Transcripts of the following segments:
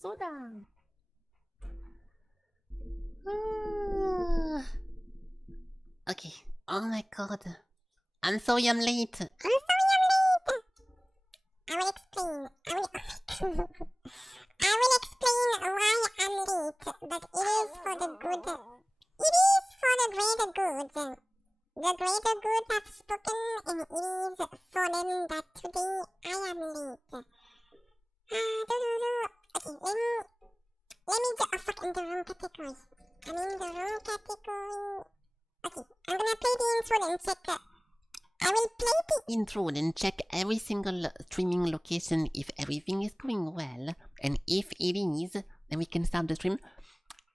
Soda. Okay. Oh my god. I'm sorry I'm late. I will explain. I will explain why I'm late, but it is for the good. It is for the greater good. The greater good have spoken, and it is for them that today I am late. Okay, let me get a fuck in the wrong category. I'm in the wrong category. Okay, I'm gonna play the intro and check. I will play the intro and check every single streaming location if everything is going well. And if it is, then we can start the stream.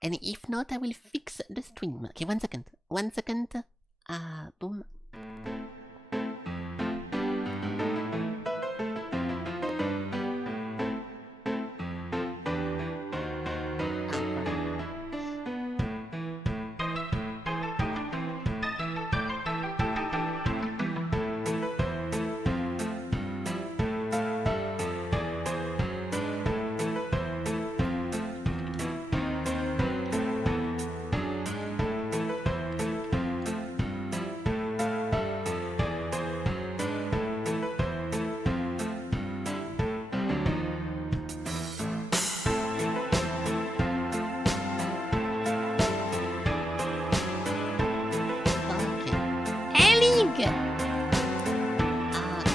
And if not, I will fix the stream. Okay, 1 second. 1 second. Boom.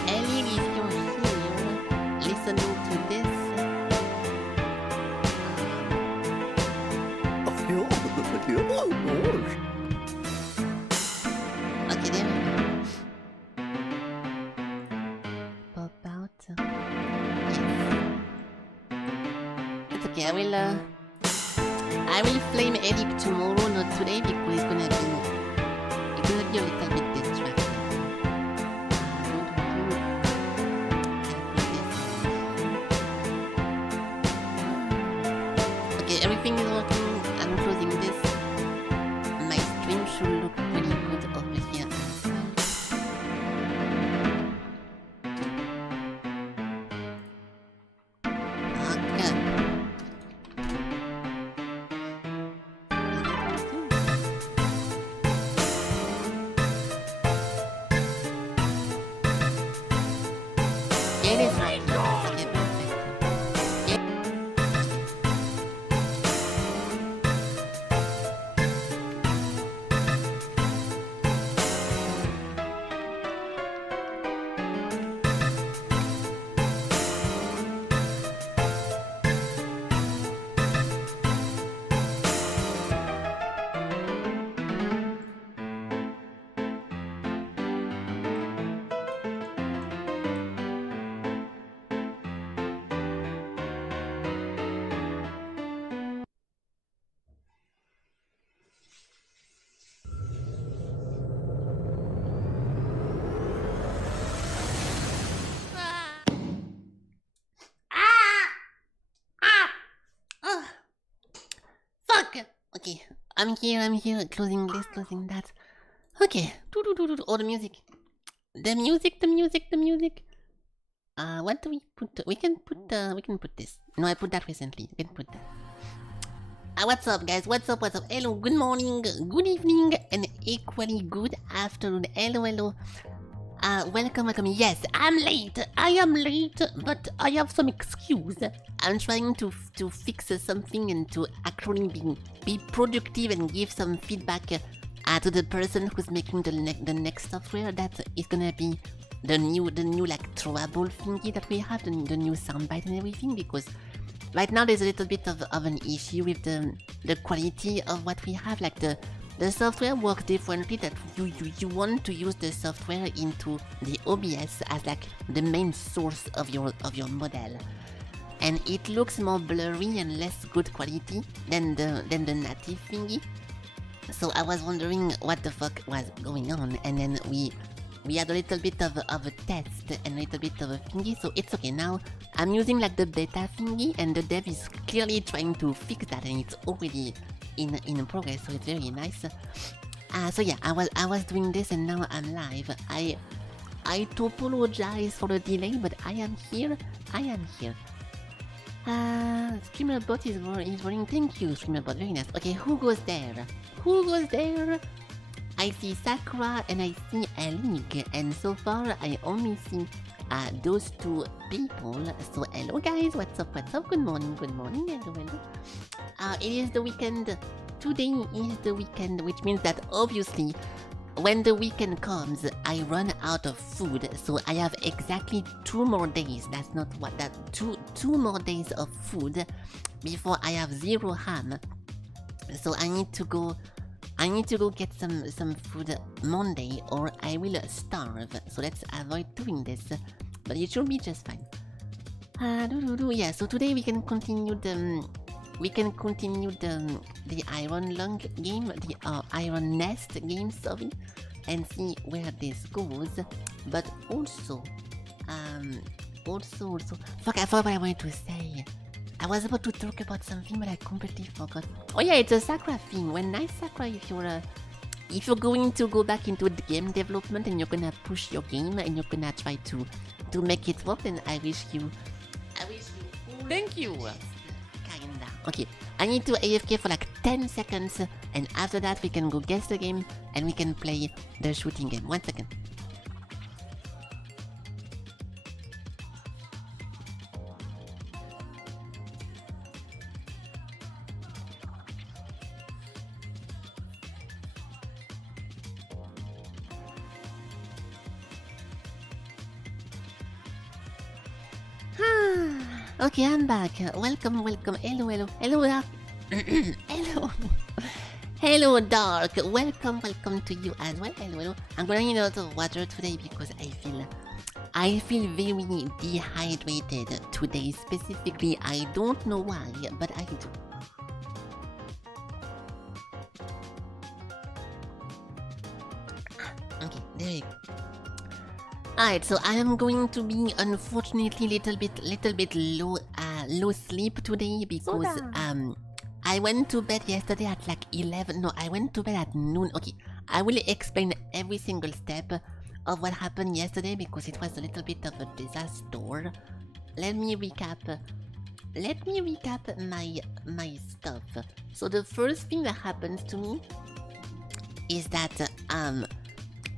Ellie, if you're here listening to this, okay, there we go. Pop out. Yes. It's okay, I will flame Ellie tomorrow, not today, because it's gonna be a little bit distracting. Okay, everything is working. I'm closing this. My stream should look pretty good over here as well. Okay. It is right. Okay, perfect. Fuck! Okay, I'm here, closing this, closing that. Okay, oh, the music. The music. What do we put? We can put this. No, I put that recently. We can put that. What's up, guys? What's up? Hello, good morning, good evening, and equally good afternoon. Hello. Welcome. Yes, I'm late. I am late, but I have some excuse. I'm trying to fix something and to actually be productive and give some feedback to the person who's making the next software that is gonna be the new like throwable thingy that we have, the new soundbite and everything, because right now there's a little bit of an issue with the quality of what we have. Like the software works differently, that you want to use the software into the OBS as like the main source of your model, and it looks more blurry and less good quality than the native thingy. So I was wondering what the fuck was going on, and then we had a little bit of a test and a little bit of a thingy, so it's okay now. I'm using like the beta thingy, and the dev is clearly trying to fix that, and it's already in progress, so it's very nice. So yeah, I was doing this, and now I'm live. I do apologize for the delay, but I am here. Streamerbot is running. Thank you, Streamerbot. Very nice. Okay, who goes there? Who goes there? I see Sakura and I see Elig, and so far I only see those two people. So hello guys, what's up, what's up? Good morning, hello, hello. It is the weekend. Today is the weekend, which means that obviously when the weekend comes, I run out of food. So I have exactly 2 more days. That's not what that two more days of food before I have 0 ham. So I need to go get some food Monday or I will starve. So let's avoid doing this. But it should be just fine. Yeah, so today we can continue the Iron Lung game, the Iron Nest game, sorry, and see where this goes. But also, fuck, I forgot what I wanted to say. I was about to talk about something, but I completely forgot. Oh yeah, it's a Sakura thing. When nice Sakura, if you're going to go back into the game development and you're gonna push your game and you're gonna try to make it work, then I wish you. Thank you. Kinda. Okay, I need to AFK for like 10 seconds, and after that we can go guess the game and we can play the shooting game. 1 second. Okay, I'm back. Welcome. Hello. Hello. Hello, Dark. Welcome to you as well. Hello. I'm gonna need a lot of water today because I feel very dehydrated today specifically. I don't know why, but I do. Okay, there we go. Alright, so I am going to be unfortunately little bit low sleep today because I went to bed yesterday at like 11. No, I went to bed at noon. Okay, I will explain every single step of what happened yesterday because it was a little bit of a disaster. Let me recap my stuff. So the first thing that happened to me is that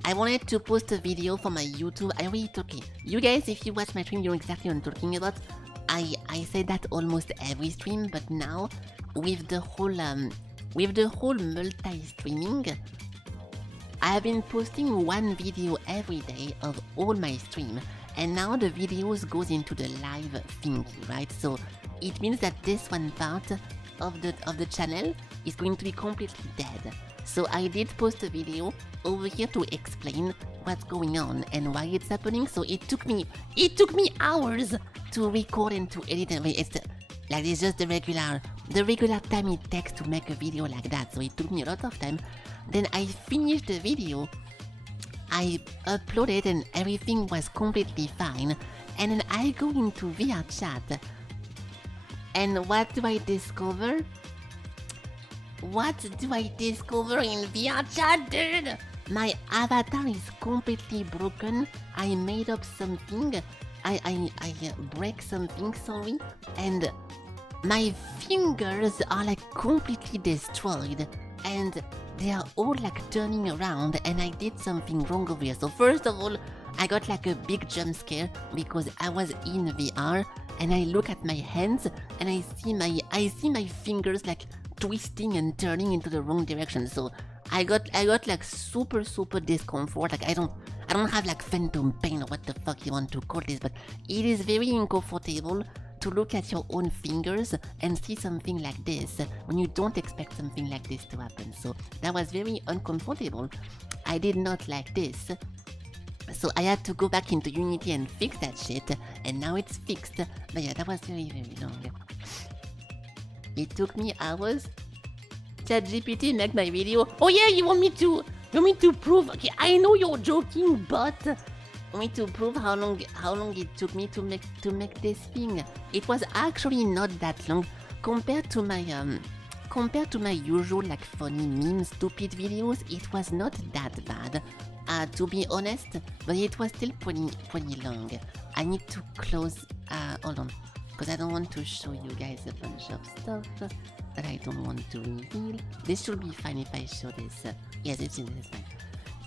I wanted to post a video for my YouTube. Okay. You guys, if you watch my stream, you know exactly what I'm talking about. I say that almost every stream, but now with the whole multi-streaming, I have been posting 1 video every day of all my stream, and now the videos goes into the live thingy, right? So it means that this one part of the channel is going to be completely dead. So I did post a video over here to explain what's going on and why it's happening. So it took me hours to record and to edit. It's just the regular time it takes to make a video like that. So it took me a lot of time. Then I finished the video, I uploaded and everything was completely fine. And then I go into VR chat, and what do I discover? What do I discover in VR chat, dude? My avatar is completely broken. I made up something. I break something, sorry. And my fingers are like completely destroyed. And they are all like turning around, and I did something wrong over here. So first of all, I got like a big jump scare because I was in VR and I look at my hands and I see my fingers like twisting and turning into the wrong direction. So I got like super discomfort. Like I don't have like phantom pain or what the fuck you want to call this, but it is very uncomfortable to look at your own fingers and see something like this when you don't expect something like this to happen. So that was very uncomfortable. I did not like this. So I had to go back into Unity and fix that shit, and now it's fixed. But yeah, that was very long. It took me hours. ChatGPT make my video. Oh yeah, you want me to prove? Okay, I know you're joking, but want me to prove how long it took me to make this thing. It was actually not that long compared to my usual like funny meme stupid videos. It was not that bad. To be honest, but it was still pretty long. I need to close. Hold on. because I don't want to show you guys a bunch of stuff that I don't want to reveal. This should be fine if I show this. Yes, it's fine.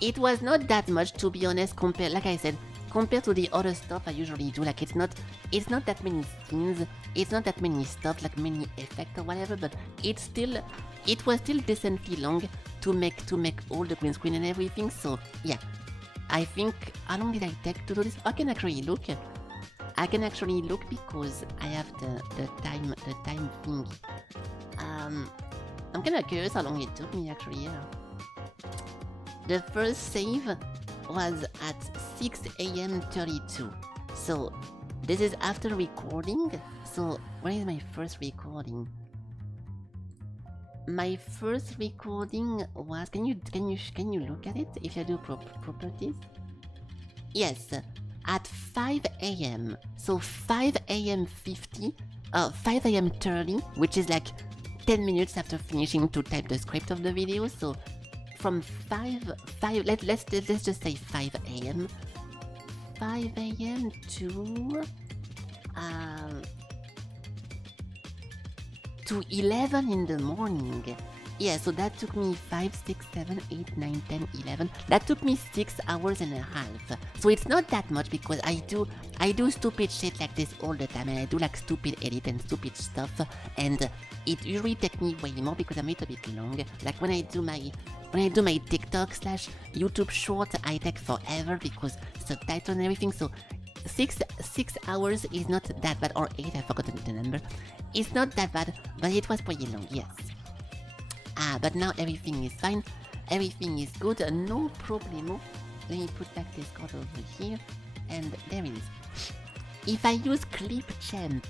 It was not that much, to be honest, like I said, compared to the other stuff I usually do. Like, it's not that many skins, it's not that many stuff, like many effects or whatever, but it was still decently long to make all the green screen and everything. So yeah, I think, how long did I take to do this? I can actually look because I have the time thingy. I'm kinda curious how long it took me actually. Yeah. The first save was at 6 AM 32. So this is after recording. So where is my first recording? My first recording was, can you look at it if I do properties? Yes, at 5 AM. So 5 AM 50, 5 AM 30, which is like 10 minutes after finishing to type the script of the video. So from 5, let's just say 5 AM. 5 AM to 11 in the morning. Yeah, so that took me 5, 6, 7, 8, 9, 10, 11. That took me 6 hours and a half. So it's not that much because I do stupid shit like this all the time, and I do like stupid edit and stupid stuff, and it usually takes me way more because I'm a little bit long. Like when I do my TikTok / YouTube short, I take forever because subtitles and everything. So 6 hours is not that bad, or 8, I forgot the number. It's not that bad, but it was pretty long, yes. But now everything is fine, everything is good, no problemo. Let me put back this card over here, and there it is. If I use Clip Champ,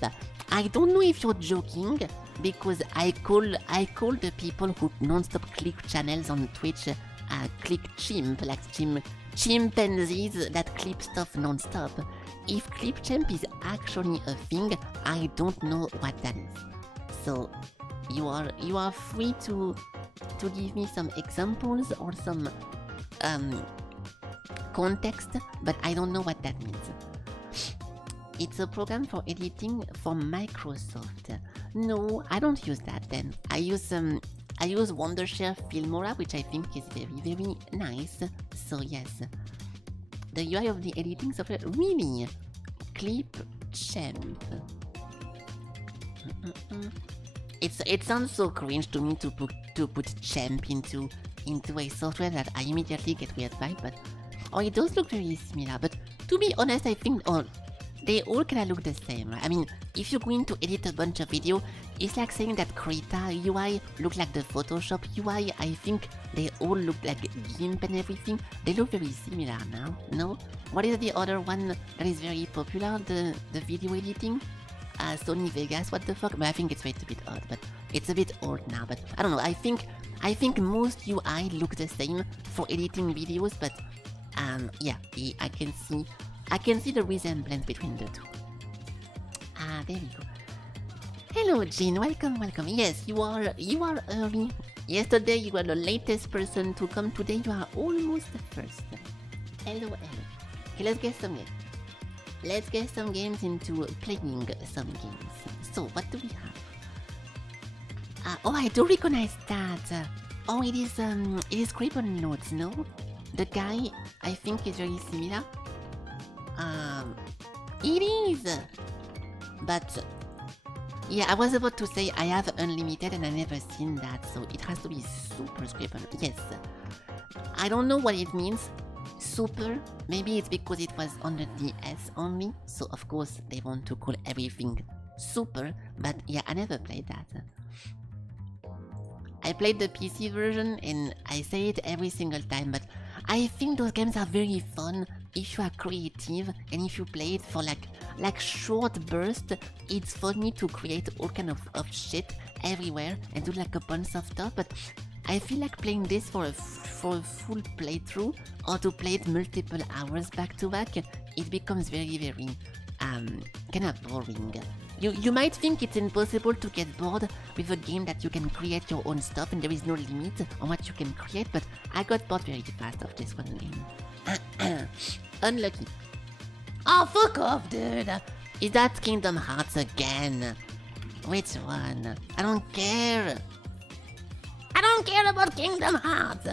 I don't know if you're joking, because I call the people who non-stop click channels on Twitch click chimp, like chimpanzees that clip stuff non-stop. If Clip Champ is actually a thing, I don't know what that is. So you are free to give me some examples or some context, but I don't know what that means. It's a program for editing from Microsoft. No, I don't use that then. I use Wondershare Filmora, which I think is very, very nice. So yes. The UI of the editing software, really? Clip Champ. It sounds so cringe to me to put champ into a software that I immediately get weird by, but it does look very similar. But to be honest, I think they all kinda look the same, right? I mean, if you're going to edit a bunch of video, it's like saying that Krita UI look like the Photoshop UI. I think they all look like GIMP and everything. They look very similar now, no? What is the other one that is very popular, the video editing? Sony Vegas, what the fuck? But I think it's a bit odd, but it's a bit old now, but I don't know. I think most UI look the same for editing videos, but yeah, I can see the resemblance between the two. There we go. Hello Jean, welcome. Yes, you are early. Yesterday you were the latest person to come. Today you are almost the first. Hello. Okay, let's get some games. Let's get some games into playing some games. So, what do we have? I do recognize that. It is Scribble Notes, no? The guy, I think, is very similar. It is! But, yeah, I was about to say I have Unlimited and I never seen that, so it has to be Super Scribble. Yes. I don't know what it means. Super, maybe it's because it was on the DS only, so of course they want to call everything super, but yeah, I never played that. I played the PC version and I say it every single time, but I think those games are very fun if you are creative and if you play it for like short bursts. It's funny to create all kind of shit everywhere and do like a bunch of stuff, but I feel like playing this for a full playthrough or to play it multiple hours back to back, it becomes very, very kind of boring. You might think it's impossible to get bored with a game that you can create your own stuff and there is no limit on what you can create, but I got bored very fast of this one game. Unlucky. Oh, fuck off, dude! Is that Kingdom Hearts again? Which one? I don't care. I don't care about Kingdom Hearts.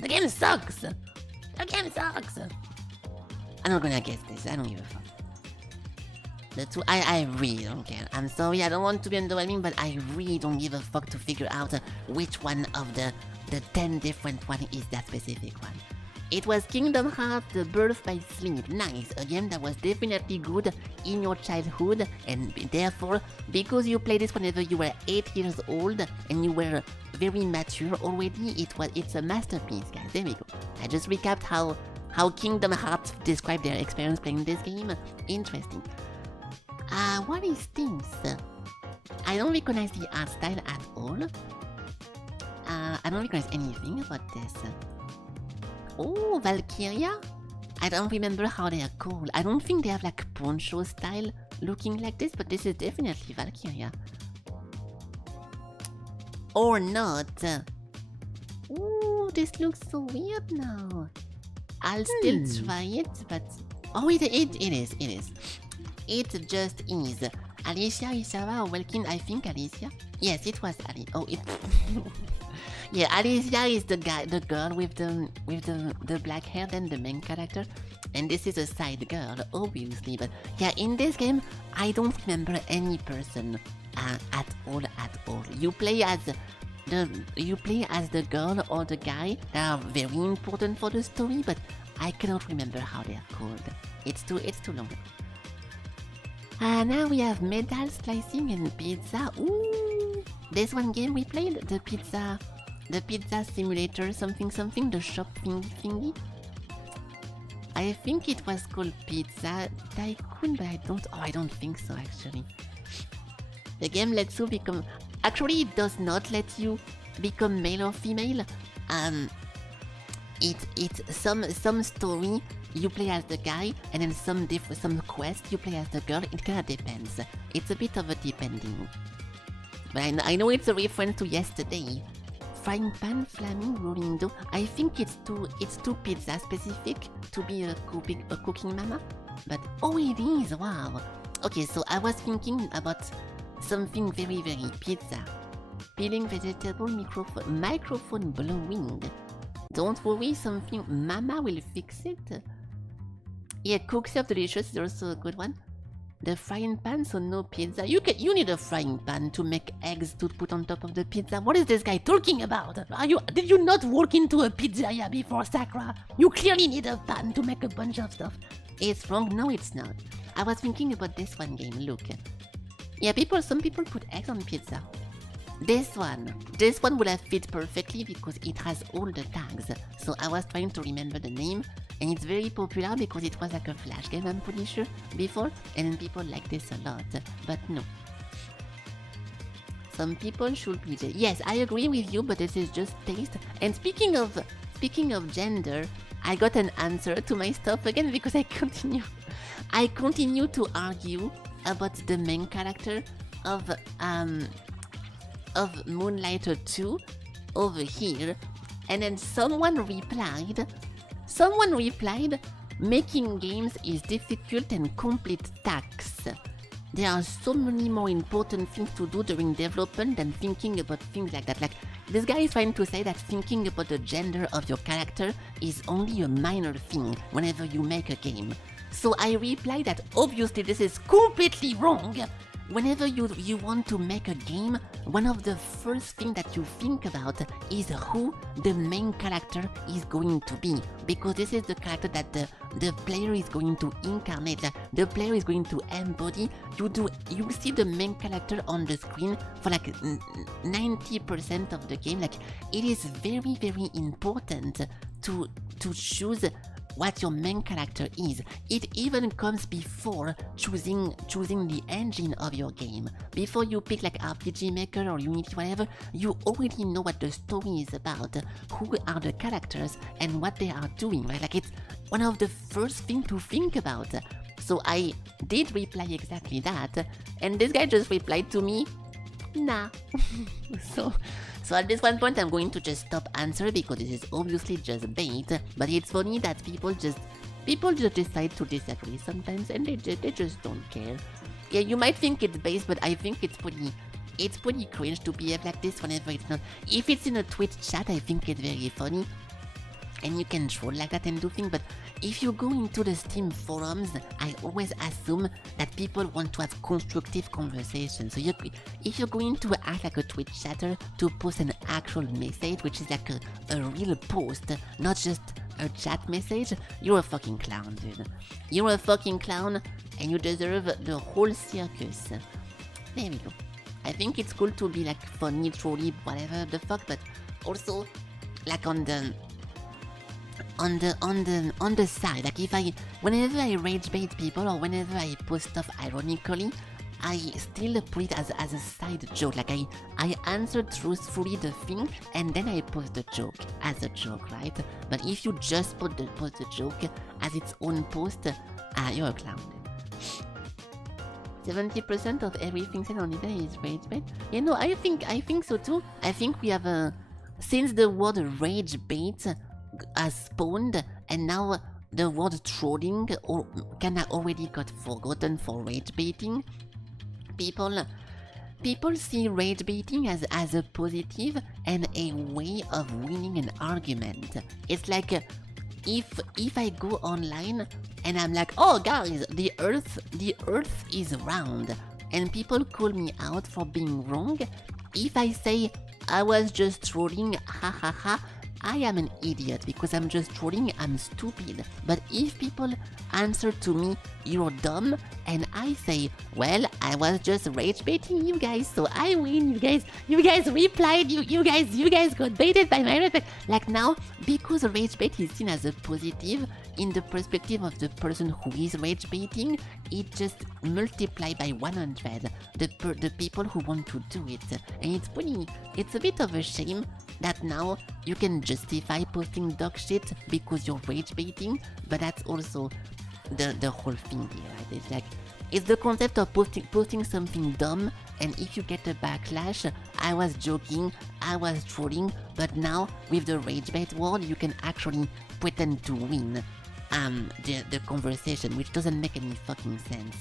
The game sucks. The game sucks. I'm not gonna guess this. I don't give a fuck. The two, I really don't care. I'm sorry, I don't want to be underwhelming, but I really don't give a fuck to figure out which one of the 10 different one is that specific one. It was Kingdom Hearts The Birth by Sleep. Nice, a game that was definitely good in your childhood, and therefore, because you played this whenever you were 8 years old and you were very mature already, it's a masterpiece, guys. There we go. I just recapped how Kingdom Hearts described their experience playing this game. Interesting. What is this? I don't recognize the art style at all. I don't recognize anything about this. Oh, Valkyria? I don't remember how they are called. I don't think they have like poncho style looking like this, but this is definitely Valkyria. Or not. Ooh, this looks so weird now. I'll still try it, but... Oh, it is. It just is. Alicia, Isara, or Welkin, I think Alicia. Yes, it was Ali. Oh, it... Yeah, Alicia is the girl with the black hair, then the main character. And this is a side girl, obviously. But yeah, in this game, I don't remember any person at all. You play as the girl or the guy that are very important for the story, but I cannot remember how they are called. It's too long. Now we have metal slicing and pizza. Ooh, this one game we played, the pizza simulator something, the shop thingy. I think it was called Pizza Tycoon, but I don't think so actually. The game lets you become... Actually, it does not let you become male or female. It's some story you play as the guy, and then some quest you play as the girl. It kinda depends. It's a bit of a depending. But I know it's a reference to yesterday. Frying pan, flaming, rolling dough. I think it's too pizza specific to be a cooking mama. But oh, it is, wow. Okay, so I was thinking about something very pizza. Peeling vegetable, microphone blowing. Don't worry, something mama will fix it. Yeah, cooks up delicious is also a good one. The frying pan, so no pizza. You need a frying pan to make eggs to put on top of the pizza. What is this guy talking about? Did you not walk into a pizzeria before, Sakura? You clearly need a pan to make a bunch of stuff. It's wrong. No, it's not. I was thinking about this one game. Look. Yeah, some people put eggs on pizza. This one would have fit perfectly because it has all the tags. So I was trying to remember the name, and it's very popular because it was like a flash game, I'm pretty sure, before, and people like this a lot, but no. Some people should be... Yes, I agree with you, but this is just taste. And speaking of gender, I got an answer to my stuff again because I continue to argue about the main character of Moonlighter 2 over here, and then someone replied, making games is difficult and complete tax. There are so many more important things to do during development than thinking about things like that. Like, this guy is trying to say that thinking about the gender of your character is only a minor thing whenever you make a game. So I replied that obviously this is completely wrong. Whenever you want to make a game, one of the first things that you think about is who the main character is going to be. Because this is the character that the player is going to incarnate, the player is going to embody. You see the main character on the screen for like 90% of the game. Like, it is very important to choose what your main character is. It even comes before choosing the engine of your game. Before you pick like RPG Maker or Unity, whatever, you already know what the story is about, who are the characters, and what they are doing, right? Like, it's one of the first things to think about. So I did reply exactly that, and this guy just replied to me, nah. So at this one point I'm going to just stop answering because this is obviously just bait, but it's funny that people just decide to disagree sometimes, and they just don't care. Yeah, you might think it's base, but I think it's pretty cringe to behave like this whenever it's not. If it's in a Twitch chat, I think it's very funny. And you can troll like that and do things, but if you go into the Steam forums, I always assume that people want to have constructive conversations. So if you're going to act like a Twitch chatter to post an actual message, which is like a real post, not just a chat message, you're a fucking clown, dude. You're a fucking clown, and you deserve the whole circus. There we go. I think it's cool to be like funny, trolly, whatever the fuck, but also like on the side, like whenever I rage bait people or whenever I post stuff ironically, I still put it as a side joke. Like I answer truthfully the thing and then I post the joke as a joke, right? But if you just post the joke as its own post, you're a clown. 70% of everything said on the day is rage bait. You know, I think so too. I think we have since the word rage bait has spawned, and now the word trolling or kinda already got forgotten for rage baiting. People see rage baiting as a positive and a way of winning an argument. It's like if I go online and I'm like, oh guys, the earth is round, and people call me out for being wrong, if I say I was just trolling, ha ha ha, I am an idiot because I'm just trolling, I'm stupid. But if people answer to me, you're dumb, and I say, well, I was just rage baiting you guys, so I win, you guys replied, you guys got baited by my reply. Like now, because rage bait is seen as a positive, in the perspective of the person who is rage baiting, it just multiply by 100 the people who want to do it. And it's a bit of a shame that now you can justify posting dog shit because you're rage baiting, but that's also the whole thing here, right? It's like, it's the concept of posting something dumb, and if you get a backlash, I was joking, I was trolling, but now with the rage bait word, you can actually pretend to win the conversation, which doesn't make any fucking sense.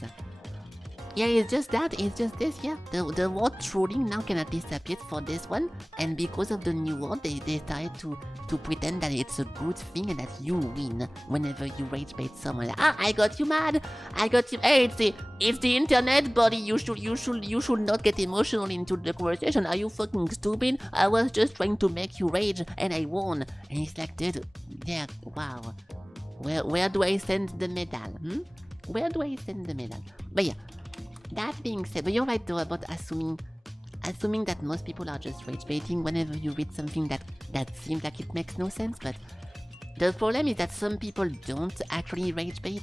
Yeah, it's just that, it's just this, yeah. The word trolling now cannot disappear for this one, and because of the new word, they started to pretend that it's a good thing and that you win whenever you rage bait someone. Like, I got you mad, hey, it's the internet, buddy, you should not get emotional into the conversation. Are you fucking stupid? I was just trying to make you rage, and I won. And it's like, dude, yeah, wow. Where do I send the medal, Where do I send the medal? But yeah. That being said, but you're right though about assuming that most people are just rage baiting whenever you read something that seems like it makes no sense, but the problem is that some people don't actually rage bait,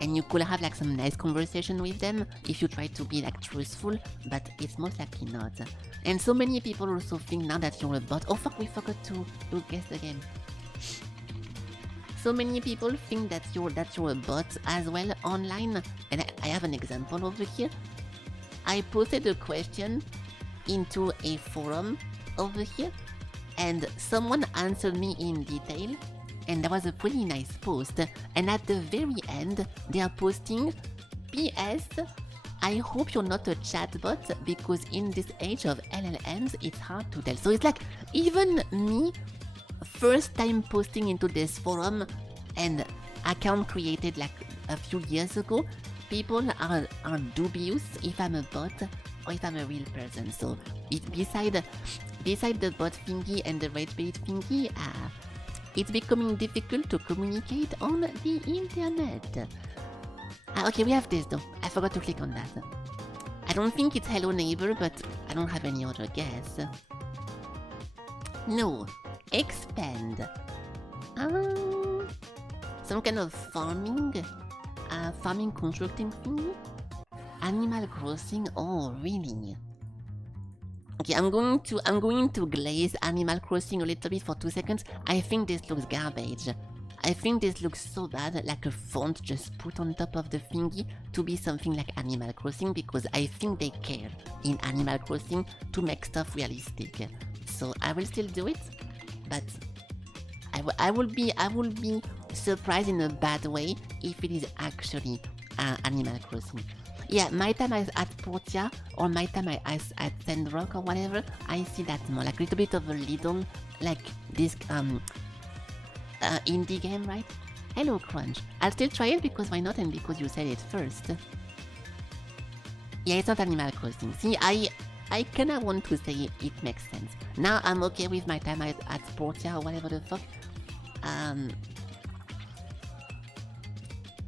and you could have like some nice conversation with them if you try to be like truthful, but it's most likely not. And so many people also think now that you're a bot. Oh fuck, we forgot to guess the game. So many people think that you're a bot as well online, and I have an example over here. I posted a question into a forum over here, and someone answered me in detail, and that was a pretty nice post. And at the very end, they are posting, PS, I hope you're not a chatbot, because in this age of LLMs, it's hard to tell. So it's like, even me, first time posting into this forum, and account created like a few years ago, people are dubious if I'm a bot or if I'm a real person. So beside the bot thingy and the rage bait thingy, it's becoming difficult to communicate on the internet. Okay, we have this though. I forgot to click on that. I don't think it's hello neighbor, but I don't have any other guess. No. Expand. Some kind of farming constructing thing? Animal Crossing? Oh, really? Okay, I'm going to glaze Animal Crossing a little bit for 2 seconds. I think this looks garbage. I think this looks so bad, like a font just put on top of the thingy to be something like Animal Crossing, because I think they care in Animal Crossing to make stuff realistic. So I will still do it, but I will be surprised in a bad way if it is actually Animal Crossing. Yeah, my time at Portia or my time at Sandrock or whatever, I see that more like a little bit of a little like this indie game, right? Hello Crunch. I'll still try it because why not, and because you said it first. Yeah, it's not Animal Crossing. See, I kinda want to say it makes sense. Now I'm okay with my time at Portia or whatever the fuck.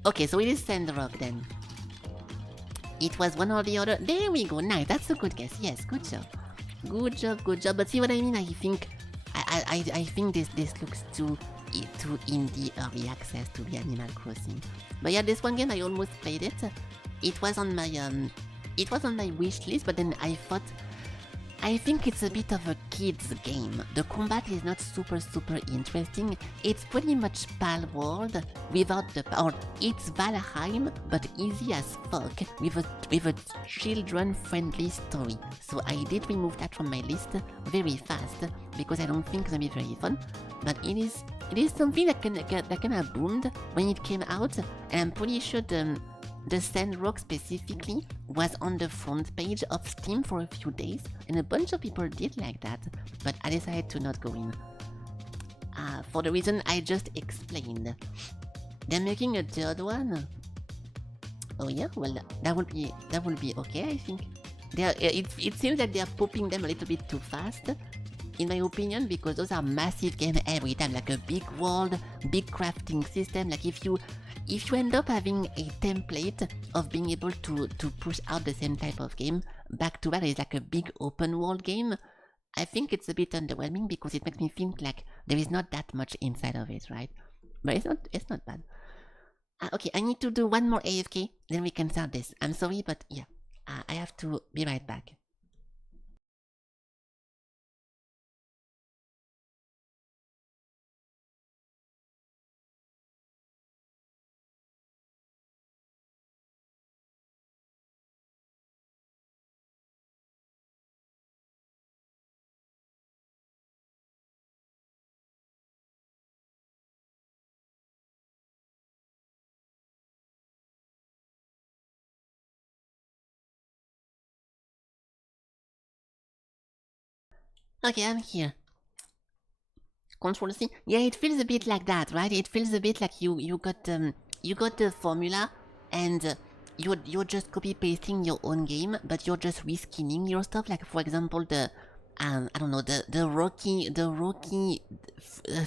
Okay, so it is Sandrock then. It was one or the other. There we go. Nice. That's a good guess. Yes, good job. Good job, good job. But see what I mean? I think I think this looks too indie early access to the Animal Crossing. But yeah, this one game I almost played it. It was on my wish list, but then I think it's a bit of a kid's game. The combat is not super interesting. It's pretty much Pal World without or it's Valheim but easy as fuck with a children friendly story. So I did remove that from my list very fast because I don't think it's gonna be very fun. But it is something that kinda boomed when it came out, and I'm pretty sure the Sandrock specifically was on the front page of Steam for a few days, and a bunch of people did like that, but I decided to not go in. For the reason I just explained. They're making a third one. Oh yeah, well that would be okay, I think. It seems that they are popping them a little bit too fast, in my opinion, because those are massive games every time, like a big world, big crafting system. Like if you end up having a template of being able to push out the same type of game back to back, it's like a big open world game, I think it's a bit underwhelming because it makes me think like there is not that much inside of it, right? But it's not bad. Okay, I need to do one more AFK, then we can start this. I'm sorry, but yeah, I have to be right back. Okay, I'm here. Control C. Yeah, it feels a bit like that, right? It feels a bit like you got the formula, and you're just copy pasting your own game, but you're just reskinning your stuff. Like for example, I don't know, the rocky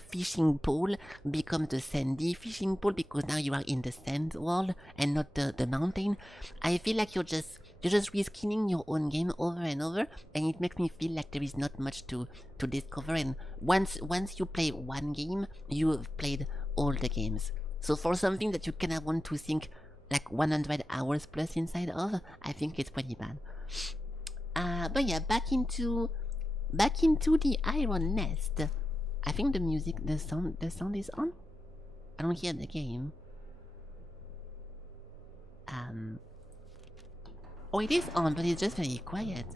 fishing pole becomes the sandy fishing pole because now you are in the sand world and not the mountain. I feel like you're just reskinning your own game over and over, and it makes me feel like there is not much to discover. And once you play one game, you've played all the games. So for something that you kinda want to think like 100 hours plus inside of, I think it's pretty bad. But yeah, back into the iron nest. I think the sound is on. I don't hear the game. Oh, it is on, but it's just very quiet.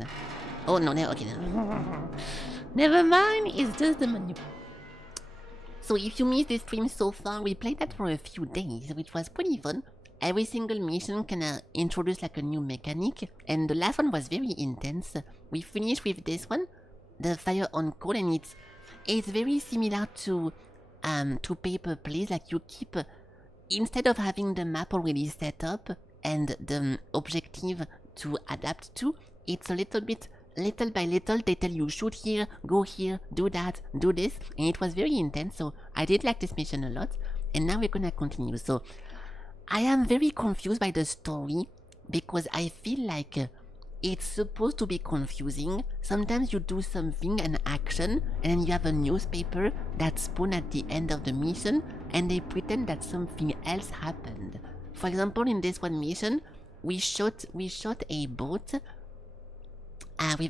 Oh no, okay. Never mind, it's just the menu. So if you missed this stream so far, we played that for a few days, which was pretty fun. Every single mission kinda introduced like a new mechanic, and the last one was very intense. We finished with this one, the Fire on Code, and it's very similar to Paper Please. Like you keep, instead of having the map already set up and the objective to adapt to, it's a little by little they tell you shoot here, go here, do that, do this, and it was very intense. So I did like this mission a lot, and now we're gonna continue. So I am very confused by the story because I feel like it's supposed to be confusing. Sometimes you do something, an action, and then you have a newspaper that's spawned at the end of the mission, and they pretend that something else happened. For example, in this one mission, we shot a boat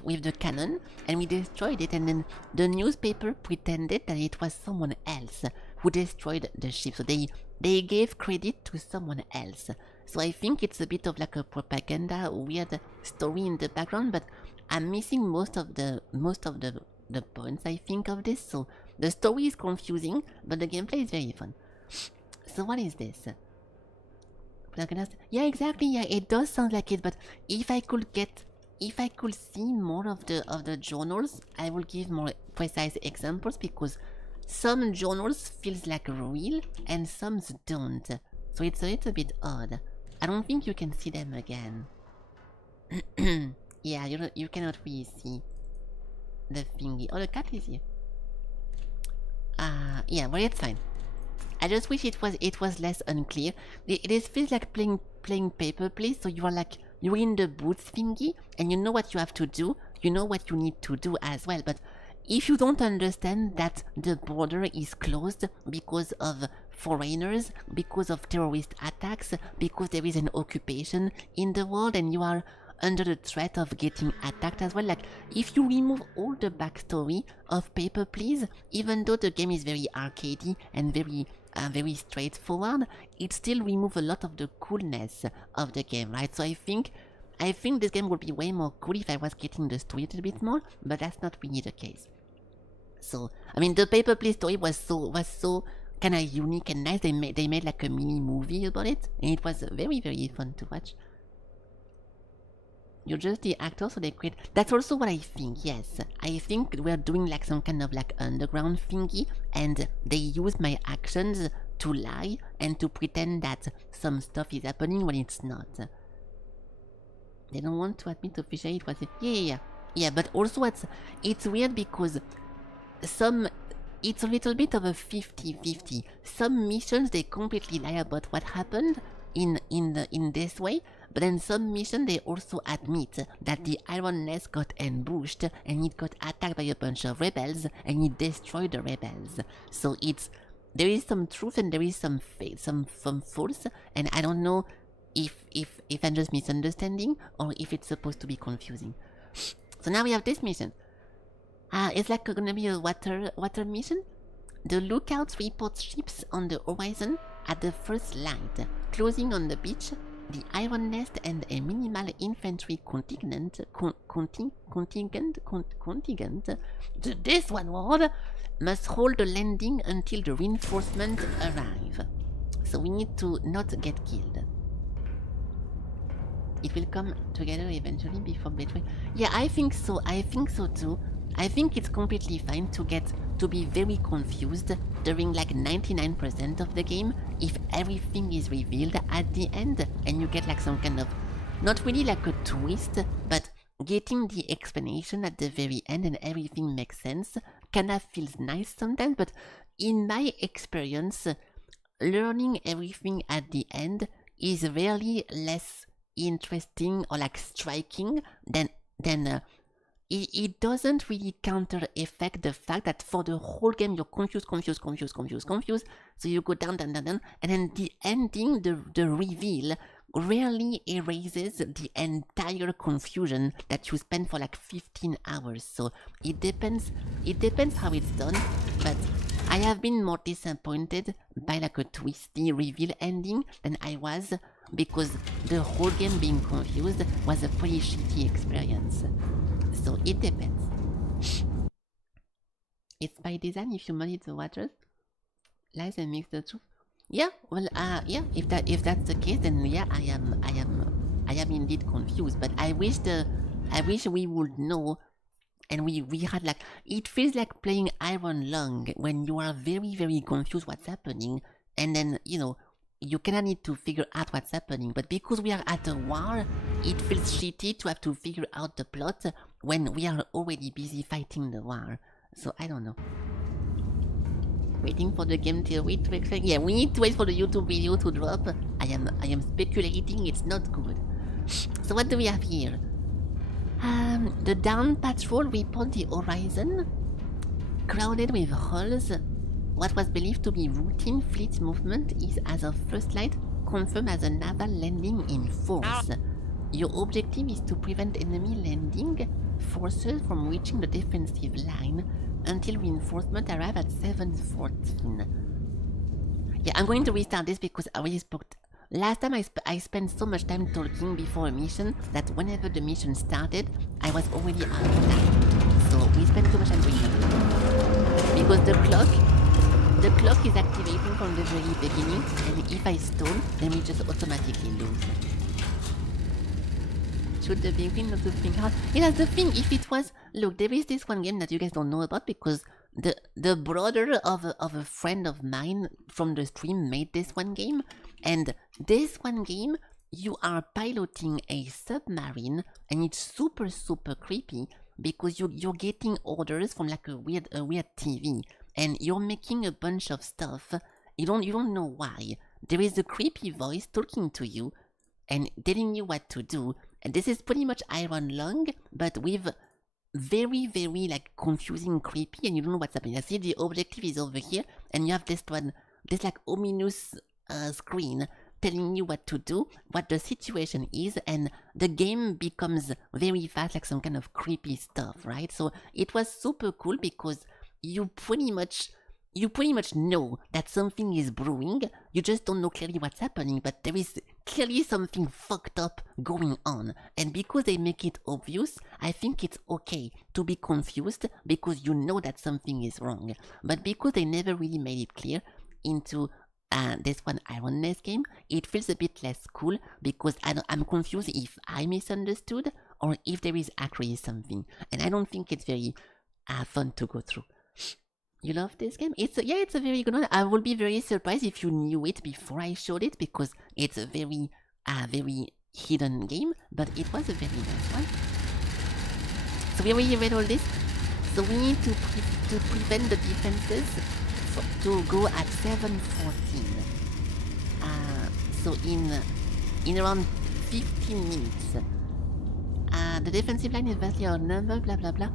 with the cannon, and we destroyed it, and then the newspaper pretended that it was someone else who destroyed the ship. So they gave credit to someone else. So I think it's a bit of like a propaganda, weird story in the background, but I'm missing most of the points, I think, of this. So the story is confusing, but the gameplay is very fun. So what is this? Yeah, exactly. Yeah, it does sound like it. But if I could see more of the journals, I will give more precise examples because some journals feels like real and some don't. So it's a little bit odd. I don't think you can see them again. Yeah, you cannot really see the thingy. Oh, the cat is here. Yeah, well, it's fine. I just wish it was less unclear. It feels like playing paper, please. So you are like you're in the boots thingy, and you know what you have to do. You know what you need to do as well. But if you don't understand that the border is closed because of foreigners, because of terrorist attacks, because there is an occupation in the world, and you are under the threat of getting attacked as well. Like, if you remove all the backstory of Paper Please, even though the game is very arcadey and very straightforward, it still removes a lot of the coolness of the game, right? So I think this game would be way more cool if I was getting the story a little bit more, but that's not really the case. So, I mean, the Paper Please story was so kind of unique and nice. They made like a mini movie about it, and it was very, very fun to watch. You're just the actor, so they create. That's also what I think, yes. I think we're doing like some kind of like underground thingy, and they use my actions to lie and to pretend that some stuff is happening when it's not. They don't want to admit officially it was. Yeah, but also it's weird because it's a little bit of a 50-50. Some missions they completely lie about what happened in this way, but then some mission they also admit that the Iron Nest got ambushed and it got attacked by a bunch of rebels and it destroyed the rebels. So there is some truth and there is some false, and I don't know if I'm just misunderstanding or if it's supposed to be confusing. So now we have this mission. It's like gonna be a water mission. The lookouts report ships on the horizon at the first light, closing on the beach. The Iron Nest and a minimal infantry contingent. This one word must hold the landing until the reinforcements arrive. So we need to not get killed. It will come together eventually before betrayal. Yeah, I think so. I think so too. I think it's completely fine to be very confused during like 99% of the game if everything is revealed at the end and you get like some kind of, not really like a twist, but getting the explanation at the very end and everything makes sense kind of feels nice sometimes. But in my experience, learning everything at the end is really less interesting or like striking than it doesn't really counter effect the fact that for the whole game you're confused. So you go down, and then the ending, the reveal, rarely erases the entire confusion that you spend for like 15 hours. So it depends how it's done, but I have been more disappointed by like a twisty reveal ending than I was because the whole game being confused was a pretty shitty experience. So it depends. It's by design if you muddy the waters, lies and mix the truth. Yeah, well, yeah. If that's the case, then yeah, I am indeed confused. But I wish we would know, and we had like it feels like playing Iron Lung when you are very very confused what's happening, and then you kinda need to figure out what's happening, but because we are at a war, it feels shitty to have to figure out the plot when we are already busy fighting the war. So I don't know. Waiting for the game to wait to expect. Yeah, we need to wait for the YouTube video to drop. I am speculating it's not good. So what do we have here? The down patrol report the horizon crowded with hulls. What was believed to be routine fleet movement is, as of first light, confirmed as a naval landing in force. Your objective is to prevent enemy landing forces from reaching the defensive line until reinforcements arrive at 7:14. Yeah, I'm going to restart this because I already spoke. Last time I spent so much time talking before a mission that whenever the mission started, I was already out of time. So we spent too much time doing that. Because the clock The clock is activating from the very beginning, and if I stone, then we just automatically lose. Should the penguin not the pink house? Yeah, that's the thing. If it was, look, there is this one game that you guys don't know about because the brother of a friend of mine from the stream made this one game, and this one game you are piloting a submarine, and it's super creepy because you're getting orders from like a weird TV, and you're making a bunch of stuff. You don't know why. There is a creepy voice talking to you and telling you what to do. And this is pretty much Iron Lung, but with very like confusing, creepy, and you don't know what's happening. I see the objective is over here, and you have this like ominous screen telling you what to do, what the situation is, and the game becomes very fast, like some kind of creepy stuff, right? So it was super cool because you pretty much know that something is brewing. You just don't know clearly what's happening, but there is clearly something fucked up going on. And because they make it obvious, I think it's okay to be confused because you know that something is wrong. But because they never really made it clear into this one Iron Nest game, it feels a bit less cool because I'm confused if I misunderstood or if there is actually something. And I don't think it's very fun to go through. You love this game? It's a very good one. I would be very surprised if you knew it before I showed it because it's a very hidden game, but it was a very nice one. So we already read all this. So we need to prevent the defenses to go at 7:14. So in around 15 minutes. The defensive line is vastly outnumbered, blah blah blah.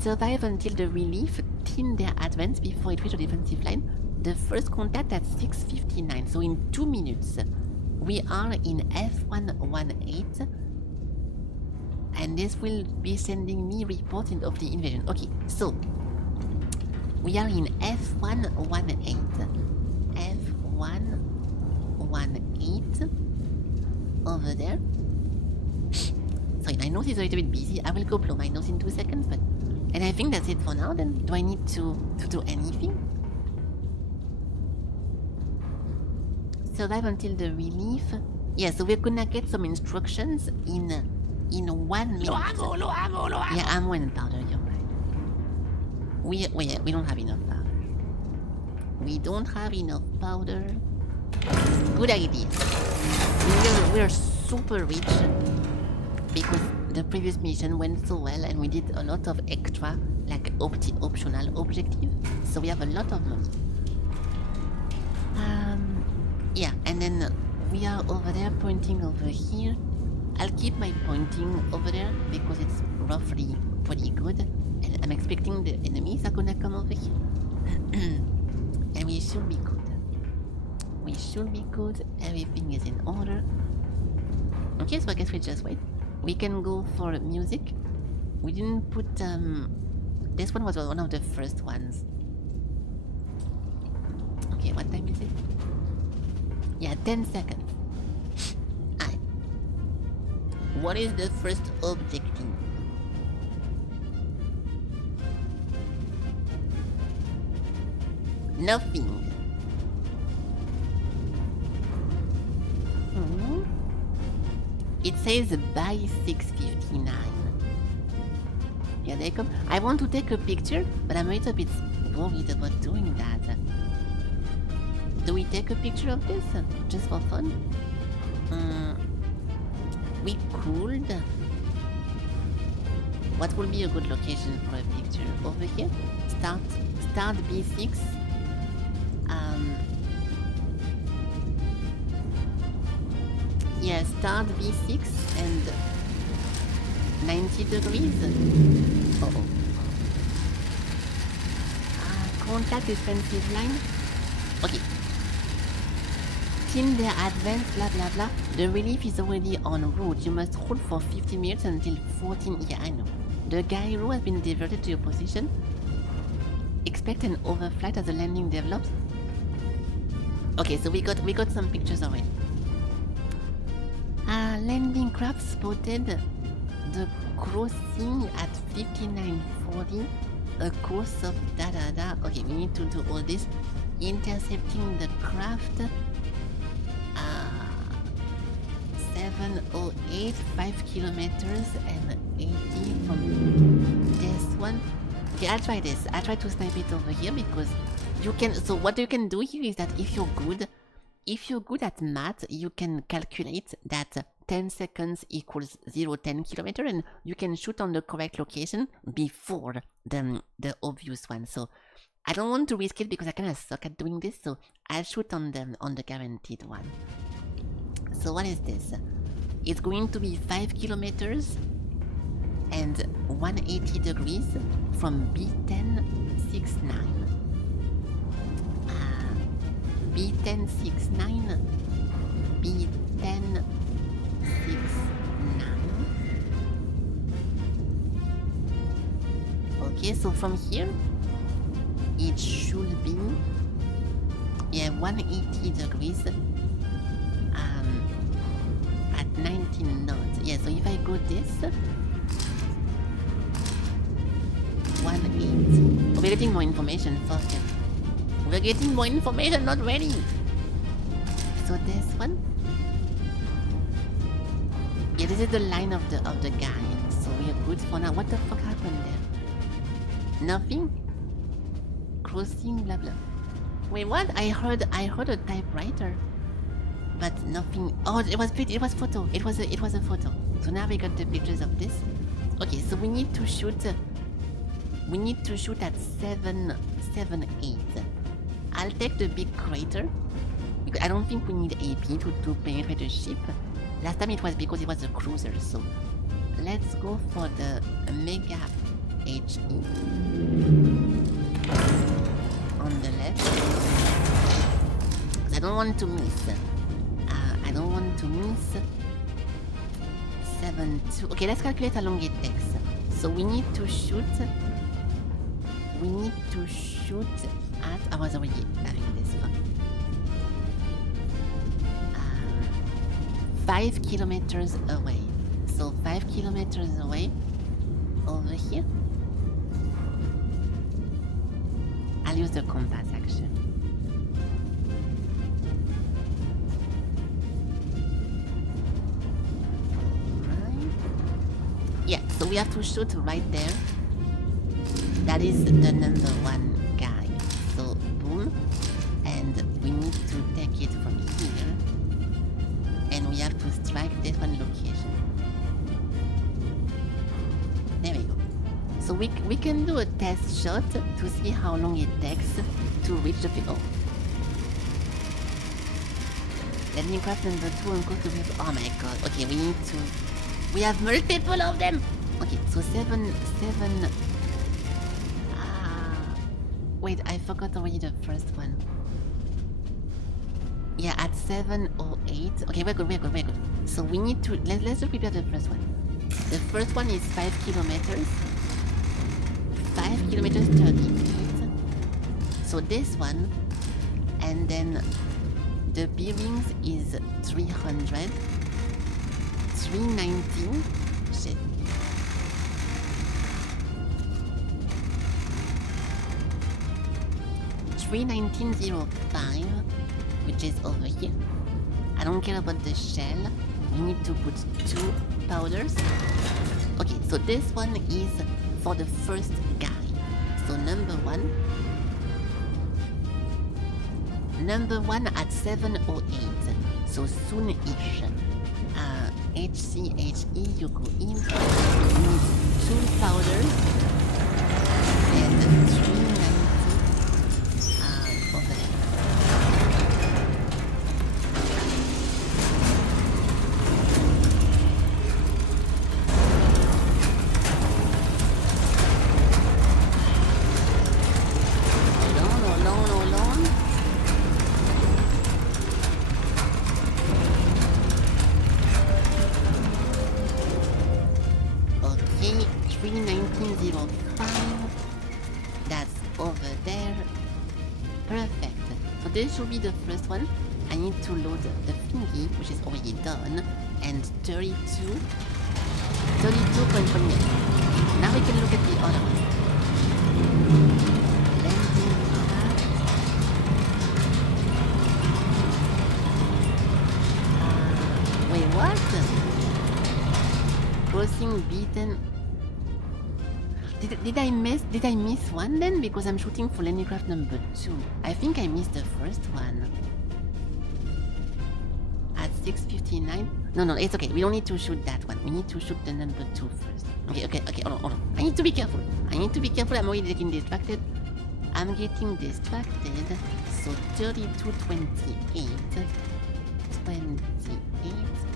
Survive until the relief, thin their advance before it reaches the defensive line. The first contact at 6:59, so in 2 minutes. We are in F118, and this will be sending me reports of the invasion. Okay, so we are in F118. F118 over there. Sorry, my nose is a little bit busy. I will go blow my nose in 2 seconds, but. And I think that's it for now then. Do I need to do anything? Survive until the relief. Yeah, so we're gonna get some instructions in 1 minute. No ammo. Yeah, ammo and powder, you're right. We don't have enough powder. We don't have enough powder. Good idea. We're super rich because the previous mission went so well and we did a lot of extra, like optional objective. So we have a lot of money. Yeah, and then we are over there pointing over here. I'll keep my pointing over there because it's roughly pretty good. And I'm expecting the enemies are gonna come over here. And we should be good. We should be good. Everything is in order. Okay, so I guess we just wait. We can go for music. We didn't put this one was one of the first ones. Okay, what time is it? Yeah, 10 seconds. Aye. What is the first objective? Nothing. It says by 6:59. Yeah, they come. I want to take a picture, but I'm a little bit worried about doing that. Do we take a picture of this just for fun? We could. What would be a good location for a picture? Over here? Start B6. Yeah, start B6 and 90 degrees. Uh-oh. Contact defensive line. Okay. Team their advance, blah blah blah. The relief is already en route. You must hold for 50 minutes until 14. Yeah, I know. The gyro has been diverted to your position. Expect an overflight as the landing develops. Okay, so we got some pictures already. Landing craft spotted. The crossing at 5940. a course of da-da-da. Okay, we need to do all this. Intercepting the craft. 708, 5 kilometers and 80 from this one. Okay, I'll try this. I'll try to snipe it over here because you can. So what you can do here is that if you're good at math, you can calculate that 10 seconds equals 10 kilometer, and you can shoot on the correct location before the obvious one. So I don't want to risk it because I kind of suck at doing this. So I'll shoot on the guaranteed one. So what is this? It's going to be 5 kilometers and 180 degrees from B1069. B1069. B1069. Okay, so from here, it should be 180 degrees. At 19 knots. Yeah, so if I go this 180. Oh, we're getting more information first. We're getting more information, not ready. So this one. Yeah, this is the line of the guy. So we're good for now. What the fuck happened there? Nothing? Crossing blah blah. Wait, what? I heard a typewriter. But nothing. Oh, it was photo. It was a photo. So now we got the pictures of this. Okay, so we need to shoot. We need to shoot at 778. I'll take the big crater because I don't think we need AP to penetrate the ship. Last time it was because it was a cruiser. So let's go for the Mega HE on the left. I don't want to miss. I don't want to miss 7-2. Okay, let's calculate how long it takes. So we need to shoot. We need to shoot at. I was already having this. Fuck. 5 kilometers away. So 5 kilometers away. Over here. I'll use the compass actually. Yeah, so we have to shoot right there. That is the number 1 guy. So boom, and we need to take it from here, and we have to strike this one location. There we go. So we can do a test shot to see how long it takes to reach the people. Landing craft number 2 on course to be. Oh my god. Okay, we need to. We have multiple of them! Okay, so 7... Wait, I forgot already the first one. Yeah, at 708... Okay, we're good. So we need to... Let's just prepare the first one. The first one is 5 kilometers. 5 kilometers 30 feet. So this one... And then... The bearings is 300... 319. Shit. $319.05, which is over here. I don't care about the shell. We need to put 2 powders. Okay, so this one is for the first guy. So number 1. Number 1 at 708. So soon-ish. HCHE, you go in. You need 2 powders and 390 over there. Hold on. Okay, 319.05. That's over there. Perfect. So this should be the first one. I need to load the thingy, which is already done, and 32.28. Now we can look at the other one. Landing craft. Wait, what? Crossing beaten. Did I miss one then? Because I'm shooting for landing craft number 2. I think I missed the first one. At 6:59? No, it's okay. We don't need to shoot that one. We need to shoot the number 2 first. Okay, hold on. I need to be careful. I'm already getting distracted. I'm getting distracted. So 32:28. 28.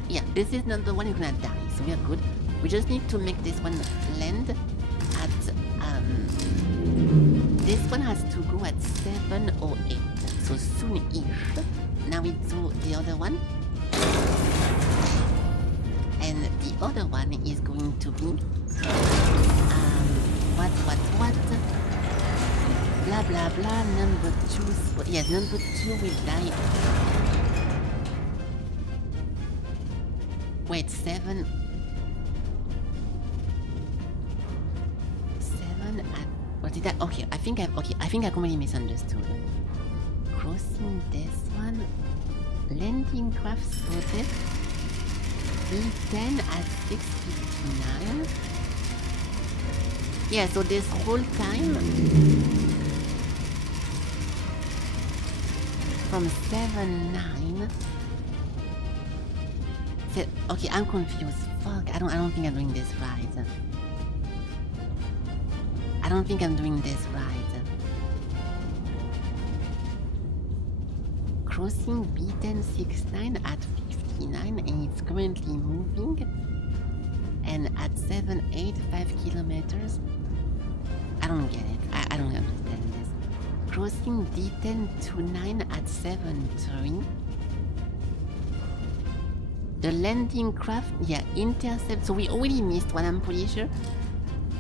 Yeah, this is not the one who's gonna die, so we are good. We just need to make this one land at this one has to go at 7:08. So soon-ish. Now we do the other one. And the other one is going to be what? Blah blah blah. Number 2. Yes, number 2 will die. Wait, 7 at what did I? Okay, I think I completely misunderstood. Crossing this one. Landing craft spotted. B10 at 6:59. Yeah, so this whole time from 7:09. Okay, I'm confused. Fuck, I don't think I'm doing this right. I don't think I'm doing this right. Crossing B1069 at 59 and it's currently moving. And at 7.8, 5 kilometers. I don't get it. I don't understand this. Crossing D1029 at 7.3. The landing craft, yeah, intercept. So we already missed one, I'm pretty sure.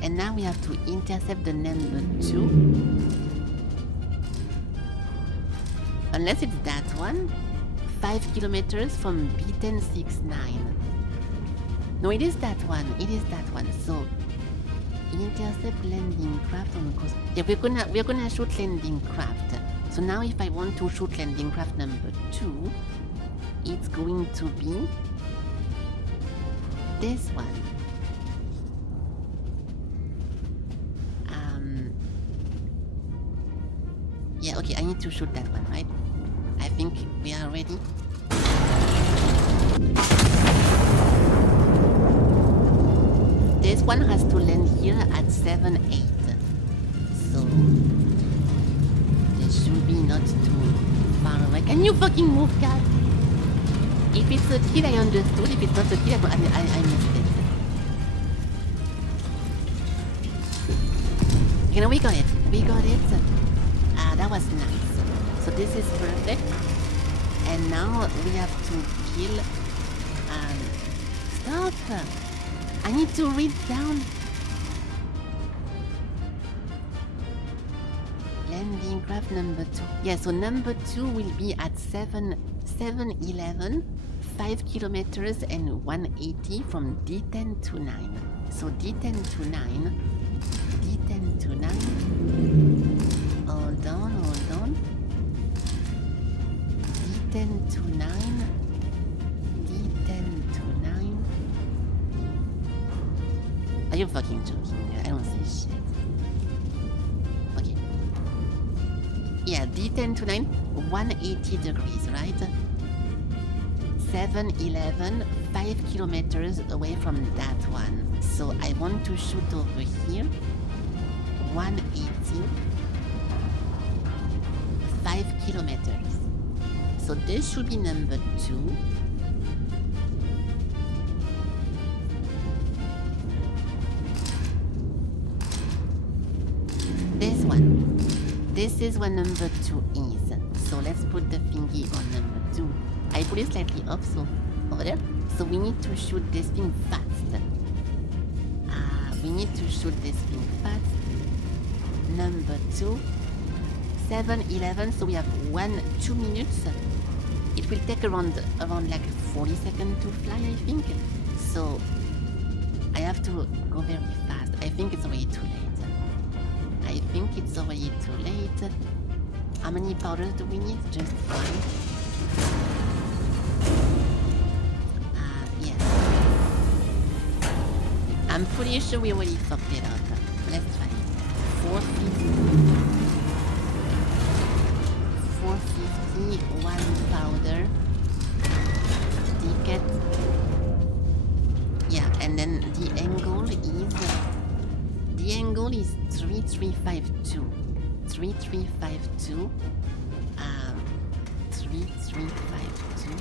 And now we have to intercept the number 2. Unless it's that one. 5 kilometers from B1069. No, it is that one. So intercept landing craft on coast. Yeah, we're gonna shoot landing craft. So now if I want to shoot landing craft number 2, it's going to be this one. Yeah, okay, I need to shoot that one, right? I think we are ready. This one has to land here at 7.8. So this should be not too far away. Can you fucking move, cat? If it's a kill, I understood. If it's not a kill, I missed it. You know, we got it. That was nice. So this is perfect. And now we have to kill... Stop! I need to read down. Landing craft number 2. Yeah, so number 2 will be at 7:11, 5 kilometers and 180 from D10 to 9. So D10 to 9. Hold on. D10 to 9. Are you fucking joking? I don't see shit. Okay. Yeah, D10 to 9, 180 degrees, right? 7:11, 5 kilometers away from that one. So I want to shoot over here. 180, 5 kilometers. So this should be number 2. This is what number 2 is. So let's put the thingy on number 2. I put it slightly up, so over there. So we need to shoot this thing fast. Number 2. 7:11. So we have 2 minutes. It will take around like 40 seconds to fly, I think. So I have to go very fast. I think it's already too late. I think it's already too late. How many powders do we need? Just one. Yeah. I'm pretty sure we already fucked it up. Let's try it. 450, one powder. Ticket. Yeah, and then the angle is 3352. 3352. 3352.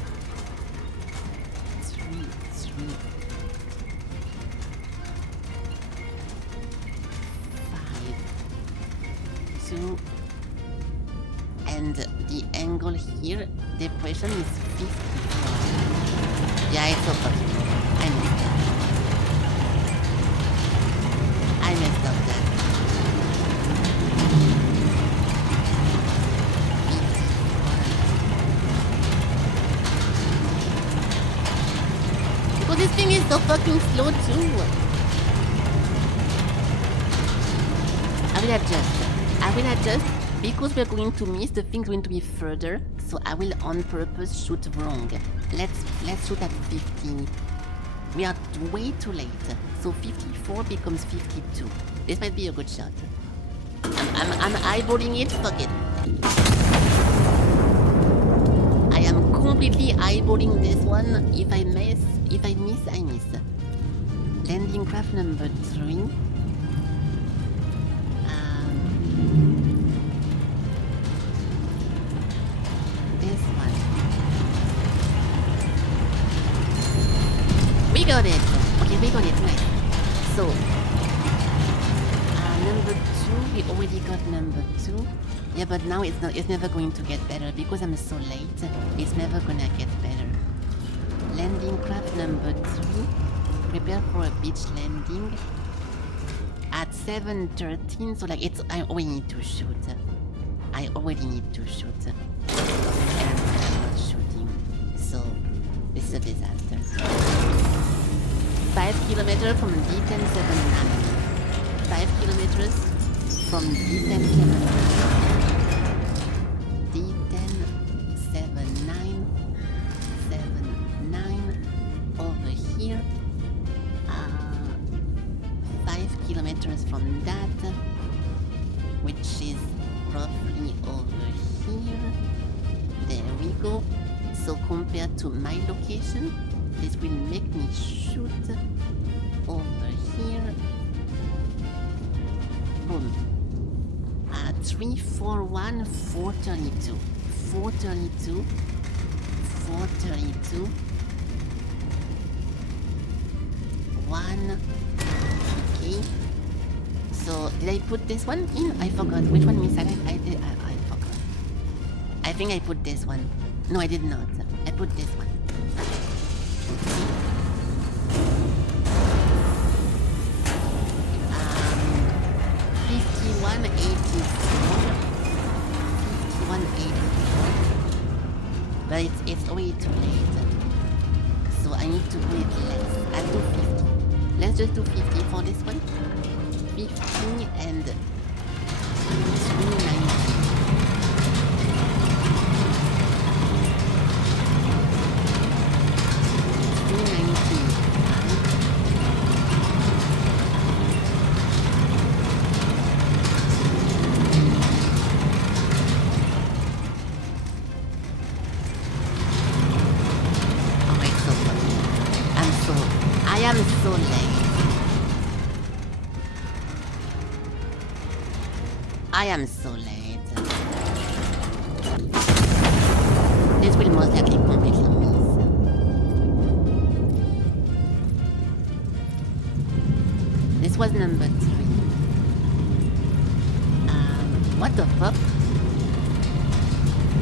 3352. And the angle here, depression is 54. Yeah, it's so fucking low. I messed up that. 54. Because this thing is so fucking slow too. I will adjust because we're going to miss, the thing's going to be further, so I will on purpose shoot wrong. Let's shoot at 50. We are way too late, so 54 becomes 52. This might be a good shot. I'm eyeballing it, fuck it. I am completely eyeballing this one. If I miss, I miss. Landing craft number 3. We got it! Okay, we got it, nice. So, number 2, we already got number 2. Yeah, but now it's never going to get better because I'm so late. It's never gonna get better. Landing craft number 3. Prepare for a beach landing. At 7:13, so like I already need to shoot. And I'm not shooting. So, this is a disaster. 5 kilometers from D1079. 5 kilometers from D1079. D1079. 79 over here. 5 kilometers from that, which is roughly over here. There we go. So compared to my location, this will make me shoot over here. Boom. 341, 432. 432. 432. 1. Okay. So, did I put this one in? I forgot. Which one missed? I forgot. I think I put this one. No, I did not. I put this one. 5184. But it's way too late. So I need to do it less. I'll do 50. Let's just do 50 for this one. 50 and 290. I am so late. I am so late. This will most likely completely miss. This was number 3. What the fuck?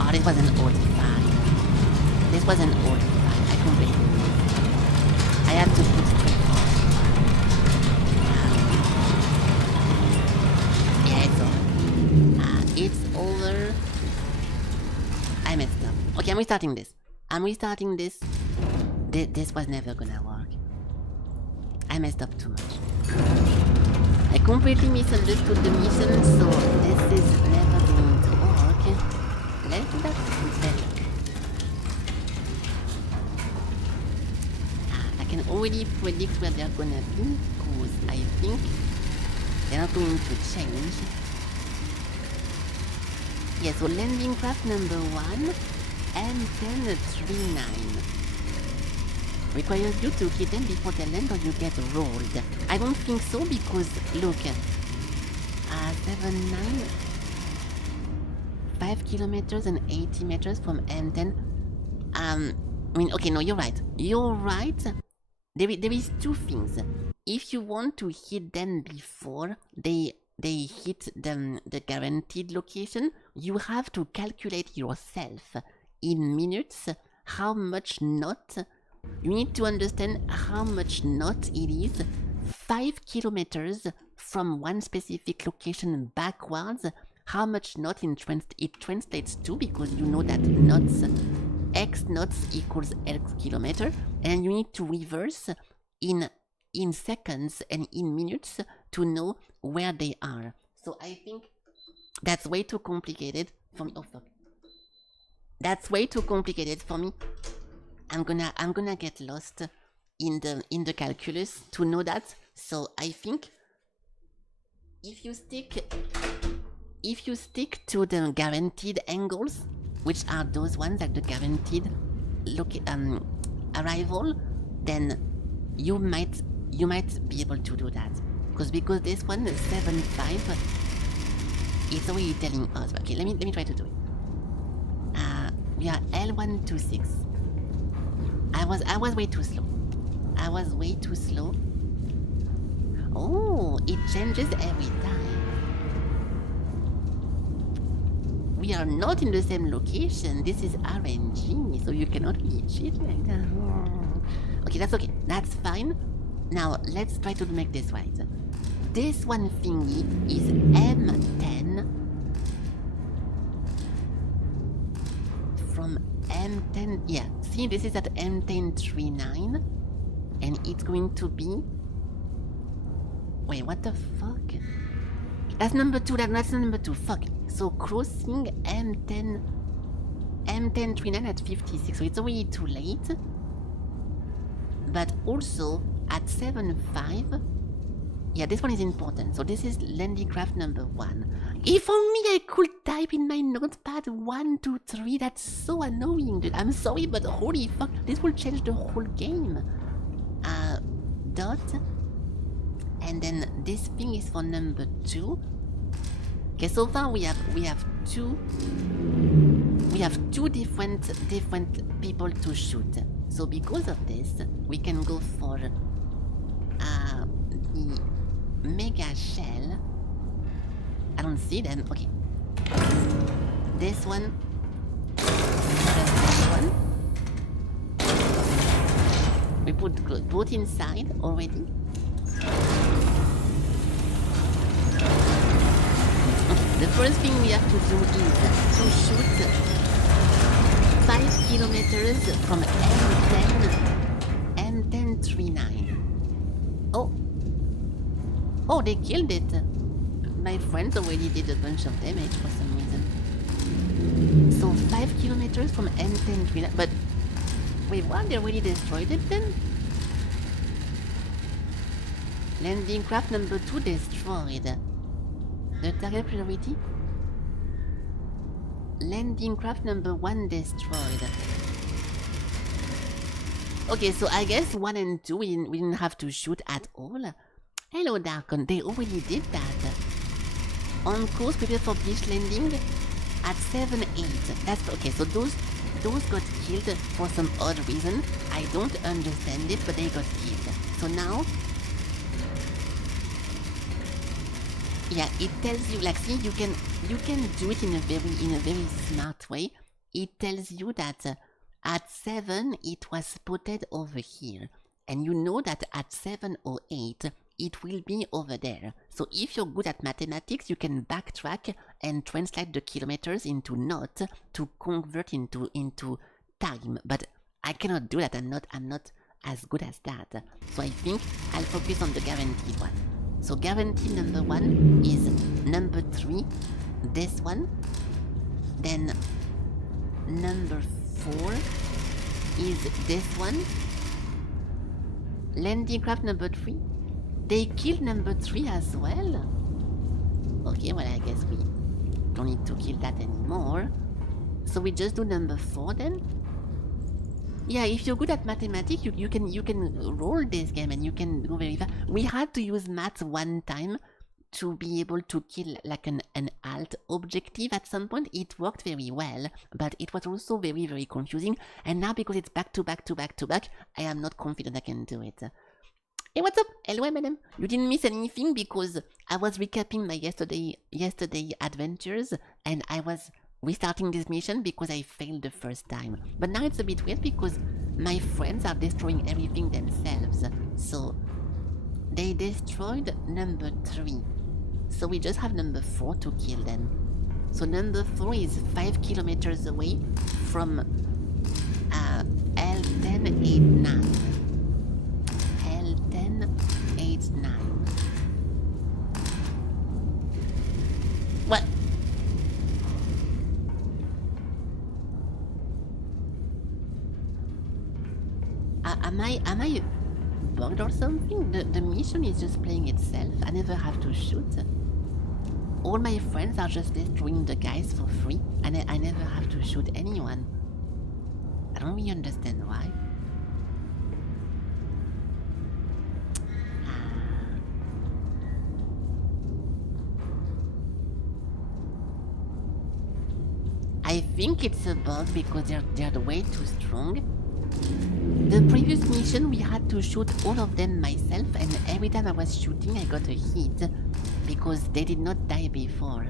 Oh, this was an old file. This was an old file. I completely missed. I have to put 3 on. Yeah, it's over. It's over. I messed up. Okay, I'm restarting this. This was never gonna work. I messed up too much. I completely misunderstood the mission, so this is never going to work. Let's do that better. I can already predict where they're gonna be, because I think they're not going to change. Yeah, so landing craft number 1, M1039. Requires you to hit them before they land or you get rolled. I don't think so because, look, 7, 9, 5 kilometers and 80 meters from M10. I mean, okay, no, you're right. You're right. There is two things. If you want to hit them before they hit the guaranteed location, you have to calculate yourself in minutes how much knot. You need to understand how much knot it is 5 kilometers from one specific location backwards, how much knot it translates to, because you know that knots, x knots equals x kilometer, and you need to reverse in seconds and in minutes to know where they are. So I think that's way too complicated for me. Oh fuck. That's way too complicated for me. I'm gonna get lost in the calculus to know that. So I think if you stick to the guaranteed angles, which are those ones like the guaranteed arrival, then you might be able to do that. Because this one is 7.5, it's already telling us. Okay, let me try to do it. We are L126. I was way too slow. Oh, it changes every time. We are not in the same location. This is RNG, so you cannot really cheat like that. Okay, that's okay. That's fine. Now, let's try to make this right. This one thingy is M10 from M10. Yeah, see, this is at M1039, and it's going to be. Wait, what the fuck? That's number 2. That's number 2. Fuck. So crossing M1039 at 56. So it's already too late. But also at 7.5. Yeah, this one is important. So this is landing craft number 1. If only I could type in my notepad 1, 2, 3. That's so annoying, dude. I'm sorry, but holy fuck, this will change the whole game. Dot. And then this thing is for number 2. Okay, so far we have two different people to shoot. So because of this, we can go for the mega shell. I don't see them. Okay. This one. This one. We put both inside already. The first thing we have to do is to shoot 5 kilometers from M1039. Oh, they killed it. My friends already did a bunch of damage for some reason. So 5 kilometers from M1039. But wait, what? They already destroyed it then? Landing craft number 2 destroyed. The target priority? Landing craft number 1 destroyed. Okay, so I guess 1 and 2 we didn't have to shoot at all. Hello Darkon, they already did that. On course, prepare for beach landing at 7-8. That's okay, so those got killed for some odd reason. I don't understand it, but they got killed. So now, yeah, it tells you, like, see, you can do it in a very smart way. It tells you that at 7 it was spotted over here, and you know that at 7 or 8 it will be over there. So if you're good at mathematics, you can backtrack and translate the kilometers into knot to convert into time. But I cannot do that. I'm not as good as that. So I think I'll focus on the guaranteed one. So guarantee number 1 is number 3, this one. Then number 4 is this one. Landing craft number 3. They killed number 3 as well. Okay, well, I guess we don't need to kill that anymore. So we just do number 4 then? Yeah, if you're good at mathematics, you can roll this game and you can go very fast. We had to use math one time to be able to kill like an alt objective at some point. It worked very well, but it was also very, very confusing. And now because it's back to back to back to back, I am not confident I can do it. Hey, what's up? Hello, madam. You didn't miss anything because I was recapping my yesterday adventures and I was restarting this mission because I failed the first time. But now it's a bit weird because my friends are destroying everything themselves. So they destroyed number 3. So we just have number 4 to kill then. So number 4 is 5 kilometers away from L1089. L1089. What? Am I bugged or something? The mission is just playing itself. I never have to shoot. All my friends are just destroying the guys for free, and I never have to shoot anyone. I don't really understand why. I think it's a bug because they're way too strong. The previous mission we had to shoot all of them myself, and every time I was shooting I got a hit because they did not die before.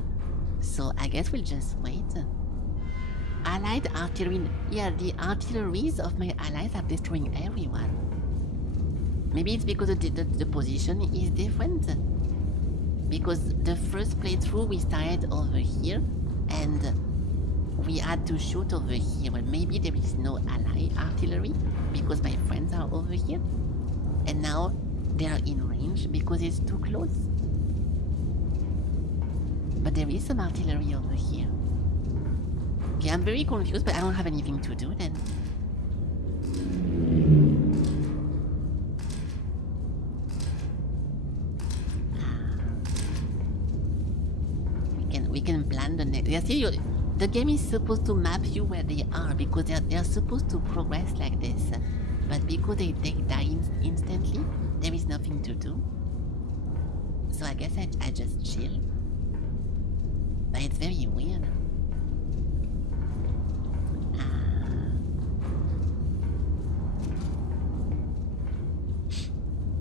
So I guess we'll just wait. Allied artillery. Yeah, the artilleries of my allies are destroying everyone. Maybe it's because the position is different. Because the first playthrough we started over here and we had to shoot over here. Well, maybe there is no ally artillery because my friends are over here. And now they are in range because it's too close. But there is some artillery over here. Okay, I'm very confused, but I don't have anything to do then. We can plan the next. Yeah, see, the game is supposed to map you where they are because they're supposed to progress like this. But because they die instantly, there is nothing to do. So I guess I just chill. But it's very weird.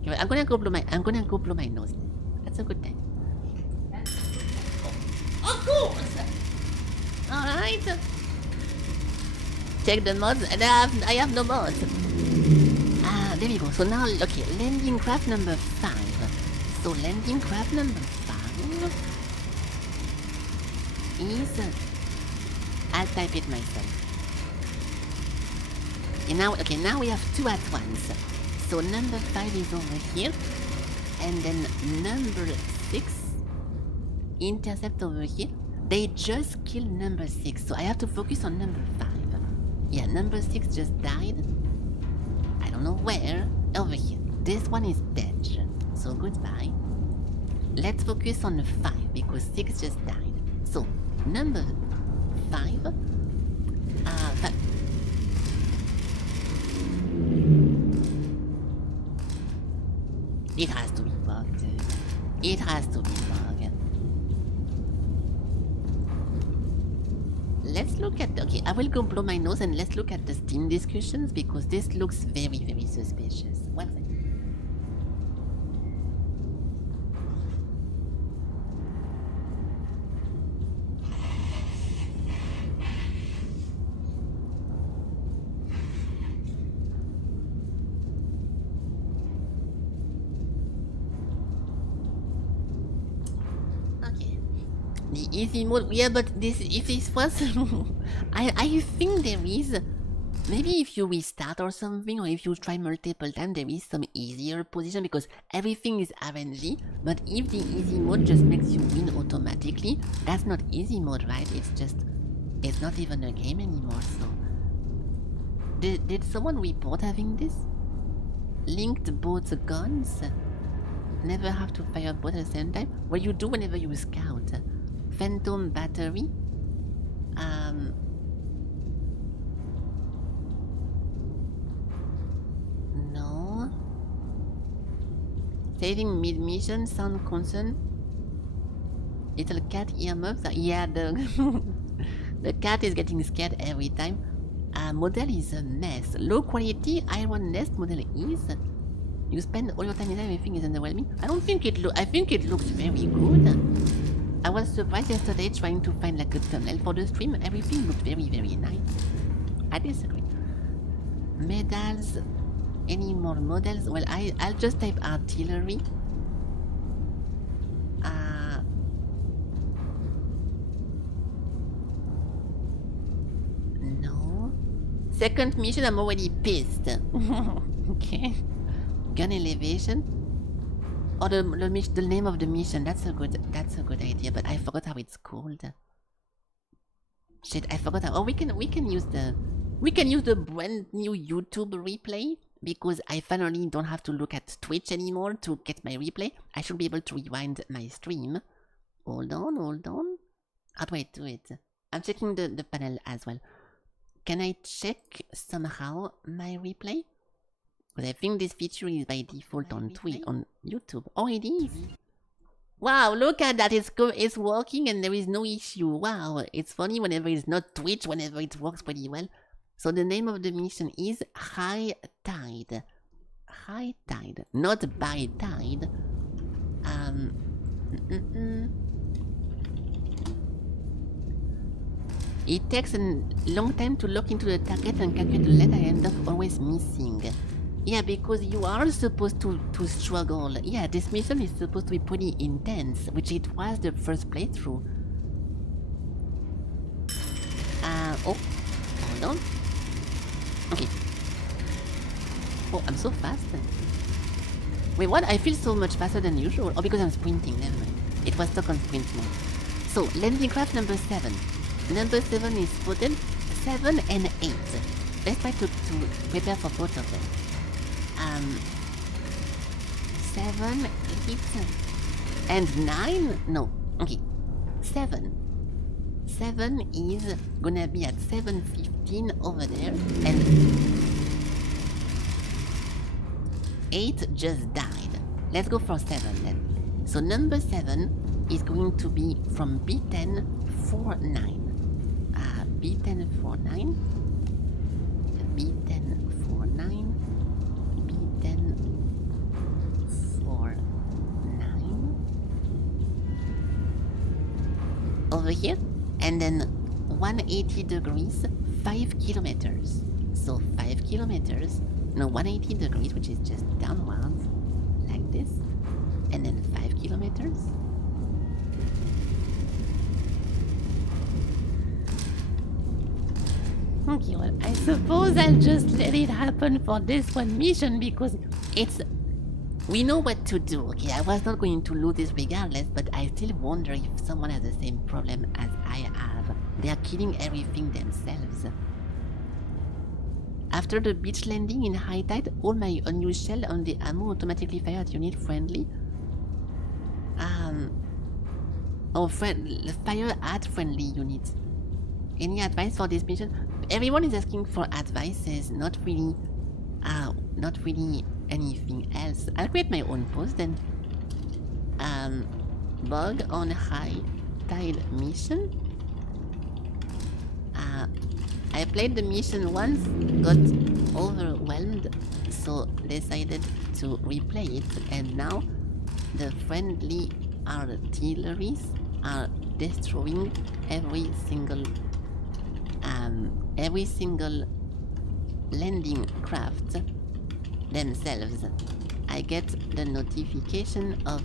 I'm gonna go blow my nose. That's a good thing. Of course! Alright. Check the mods, and I have no mods. There we go. So now, okay, landing craft number 5. So landing craft number 5 is... I'll type it myself. Okay, now we have 2 at once. So number 5 is over here. And then number 6, intercept over here. They just killed number 6, so I have to focus on number 5. Yeah, number 6 just died. I don't know where. Over here. This one is dead. So goodbye. Let's focus on 5 because 6 just died. So number 5. It has to be bugged. It has to be bugged. Let's look at... Okay, I will go blow my nose and let's look at the Steam discussions because this looks very, very suspicious. One second. Okay. The easy mode... Yeah, but this... If this was... I think there is Maybe if you restart or something, or if you try multiple times, there is some easier position because everything is RNG. But if the easy mode just makes you win automatically, that's not easy mode, right? It's not even a game anymore. So, did someone report having this? Linked both guns. Never have to fire both at the same time. What you do whenever you scout? Phantom battery. No. Saving mid-mission, sound concern. Little cat earmuffs. Yeah, the cat is getting scared every time. Model is a mess. Low quality iron nest model is. You spend all your time in everything is underwhelming. I think it looks very good. I was surprised yesterday trying to find like a thumbnail for the stream. Everything looked very, very nice. I disagree. Medals. Any more models? Well, I'll just type artillery. No. Second mission, I'm already pissed. Okay. Gun elevation. Or the name of the mission. That's a good idea. But I forgot how it's called. Shit, I forgot how. Oh, we can use the brand new YouTube replay because I finally don't have to look at Twitch anymore to get my replay. I should be able to rewind my stream. Hold on. How do I do it? I'm checking the panel as well. Can I check somehow my replay? Because I think this feature is by default on YouTube. Oh, it is. Wow, look at that. It's working and there is no issue. Wow, it's funny whenever it's not Twitch, whenever it works pretty well. So the name of the mission is High Tide. High Tide, not by tide. It takes a long time to look into the target and calculate the letter I end up always missing. Yeah, because you are supposed to struggle. Yeah, this mission is supposed to be pretty intense, which it was the first playthrough. Oh, hold on. Okay. Oh, I'm so fast. Wait, what? I feel so much faster than usual. Oh, because I'm sprinting, never mind. It was stuck on sprint mode. So, landing craft number 7. Number 7 is spotted. 7 and 8. Let's try to prepare for both of them. 7, 8, and 9? No. Okay. 7. 7 is gonna be at 7:15 over there, and 8 just died. Let's go for 7 then. So number 7 is going to be from B10 49. B10 49. B10 49. B10 49. Over here. And then 180 degrees, 5 kilometers. So 5 kilometers, no, 180 degrees, which is just downwards, like this. And then 5 kilometers. Okay, well, I suppose I'll just let it happen for this one mission because we know what to do, okay? I was not going to loot this regardless, but I still wonder if someone has the same problem as I have. They are killing everything themselves. After the beach landing in high tide, all my unused shell on the ammo automatically fire at unit friendly. Fire at friendly units. Any advice for this mission? Everyone is asking for advices, not really anything else. I'll create my own post then. Bug on high tide mission. I played the mission once, got overwhelmed, so decided to replay it, and now the friendly artilleries are destroying every single landing craft themselves. I get the notification of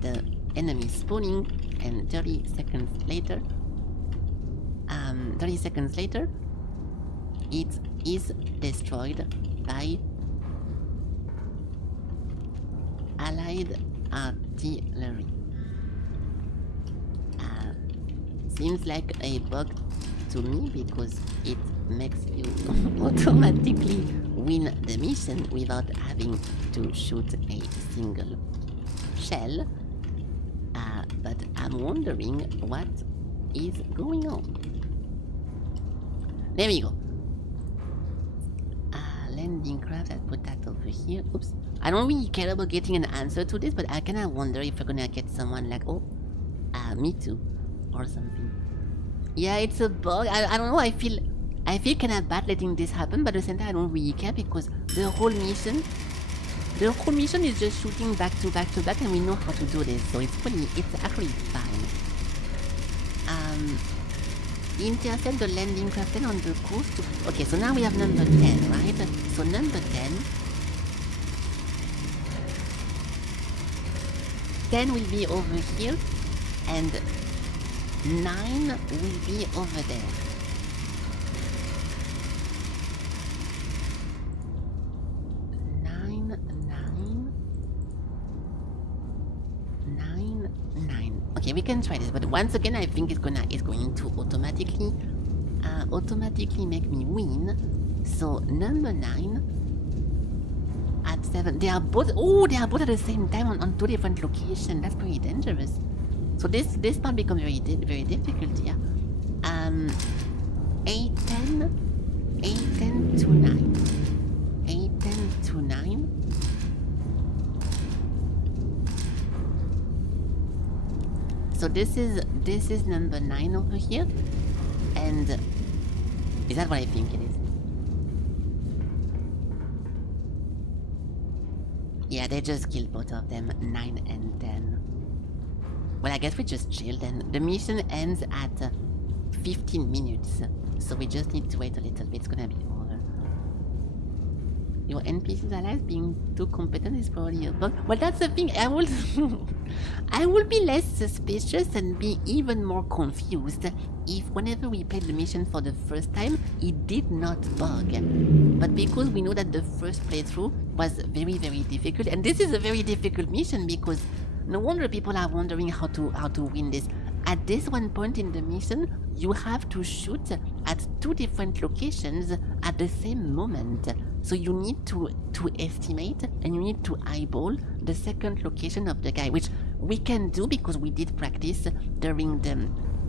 the enemy spawning, and 30 seconds later, it is destroyed by Allied artillery. Seems like a bug to me because it makes you automatically win the mission without having to shoot a single shell. But I'm wondering what is going on. There we go. Landing craft, I'll put that over here. Oops. I don't really care about getting an answer to this, but I kinda wonder if we're gonna get someone like, me too, or something. Yeah, it's a bug. I don't know, I feel kinda bad letting this happen, but at the same time I don't really care because the whole mission is just shooting back to back to back, and we know how to do this, so it's actually fine. Intercept the landing craft 10 on the course to... Okay, so now we have number 10, right? So number 10 will be over here, and 9 will be over there. Nine. Okay, we can try this, but once again, I think it's going to automatically make me win. So number 9 at 7. They are both at the same time on 2 different locations. That's pretty dangerous. So this part becomes very difficult here. 8-10 to 9. 8-10 to 9. So this is number 9 over here, and is that what I think it is? Yeah, they just killed both of them, 9 and 10. Well, I guess we just chill then. The mission ends at 15 minutes, so we just need to wait a little bit. It's gonna be over. Your NPCs allies being too competent is probably a bug. Well, that's the thing. I will be less suspicious and be even more confused if whenever we played the mission for the first time, it did not bug. But because we know that the first playthrough was very difficult, and this is a very difficult mission because no wonder people are wondering how to win this. At this one point in the mission, you have to shoot at 2 different locations at the same moment. So you need to estimate and you need to eyeball the second location of the guy, which we can do because we did practice during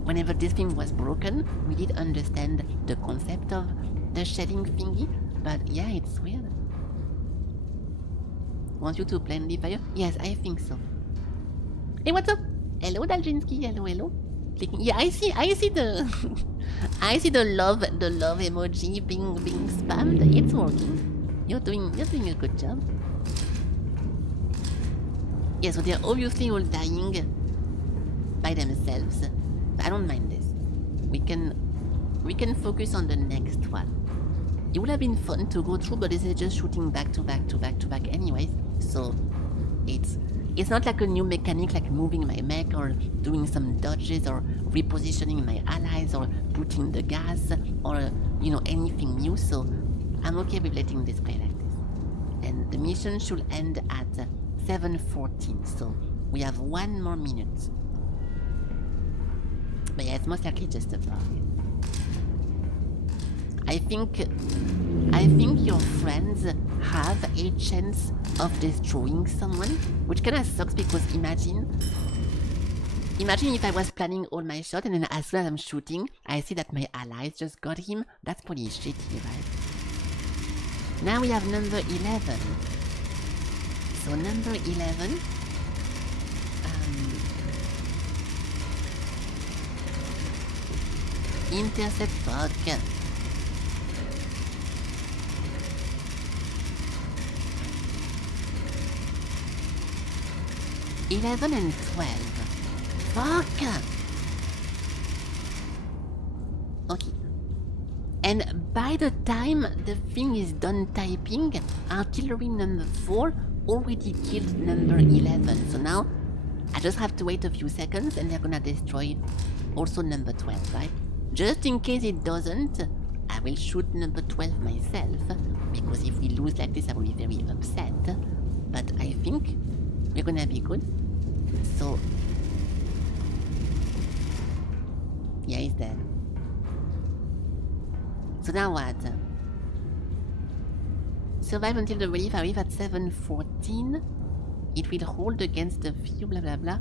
whenever this thing was broken, we did understand the concept of the shelling thingy. But yeah, it's weird. Want you to blindly fire? Yes, I think so. Hey, what's up? Hello, Daljinsky. Hello. Clicking. Yeah, I see the I see the love emoji being spammed. It's working. You're doing a good job. Yeah, so they're obviously all dying by themselves. But I don't mind this. We can focus on the next one. It would have been fun to go through, but this is just shooting back to back anyways. So it's not like a new mechanic like moving my mech or doing some dodges or repositioning my allies or putting the gas or anything new, so I'm okay with letting this play like this. And the mission should end at 7:14, so we have 1 more minute. But yeah, it's most likely just a bug. I think your friends have a chance of destroying someone, which kinda sucks because imagine if I was planning all my shots and then as soon as I'm shooting, I see that my allies just got him. That's pretty shitty, right? Now we have number 11. So number 11... intercept bug. 11 and 12. Fuck! Okay. And by the time the thing is done typing, artillery number 4 already killed number 11. So now, I just have to wait a few seconds and they're gonna destroy also number 12, right? Just in case it doesn't, I I will shoot number 12 myself, because if we lose like this, I will be very upset. But I think we're gonna be good. So, yeah, he's dead. So now what? Survive until the relief arrive at 7:14. It will hold against the few, blah blah blah.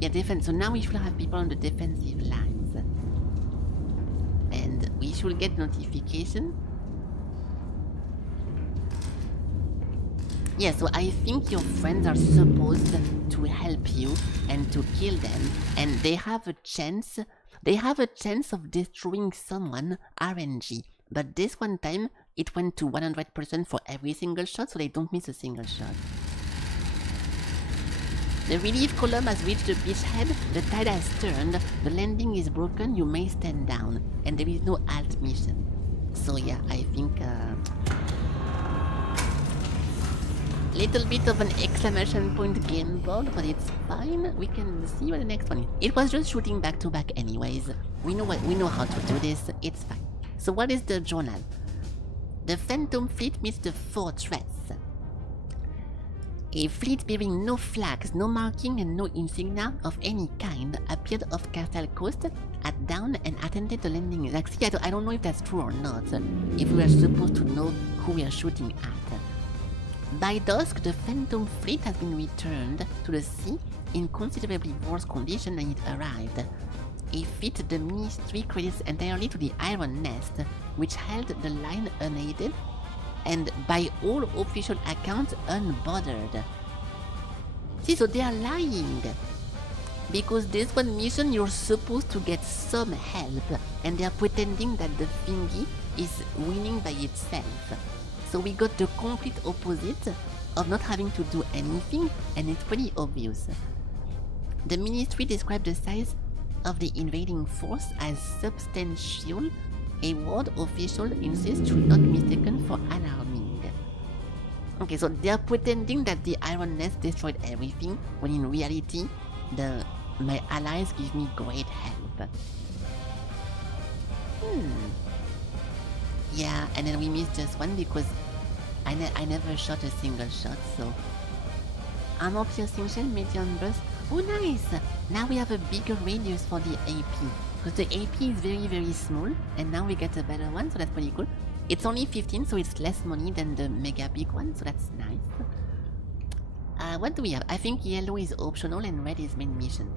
Yeah, defense. So now we should have people on the defensive lines. And we should get notification. Yeah, so I think your friends are supposed to help you and to kill them, and they have a chance of destroying someone RNG. But this one time, it went to 100% for every single shot, so they don't miss a single shot. The relief column has reached the beachhead, the tide has turned, the landing is broken, you may stand down, and there is no alt mission. So yeah, I think little bit of an exclamation point game board, but it's fine. We can see what the next one is. It was just shooting back to back anyways. We know how to do this, it's fine. So what is the journal? The Phantom Fleet meets the fortress. A fleet bearing no flags, no marking and no insignia of any kind appeared off Castle Coast at dawn and attended the landing. Like, see, I don't know if that's true or not, if we are supposed to know who we are shooting at. By dusk, the Phantom Fleet has been returned to the sea in considerably worse condition than it arrived. A feat the Ministry credits entirely to the Iron Nest, which held the line unaided and by all official accounts unbothered. See, so they are lying. Because this one mission you're supposed to get some help, and they are pretending that the thingy is winning by itself. So we got the complete opposite of not having to do anything, and it's pretty obvious. The Ministry described the size of the invading force as substantial. A ward official insists should not be mistaken for alarming. Okay, so they are pretending that the Iron Nest destroyed everything, when in reality, my allies give me great help. Yeah, and then we missed just one because I never shot a single shot, so... Armor piercing shell, medium burst. Oh nice! Now we have a bigger radius for the AP. Because the AP is very very small, and now we get a better one, so that's pretty cool. It's only 15, so it's less money than the mega big one, so that's nice. What do we have? I think yellow is optional and red is main mission.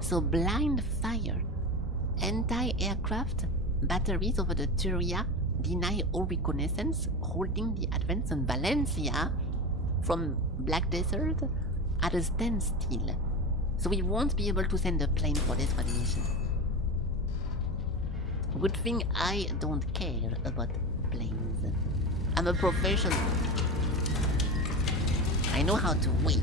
So blind fire. Anti-aircraft batteries over the Turia deny all reconnaissance, holding the advance on Valencia from Black Desert at a standstill. So we won't be able to send a plane for this one mission. Good thing I don't care about planes. I'm a professional. I know how to wait.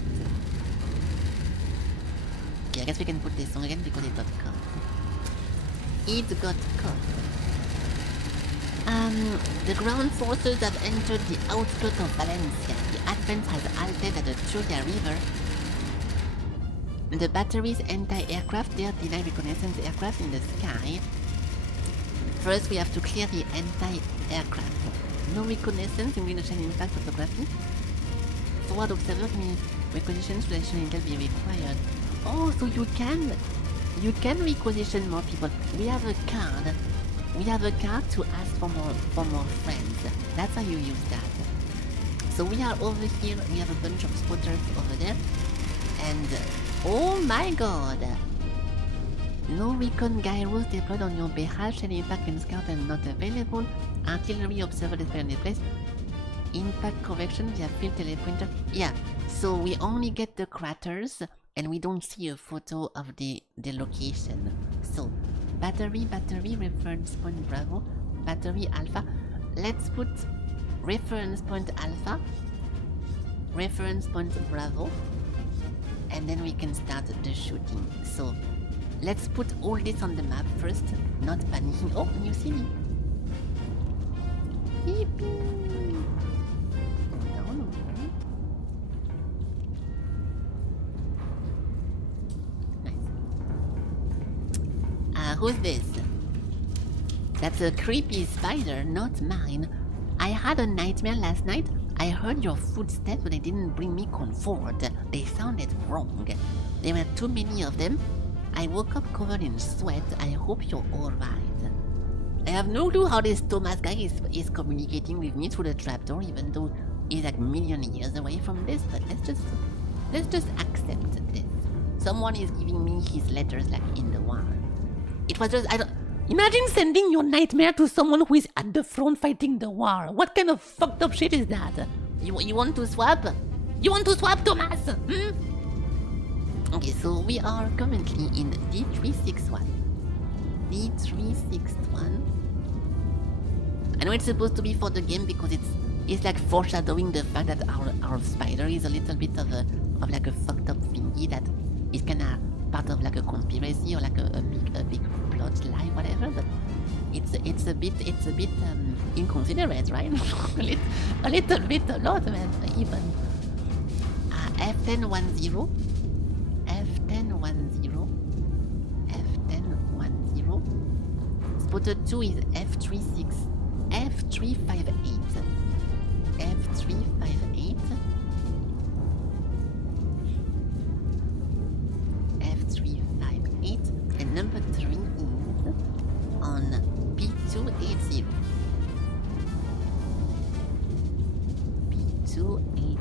Okay, I guess we can put this on again because it got cut. It got cut. The ground forces have entered the outskirts of Valencia. The advance has halted at the Turia River. The batteries anti-aircraft there deny reconnaissance aircraft in the sky. First, we have to clear the anti-aircraft. No reconnaissance in Green impact photography. Forward observer means requisition selection intel be required. Oh, so you can requisition more people. We have a card. We have a card to ask for more friends. That's how you use that. So we are over here. We have a bunch of spotters over there. And oh my god! No recon gyros deployed on your behalf. Shell impact and scout are not available. Artillery observer displayed on the place. Impact correction via field teleprinter. Yeah, so we only get the craters and we don't see a photo of the location. So battery, reference point Bravo, battery Alpha. Let's put reference point Alpha, reference point Bravo, and then we can start the shooting. So let's put all this on the map first, not panicking. Oh, you see me. Yippee! Go down, okay. Nice. Who's this? That's a creepy spider, not mine. I had a nightmare last night. I heard your footsteps, but they didn't bring me comfort. They sounded wrong. There were too many of them. I woke up covered in sweat. I hope you're alright. I have no clue how this Thomas guy is communicating with me through the trapdoor, even though he's like a million years away from this, but let's just accept this. Someone is giving me his letters like in the war. It was just, I don't... Imagine sending your nightmare to someone who is at the front fighting the war. What kind of fucked up shit is that? You want to swap? You want to swap, Thomas? Okay, so we are currently in D361. D361. I know it's supposed to be for the game because it's like foreshadowing the fact that our spider is a little bit of like a fucked up thingy that is kinda part of like a conspiracy or like a big plot lie, whatever, but it's a bit inconsiderate, right? a little bit a lot, man, even. F1010. F1010. F1010. Spotter 2 is F358. F358. F358. And number 3 is on P280. P280.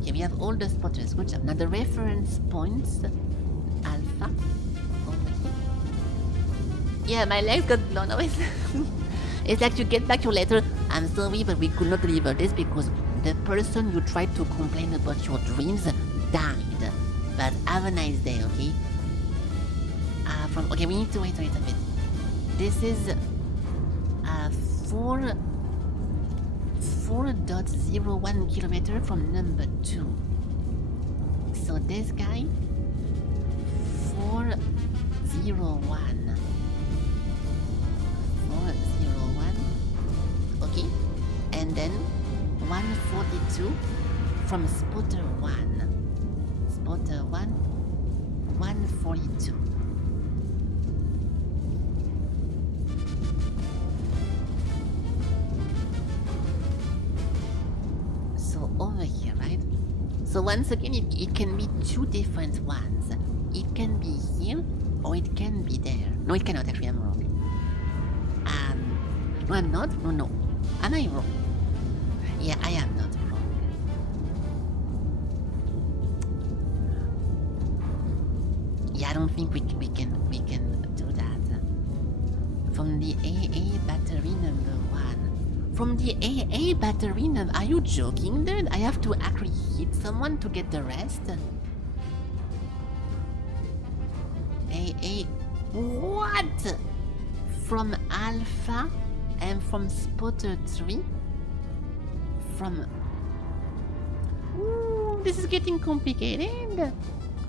Okay, we have all the spotters. Good job. Now the reference points. Alpha. Over here. Yeah, my legs got blown away. It's like you get back your letter. I'm sorry, but we could not deliver this because the person you tried to complain about your dreams died. But have a nice day, okay? Okay, we need to wait a bit. This is 4.01 kilometer from number 2. So this guy 401. 401. Okay. And then 142 from spotter 1. Spotter 1, 142. So over here, right? So once again, it can be two different ones. It can be here, or it can be there. No, it cannot, actually, I'm wrong. No, I'm not? No. Am I wrong? Yeah, I am not wrong. Yeah, I don't think we can do that. From the AA battery number 1. From the AA battery number... Are you joking, dude? I have to actually hit someone to get the rest? AA... What? From Alpha and from Spotter 3? From... Ooh, this is getting complicated.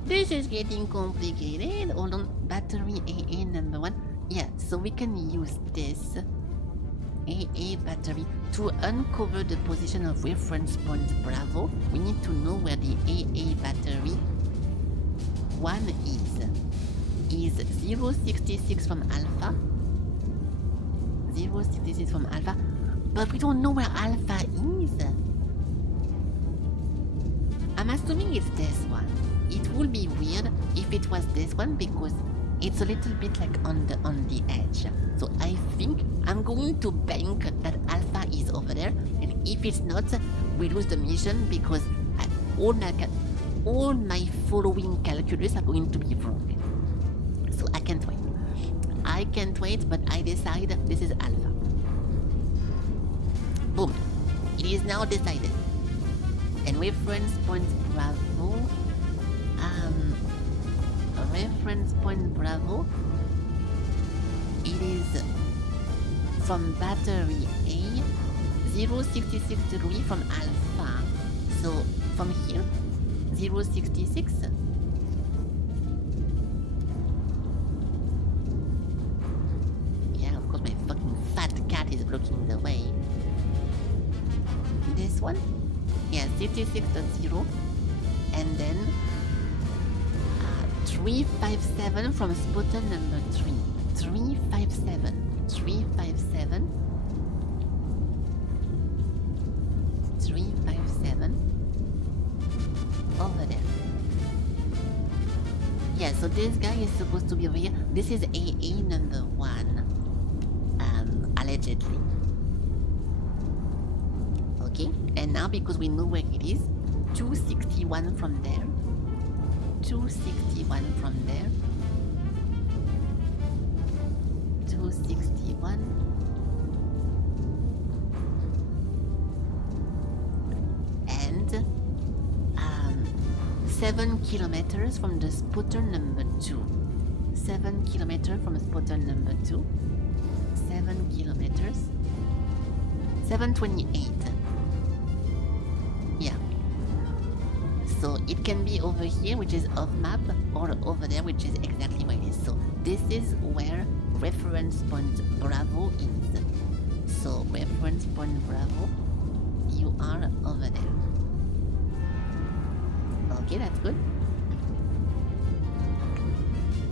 This is getting complicated. Hold on. Battery AA number 1. Yeah, so we can use this AA battery to uncover the position of reference point Bravo. We need to know where the AA battery 1 is. Is 066 from Alpha. 066 from Alpha. But we don't know where Alpha is. I'm assuming it's this one. It would be weird if it was this one because it's a little bit like on the edge. So I think I'm going to bank that Alpha is over there, and if it's not, we lose the mission because all my following calculus are going to be wrong. So I can't wait. I can't wait, but I decide this is Alpha. Boom. It is now decided. And reference point Bravo. Reference point Bravo. It is from battery A, 066 degree from Alpha. So from here, 066. Yeah, of course, my fucking fat cat is blocking the way. This one? Yeah, 66.0. And then 357 from spotter number 3. 357. 357. 357. Over there. Yeah, so this guy is supposed to be over here. This is AA number 1. Allegedly. Okay, and now because we know where it is, 261 from there. 261 from there. 261. And 7 kilometers from the spotter number 2. 7 kilometers from spotter number 2. 7 kilometers. 728. Yeah. So it can be over here, which is off map, or over there, which is exactly where it is. So this is where reference point Bravo is. So reference point Bravo, you are over there. Okay, that's good.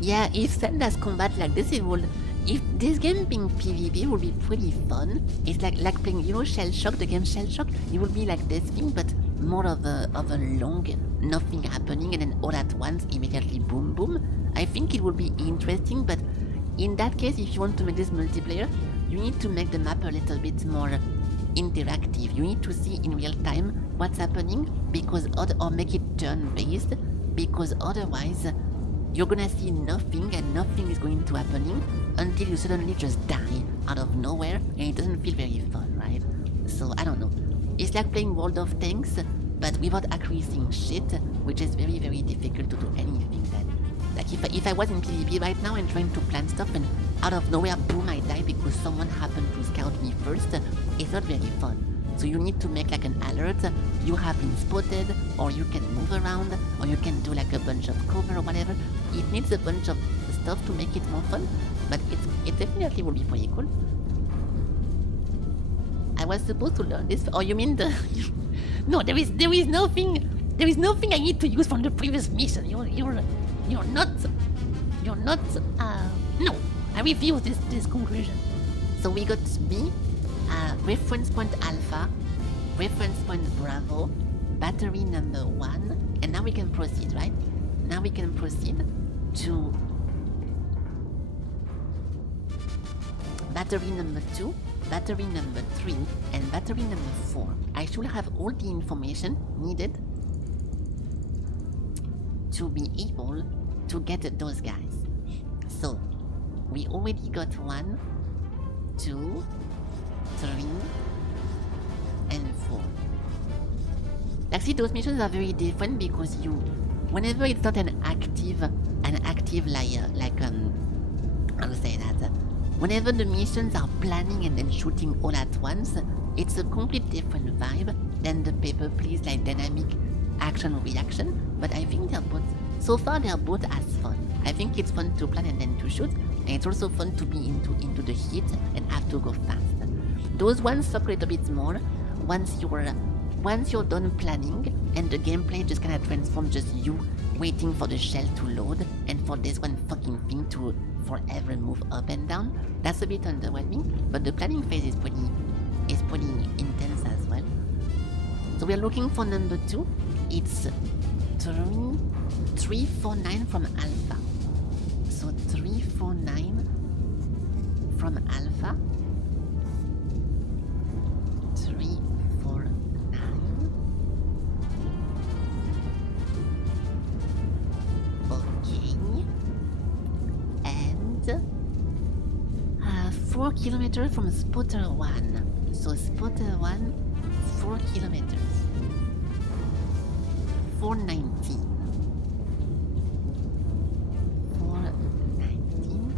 Yeah, if Sand does combat like this, it would. If this game being PvP would be pretty fun. It's like playing, you know, Shell Shock, the game Shell Shock. It would be like this thing, but more of a long, nothing happening, and then all at once, immediately boom boom. I think it would be interesting, but in that case, if you want to make this multiplayer, you need to make the map a little bit more interactive. You need to see in real time what's happening, because or make it turn-based, because otherwise you're gonna see nothing and nothing is going to happening until you suddenly just die out of nowhere, and it doesn't feel very fun, right? So I don't know. It's like playing World of Tanks, but without accuracy shit, which is very, very difficult to do anything then. Like if I was in PvP right now and trying to plan stuff and out of nowhere, boom, I die because someone happened to scout me first, it's not very fun. So you need to make like an alert, you have been spotted, or you can move around, or you can do like a bunch of cover or whatever. It needs a bunch of stuff to make it more fun, but it definitely will be pretty cool. I was supposed to learn this, or you mean the... No, there is nothing I need to use from the previous mission. You're not, no, I refuse this conclusion. So we got B, reference point Alpha, reference point Bravo, battery number 1, and now we can proceed, right? Now we can proceed to battery number 2, battery number 3, and battery number 4. I should have all the information needed to be able to get those guys. So, we already got 1, 2, 3, and 4. Like, see, those missions are very different because whenever it's not an active layer, like, how to say that? Whenever the missions are planning and then shooting all at once, it's a complete different vibe than the Paper Please, like, dynamic action-reaction, but I think they're both, so far they're both as fun. I think it's fun to plan and then to shoot, and it's also fun to be into the heat and have to go fast. Those ones suck a little bit more once you're done planning and the gameplay just kind of transforms just you waiting for the shell to load and for this one fucking thing to forever move up and down. That's a bit underwhelming, but the planning phase is pretty intense as well. So we are looking for number 2. It's 349 from Alpha. So 349 from Alpha. 349. Okay. And 4 kilometers from spotter 1. So spotter 1, 4 kilometers. 419. 419.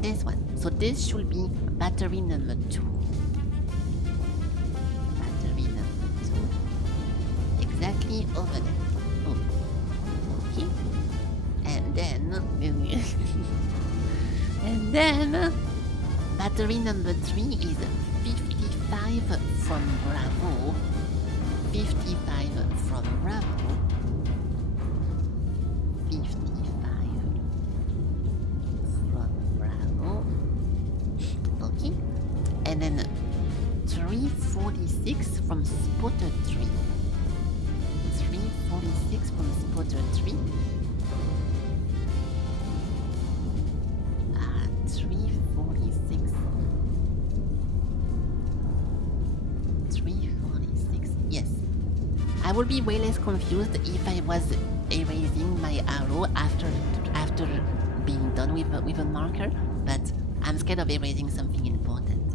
This one. So this should be battery number 2. Battery number 2. Exactly over there. Oh. Okay. And then... and then... battery number 3 is 55 from Bravo. 55 from Bravo. 55 and then 346 from spotter 3. 346 from spotter 3. 346. 346. Yes. I would be way less confused if I was erasing my arrow after being done with a marker, but I'm scared of erasing something important.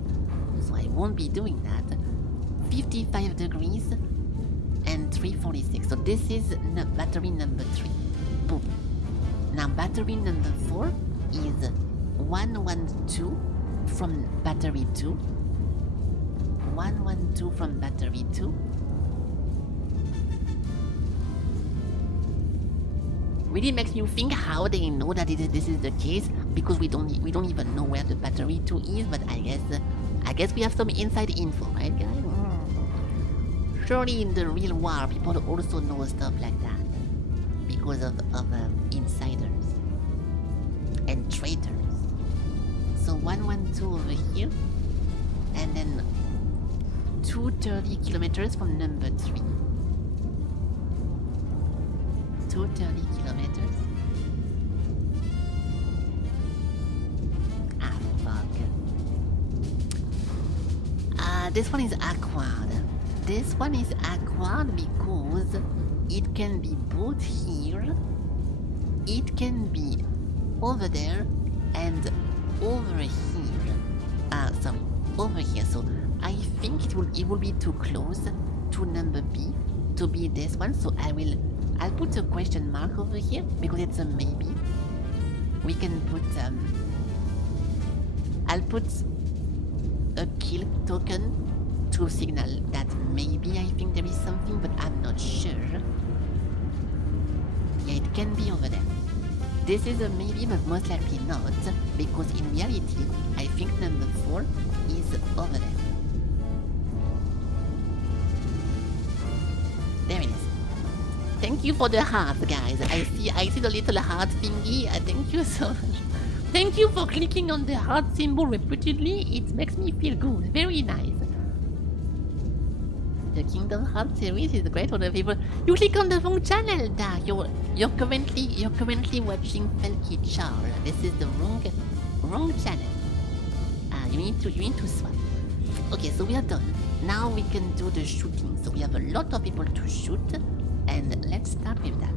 So I won't be doing that. 55 degrees and 346. So this is battery number 3. Boom. Now battery number 4 is 112 from battery 2. 112 from battery 2. Really makes you think how they know that this is the case, because we don't even know where the battery 2 is, but I guess we have some inside info, right guys? Surely in the real war people also know stuff like that because of insiders and traitors. So 112 over here, and then 230 kilometers from number 3. 230 kilometers. Ah, fuck. This one is awkward. This one is awkward because it can be both here, it can be over there, and over here. Sorry, over here. So I think it will be too close to number B to be this one. So I'll put a question mark over here because it's a maybe. We can put I'll put a kill token to signal that maybe I think there is something, but I'm not sure. Yeah, it can be over there. This is a maybe, but most likely not, because in reality, I think number 4 is over there. There it is. Thank you for the heart, guys. I see the little heart thingy. Thank you so much. Thank you for clicking on the heart symbol repeatedly. It makes me feel good. Very nice. The Kingdom Hearts series is great for the people. You click on the wrong channel, Da. You're currently watching Felky Char. This is the wrong channel. You need to swap. Okay, so we are done. Now we can do the shooting. So we have a lot of people to shoot, and let's start with that.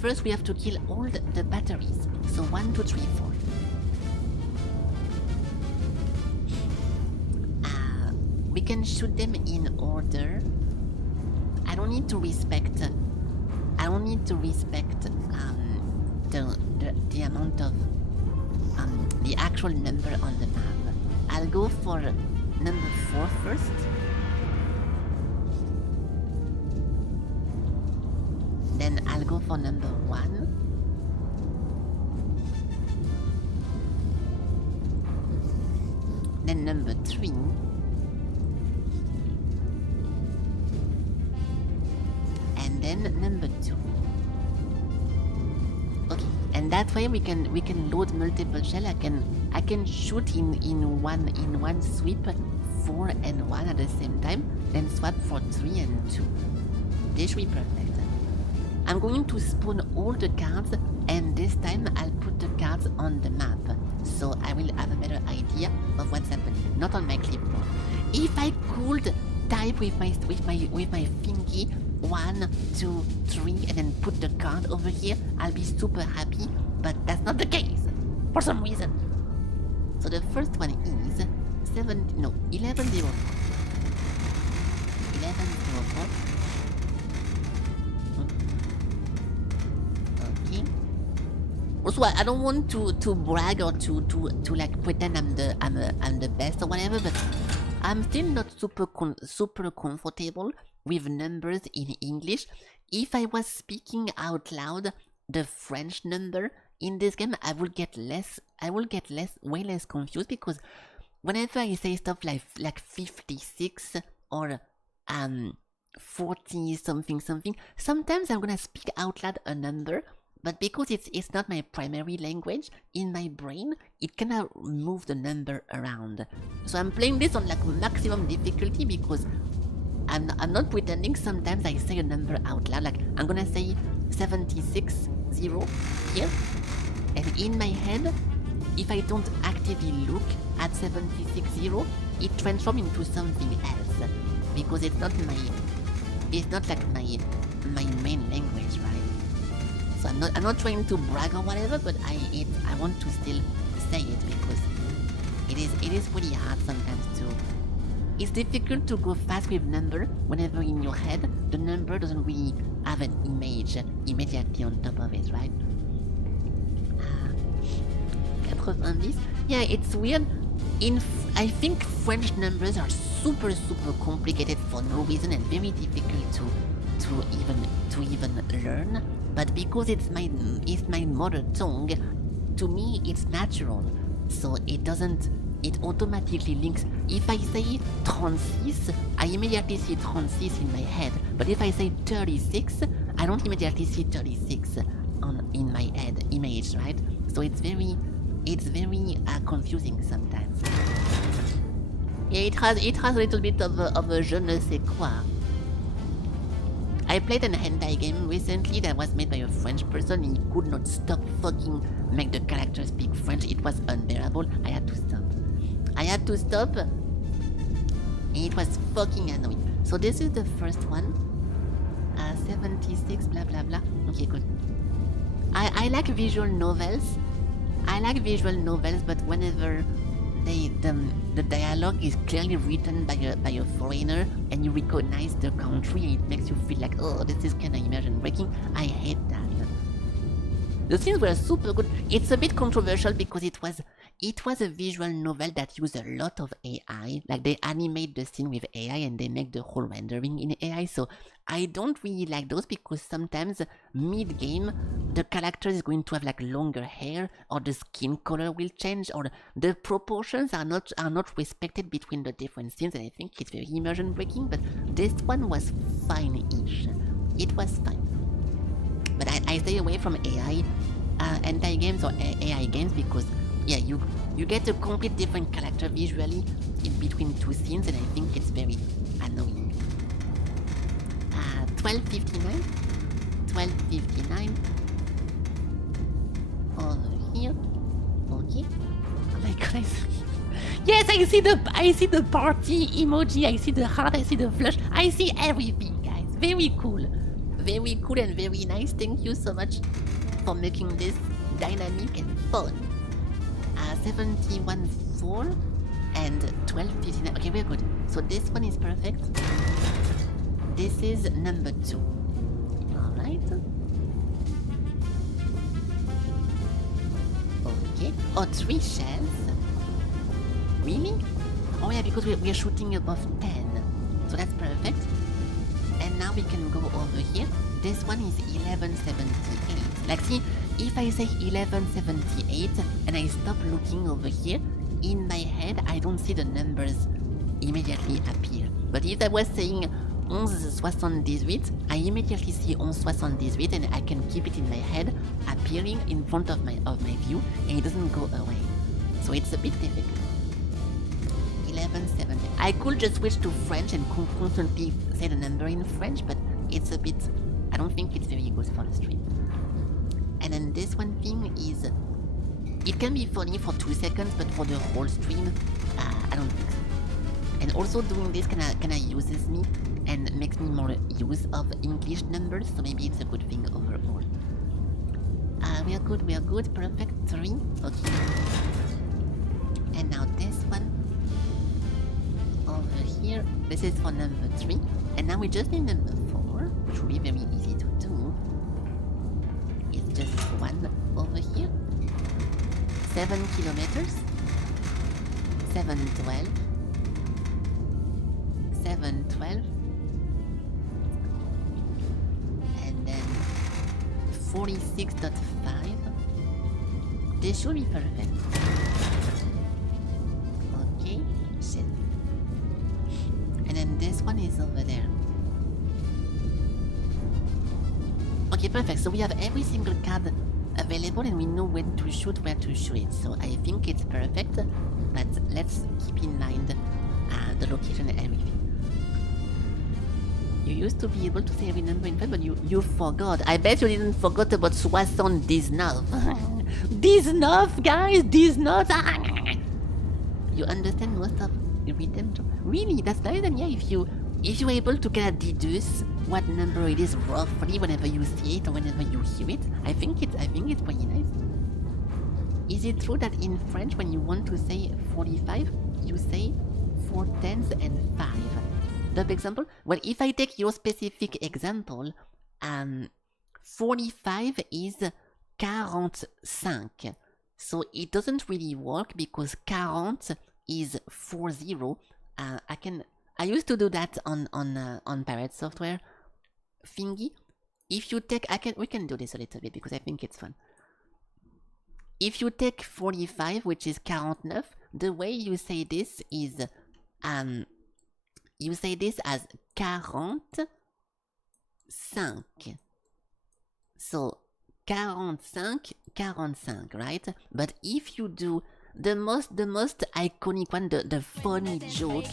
First we have to kill all the batteries. So 1, 2, 3, 4. We can shoot them in order. I don't need to respect the amount of the actual number on the map. I'll go for number 4 first. Then I'll go for number 1. Then number 3. And then number 2. Okay, and that way we can load multiple shell. I can shoot in one sweep 4 and 1 at the same time, then swap for 3 and 2. This should be perfect. I'm going to spawn all the cards, and this time I'll put the cards on the map, so I will have a better idea of what's happening, not on my clipboard. If I could type with my thingy 1, 2, 3, and then put the card over here, I'll be super happy, but that's not the case for some reason. So the first one is 1104. 1104. Okay. Also, I don't want to brag or to like pretend I'm the best or whatever, but I'm still not super comfortable with numbers in English. If I was speaking out loud the French number in this game, I will get way less confused, because whenever I say stuff like 56 or 40 something, sometimes I'm gonna speak out loud a number, but because it's not my primary language, in my brain, it cannot move the number around. So I'm playing this on like maximum difficulty because I'm not pretending. Sometimes I say a number out loud, like I'm gonna say 76 0 here, and in my head, if I don't actively look at 76 0, it transforms into something else because it's not like my main language, right? So I'm not trying to brag or whatever, but I want to still say it because it is pretty hard sometimes to. It's difficult to go fast with number whenever in your head the number doesn't really have an image immediately on top of it, right? 90. Yeah, it's weird. I think French numbers are super complicated for no reason and very difficult to even learn. But because it's my mother tongue, to me it's natural. So it automatically links. If I say 36, I immediately see 36 in my head. But if I say 36, I don't immediately see 36 in my head image, right? So it's very confusing sometimes. Yeah, it has a little bit of a je ne sais quoi. I played an hentai game recently that was made by a French person. He could not stop fucking make the characters speak French. It was unbearable. I had to stop. And it was fucking annoying. So this is the first one. 76 blah blah blah. Okay, good. I like visual novels. But whenever the dialogue is clearly written by a foreigner and you recognize the country, it makes you feel like, oh, this is kind of immersion breaking. I hate that. The scenes were super good. It's a bit controversial because it was a visual novel that used a lot of AI. Like they animate the scene with AI and they make the whole rendering in AI. So I don't really like those because sometimes mid-game the character is going to have like longer hair or the skin color will change or the proportions are not respected between the different scenes, and I think it's very immersion breaking. But this one was fine-ish. It was fine. But I stay away from AI anti-games or AI games because yeah, you get a complete different character visually in between two scenes, and I think it's very annoying. 12:59 over here. Okay. Oh my god, yes, I see the party emoji, I see the heart, I see the flush, I see everything, guys. Very cool and very nice. Thank you so much for making this dynamic and fun. 71.4 and 12:59. Okay, we're good. So this one is perfect. This is number 2. Alright. Okay. Oh, 3 shells. Really? Oh yeah, because we're shooting above 10. So that's perfect. And now we can go over here. This one is 1178. Like, see, if I say 1178 and I stop looking over here, in my head I don't see the numbers immediately appear. But if I was saying 1178, I immediately see 1178 and I can keep it in my head appearing in front of my view and it doesn't go away. So it's a bit difficult. 1170. I could just switch to French and constantly say the number in French, but it's a bit, I don't think it's very good for the stream. And then this one thing is, it can be funny for 2 seconds, but for the whole stream, I don't think so. And also doing this kinda uses me and makes me more use of English numbers, so maybe it's a good thing overall. We are good, perfect, 3, okay. And now this one, over here, this is for number 3, and now we just need number 4, which will be very easy to do. It's just one over here. 7 kilometers. 712. 712. And then 46.5. This should be perfect. Okay, shit. And then this one is over there. Okay, perfect. So we have every single card available and we know when to shoot, where to shoot it. So I think it's perfect, but let's keep in mind the location and everything. You used to be able to say every number in fact, but you forgot. I bet you didn't forget about 79. 19, guys, 19. You understand most of the rhythm? Really, that's nice. And yeah, if you're able to kind of deduce what number it is roughly whenever you see it or whenever you hear it, I think it's pretty nice. Is it true that in French, when you want to say 45, you say 4 tenths and 5? The example? Well, if I take your specific example, 45 is 45. So it doesn't really work because 40 is 40. I used to do that on Pirate Software thingy. If you take, we can do this a little bit because I think it's fun. If you take 45, which is 49, the way you say this is, you say this as 45. So 45, right? But if you do the most iconic one, the funny joke.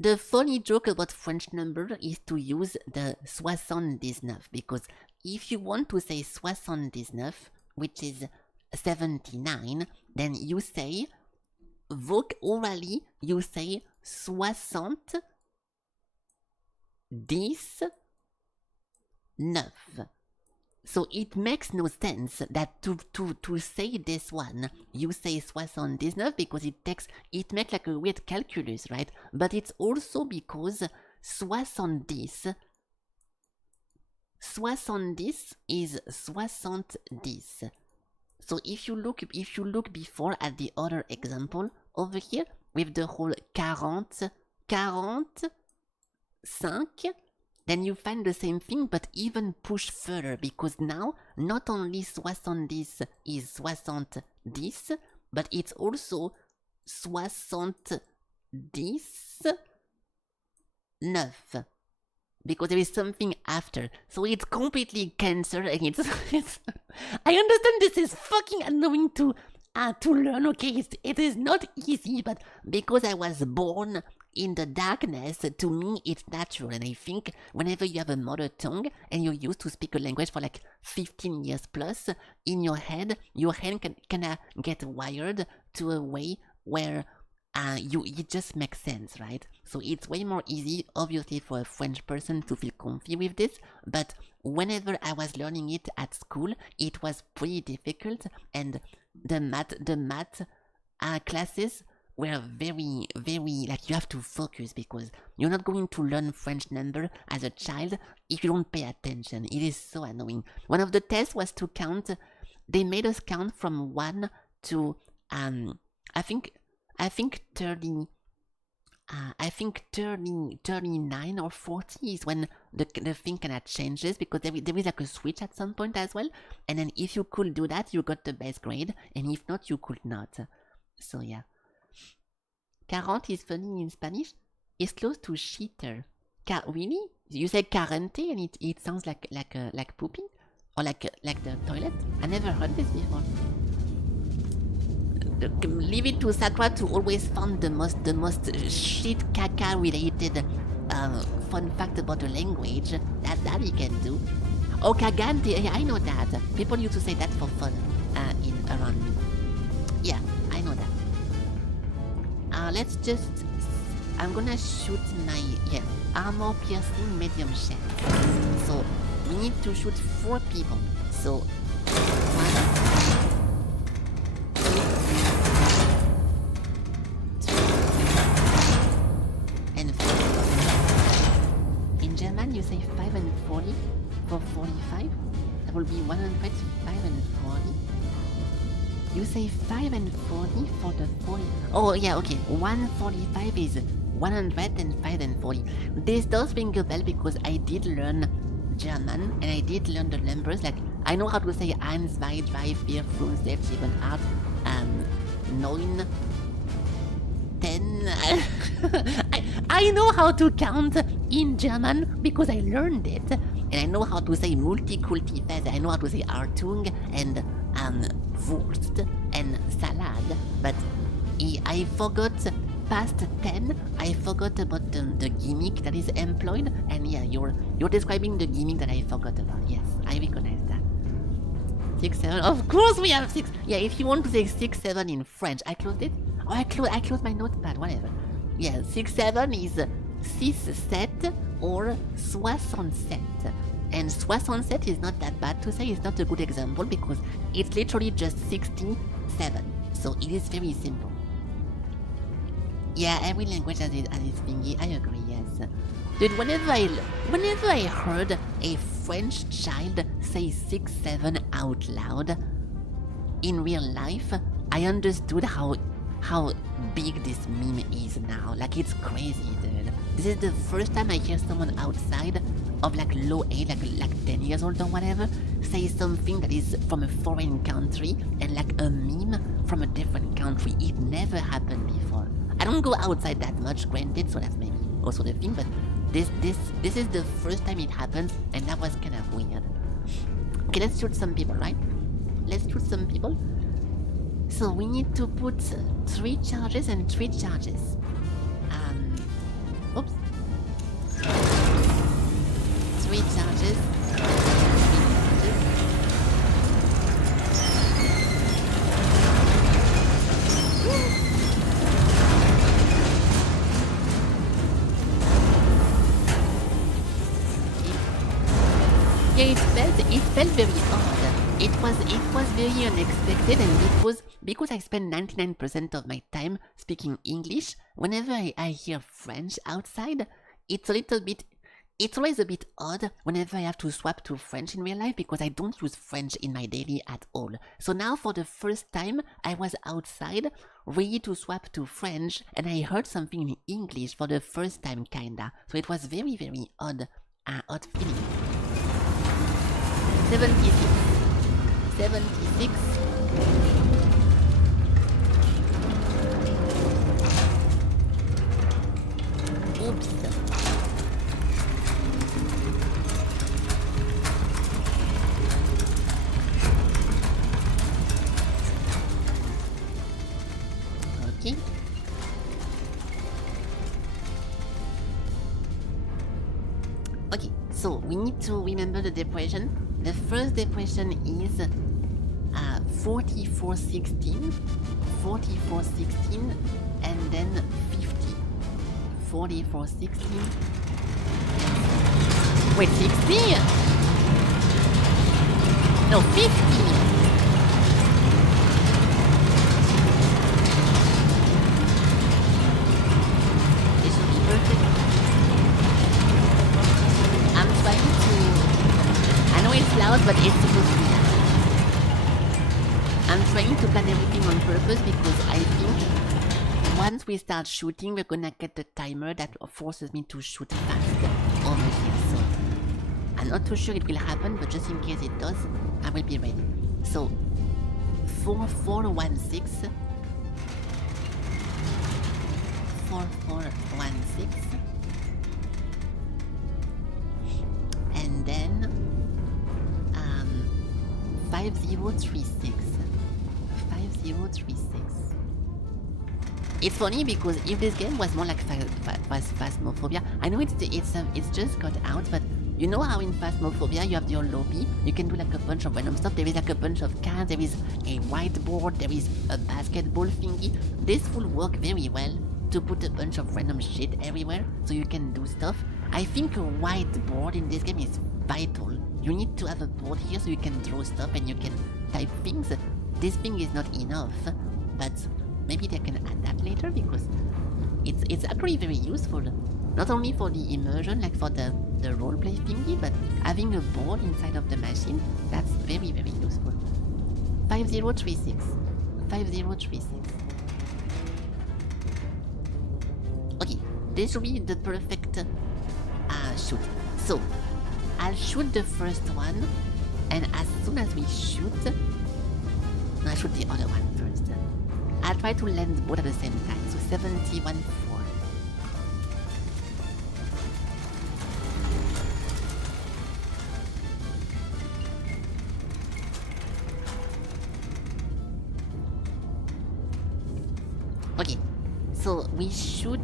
The funny joke about French number is to use the 79, because if you want to say 79, which is 79, then you say, orally, you say 60, 19. So it makes no sense that to say this one, you say 79 because it makes like a weird calculus, right? But it's also because 70 is 70. So if you look before at the other example over here with the whole 40, 45, then you find the same thing but even push further, because now not only 70 is 70, but it's also 79, because there is something after. So it's completely cancelled and it's I understand this is fucking annoying to learn, okay? It is not easy, but because I was born in the darkness, to me it's natural. And I think whenever you have a mother tongue and you're used to speak a language for like 15 years plus, in your head can get wired to a way where it just makes sense, right? So it's way more easy, obviously, for a French person to feel comfy with this, but whenever I was learning it at school, it was pretty difficult, and the math classes were very, very, like, you have to focus, because you're not going to learn French number as a child if you don't pay attention. It is so annoying. One of the tests was to count. They made us count from 1 to, I think 30, I think 39 or 40 is when the thing kind of changes, because there is like a switch at some point as well. And then if you could do that, you got the best grade, and if not, you could not. So yeah. 40 is funny in Spanish. It's close to cheater. Really? You say carente and it sounds like pooping? Or like the toilet? I never heard this before. Leave it to Sakura to always find the most shit caca related fun fact about a language. That he can do. Oh, cagante, yeah, I know that. People used to say that for fun around me. Yeah, I know that. Let's just, I'm gonna shoot my, armor piercing medium shell. So, we need to shoot 4 people. So, 1, 2, 3, and 4. In German, you say 5 and 40 for 45. That will be 105 and 40. You say 5 and 40 for the 40. Oh, yeah, okay. 145 is 105 and 40. This does ring a bell because I did learn German and I did learn the numbers. Like, I know how to say 1, 2, 3, 4, 5, 6, 7, 8, 9, 10. I know how to count in German because I learned it. and I know how to say multiculti feather. I know how to say Artung and Wurst and salad, but I forgot past 10. I forgot about the gimmick that is employed, and yeah, you're describing the gimmick that I forgot about. Yes, I recognize that. 6, 7. Of course we have 6. Yeah, if you want to say 6, 7 in French, I closed it. Oh, I closed my notepad. Whatever. Yeah, 6, 7 is 6, 7 or 67. And 67 is not that bad to say. It's not a good example because it's literally just 67. So it is very simple. Yeah, every language has its thingy. I agree. Yes. Dude, whenever I heard a French child say 6, 7 out loud in real life, I understood how big this meme is now. Like, it's crazy, dude. This is the first time I hear someone outside of like low age, like 10 years old or whatever, say something that is from a foreign country and like a meme from a different country. It never happened before. I don't go outside that much, granted, so that's maybe also the thing, but this is the first time it happens, and that was kind of weird. Okay, let's shoot some people, right? Let's shoot some people. So we need to put 3 charges and 3 charges. Oops. 3 charges. 3 charges. Yeah, it felt very odd. It was very unexpected, and it was because I spend 99% of my time speaking English. Whenever I hear French outside, it's always a bit odd whenever I have to swap to French in real life because I don't use French in my daily at all. So now for the first time, I was outside, ready to swap to French, and I heard something in English for the first time, kinda. So it was very, very odd feeling. 76. 76. Oops. Okay. Okay, so we need to remember the depression. The first depression is 4416, 4416, and then 50. 4416. Wait, 60? No, 50! This should be perfect. I'm trying to... I know it's loud, but it's supposed to be loud. I'm trying to plan everything on purpose because I think once we start shooting, we're gonna get the timer that forces me to shoot fast over here. So I'm not too sure it will happen, but just in case it does, I will be ready. So 4416, 4416, and then 5036. 5036. It's funny because if this game was more like Phasmophobia, I know it's just got out, but you know how in Phasmophobia you have your lobby, you can do like a bunch of random stuff. There is like a bunch of cards, there is a whiteboard, there is a basketball thingy. This will work very well to put a bunch of random shit everywhere so you can do stuff. I think a whiteboard in this game is vital. You need to have a board here so you can draw stuff and you can type things. This thing is not enough, but maybe they can add that later because it's actually very useful. Not only for the immersion, like for the roleplay thingy, but having a board inside of the machine, that's very, very useful. 5036. 5036. Okay, this should be the perfect shoot. So, I'll shoot the first one, and as soon as we shoot, I'll shoot the other one first. I'll try to land both at the same time, so 71-4. Okay, so we shoot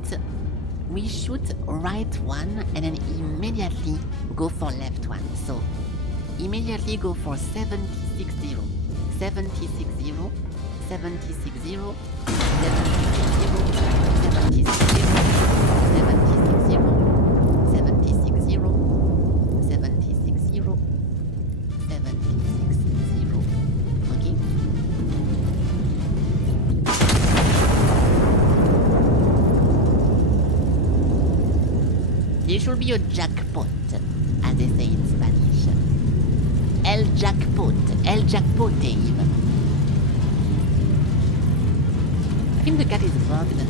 right one and then immediately go for left one. So immediately go for 760, 760, 760, 760, 760, 760, 760. Okay. There should be a jackpot, as they say in Spanish. El jackpot even. I think the cat is bugged.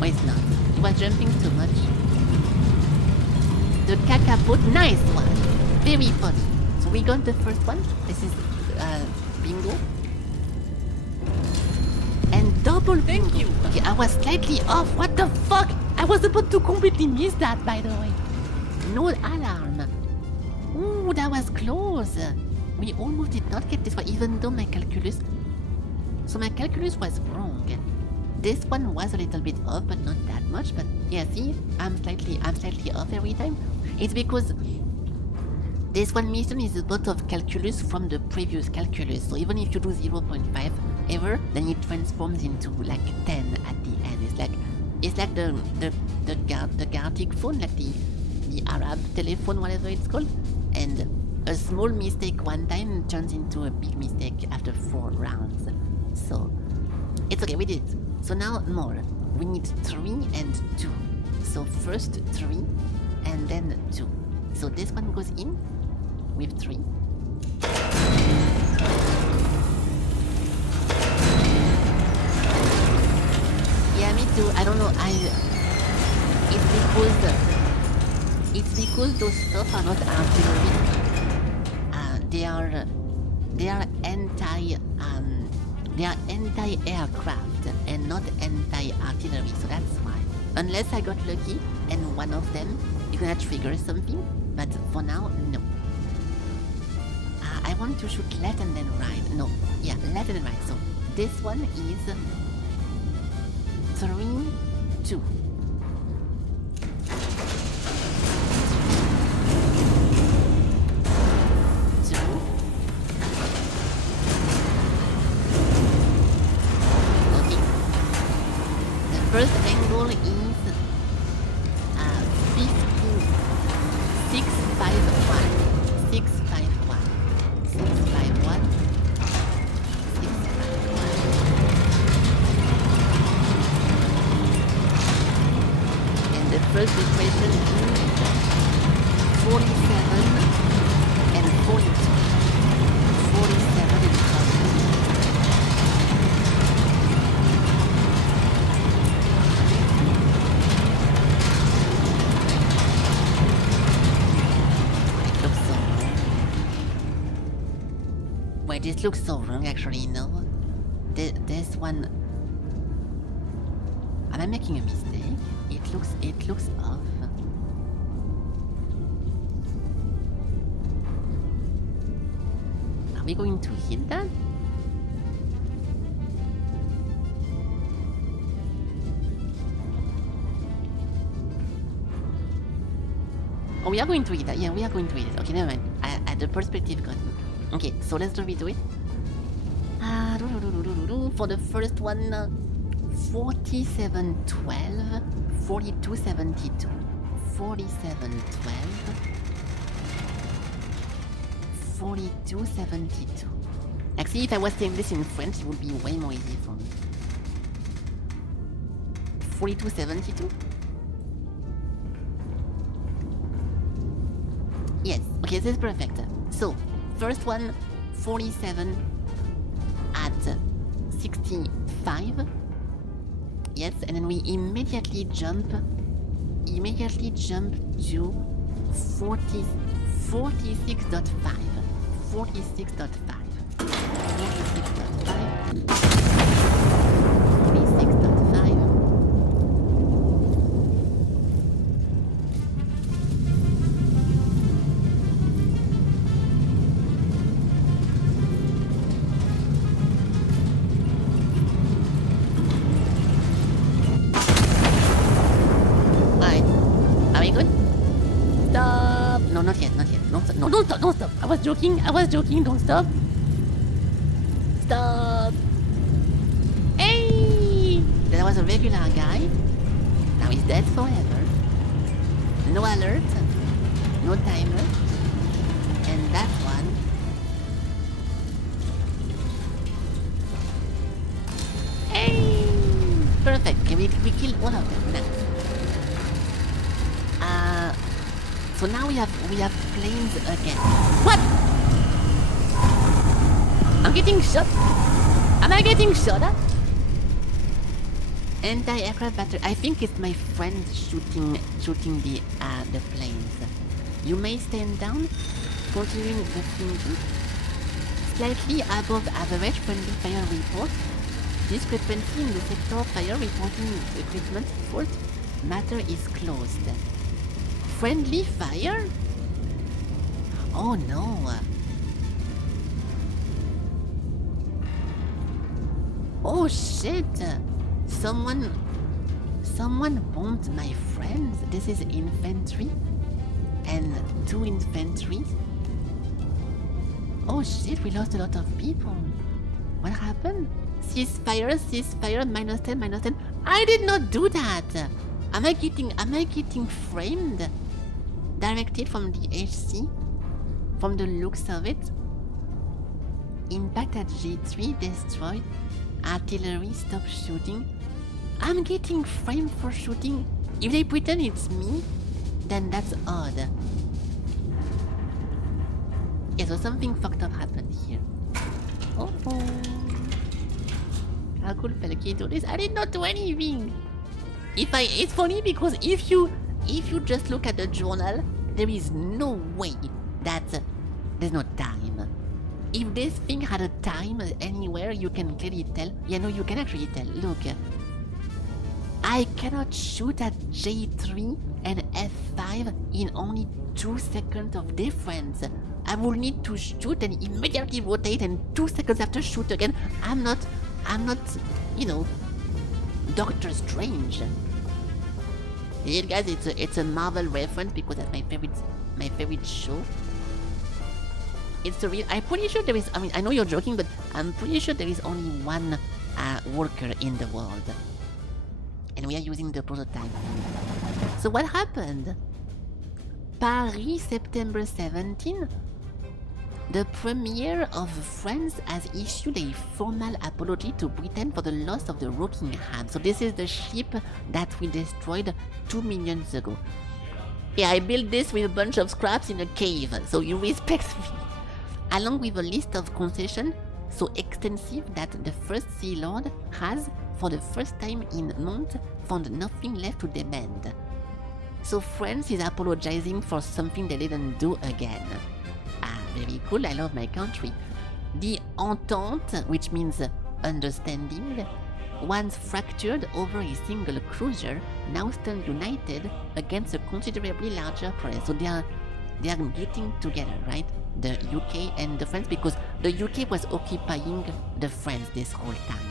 Oh, it's not. He was jumping too much. The cacapot, nice one. Very funny. So we got the first one. This is bingo. And double Thank bingo. you. Okay, I was slightly off. What the fuck? I was about to completely miss that, by the way. No alarm. Ooh, that was close. We almost did not get this one, even though my calculus... So my calculus was wrong. This one was a little bit off, but not that much. But yeah, see, I'm slightly off every time. It's because this one mission is a lot of calculus from the previous calculus. So even if you do 0.5 ever, then it transforms into like 10 at the end. It's like the Gartic phone, like the Arab telephone, whatever it's called. And a small mistake one time turns into a big mistake after 4 rounds. So it's okay, we did it. So now more. We need 3 and 2. So first 3 and then 2. So this one goes in with 3. Yeah, me too. I don't know. It's because those stuff are not artillery. They are anti-aircraft and not anti-artillery, so that's why. Unless I got lucky and one of them is gonna trigger something, but for now, no. I want to shoot left and then right. No, yeah, left and right. So this one is 3, 2. First angle is 15, 651, 651, 651, 651. And the first equation is 47 and 42. 47 and 42. This looks so wrong actually, no? This one... Am I making a mistake? It looks off. Are we going to hit that? Oh, we are going to hit that. Yeah, we are going to hit it. Okay, never mind. The perspective got me. Okay, so let's redo it. For the first one, 4712, 4272, 4712, 4272. Actually, if I was saying this in French, it would be way more easy for me. 4272? Yes, okay, this is perfect. So, first one, 47 at 65. Yes, and then we immediately jump to 46.5. 46.5. 46.5. 46.5. don't stop. I was joking, don't stop. Stop. Hey! That was a regular guy. Now he's dead forever. No alert, no timer. And that one. Hey! Perfect. Okay, we killed all of them. Nice. So now we have planes again. What? I'm getting shot. Am I getting shot at? Anti-aircraft battery. I think it's my friend shooting the planes. You may stand down, continuing the thinking. Slightly above average friendly fire report. Discrepancy in the sector fire reporting equipment fault. Matter is closed. Friendly fire? Oh no. Oh shit. Someone bombed my friends. This is infantry and 2 infantry. Oh shit, we lost a lot of people. What happened? Ceasefire, -10, -10. I did not do that. Am I getting framed? Directed from the HC? From the looks of it? Impact at G3 destroyed. Artillery stop shooting. I'm getting framed for shooting. If they pretend it's me, then that's odd. Yeah, so something fucked up happened here. Oh. How could Felky do this? I did not do anything. It's funny because if you just look at the journal, there is no way that there's no time. If this thing had a time anywhere, you can clearly tell. Yeah, no, you can actually tell. Look, I cannot shoot at J3 and F5 in only 2 seconds of difference. I will need to shoot and immediately rotate and 2 seconds after shoot again. I'm not, Doctor Strange. Yeah, guys, it's a Marvel reference because that's my favorite show. It's a real. I'm pretty sure there is. I mean, I know you're joking, but I'm pretty sure there is only one worker in the world, and we are using the prototype. So what happened? Paris, September 17. The Premier of France has issued a formal apology to Britain for the loss of the Rockingham. So this is the ship that we destroyed 2 million ago. Yeah, I built this with a bunch of scraps in a cave, so you respect me. Along with a list of concessions so extensive that the First Sea Lord has, for the first time in months, found nothing left to demand. So France is apologizing for something they didn't do again. Very cool, I love my country. The Entente, which means understanding, once fractured over a single cruiser, now stand united against a considerably larger press. So they are getting together, right? The UK and the France, because the UK was occupying the France this whole time.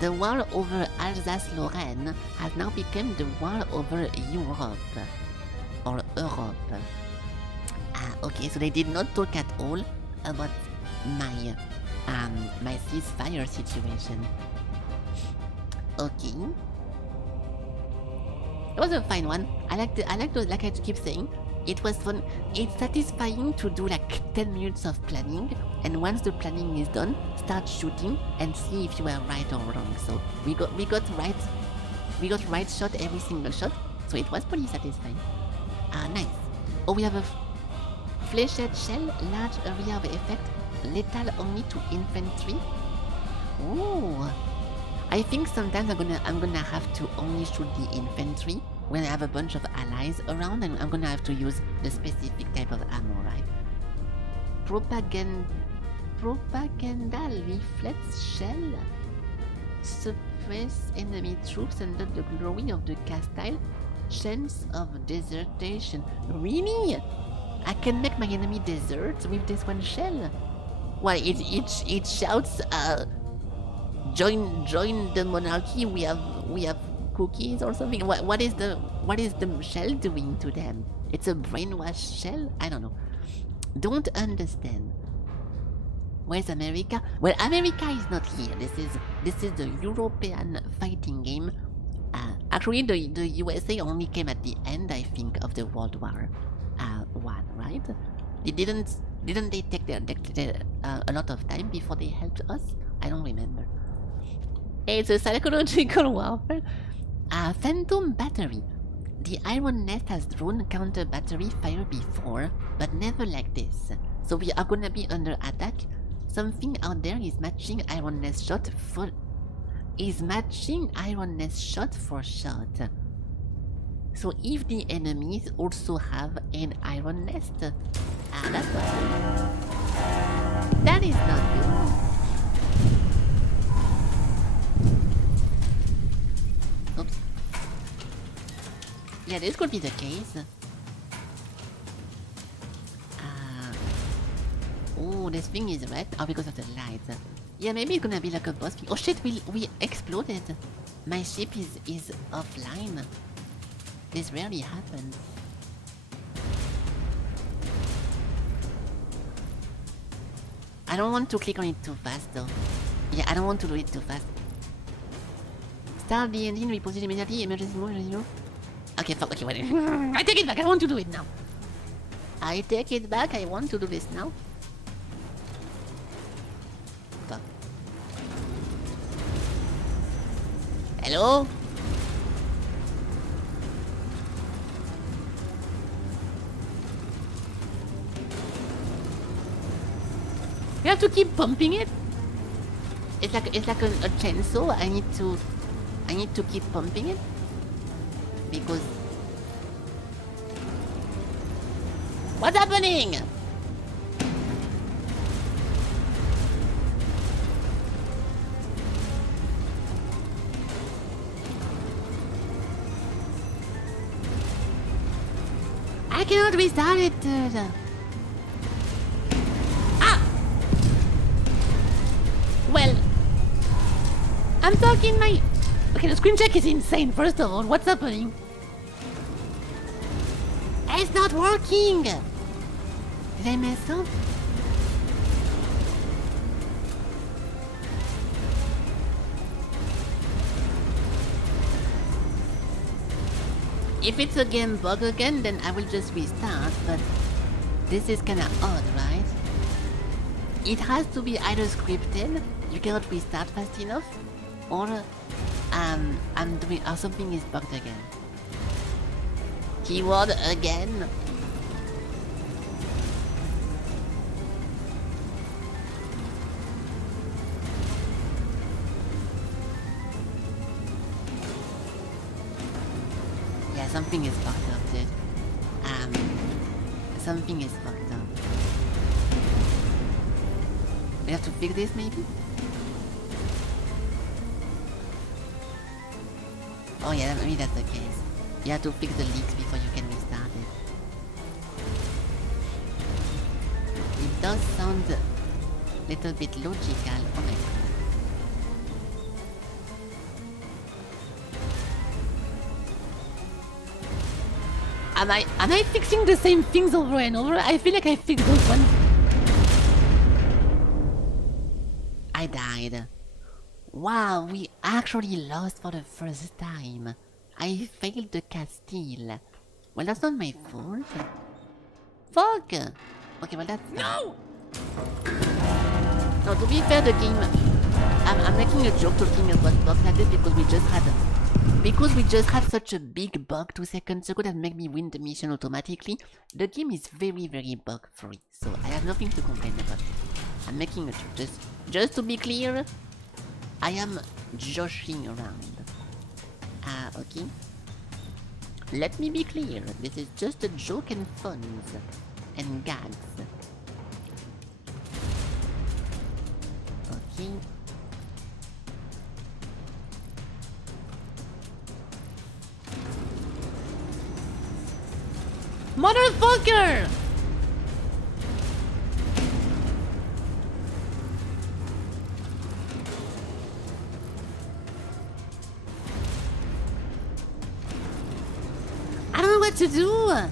The war over Alsace-Lorraine has now become the war over Europe. Or Europe. Okay, so they did not talk at all about my ceasefire situation. Okay. It was a fine one. I like I keep saying, it was fun. It's satisfying to do like 10 minutes of planning, and once the planning is done, start shooting and see if you were right or wrong. So we got right shot every single shot, so it was pretty satisfying. Nice. Oh, we have a fléchette shell, large area of effect, lethal only to infantry. Ooh. I think sometimes I'm gonna have to only shoot the infantry when I have a bunch of allies around, and I'm gonna have to use the specific type of ammo, right? Propaganda leaflets shell. Suppress enemy troops under the glory of the Castile. Chance of desertation. Really? I can make my enemy desert with this one shell? Well, it shouts, join the monarchy. We have cookies or something. What is the shell doing to them? It's a brainwash shell? I don't know. don't understand. Where's America? Well, America is not here. This is the European fighting game. Actually, the USA only came at the end, I think, of the World War One, right? Didn't they take a lot of time before they helped us? I don't remember. It's a psychological warfare. Phantom battery. The Iron Nest has drone counter battery fire before, but never like this. So we are gonna be under attack. Something out there is matching Iron Nest shot for shot. So if the enemies also have an Iron Nest, that's not good. That is not good. Oops. Yeah, this could be the case. Oh, this thing is red. Oh, because of the lights. Yeah, maybe it's gonna be like a boss thing. Oh shit, we exploded. My ship is offline. This rarely happens. I don't want to click on it too fast though. Yeah, I don't want to do it too fast. Start the engine, reposition immediately, emergency mode, Okay, fuck, okay, wait. I take it back, I want to do it now. I take it back, I want to do this now. Fuck. Hello? You have to keep pumping it? It's like a chainsaw. I need to keep pumping it because what's happening? I cannot restart it. Well, I'm talking my... Okay, the screen check is insane, first of all. What's happening? It's not working! Did I mess up? If it's a game bug again, then I will just restart, but this is kinda odd, right? It has to be either scripted, you cannot restart fast enough, or or something is bugged again. Keyword again. Yeah, something is fucked up, dude. Something is fucked up. We have to fix this, maybe? Oh yeah, maybe that's the case. You have to fix the leaks before you can restart it. It does sound a little bit logical. Oh my god. Am I fixing the same things over and over? I feel like I fixed those ones. I died. Wow, we actually lost for the first time. I failed the Castile. Well, that's not my fault. Fuck! Okay, well that's... No! No, to be fair, the game... I'm making a joke talking about bugs like this because we just had such a big bug 2 seconds ago that made me win the mission automatically. The game is very, very bug free, so I have nothing to complain about. I'm making a joke. Just to be clear, I am joshing around. Okay. Let me be clear, this is just a joke and funs and gags. Okay. Motherfucker! I don't know what to do!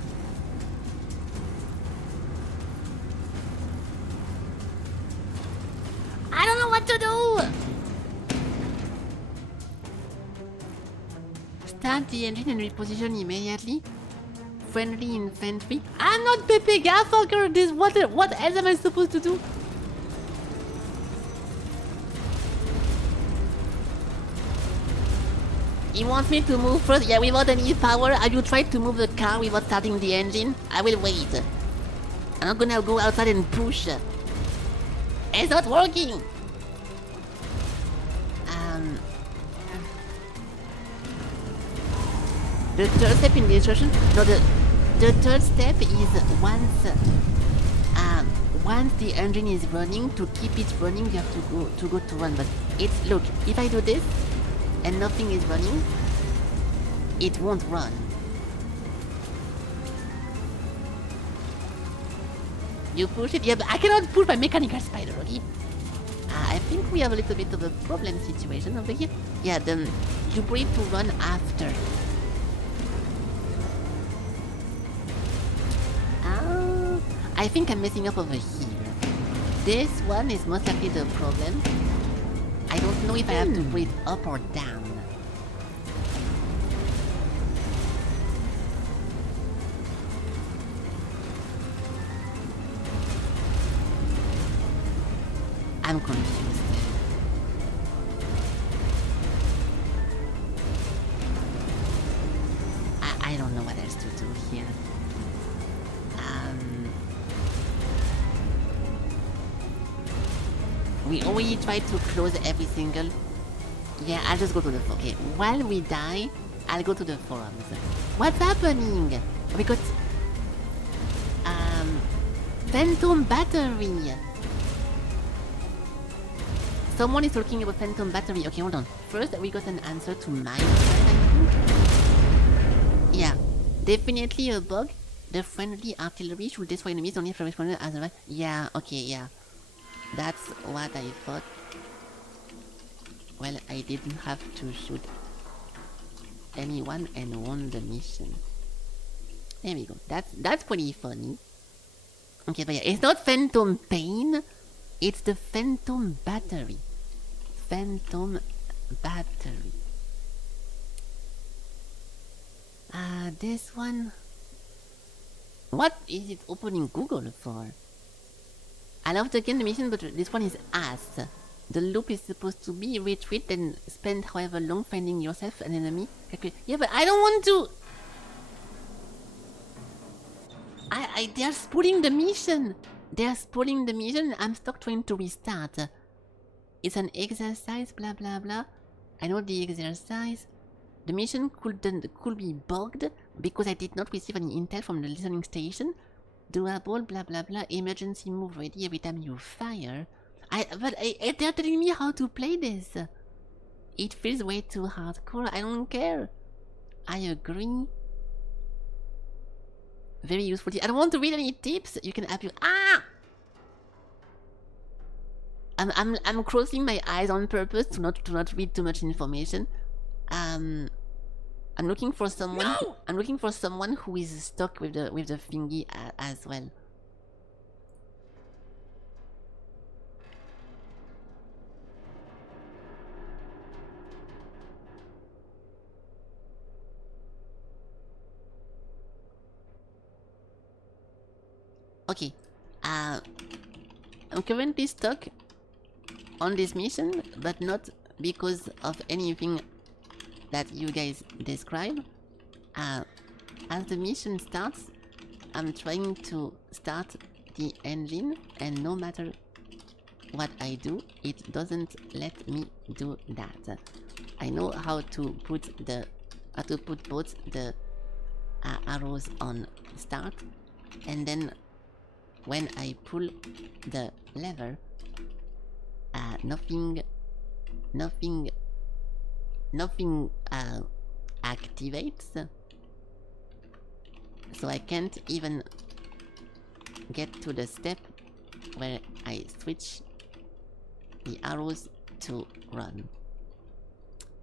Start the engine and reposition immediately. Friendly infantry. I'm not Pepe Garfucker! This what else am I supposed to do? He wants me to move first? Yeah, without any power. Have you tried to move the car without starting the engine? I will wait. I'm not gonna go outside and push. It's not working! The third step in the instruction? No, the third step is once the engine is running, to keep it running, you have to go to run. But it's, look, if I do this and nothing is running, it won't run. You push it? Yeah, but I cannot push my mechanical spider, okay? I think we have a little bit of a problem situation over here. Yeah, then you breathe to run after. I think I'm messing up over here. This one is most likely the problem. I don't know if I have to breathe up or down. I'm confused. I don't know what else to do here. We already tried to close every single... Yeah, I'll just go to the... Okay, while we die, I'll go to the forums. What's happening? We got... Phantom battery! Someone is talking about phantom battery. Okay, hold on. First, we got an answer to my question. Yeah, definitely a bug. The friendly artillery should destroy enemies only if the responder has a... Yeah, okay, yeah. That's what I thought. Well, I didn't have to shoot anyone and won the mission. There we go. That's pretty funny. Okay, but yeah, it's not phantom pain. It's the phantom battery. Phantom battery. This one. What is it opening Google for? I love to again the mission, but this one is ass. The loop is supposed to be retreat and spend however long finding yourself an enemy. Yeah, but I don't want to. They are spoiling the mission. They are spoiling the mission. I'm stuck trying to restart. It's an exercise, blah blah blah. I know the exercise. The mission could be bugged because I did not receive any intel from the listening station. Doable, blah blah blah. Emergency move ready every time you fire. They're telling me how to play this. It feels way too hardcore. I don't care. I agree. Very useful. I don't want to read any tips. You can have you. Ah! I'm closing my eyes on purpose to not read too much information. I'm looking for someone. No! I'm looking for someone who is stuck with the thingy as well. Okay. I'm currently stuck on this mission, but not because of anything that you guys describe. As the mission starts, I'm trying to start the engine, and no matter what I do, it doesn't let me do that. I know how to put both the arrows on start, and then when I pull the lever, nothing activates, so I can't even get to the step where I switch the arrows to run.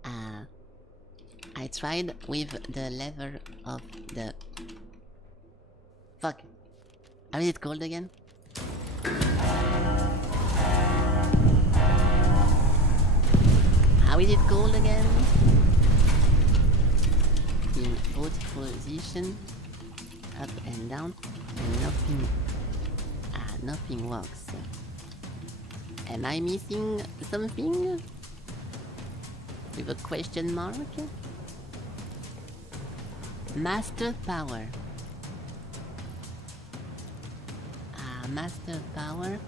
I tried with the lever of the... Fuck. How is it called again? How is it called again? position, up and down, and nothing works. Am I missing something? With a question mark? Master power. Master power.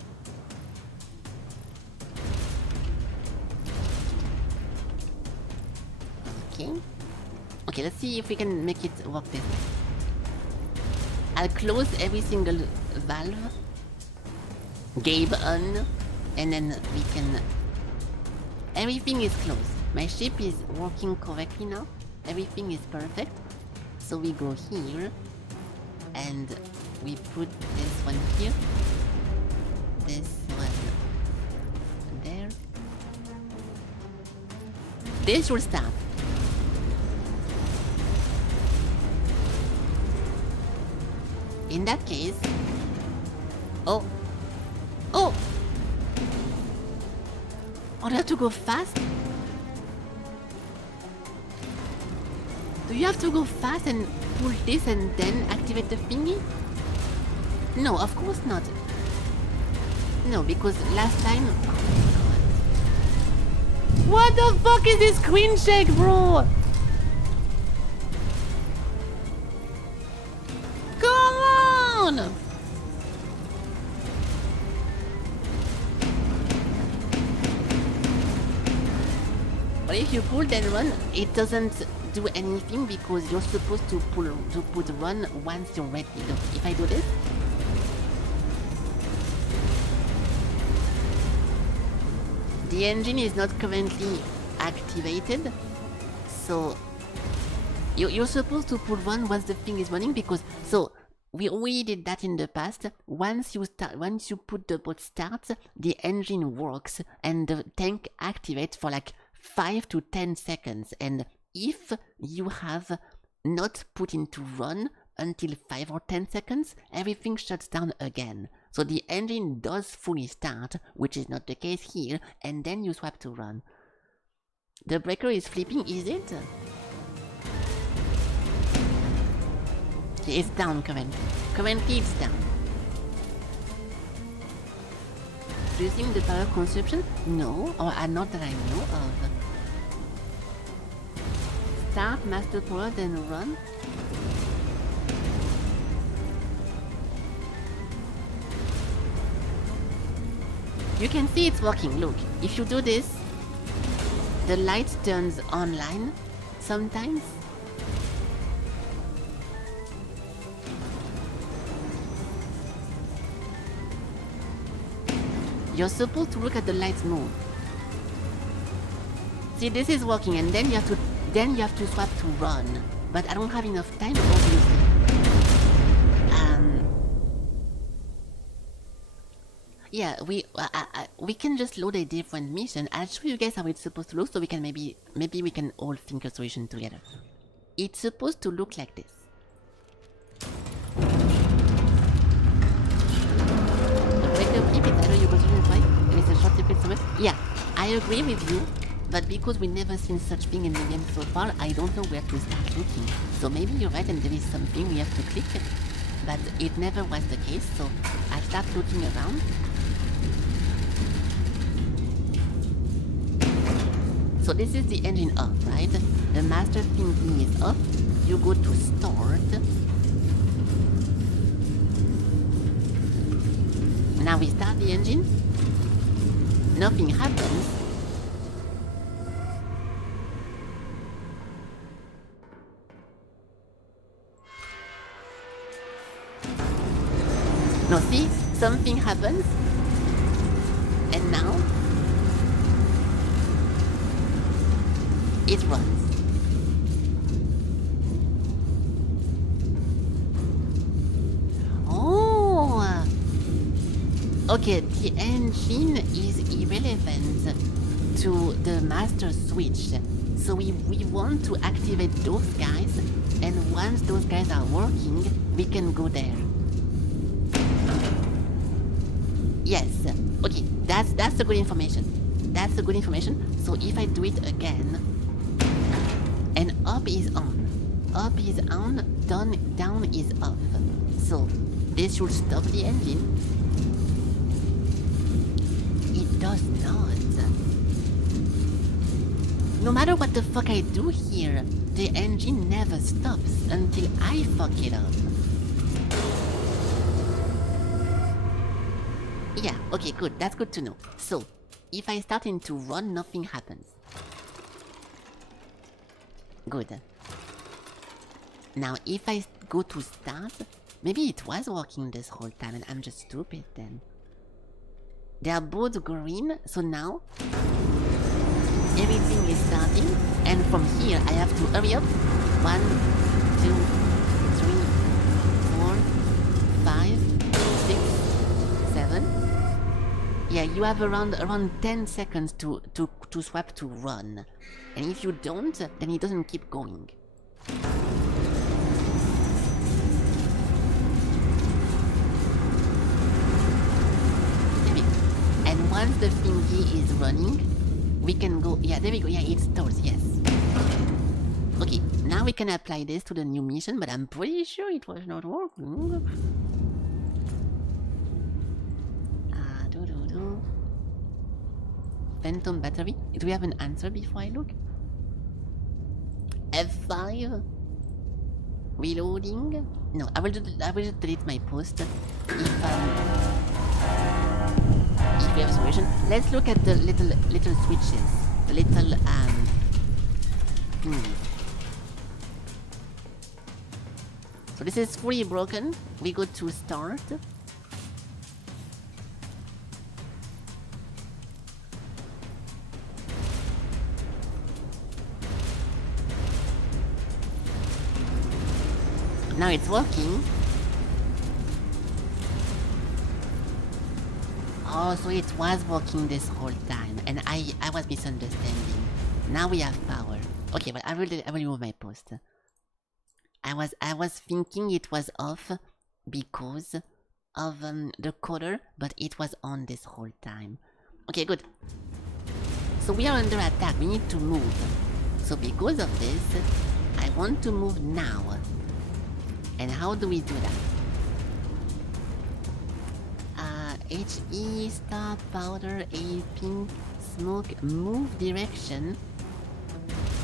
Okay, let's see if we can make it work this way. I'll close every single valve, Gabe on, and then we can... Everything is closed. My ship is working correctly now. Everything is perfect. So we go here, and we put this one here, this one there. This should start. In that case... Oh! Oh! Oh, do you have to go fast? Do you have to go fast and pull this and then activate the thingy? No, of course not. No, because last time... Oh my god. What the fuck is this screen shake, bro? Come on! But if you pull then run, it doesn't do anything because you're supposed to put run once you're ready. Look, if I do this, the engine is not currently activated, so you're supposed to pull run once the thing is running because we already did that in the past. Once you put the boat start, the engine works and the tank activates for like 5 to 10 seconds, and if you have not put into run until 5 or 10 seconds, everything shuts down again. So the engine does fully start, which is not the case here, and then you swap to run. The breaker is flipping, is it? It's down currently. Currently it's down. Reducing the power consumption? No, or not that I know of. Start master power, then run. You can see it's working, look. If you do this, the light turns online sometimes. You're supposed to look at the lights move. See, this is working, and then you have to swap to run. But I don't have enough time, obviously. Yeah, we can just load a different mission. I'll show you guys how it's supposed to look, so we can maybe we can all think a solution together. It's supposed to look like this. Yeah, I agree with you, but because we never seen such thing in the game so far, I don't know where to start looking. So maybe you're right and there is something we have to click, but it never was the case, so I start looking around. So this is the engine off, right? The master thingy is off. You go to start. Now we start the engine. Nothing happens. No, see? Something happens. And now it runs. Oh! Okay, the engine is irrelevant to the master switch. So we want to activate those guys, and once those guys are working, we can go there. Yes, okay, that's the good information. That's the good information. So if I do it again, and up is on. Up is on, down is off. So this should stop the engine. It does not. No matter what the fuck I do here, the engine never stops until I fuck it up. Yeah, okay, good. That's good to know. So, if I start to run, nothing happens. Good. Now, if I go to start, maybe it was working this whole time and I'm just stupid then. They are both green, so now everything is starting, and from here I have to hurry up. 1, 2, 3, 4, 5, 6, 7. Yeah, you have around 10 seconds to swap to run. And if you don't, then it doesn't keep going. And once the thingy is running, we can go. Yeah, there we go. Yeah, it stalls, yes. Okay, now we can apply this to the new mission, but I'm pretty sure it was not working. Phantom battery. Do we have an answer before I look? F5. Reloading. No, I will just delete my post if we have a solution. Let's look at the little switches. The little So this is fully broken. We go to start. Now it's working. Oh, so it was working this whole time, and I was misunderstanding. Now we have power. Okay, but I will remove my post. I was thinking it was off because of the color, but it was on this whole time. Okay, good. So we are under attack. We need to move. So because of this, I want to move now. And how do we do that? HE, star, powder, A, pink, smoke, move direction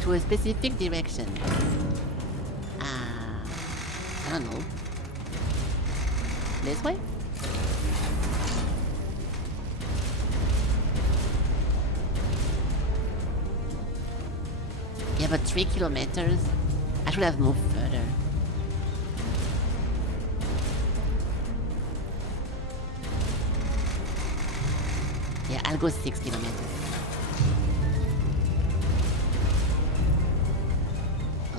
to a specific direction. I don't know. This way? Yeah, but 3 kilometers? I should have moved further. Yeah, I'll go 6 kilometers.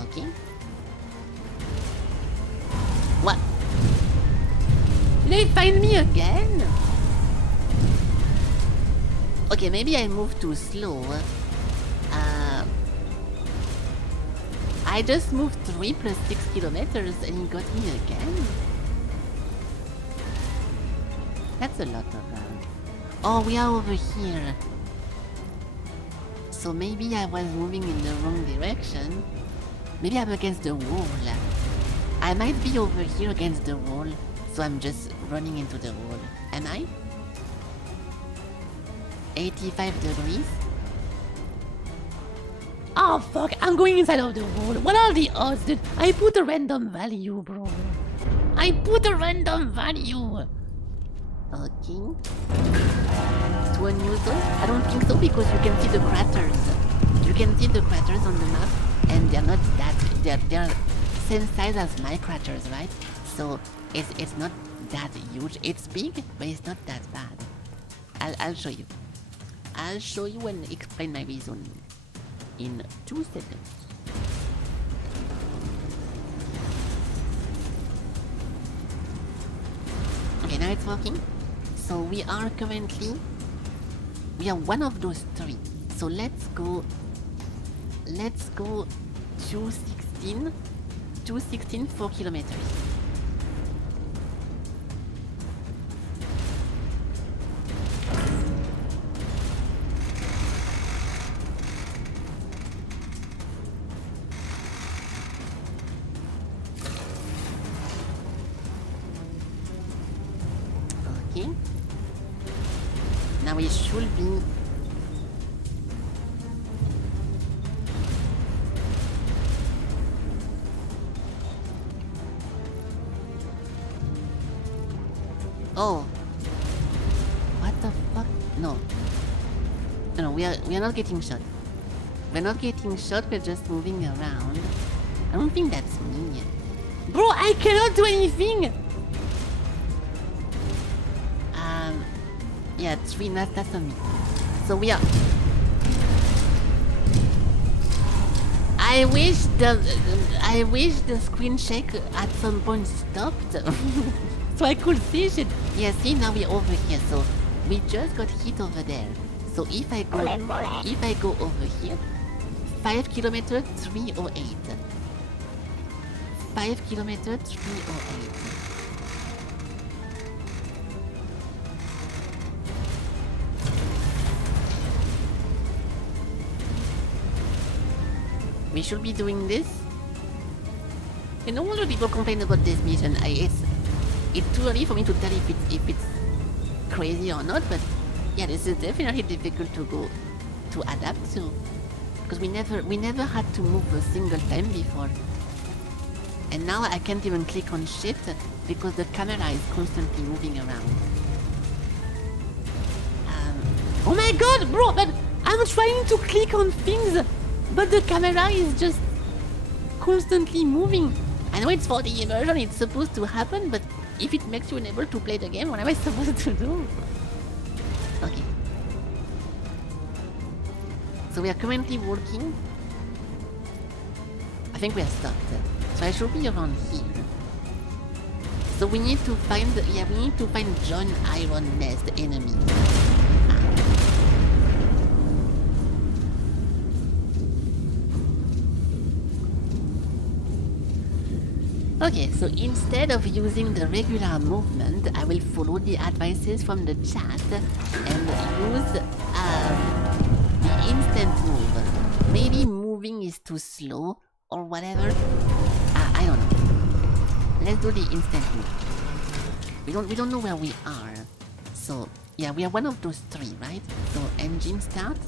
Okay. What? Did they find me again? Okay, maybe I moved too slow. I just moved 3 plus 6 kilometers and he got me again? That's a lot of Oh, we are over here. So maybe I was moving in the wrong direction. Maybe I'm against the wall. I might be over here against the wall, so I'm just running into the wall. Am I? 85 degrees? Oh fuck, I'm going inside of the wall. What are the odds, dude? I put a random value, bro. I put a random value. Okay. To a new zone? I don't think so because you can see the craters. You can see the craters on the map and they're not that... They're same size as my craters, right? So it's not that huge. It's big, but it's not that bad. I'll show you. I'll show you and explain my reason in 2 seconds. Okay, now it's working. So we are one of those 3. So let's go 216, 4 kilometers. Okay. Now we should be... Oh. What the fuck? No. No, we are not getting shot. We're not getting shot, we're just moving around. I don't think that's me. Bro, I cannot do anything! Yeah, 3, that's on me. So we are... I wish the screen shake at some point stopped. So I could see shit. Yeah, see, now we're over here, so we just got hit over there. So if I go over here, 5 kilometers 308. 5 kilometers 308. We should be doing this. You know, a lot of people complain about this mission. It's too early for me to tell if it's crazy or not, but yeah, this is definitely difficult to adapt to, because we never had to move a single time before, and now I can't even click on shit because the camera is constantly moving around. Oh my god, bro! But I'm trying to click on things, but the camera is just constantly moving. I know it's for the immersion, it's supposed to happen, but if it makes you unable to play the game, what am I supposed to do? Okay. So we are currently walking. I think we are stopped. So I should be around here. So we need to find, John Iron Nest enemy. Okay, so instead of using the regular movement, I will follow the advices from the chat and use the instant move. Maybe moving is too slow or whatever. I don't know. Let's do the instant move. We don't know where we are. So yeah, we are one of those 3, right? So engine start.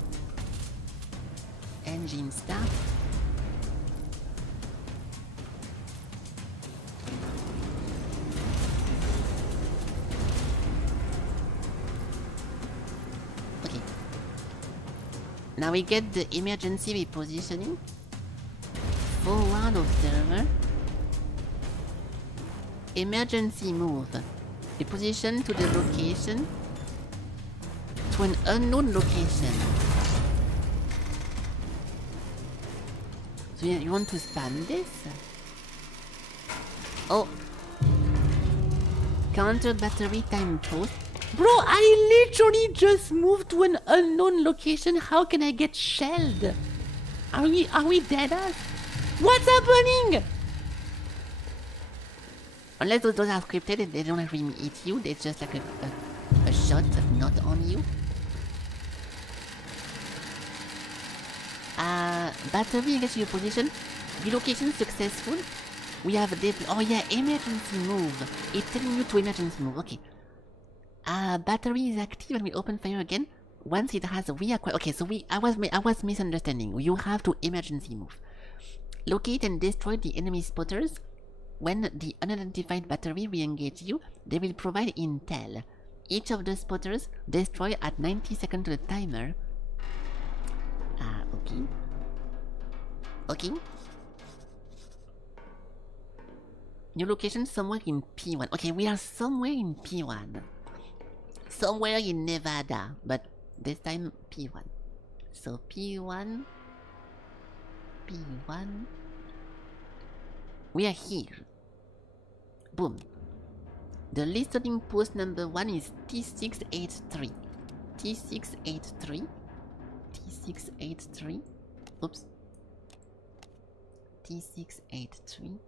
Engine start. Now we get the emergency repositioning. Forward observer. Emergency move. Reposition to the location. To an unknown location. So you want to spam this? Oh. Counter battery time post. Bro, I literally just moved to an unknown location. How can I get shelled? Are we dead ass? What's happening? Unless those are scripted and they don't actually hit you, they're just like a shot not on you. Battery gets your position. Relocation successful. We have oh yeah, emergency move. It's telling you to emergency move. Okay. Battery is active and we open fire again once it has reacquired. Okay, so I was misunderstanding. You have to emergency move. Locate and destroy the enemy spotters. When the unidentified battery re-engage you, they will provide intel. Each of the spotters destroy at 90 seconds to the timer. Okay. Okay. New location somewhere in P1. Okay, we are somewhere in P1. Somewhere in Nevada, but this time P1. So P1. We are here. Boom. The listening post number 1 is T683. T683. T683. Oops. T683.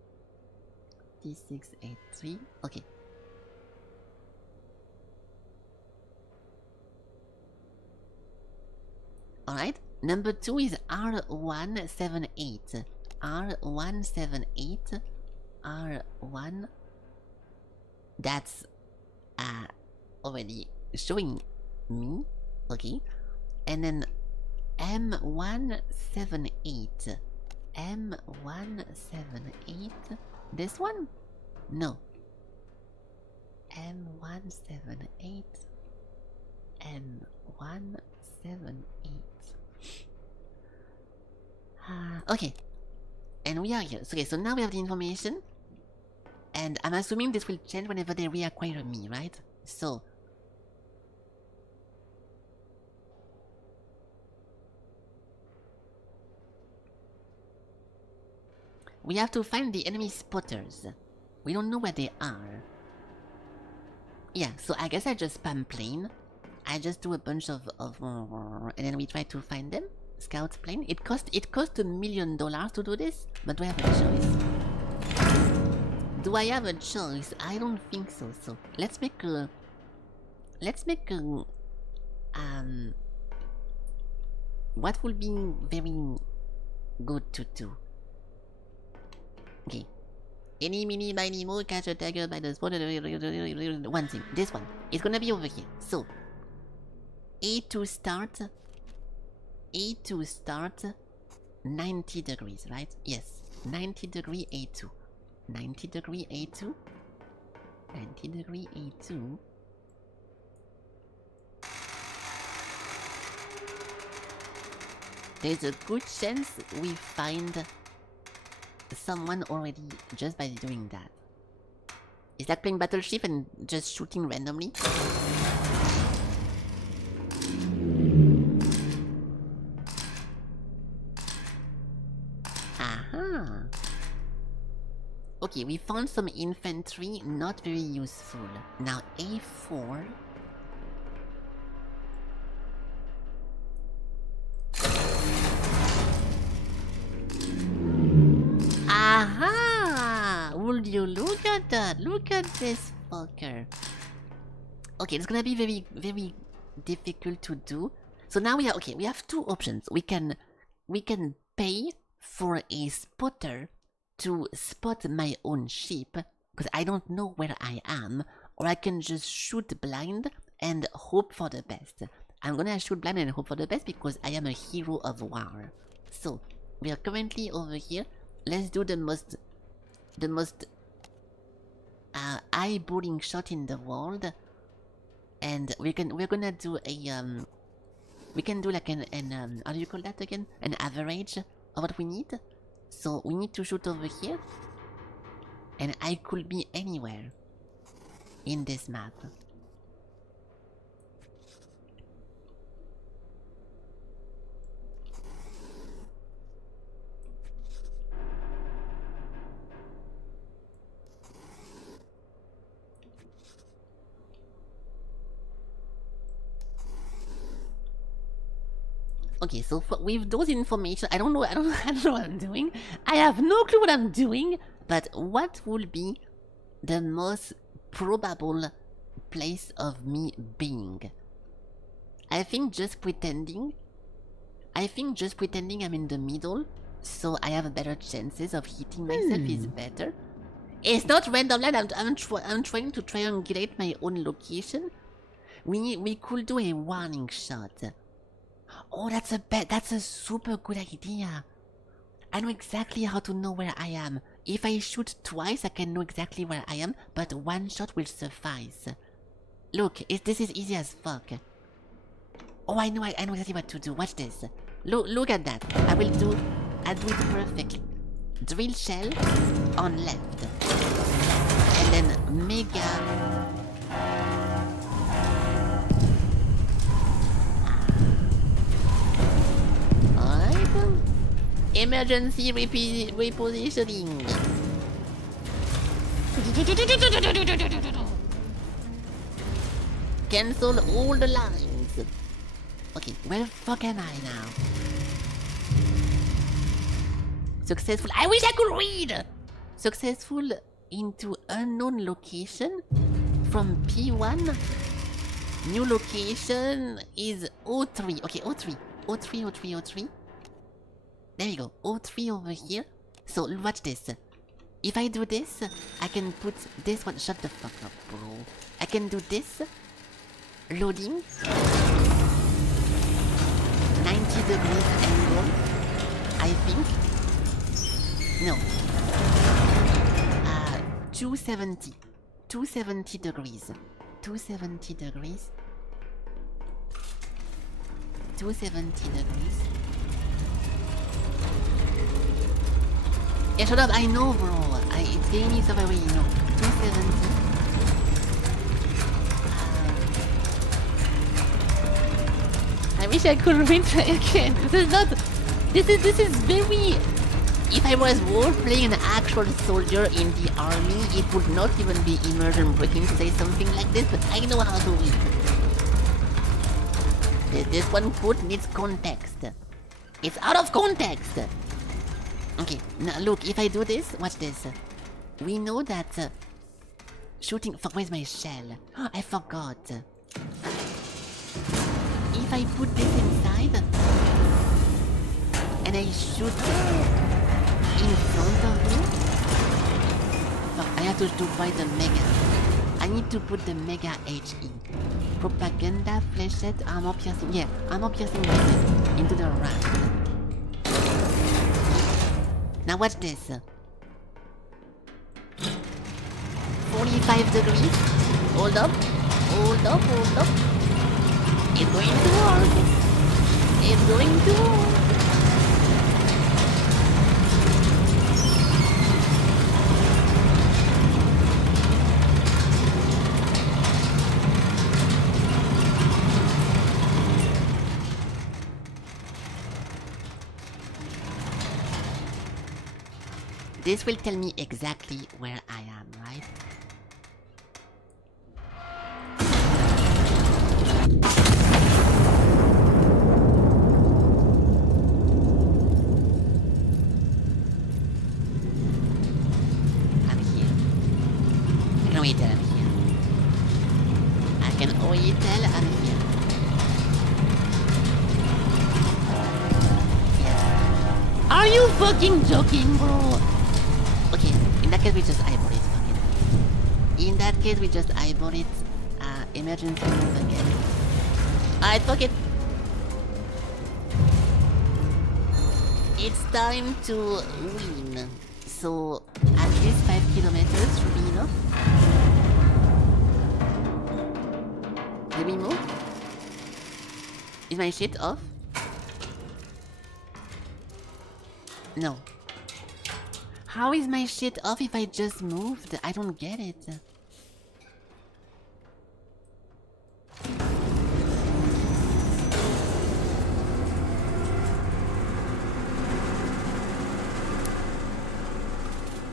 T683. Okay. Alright. Number 2 is R178. R178. R1. That's already showing me. Okay. And then M178. M178. This one? No. M178. M178. Okay. And we are here. Okay, so now we have the information. And I'm assuming this will change whenever they reacquire me, right? So... we have to find the enemy spotters. We don't know where they are. Yeah, so I guess I just spam plane. I just do a bunch of and then we try to find them. Scout plane. It cost $1 million to do this, but do I have a choice? Do I have a choice? I don't think so. So let's make a what will be very good to do? Okay. Any mini miny mo catch a tiger by the spot. One thing. This one. It's gonna be over here. So A2 start. A2 start 90 degrees, right? Yes. 90 degree A2. 90 degree A2. 90 degree A2. There's a good chance we find someone already just by doing that. Is that playing Battleship and just shooting randomly? Aha! Okay, we found some infantry, not very useful. Now A4. Aha! Would you look at that? Look at this fucker. Okay, it's gonna be very, very difficult to do. So now we have two options. We can pay for a spotter to spot my own ship, because I don't know where I am, or I can just shoot blind and hope for the best. I'm gonna shoot blind and hope for the best because I am a hero of war. So, we are currently over here. Let's do the most eyeballing shot in the world. And we're gonna do a we can do like an how do you call that again? An average of what we need. So we need to shoot over here. And I could be anywhere in this map. Okay, so with those information, I don't know what I'm doing. I have no clue what I'm doing, but what will be the most probable place of me being? I think just pretending I'm in the middle, so I have better chances of hitting myself is better. It's not random land, I'm trying to triangulate my own location. We could do a warning shot. Oh, that's a super good idea. I know exactly how to know where I am. If I shoot twice, I can know exactly where I am, but one shot will suffice. Look, this is easy as fuck. Oh, I know exactly what to do. Watch this. Look at that. I do it perfectly. Drill shell on left. And then mega... Emergency repositioning. Cancel all the lines. Okay, where the fuck am I now? Successful. I wish I could read! Successful into unknown location from P1. New location is O3. Okay, O3. O3. There we go. O3 over here. So, watch this. If I do this, I can put this one. Shut the fuck up, bro. I can do this. Loading. 90 degrees angle. I think. No. 270. 270 degrees. 270 degrees. 270 degrees. Yeah, shut up, I know, bro. It's getting me so very, 270. I wish I could retry again. This is very... If I was role-playing an actual soldier in the army, it would not even be immersion breaking to say something like this, but I know how to read. This one quote needs context. It's out of context! Okay, now look, if I do this, watch this. We know that shooting... Fuck, where's my shell? I forgot. If I put this inside and I shoot in front of me, fuck, I have to buy the mega. I need to put the mega HE. Propaganda, flechette, armor piercing. Yeah, armor piercing into the rack. Now watch this. 45 degrees. Hold up. Hold up, hold up. It's going to work. It's going to work. This will tell me exactly where I am, right? I'm here. I can already tell I'm here. I can already tell I'm here. Yes. Are you fucking joking, bro? Okay, in that case we just eyeball it, fuck it. In that case we just eyeball it. Emergency move again. Alright, fuck it. It's time to win. So, at least 5 kilometers should be enough. Did we move? Is my shit off? No. How is my shit off if I just moved? I don't get it.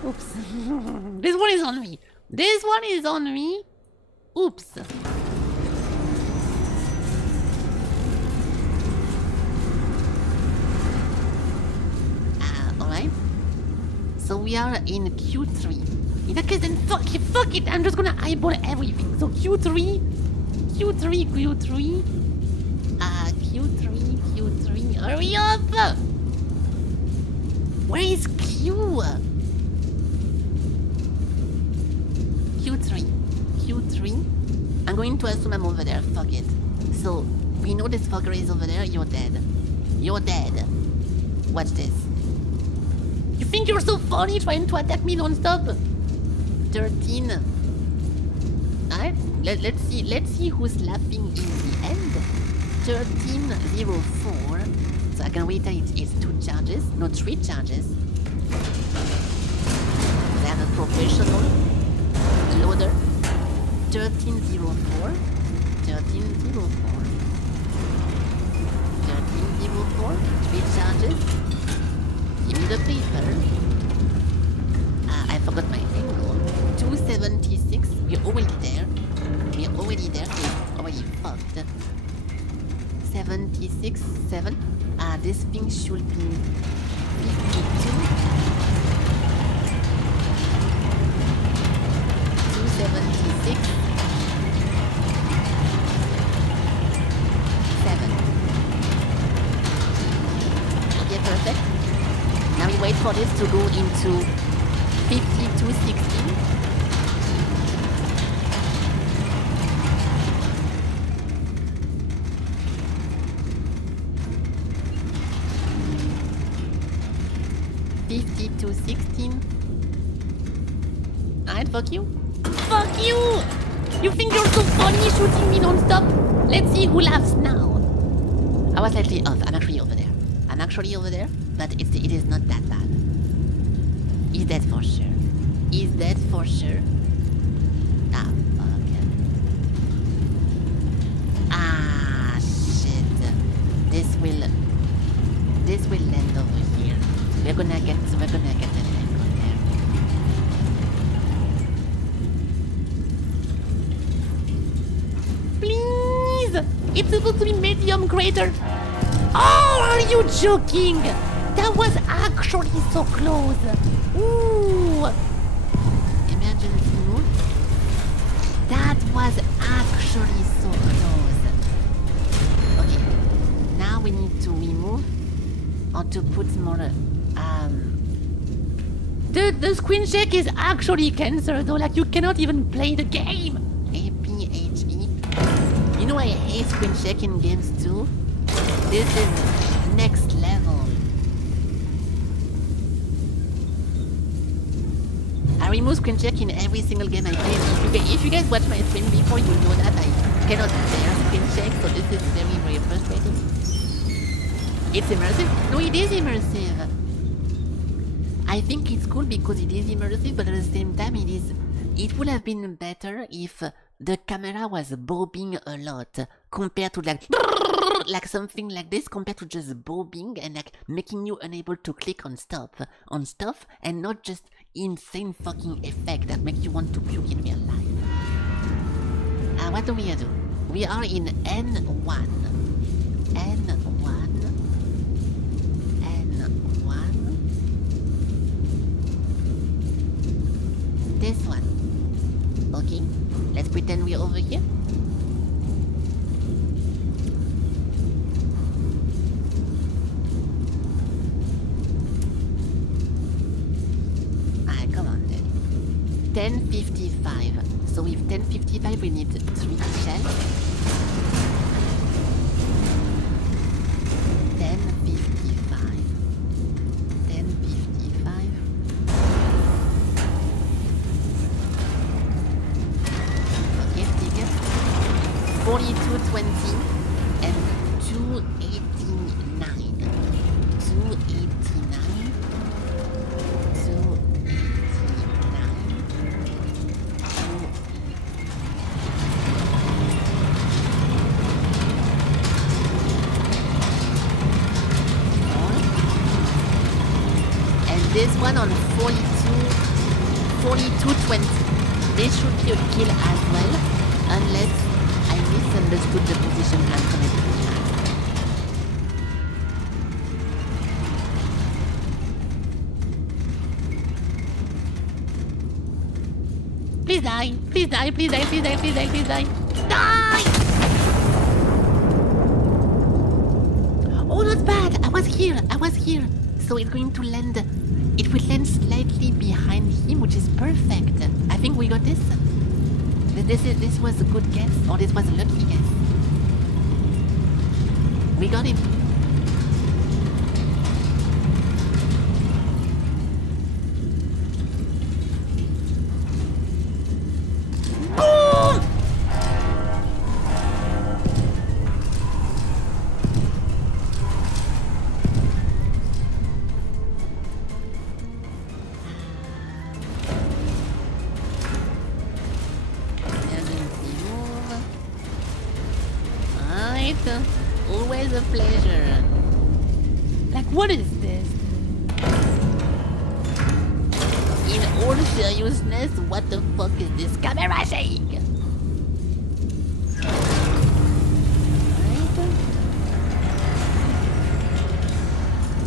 Oops. This one is on me. This one is on me. Oops. Alright. So we are in Q3. In that case, then fuck it. I'm just gonna eyeball everything. So Q3. Q3. Hurry up! Where is Q? Q3. I'm going to assume I'm over there. Fuck it. So we know this fucker is over there. You're dead. You're dead. Watch this. You think you're so funny trying to attack me non-stop? 13. Alright, let's see who's laughing in the end. 1304. So I can wait till it's 2 charges. No, 3 charges. They're a professional loader. 1304. 1304. 3 charges. Give me the paper. I forgot my angle. 276. We're already there. We're already fucked. 76, 7. This thing should be 52. 276. 7. Okay, perfect. Now we wait for this to go into 5216. 50 to 16. Alright, fuck you. Fuck you! You think you're so funny shooting me non-stop? Let's see who laughs now. I was slightly off. I'm actually over there. But it is not that bad. He's dead for sure. Ah, fuck. Ah, shit. This will land over here. We're gonna get the tank on there. Please! It's supposed to be medium crater. Oh, are you joking? That was actually so close. Ooh. Emergency move. That was actually so close. Okay. Now we need to remove or to put more. The screen check is actually cancer though. Like you cannot even play the game. APHE. You know I hate screen check in games too. This is next level. I remove screen check in every single game I play. If you guys watch my stream before, you know that I cannot bear screen check, so this is very, very frustrating. It's immersive? No, it is immersive. I think it's cool because it is immersive, but at the same time, it would have been better if the camera was bobbing a lot compared to like something like this, compared to just bobbing and like making you unable to click on stuff and not just insane fucking effect that makes you want to puke in real life. What do we do? We are in N1. This one. Okay, let's pretend we're over here. Come on then. 10:55. So with 10:55 we need 3 shells. 10:55. 10:55. Okay, take it. 42:20 and 2:89. 2:89. This one on 42:20. This should be a kill as well, unless I misunderstood the position I'm currently at. Please die! Please die! Please die! Please die! Please die! Please die! Die! Oh, not bad! I was here! So it's going to land. It will land slightly behind him, which is perfect. I think we got this. This was a good guess, or this was a lucky guess. We got him. Boom! Always a pleasure. Like, what is this? In all seriousness, what the fuck is this camera saying? Right.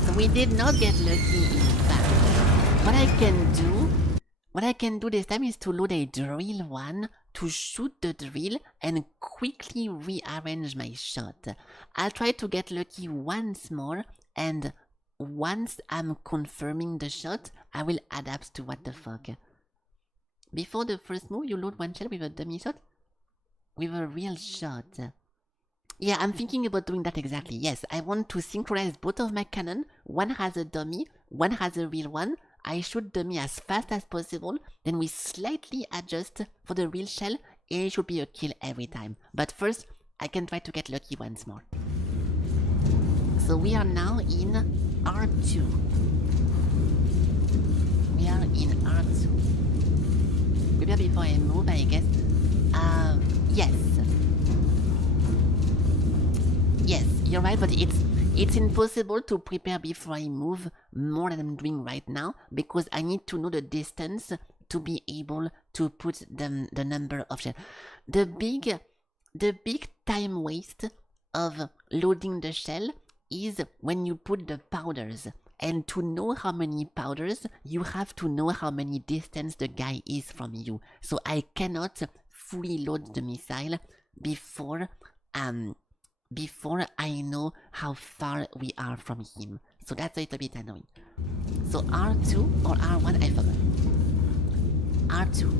So we did not get lucky, in fact. What I can do this time is to load a drill one to shoot the drill and quickly rearrange my shot. I'll try to get lucky once more, and once I'm confirming the shot, I will adapt to what the fuck. Before the first move, you load one shell with a dummy shot? With a real shot. Yeah, I'm thinking about doing that exactly. Yes, I want to synchronize both of my cannon. One has a dummy, one has a real one. I shoot dummy as fast as possible, then we slightly adjust for the real shell, and it should be a kill every time. But first, I can try to get lucky once more. So we are now in R2. We are in R2. Prepare before I move, I guess. Yes. Yes, you're right, but it's impossible to prepare before I move more than I'm doing right now because I need to know the distance to be able to put the number of shells. The big time waste of loading the shell is when you put the powders. And to know how many powders, you have to know how many distance the guy is from you. So I cannot fully load the missile before I know how far we are from him. So that's a little bit annoying. So R2 or R1, I forgot. R2.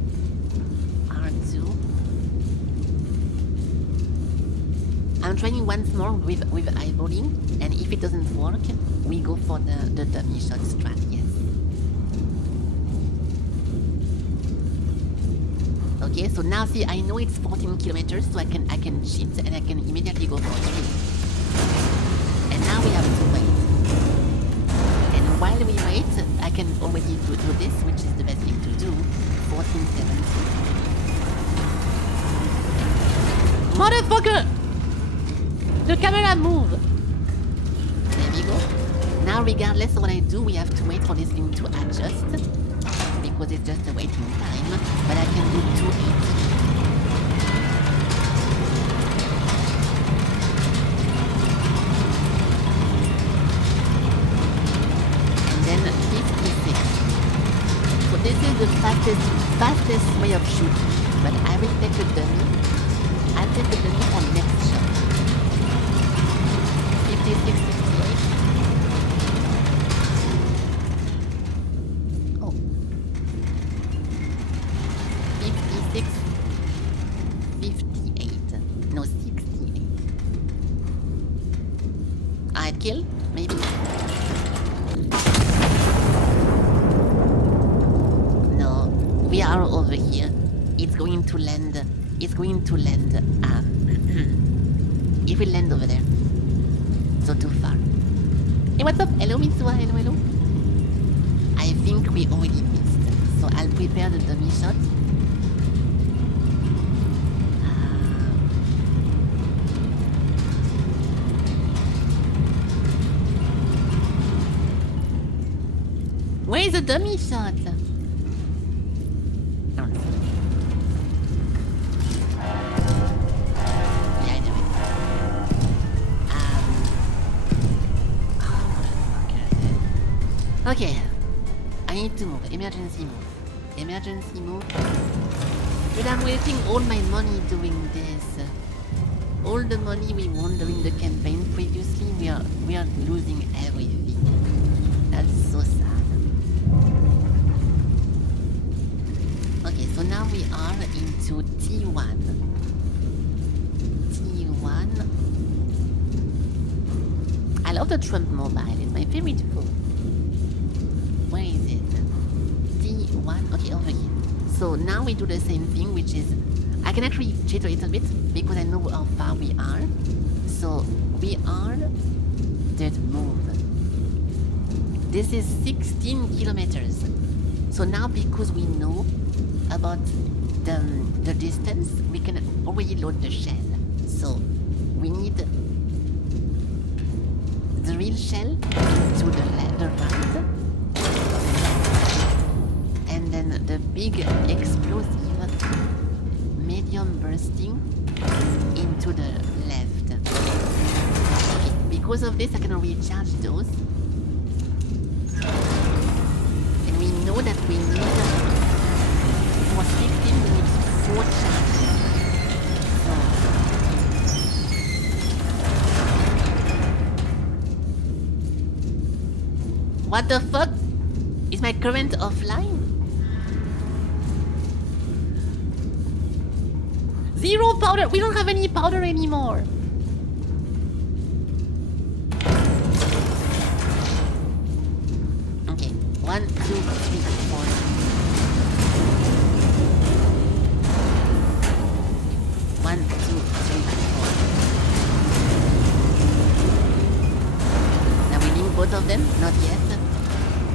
I'm trying once more with eyeballing, and if it doesn't work, we go for the dummy shot strat, yes. Okay, so now see, I know it's 14 kilometers, so I can cheat and I can immediately go for 3. And now we have to wait. And while we wait, I can already do this, which is the best thing to do. 14, 17. Motherfucker! The camera move! There we go. Now regardless of what I do, we have to wait for this thing to adjust. Because it's just a waiting time. But I can do 280. And then 56. So this is the fastest way of shooting. But I will take a dummy. I'll take the dummy for next shot. 56, 58. Oh. 56, 58. No, 68. I'd kill? Maybe. No, we are over here. It's going to land. It will land over there. So too far. Hey, what's up? Hello, Mitsuha. Hello. I think we already missed. So I'll prepare the dummy shot. Where is the dummy shot? Okay, I need to move. Emergency move. But I'm wasting all my money doing this. All the money we won during the campaign previously, we are losing everything. That's so sad. Okay, so now we are into T1. I love the Trump mobile. It's my favorite phone. Where is it? T1, okay, over here. So now we do the same thing, which is, I can actually cheat a little bit, because I know how far we are. So, we are, dead move. This is 16 kilometers. So now because we know about the distance, we can already load the shell. So, we need the real shell to the left, the right. And then the big explosive medium bursting into the left. Okay, because of this I can recharge those. And we know that we need for 16 we need 4 charges. What the fuck? Is my current offline? 0 powder! We don't have any powder anymore! 1, 2, 3, 4. One, two, three, four. Now we need both of them? Not yet.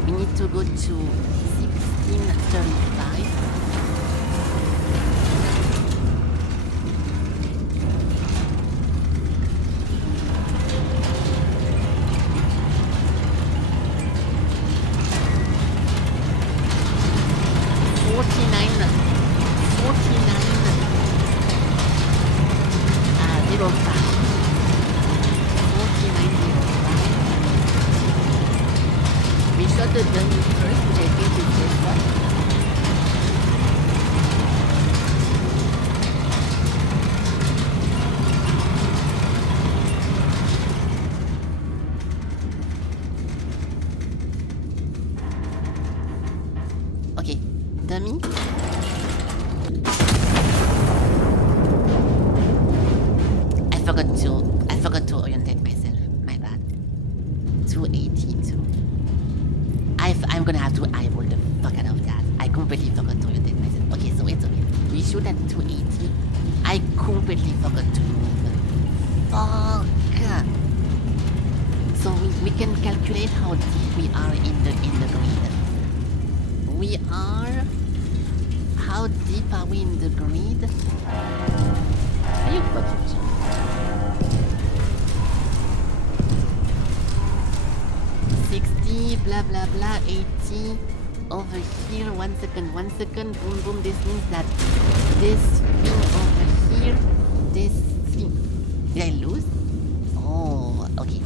We need to go to 1635. Okay, dummy. I forgot to orientate myself. My bad. 282. I'm gonna have to eyeball the fuck out of that. I completely forgot to orientate myself. Okay, so it's okay. We shoot at 280. I completely forgot to move. Fuck. So we can calculate how deep we are in the grid. We are... How deep are we in the grid? Are you fucking sure? 60, blah blah blah, 80. Over here, 1 second, boom boom. This means that this thing over here, this thing. Did I lose? Oh, okay.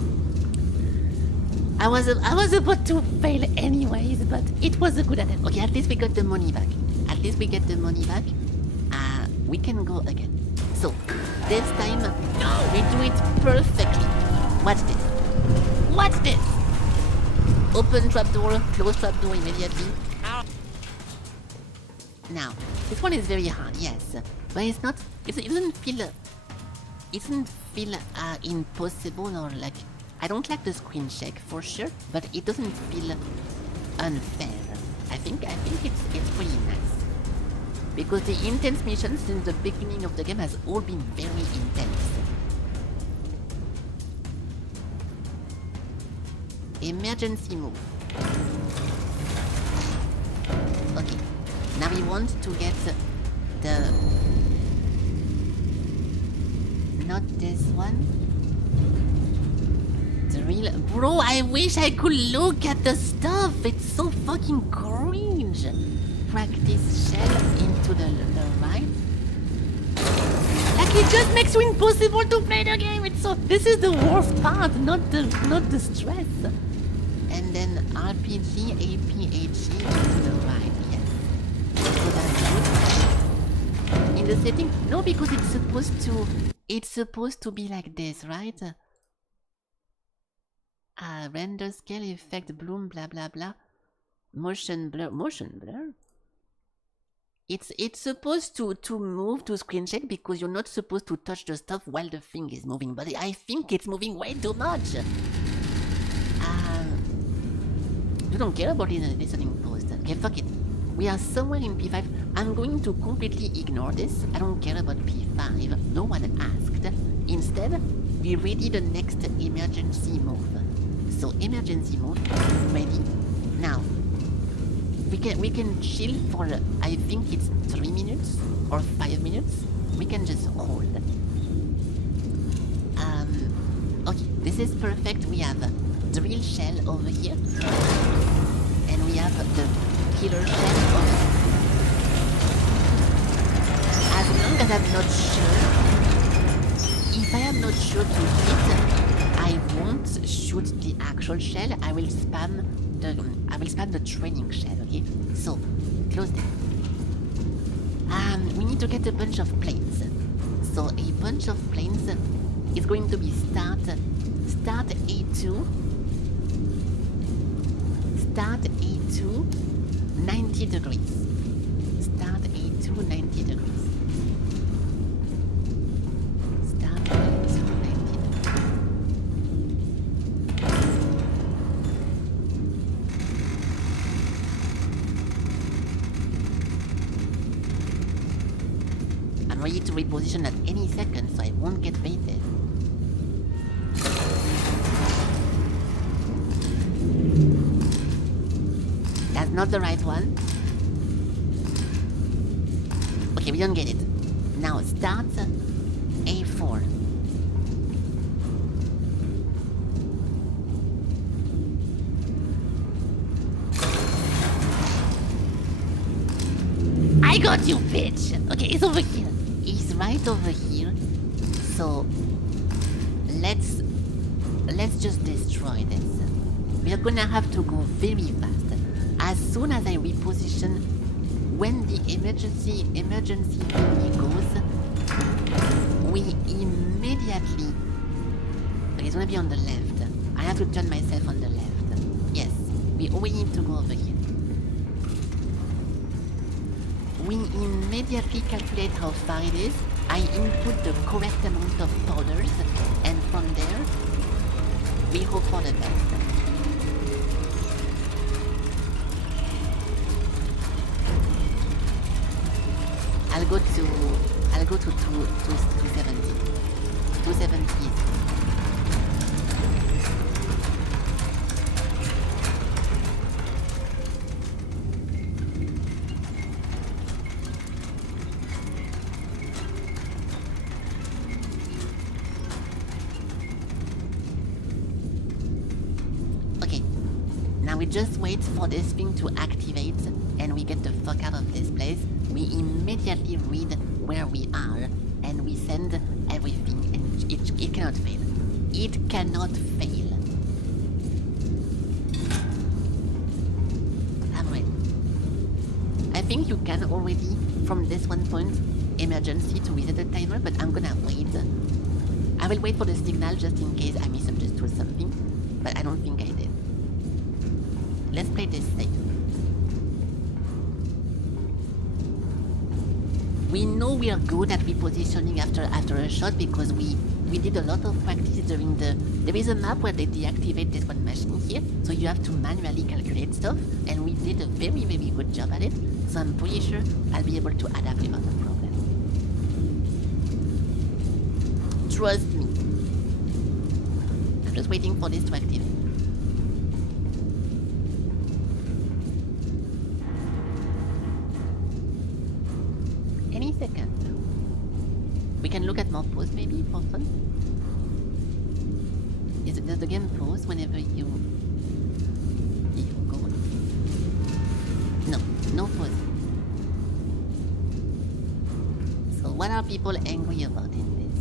I was about to fail anyways, but it was a good attempt. Okay, at least we got the money back. We can go again. So, this time, we do it perfectly. Watch this. Open trapdoor, close trapdoor immediately. Now, this one is very hard, yes. But it's not, it doesn't feel impossible or like, I don't like the screen check for sure, but it doesn't feel unfair. I think it's pretty nice. Because the intense missions since the beginning of the game has all been very intense. Emergency move. Okay. Now we want to get the... Not this one. The real... Bro, I wish I could look at the stuff. It's so fucking cringe. Practice shell into the right. Like it just makes you impossible to play the game. It's so... This is the worst part, not the stress. And then RPG, APHE to the right, yes. So that's good. In the setting, no, because it's supposed to be like this, right? Render scale effect, bloom, blah blah blah. Motion blur. It's supposed to move to screen check because you're not supposed to touch the stuff while the thing is moving, but I think it's moving way too much. You don't care about it in the listening post. Okay, fuck it. We are somewhere in P5. I'm going to completely ignore this. I don't care about P5. No one asked. Instead, we ready the next emergency move. So emergency move, ready. Now, we can chill for, I think it's 3 minutes or 5 minutes. We can just hold. Okay, this is perfect. We have drill shell over here. And we have the killer shell over here. As long as I'm not sure, if I am not sure to hit, I won't shoot the actual shell. I will spam the training shell, okay? So, close that. We need to get a bunch of planes. So a bunch of planes is going to be start A2. Start A2, 90 degrees. Start A2, 90 degrees. Start A2, 90 degrees. I'm ready to reposition at any second, so I won't get baited. That's not the right one. Okay, we don't get it. Now start A4. I got you, bitch! Okay, it's over here. It's right over here. So let's just destroy this. We are gonna have to go very fast. As soon as I reposition, when the emergency thingy goes, we immediately. Okay, it's gonna be on the left. I have to turn myself on the left. Yes, we always need to go over here. We immediately calculate how far it is. I input the correct amount of powders, and from there, we hope for the best. I'll go to 270. 270. Okay. Now we just wait for this thing to activate and we get the fuck out of this place. We immediately read where we are and we send everything, and it cannot fail. It cannot fail. I'm ready. I think you can already, from this one point, emergency to reset the timer, but I'm gonna wait. I will wait for the signal just in case I misunderstood something, but I don't think I did. Let's play this safe. We know we are good at repositioning after a shot because we did a lot of practice during the... There is a map where they deactivate this one machine here, so you have to manually calculate stuff, and we did a very, very good job at it, so I'm pretty sure I'll be able to adapt without a problem. Trust me. I'm just waiting for this to activate. Any second. We can look at more pause maybe for fun. Does the game pause whenever you go? No pause. So what are people angry about in this?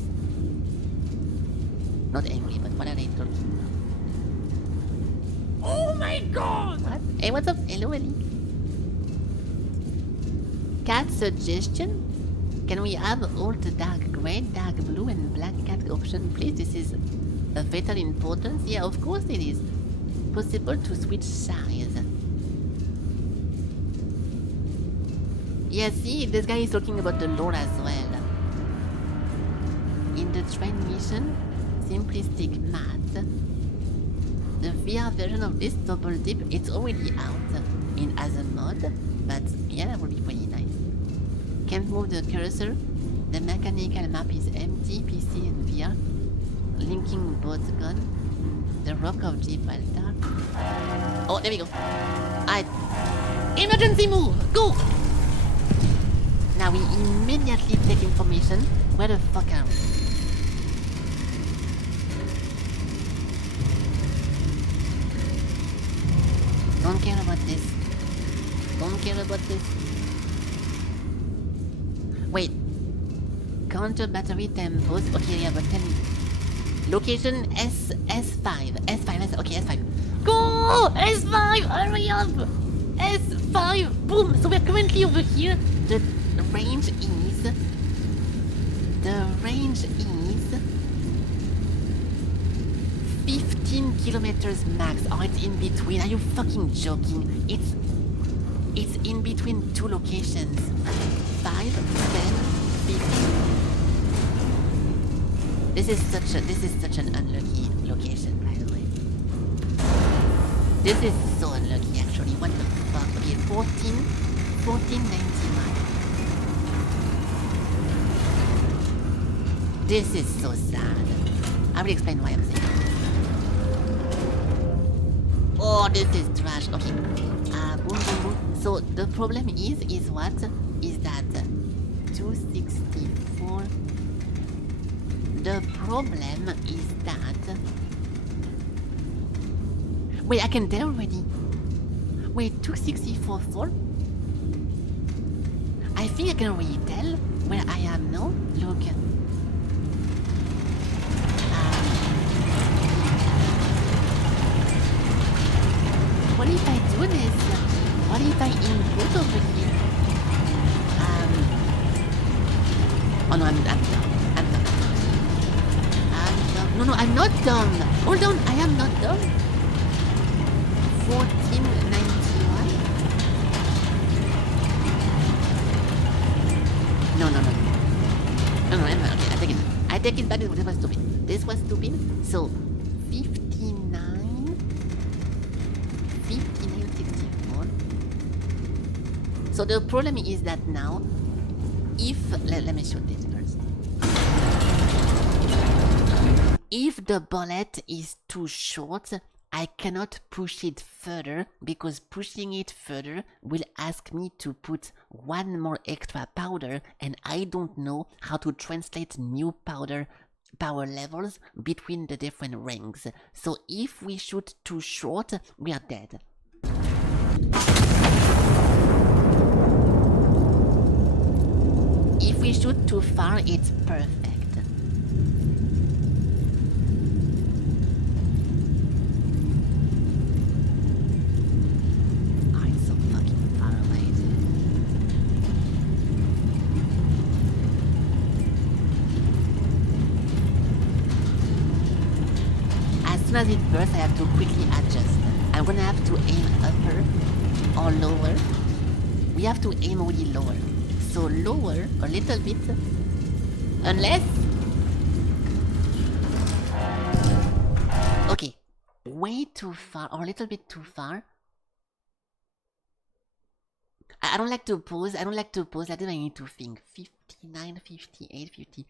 Not angry, but what are they talking about? Oh my god! What? Hey, what's up? Hello, Ellie. Cat suggestion? Can we have alt dark gray, dark blue and black cat option please? This is a vital importance. Yeah, of course it is. Possible to switch size. Yeah, see, this guy is talking about the lore as well. In the train mission, simplistic math. The VR version of this double dip, it's already out in as a mod, but yeah, that would be pretty nice. Can't move the cursor. The mechanical map is empty, PC and VR. Linking both gun. The Rock of Gibraltar. Oh, there we go. Alright. Emergency move! Go! Now we immediately take information. Where the fuck are we? Don't care about this. Don't care about this. Wait. Counter battery tempos. Okay, yeah, but tell me. Location S5. S5. Okay, S5. Go! S5! Hurry up! S5! Boom! So we're currently over here. The range is 15 kilometers max. Oh, it's in between. Are you fucking joking? It's in between two locations. 5, 10, 15. This is such an unlucky location, by the way. This is so unlucky, actually. What the fuck? Okay, 14.99. This is so sad. I will explain why I'm saying this. Oh, this is trash. Okay. Boom, boom, boom. So the problem is what? Is that 264. The problem is that. Wait, I can tell already. Wait, 264 4? I think I can really tell where I am now. Look. What if I do this? What if I input over here? Oh no, I'm dumb. I'm dumb. No, I'm not dumb. Hold on, I am not dumb. 1491. No. Okay, I take it back. This was stupid. This was stupid. So 5964. So the problem is that now, if let me shoot this first. If the bullet is too short, I cannot push it further because pushing it further will ask me to put one more extra powder, and I don't know how to translate new power levels between the different rings. So if we shoot too short, we are dead. If we shoot too far, it's perfect. As soon as it bursts, I have to quickly adjust. I'm gonna have to aim upper or lower. We have to aim really lower. So lower a little bit. Unless... Okay. Way too far or a little bit too far. I don't like to pause. I think I need to think. 59, 58, 50.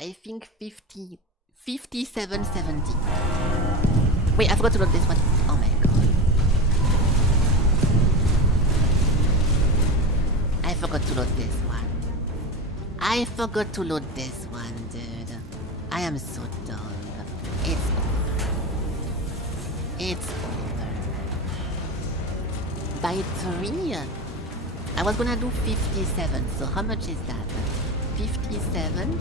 I think 50... 57, 70. Wait, I forgot to load this one. Oh my god. I forgot to load this one. I forgot to load this one, dude. I am so dumb. It's over. It's over. By 3? I was gonna do 57, so how much is that? 57...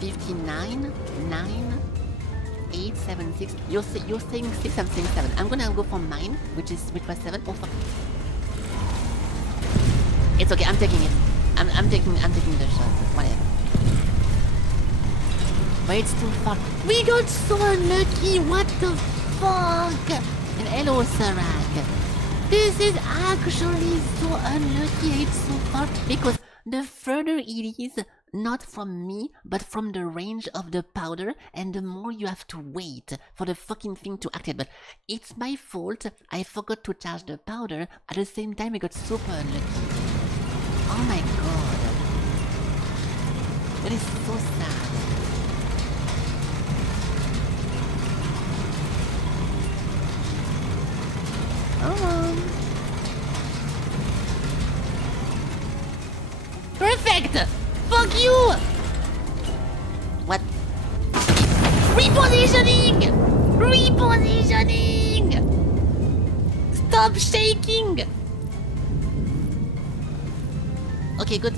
59, 9, 8, 7, 6. You're saying 6, I'm saying 7. I'm gonna go for mine, which was 7. Oh fuck. It's okay, I'm taking it. I'm taking the shot. Whatever. But it's too far. We got so unlucky, what the fuck? And hello, Sarak. This is actually so unlucky, it's so far. Because the further it is, not from me, but from the range of the powder, and the more you have to wait for the fucking thing to activate. But it's my fault, I forgot to charge the powder, at the same time I got super unlucky. Oh my god. That is so sad. Oh. Perfect! Fuck you! What? Repositioning! Repositioning! Stop shaking! Okay, good.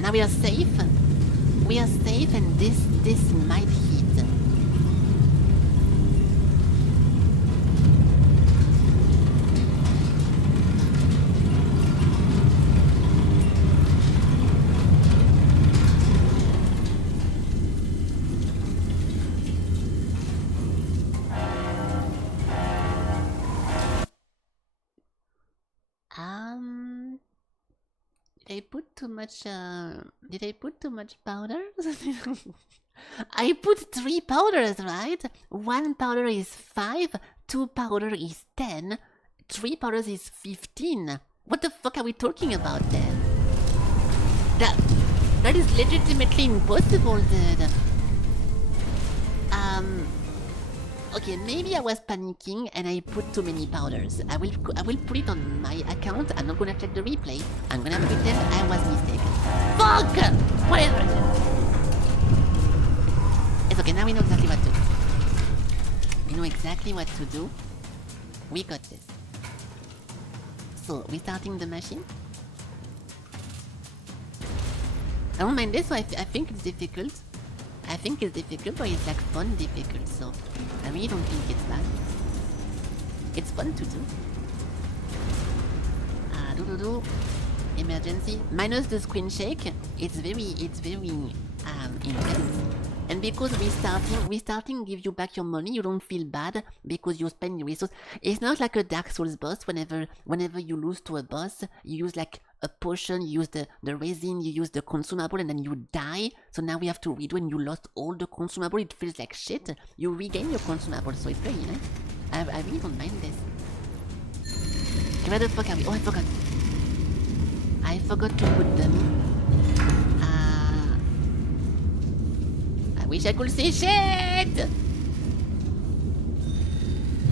Now we are safe. We are safe, and this might hit. Did I put too much powder? I put 3 powders, right? 1 powder is 5, 2 powder is 10, 3 powders is 15. What the fuck are we talking about then? That is legitimately impossible, dude. Okay, maybe I was panicking and I put too many powders. I will put it on my account. I'm not gonna check the replay. I'm gonna pretend I was mistaken. Fuck! Whatever. It's okay, now we know exactly what to do. We know exactly what to do. We got this. So, restarting the machine. I don't mind this, so I think it's difficult. I think it's difficult, but it's like fun difficult, so I really don't think it's bad. It's fun to do. Emergency. Minus the screen shake, it's very intense. And because restarting gives you back your money, you don't feel bad because you spend your resources. It's not like a Dark Souls boss. Whenever you lose to a boss, you use like a potion, you use the resin, you use the consumable, and then you die. So now we have to redo and you lost all the consumable. It feels like shit. You regain your consumable, so it's very nice. I really don't mind this. Where the fuck are we? Oh, I forgot to put them. I wish I could see shit!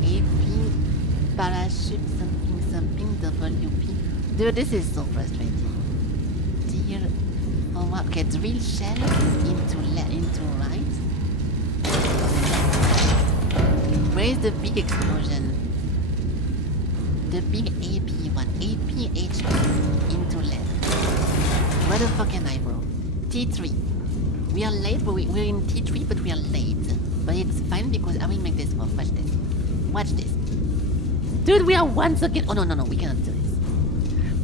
AP, parachute, something, WP. Dude, this is so frustrating. Dear, forward. Okay, drill shell into right. Where is the big explosion? The big AP one. AP, HP into left. Where the fuck am I, bro? T3. We are late, but we're in T3, but we are late. But it's fine because I will make this work. Watch this. Watch this. Dude, we are once again. Oh, no, we cannot do this.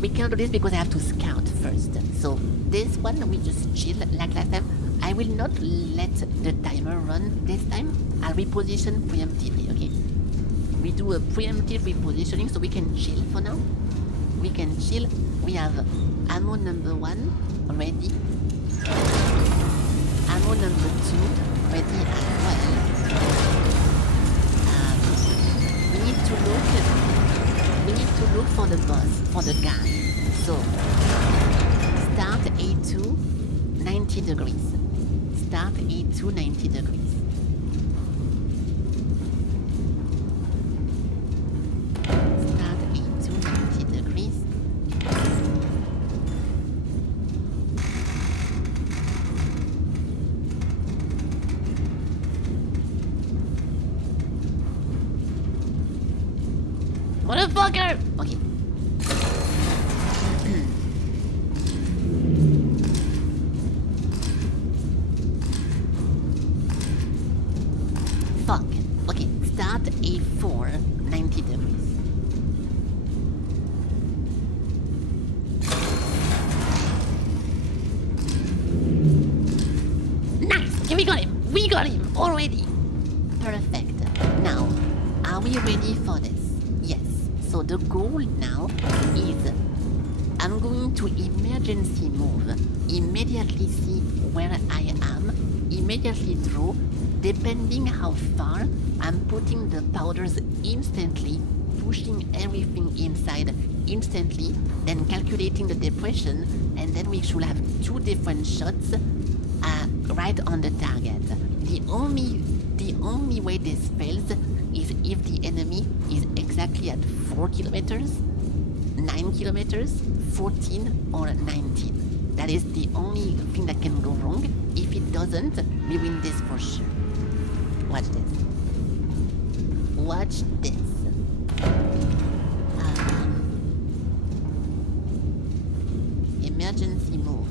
We cannot do this because I have to scout first. So, this one, we just chill like last time. I will not let the timer run this time. I'll reposition preemptively, okay? We do a preemptive repositioning so we can chill for now. We can chill. We have ammo number 1 ready. Ammo number 2 ready as well. We need to look for the boss, for the guy. So start A2 90 degrees. Start A2 90 degrees. Start A2 90 degrees. Motherfucker! Okay. Fuck. Okay, start A4, 90 degrees. Nice! Okay, we got him! We got him! Already! Perfect. Now, are we ready for this? Yes. So the goal now is I'm going to emergency move, immediately see where I am, immediately draw, depending how far, I'm putting the powders instantly, pushing everything inside instantly, then calculating the depression, and then we should have 2 different shots right on the target. The only way this fails is if the enemy is exactly at 4 kilometers, 9 kilometers, 14 or 19. That is the only thing that can go wrong. If it doesn't, we win this for sure. Watch this. Watch this. Emergency move.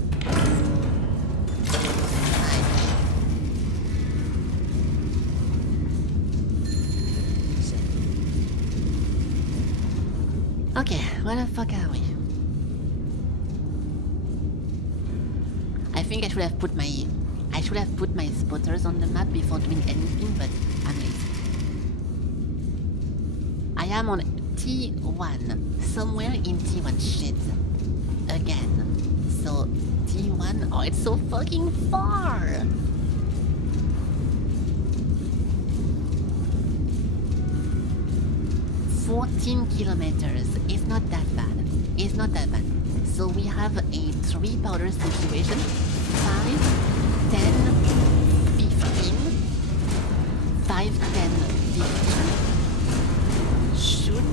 Okay, where the fuck are we? I think I should have put my spotters on the map before doing anything, but I'm lazy. I am on T1, somewhere in T1. Shit. Again. So T1. Oh, it's so fucking far. "14 kilometers. It's not that bad. It's not that bad. So we have a 3 powder situation. 5, 10, 15. 5, 10, 15. Shoot.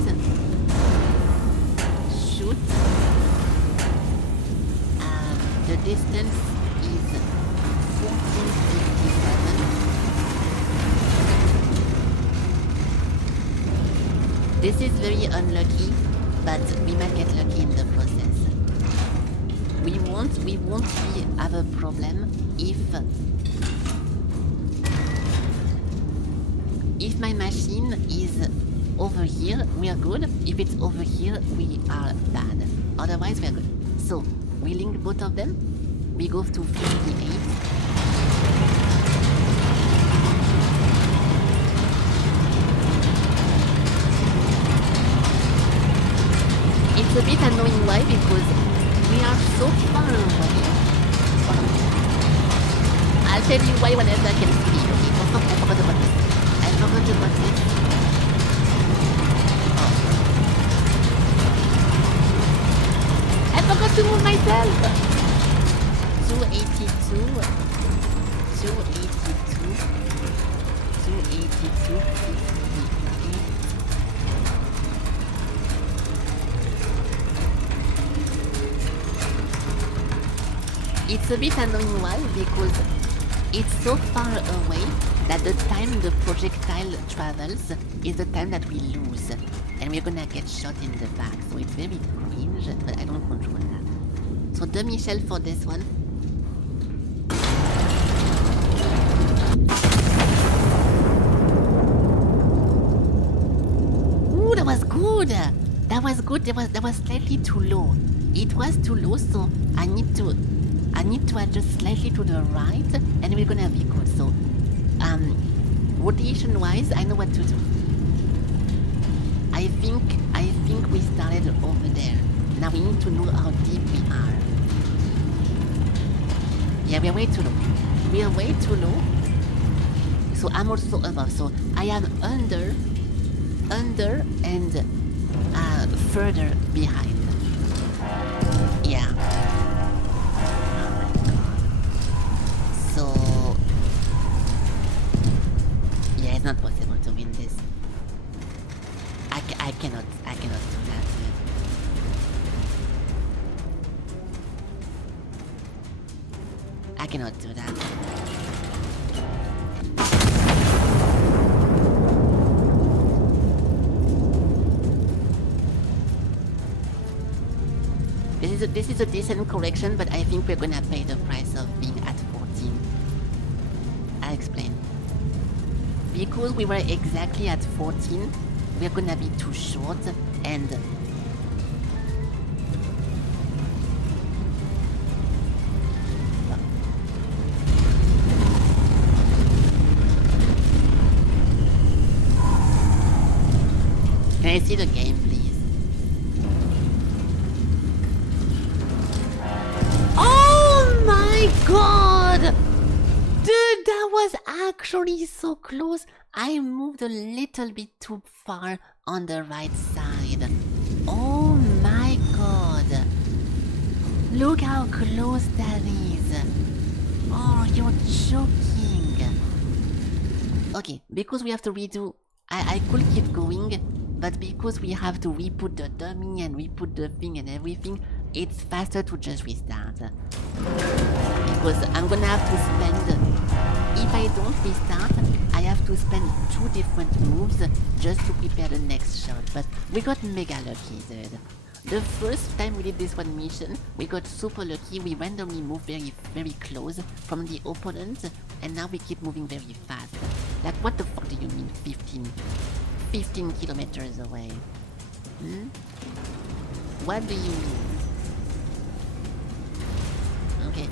Shoot. The distance is 1457. This is very unlucky, but we might get lucky in the process. We won't have a problem if my machine is over here, we are good. If it's over here, we are bad. Otherwise, we are good. So, we link both of them. We go to 58. It's a bit annoying, why? Because we are so far away. I'll tell you why whenever I can speak. Okay, I forgot about this. I forgot about this. I forgot to move myself! 282. 282. 282. 58. It's a bit annoying why, because it's so far away that the time the projectile travels is the time that we lose. And we're gonna get shot in the back, so it's very cringe, but I don't control that. So demi-shell for this one. Ooh, that was good! That was good, that was slightly too low. It was too low, so I need to adjust slightly to the right, and we're gonna be good. So, rotation-wise, I know what to do. I think we started over there. Now we need to know how deep we are. Yeah, we are way too low. We are way too low. So I'm also above. So I am under, and further behind. Yeah. So yeah, it's not possible to win this. I cannot do that. I cannot do that. This is a decent correction, but I think we're gonna pay the price of being at 14. I'll explain. Because we were exactly at 14, we're gonna be too short, and can I see the game, please? Oh my god! Dude, that was actually so close. I moved a little bit too far on the right side. Oh my god. Look how close that is. Oh, you're joking. Okay, because we have to redo... I could keep going, but because we have to re-put the dummy and re-put the thing and everything, it's faster to just restart. Because I'm gonna have to spend... If I don't restart, I have to spend 2 different moves just to prepare the next shot. But we got mega lucky, dude. The first time we did this one mission, we got super lucky. We randomly moved very, very close from the opponent, and now we keep moving very fast. Like, what the fuck do you mean 15 kilometers away? What do you mean? Okay.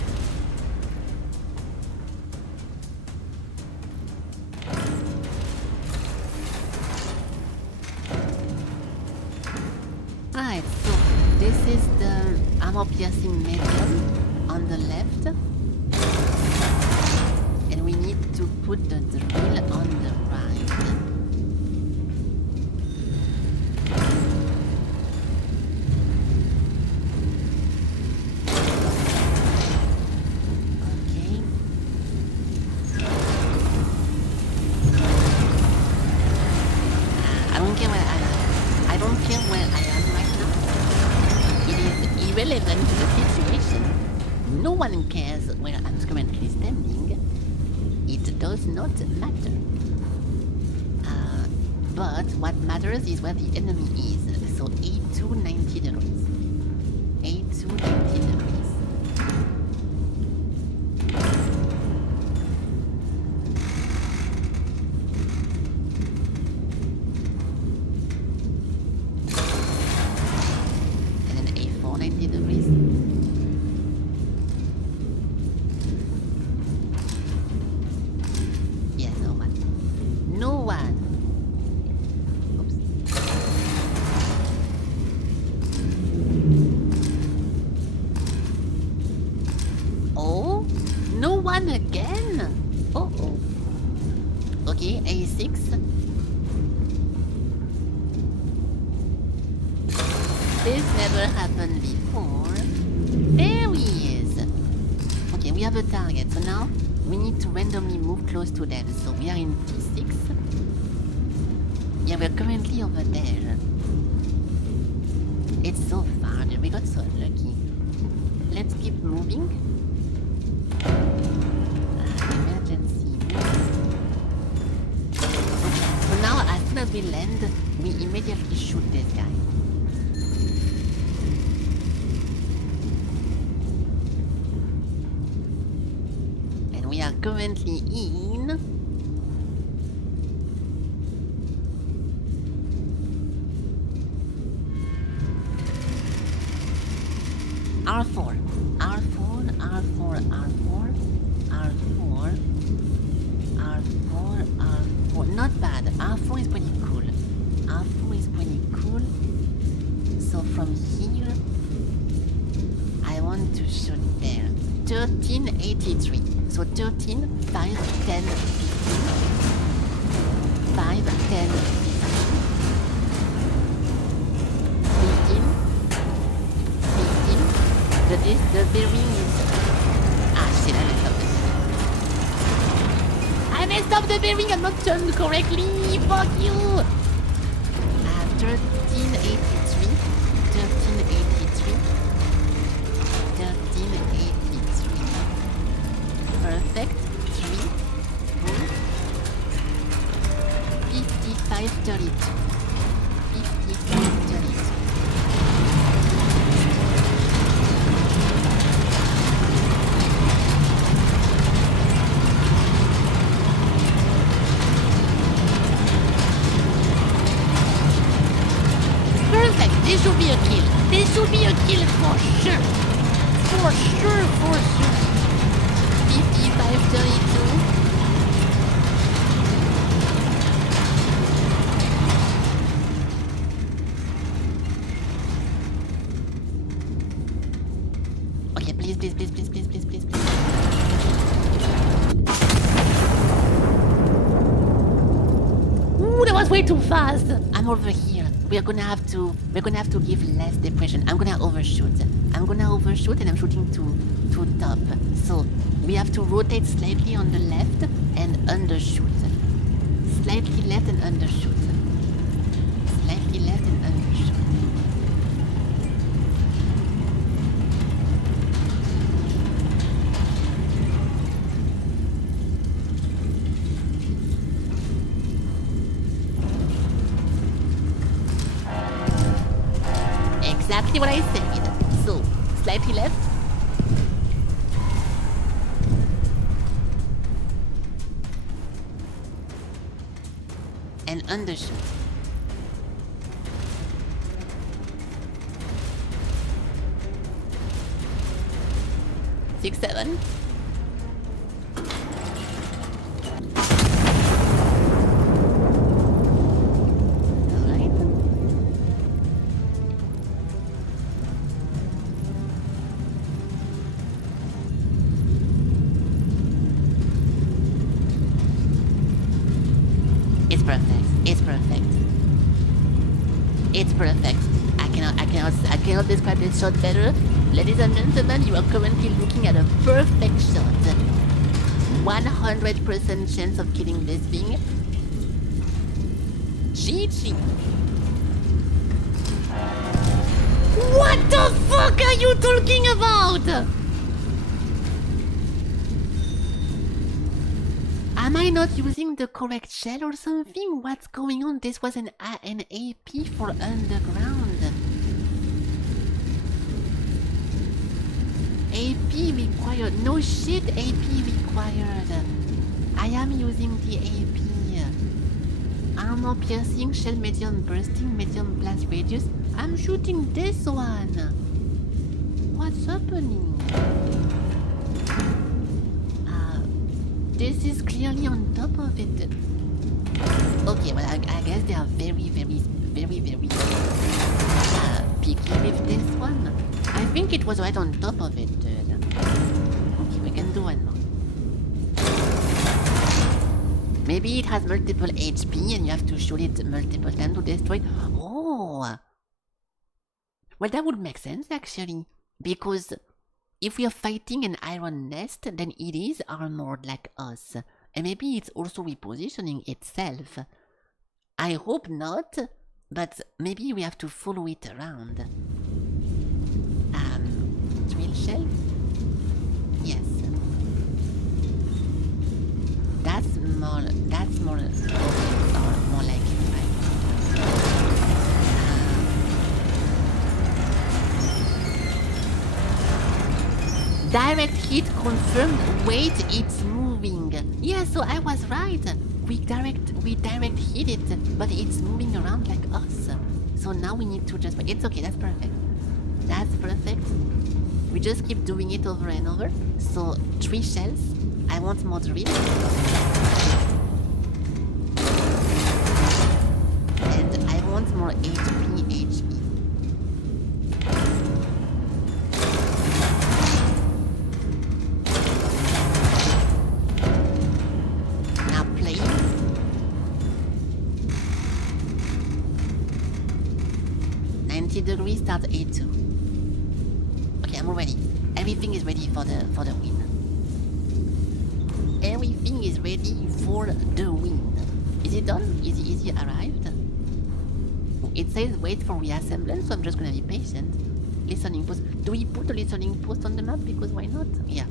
Alright, so this is the armor-piercing medium on the left. And we need to put the drill on the right. don't care where I am right now. It is irrelevant to the situation. No one cares where I'm currently standing. It does not matter. But what matters is where the enemy is. So A2 90 degrees. A2 90 degrees. And then A4 90 degrees. Yeah, no one. No one. Oops. Oh, no one again. Oh. Okay, A6. This never happened before. There he is. Okay, we have a target. So now we need to randomly move close to them. So we are in T6. Yeah, we're currently over there. It's so far. We got so lucky. Let's keep moving. Emergency. Okay, so now as soon as we land, we immediately shoot this guy. And we are currently in R4. R4, R4, R4, R4, R4, R4. Not bad. R4 is pretty cool. R4 is pretty cool. So from here, I want to shoot there. 1383. So 13, 5, 10, 15. 5, 10, 15. 15. The bearing is... Ah shit, I messed up the bearing. I messed up the bearing, I'm not turned correctly! Fuck you! 1383. 1383. 1383. Perfect. 3. Boom. 5532. 5532. Perfect. This should be a kill. This should be a kill for sure. For sure, for sure. 5532. Okay, please, please, please, please, please, please, please, please. Ooh, that was way too fast. I'm over here. We're gonna have to give less depression. I'm gonna overshoot and I'm shooting to top. So we have to rotate slightly on the left and undershoot. Slightly left and undershoot. Slightly left and undershoot. Exactly what I said. So, slightly left. And undershoot. Six, 7. It's perfect. It's perfect. It's perfect. I cannot describe this shot better. Ladies and gentlemen, you are currently looking at a perfect shot. 100% chance of killing this thing. GG. fuck are you talking about? Am I not using the correct shell or something? What's going on? This was an AP for underground. AP required. No shit, AP required. I am using the AP. Armor piercing, shell medium bursting, medium blast radius. I'm shooting this one. What's happening? This is clearly on top of it. Okay, well, I guess they are very picky with this one. I think it was right on top of it, dude. Okay, we can do one more. Maybe it has multiple HP and you have to shoot it multiple times to destroy. Oh! Well, that would make sense, actually. Because if we are fighting an iron nest, then it is armored like us. And maybe it's also repositioning itself. I hope not, but maybe we have to follow it around. Drill shell? Yes. That's more like it, right? Direct hit confirmed. Wait, it's moving. Yeah, so I was right. We direct hit it, but it's moving around like us. So now we need to just... It's okay, that's perfect. That's perfect. We just keep doing it over and over. So 3 shells. I want more drill. And I want more HP. Now play. 90 degrees, start A2. Okay, I'm ready. Everything is ready for the win. Everything is ready for the win. Is it done? Is he arrived? It says wait for reassemblance, so I'm just gonna be patient. Listening post. Do we put a listening post on the map? Because why not? Yeah.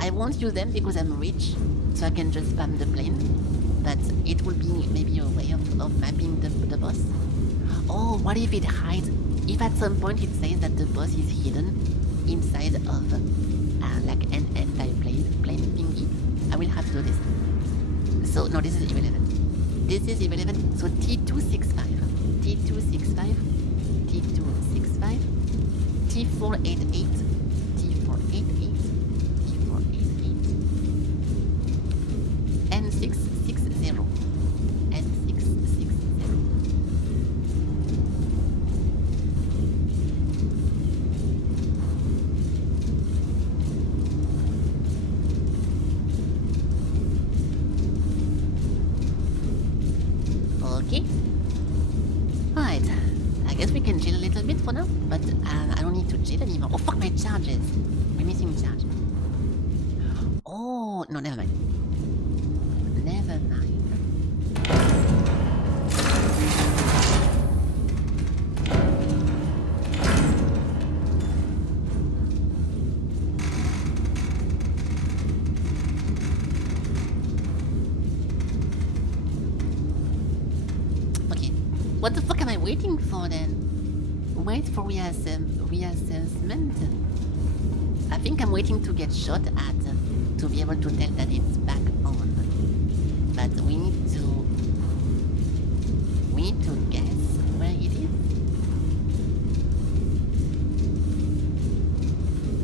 I won't use them because I'm rich, so I can just spam the plane. But it will be maybe a way of mapping the boss. Oh, what if it hides? If at some point it says that the boss is hidden inside of like an anti-plane thingy, I will have to do this. So, no, this is irrelevant. This is irrelevant. So T265, T265, T265, T488, T488, T488, N660, N660. Okay. Alright. I guess we can chill a little bit for now, but I don't need to chill anymore. Oh fuck, my charges. We're missing charge. Oh, no, never mind. Never mind. Okay. What the fuck am I waiting for then? Wait for reassessment? I think I'm waiting to get shot at to be able to tell that it's back on. But we need to guess where it is.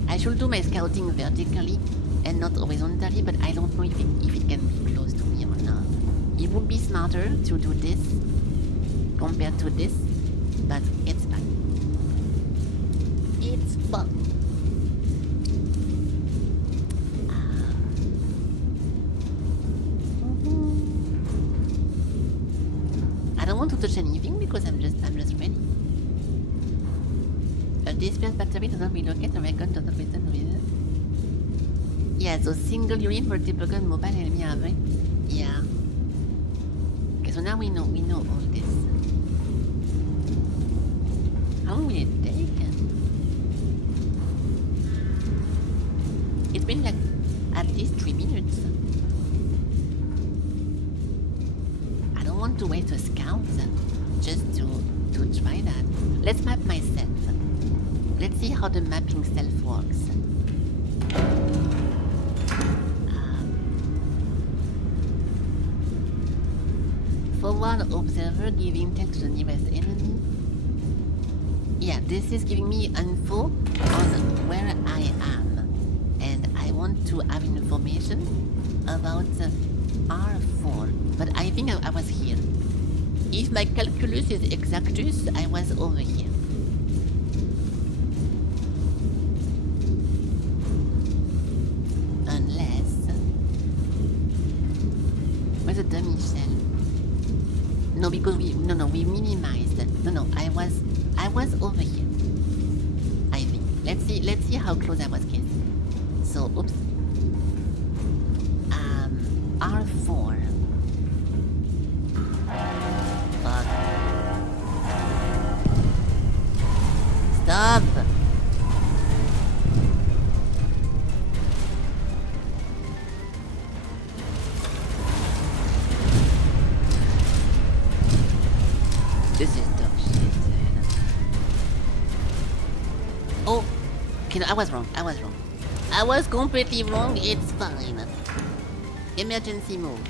I should do my scouting vertically and not horizontally, but I don't know if it can be close to me or not. It would be smarter to do this compared to this, but it's fine. It's fun. I don't want to touch anything because I'm just ready. A disperse battery does not relocate, a recon does not return with it. Yeah, so single unit for typical mobile enemy array. Yeah. Okay, so now we know all this. How long let's map myself. Let's see how the mapping self works. Forward observer giving text to the nearest enemy. Yeah, this is giving me info on where I am. And I want to have information about R4. But I think I was here. If my calculus is exactus, I was over here. Unless... Where's the dummy shell? No, because we minimized. No, I was over here. I think. Let's see how close I was kissed. So, oops. R4. Fuck. Stop! This is dumb shit. Oh! Okay, no, I was wrong. I was completely wrong. It's fine. Emergency move.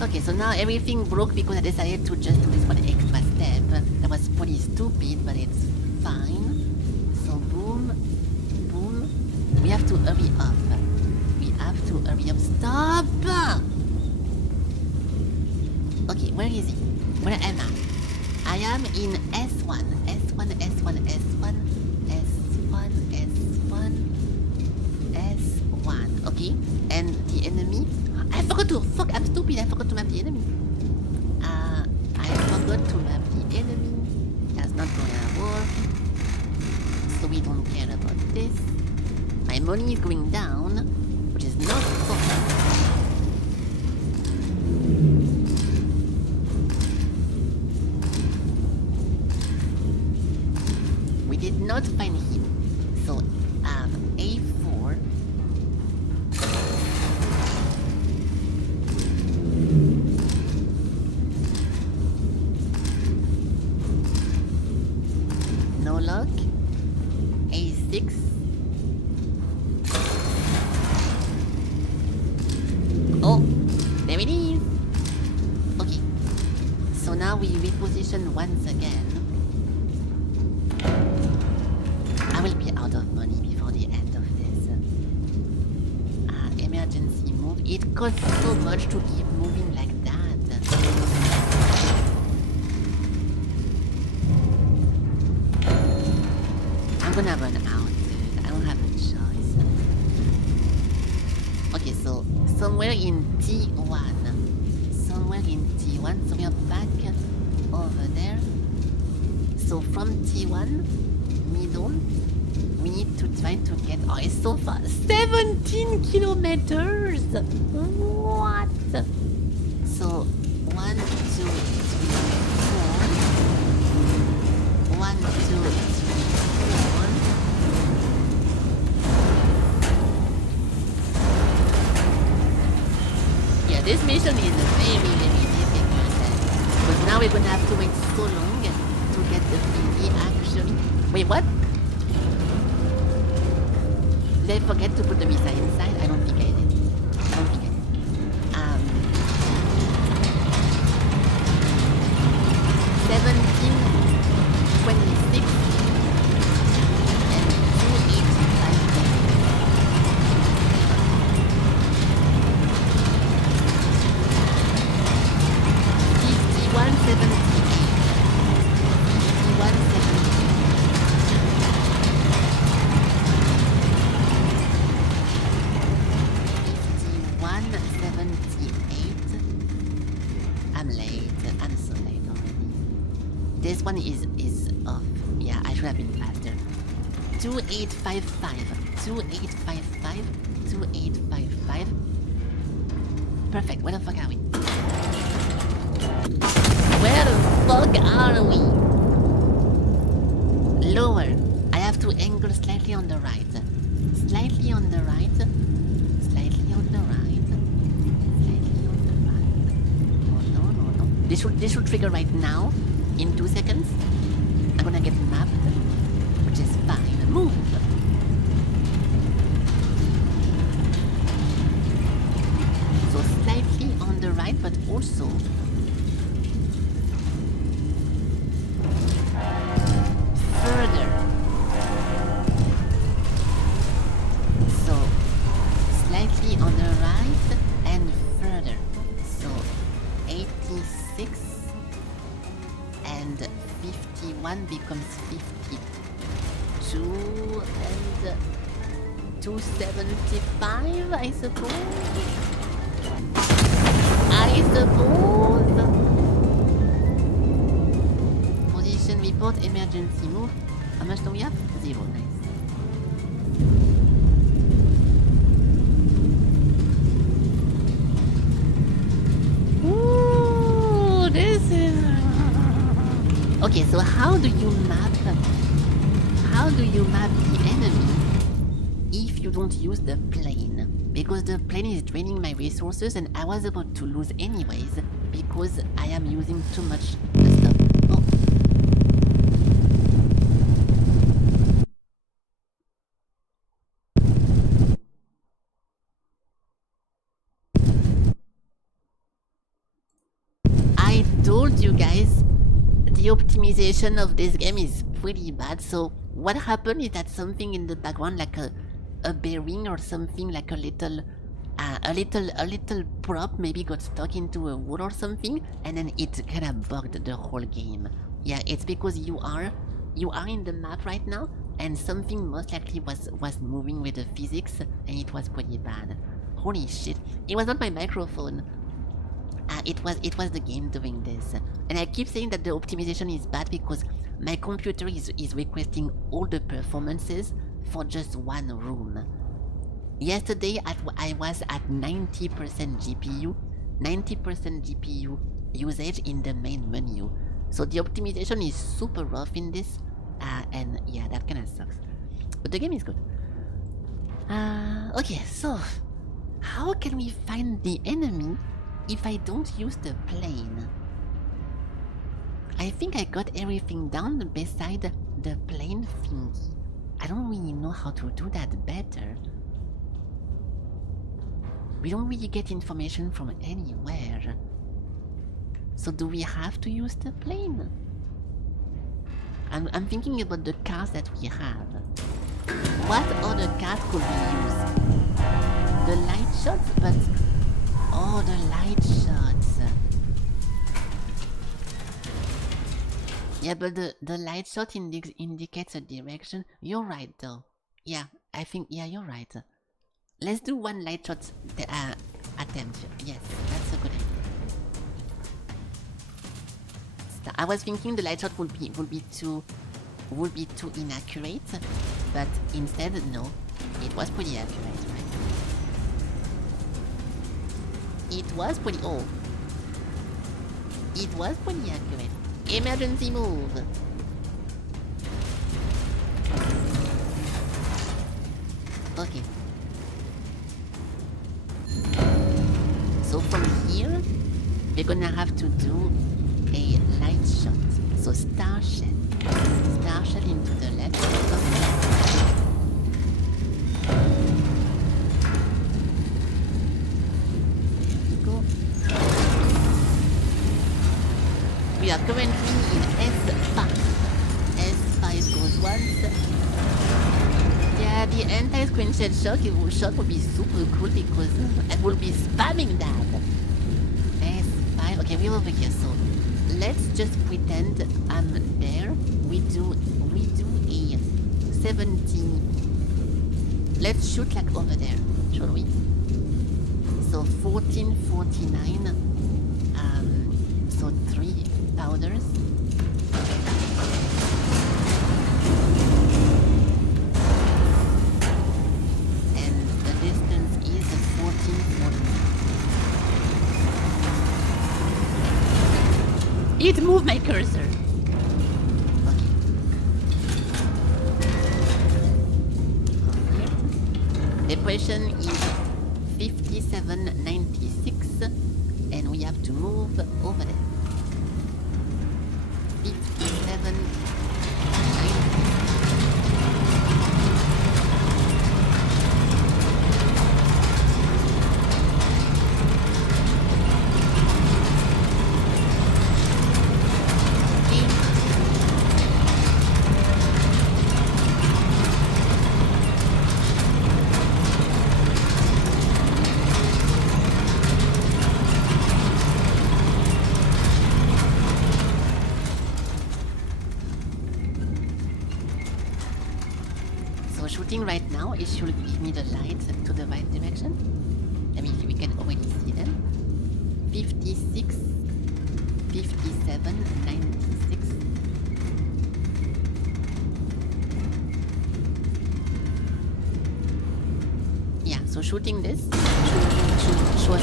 Okay, so now everything broke because I decided to just do this one extra step. That was pretty stupid, but it's fine. So boom, boom. We have to hurry up. Stop! Okay, where is he? Where am I? I am in S1. Okay, and the enemy. I forgot to. Fuck, I'm stupid. I forgot to map the enemy. That's not gonna work. So we don't care about this. My money is going down, which is not fun. We did not find him. So, A4. No luck. A6. Oh, there it is. Okay. So now we reposition once again. I will be out of money before the end of this. Emergency move. It costs so much to keep moving like that. I'm gonna run out, dude. I don't have a choice. Okay, so somewhere in T1. So we are back over there. So from T1, middle, we need to try to get... Oh, it's so far. 17 kilometers! What? So, 1, 2, 3, 4. 1, 2, 3, 4. Yeah, this mission is very, very difficult. Because now we're gonna have to wait so long to get the thingy actually. Wait, what? Did I forget to put the missile inside? I don't think I did. 17, 26, and 285. 5178. I'm late. I'm so late already. This one is off. Yeah, I should have been faster. 2855. 2855. 2855. Perfect. Where the fuck are we? Where the fuck are we? Lower. I have to angle slightly on the right. Slightly on the right. Slightly on the right. should trigger right now, in 2 seconds. I'm gonna get mapped, which is fine. Move! So slightly on the right, but also further. So slightly on the right and further. So 86 and 51 becomes 52 and 275, I suppose. Position report, emergency move. How much do we have? 0, nice. Ooh, this is... Okay, so how do you map the enemy if you don't use the plane? Because the plane is draining my resources and I was about to lose anyways because I am using too much stuff. Oh. I told you guys the optimization of this game is pretty bad, so what happened is that something in the background like a bearing or something like a little prop maybe got stuck into a wood or something and then it kind of bugged the whole game. Yeah, it's because you are in the map right now and something most likely was moving with the physics and it was pretty bad. Holy shit, it was not my microphone. It was the game doing this. And I keep saying that the optimization is bad because my computer is requesting all the performances for just one room. Yesterday I was at 90% GPU usage in the main menu. So the optimization is super rough in this, and yeah, that kinda sucks. But the game is good. Okay, so how can we find the enemy if I don't use the plane? I think I got everything down beside the plane thingy. I don't really know how to do that better. We don't really get information from anywhere. So do we have to use the plane? I'm thinking about the cars that we have. What other cars could we use? The light shots, but... Oh, the light shots. Yeah, but the light shot indicates a direction. You're right, though. Yeah, I think, yeah, you're right. Let's do one light shot attempt. Yes, that's a good idea. I was thinking the light shot would be too inaccurate, but instead, no. It was pretty accurate, right? It was pretty... Oh. It was pretty accurate. Emergency move. Okay. So from here, we're gonna have to do a light shot. So star shell into the left. We are currently in S5. S5 goes once. Yeah, the anti-screenshot shot will be super cool because I will be spamming that. S5. Okay, we're over here, so let's just pretend I'm there. We do a 70. Let's shoot like over there, shall we? So 1449. So 3 powders. And the distance is 1449. It moved my cursor. Okay. Depression is 5796 and we have to move over there. 57, 90. So shooting right now, it should give me the lights to the right direction. I mean, we can already see them. 56, 57, 96. Yeah, so shooting this should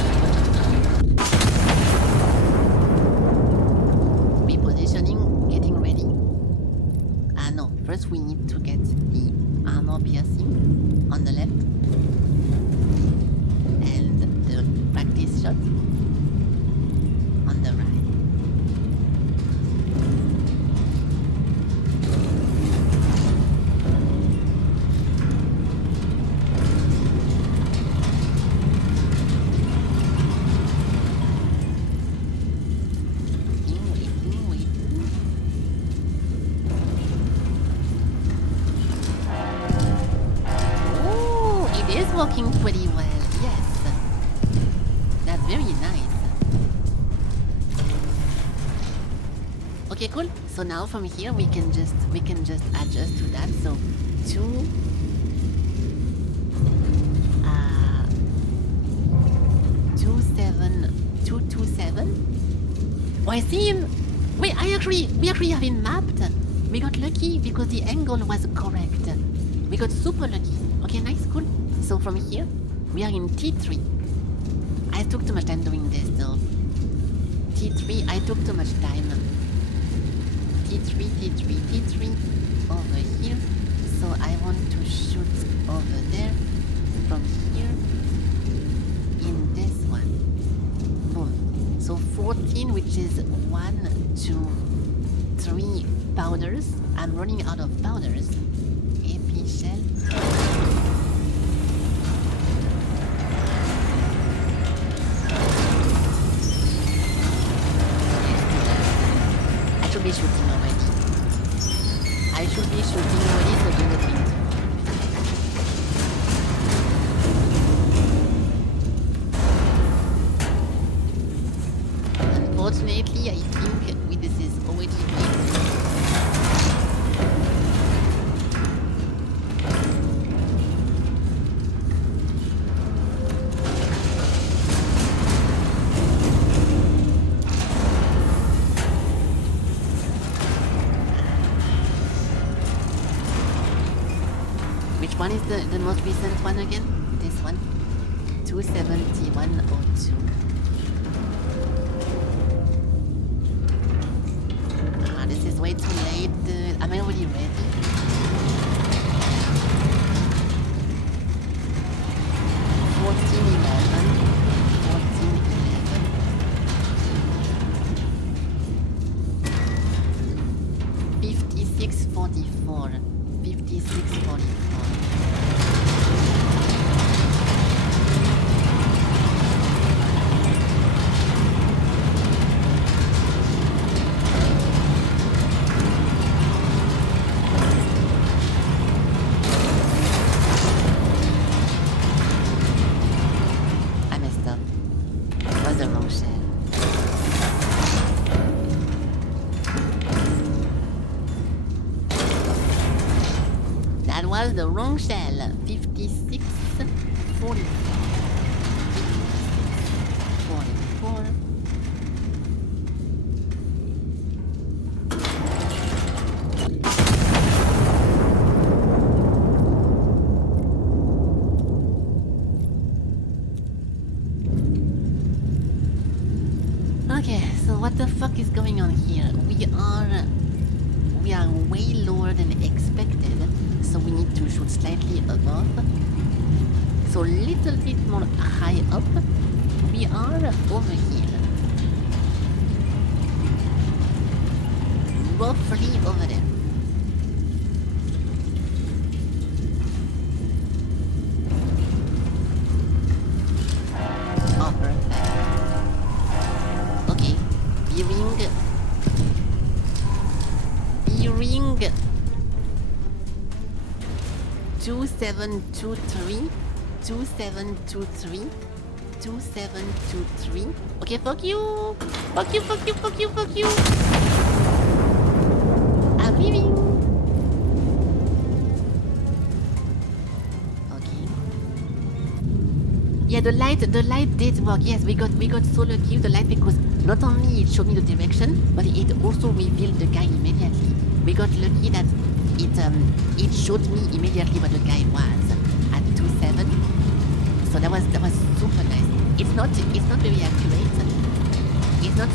repositioning, getting ready. No, first we need to get the armor piercing on the left and the practice shot on the right. Working pretty well, yes. That's very nice. Okay, cool. So now from here we can just adjust to that. So 227. Oh, I see him. Wait, we actually have him mapped. We got lucky because the angle was correct. We got super lucky. Okay, nice, cool. So from here, we are in T3. I took too much time doing this though. T3, I took too much time. T3, T3, T3, over here. So I want to shoot over there, from here, in this one. Boom. So 14, which is 1, 2, 3 powders. I'm running out of powders. AP shell. I should be shooting already. I should be shooting already, so do not win. Unfortunately, I think this is already late. Which one is the most recent one again? This one. 27102. This is way too late. Am I already ready? Was the wrong shell. 56, 44. 44. Okay, so what the fuck is going on here? We are way lower than expected. So we need to shoot slightly above. So a little bit more high up. We are over here. roughly over there. Oh, perfect. Okay. B-ring. B-ring. 2723. 2723. 2723. Okay, fuck you! Fuck you, fuck you, fuck you, fuck you! I'm leaving! Okay. Yeah, the light did work. Yes, we got so lucky with the light because not only it showed me the direction, but it also revealed the guy immediately. We got lucky that it showed me immediately what the guy was at 27. So that was super nice. It's not very accurate. It's not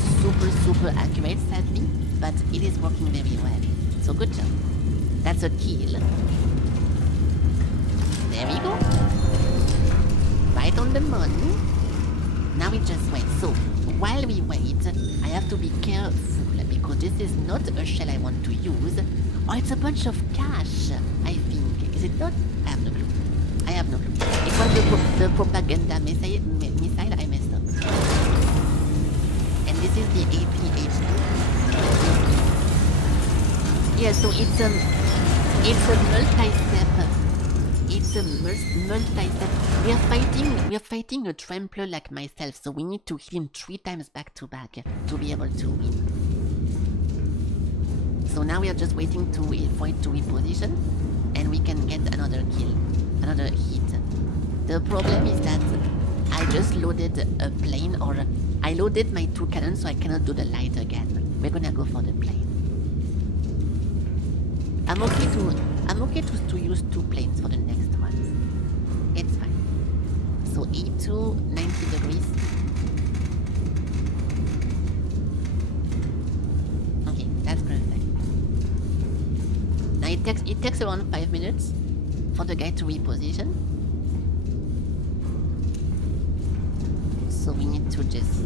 super accurate, sadly, but it is working very well. So good job. That's a kill. There we go. Right on the money. Now we just wait. So while we wait, I have to be careful because this is not a shell I want to use. Oh, it's a bunch of cash, I think. Is it not? I have no clue. I have no clue. It was the propaganda missile I messed up. And this is the APH2. Yeah, so it's a multi-step. It's a multi-step. We are fighting a trampler like myself, so we need to hit him 3 times back to back to be able to win. So now we are just waiting for it to reposition, and we can get another kill, another hit. The problem is that I just loaded a plane, or I loaded my 2 cannons, so I cannot do the light again. We're gonna go for the plane. I'm okay to use 2 planes for the next ones. It's fine. So E2, 90 degrees. Okay, that's perfect. Now it takes around 5 minutes for the guy to reposition. So we need to just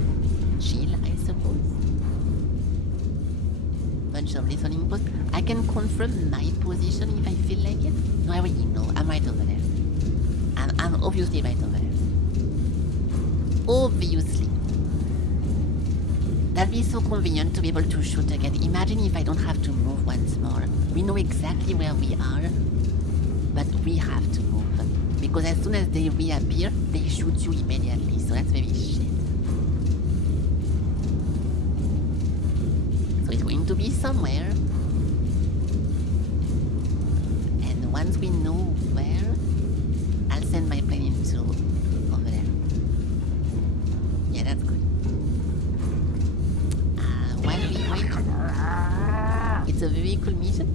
chill, I suppose. Bunch of listening posts. I can confirm my position if I feel like it. No, I already know. I'm right over there. I'm obviously right over there. Obviously. That'd be so convenient to be able to shoot again. Imagine if I don't have to move once more. We know exactly where we are, but we have to move. Because as soon as they reappear, they shoot you immediately. So that's very shit. So it's going to be somewhere. And once we know where, I'll send my plane into over there. Yeah, that's good. While we wait, it's a very cool mission.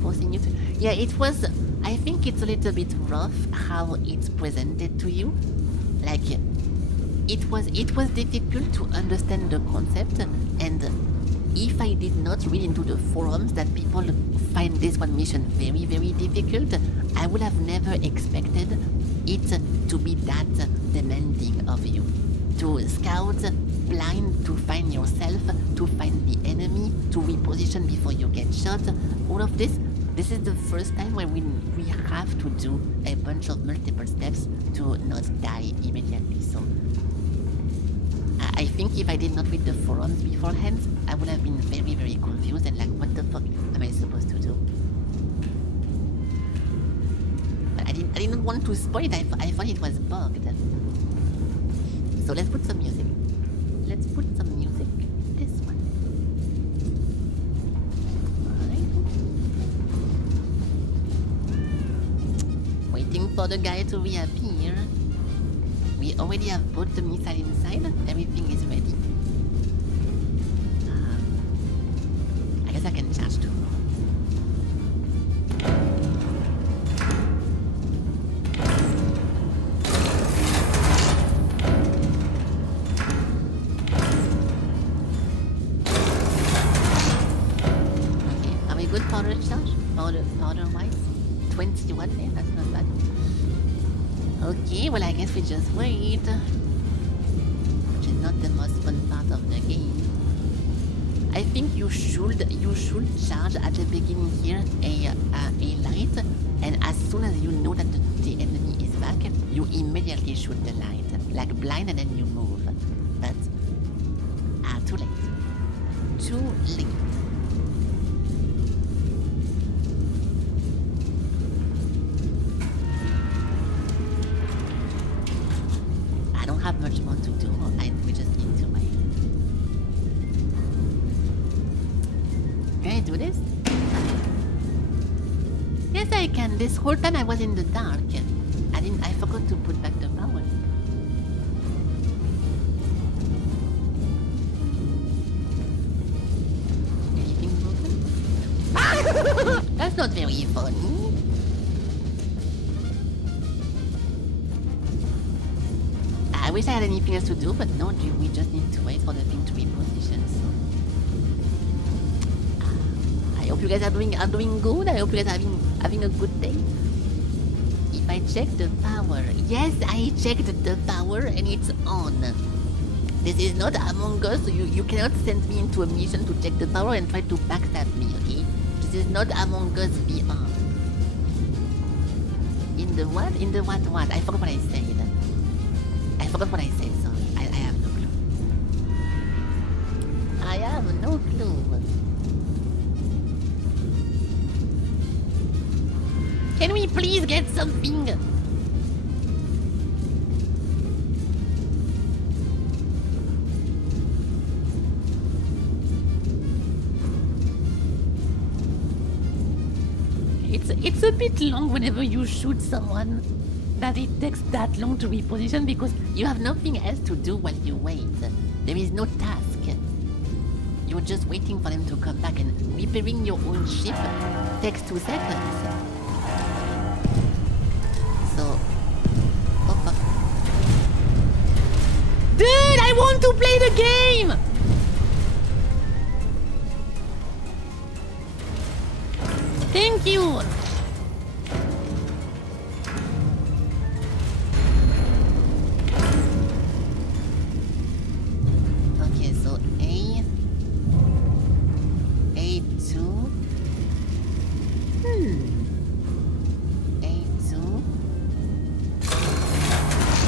Forcing you to... Yeah, it was... I think it's a little bit rough how it's presented to you. Like, it was difficult to understand the concept, and if I did not read into the forums that people find this one mission very, very difficult, I would have never expected it to be that demanding of you. To scout blind, to find yourself, to find the enemy, to reposition before you get shot, all of this. This is the first time when we have to do a bunch of multiple steps to not die immediately. So I think if I did not read the forums beforehand, I would have been very, very confused and like, what the fuck am I supposed to do? But I didn't want to spoil it. I thought it was bugged. So let's put some music. Let's put some music. This one. Waiting for the guy to reappear. We already have put the missile inside. Everything is ready. I guess I can charge too. Okay, are we good for the charge? Powder-wise? 21, yeah, that's not bad. Okay, well I guess we just wait. Which is not the most fun part of the game. I think you should charge at the beginning here a light, and as soon as you know that the enemy is back, you immediately shoot the light, like blind, and then you move. But too late. Too late. I don't have much more to do. We just need to wait. Can I do this? Yes, I can. This whole time I was in the dark. I forgot to put back the power. Anything broken? That's not very funny. I wish I had anything else to do, but no, we just need to wait for the thing to reposition. So. I hope you guys are doing good. I hope you guys are having a good day. If I check the power, yes, I checked the power and it's on. This is not Among Us, so you cannot send me into a mission to check the power and try to backstab me, okay? This is not Among Us VR. In the what? In the what? I forgot what I said. I forgot what I said, sorry. I have no clue. I have no clue. Can we please get something? It's a bit long whenever you shoot someone. That it takes that long to reposition because you have nothing else to do while you wait. There is no task. You're just waiting for them to come back, and repairing your own ship takes 2 seconds. So... Oh fuck. Dude, I want to play the game! Thank you!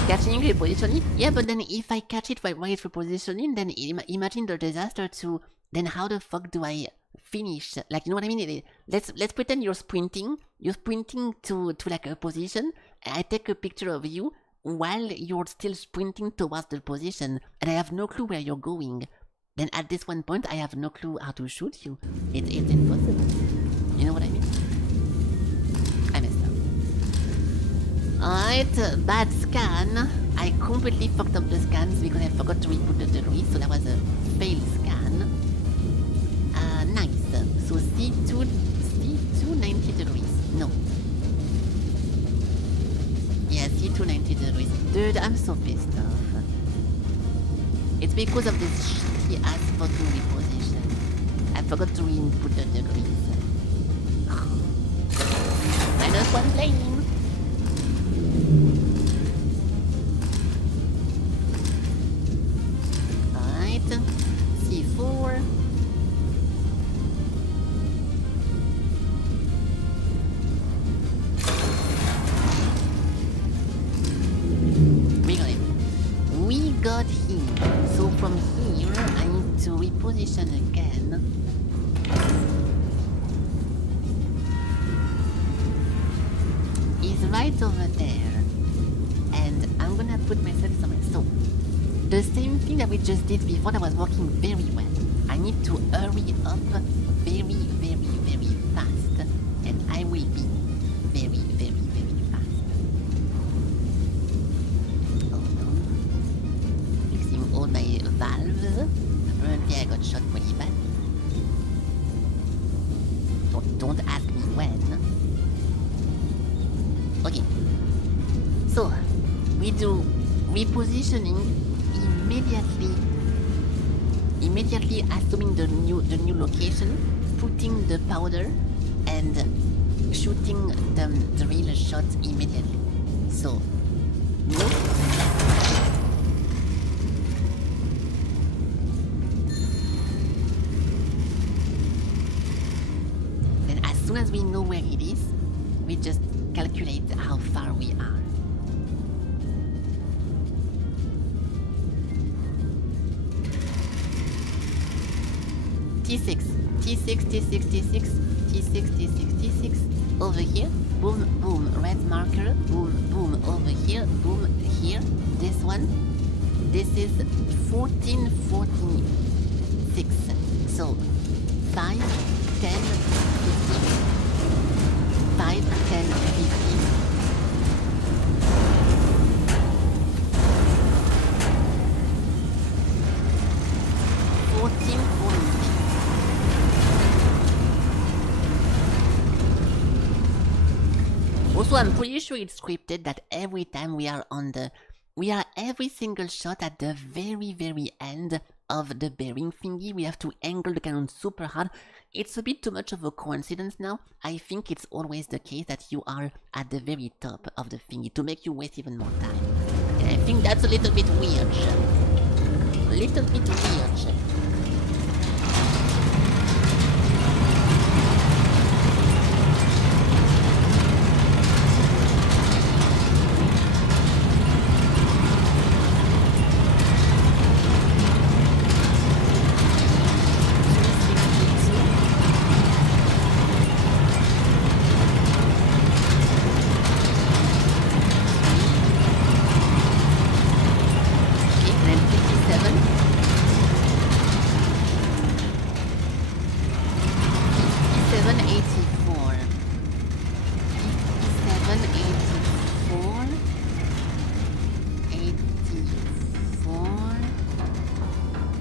Catching repositioning? Yeah, but then if I catch it while it's repositioning, then imagine the disaster to... Then how the fuck do I finish? Like, you know what I mean? Let's pretend you're sprinting. You're sprinting to like a position. And I take a picture of you while you're still sprinting towards the position. And I have no clue where you're going. Then at this one point, I have no clue how to shoot you. It's impossible. You know what I mean? I messed up. Alright, bad scan. I completely fucked up the scans because I forgot to reboot the degrees, so that was a fail scan. Nice. So C2 90 degrees. No. Yeah, C2 90 degrees. Dude, I'm so pissed off. It's because of this shitty ass fucking reposition. I forgot to re-input the degrees. -1 plane. Alright, C4. We got him. So from here, I need to reposition again. He's right over there. And I'm gonna put myself somewhere. So, the same thing that we just did before that was working very well. I need to hurry up very, very, very fast. And I will be very, very, very fast. Hold on. Fixing all my valves. Apparently I got shot pretty bad. Don't ask me when. Okay. So, we do repositioning immediately assuming the new location, putting the powder, and shooting the real shot immediately. So, move. as we know where it is, we just calculate how far we are. T6, T6, T6, T6, T6, T6, T6. Over here, boom, boom, red marker, boom, boom, over here, boom, here. This one, this is 14, 46. So 5, 10, 15. 5, 10, 15. 14, 46. Also, I'm pretty sure it's scripted that every time we are every single shot at the very, very end of the bearing thingy, we have to angle the cannon super hard. It's a bit too much of a coincidence now. I think it's always the case that you are at the very top of the thingy to make you waste even more time. And I think that's a little bit weird. A little bit weird.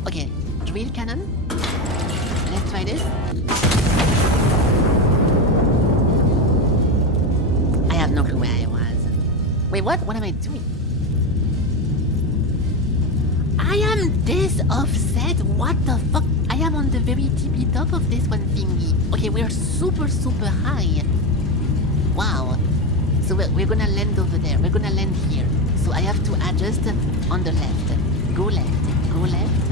Okay, drill cannon. Let's try this. I have no clue where I was. Wait, what? What am I doing? I am this offset? What the fuck? I am on the very tippy top of this one thingy. Okay, we're super, super high. Wow. So we're gonna land over there. We're gonna land here. So I have to adjust on the left. Go left. Go left.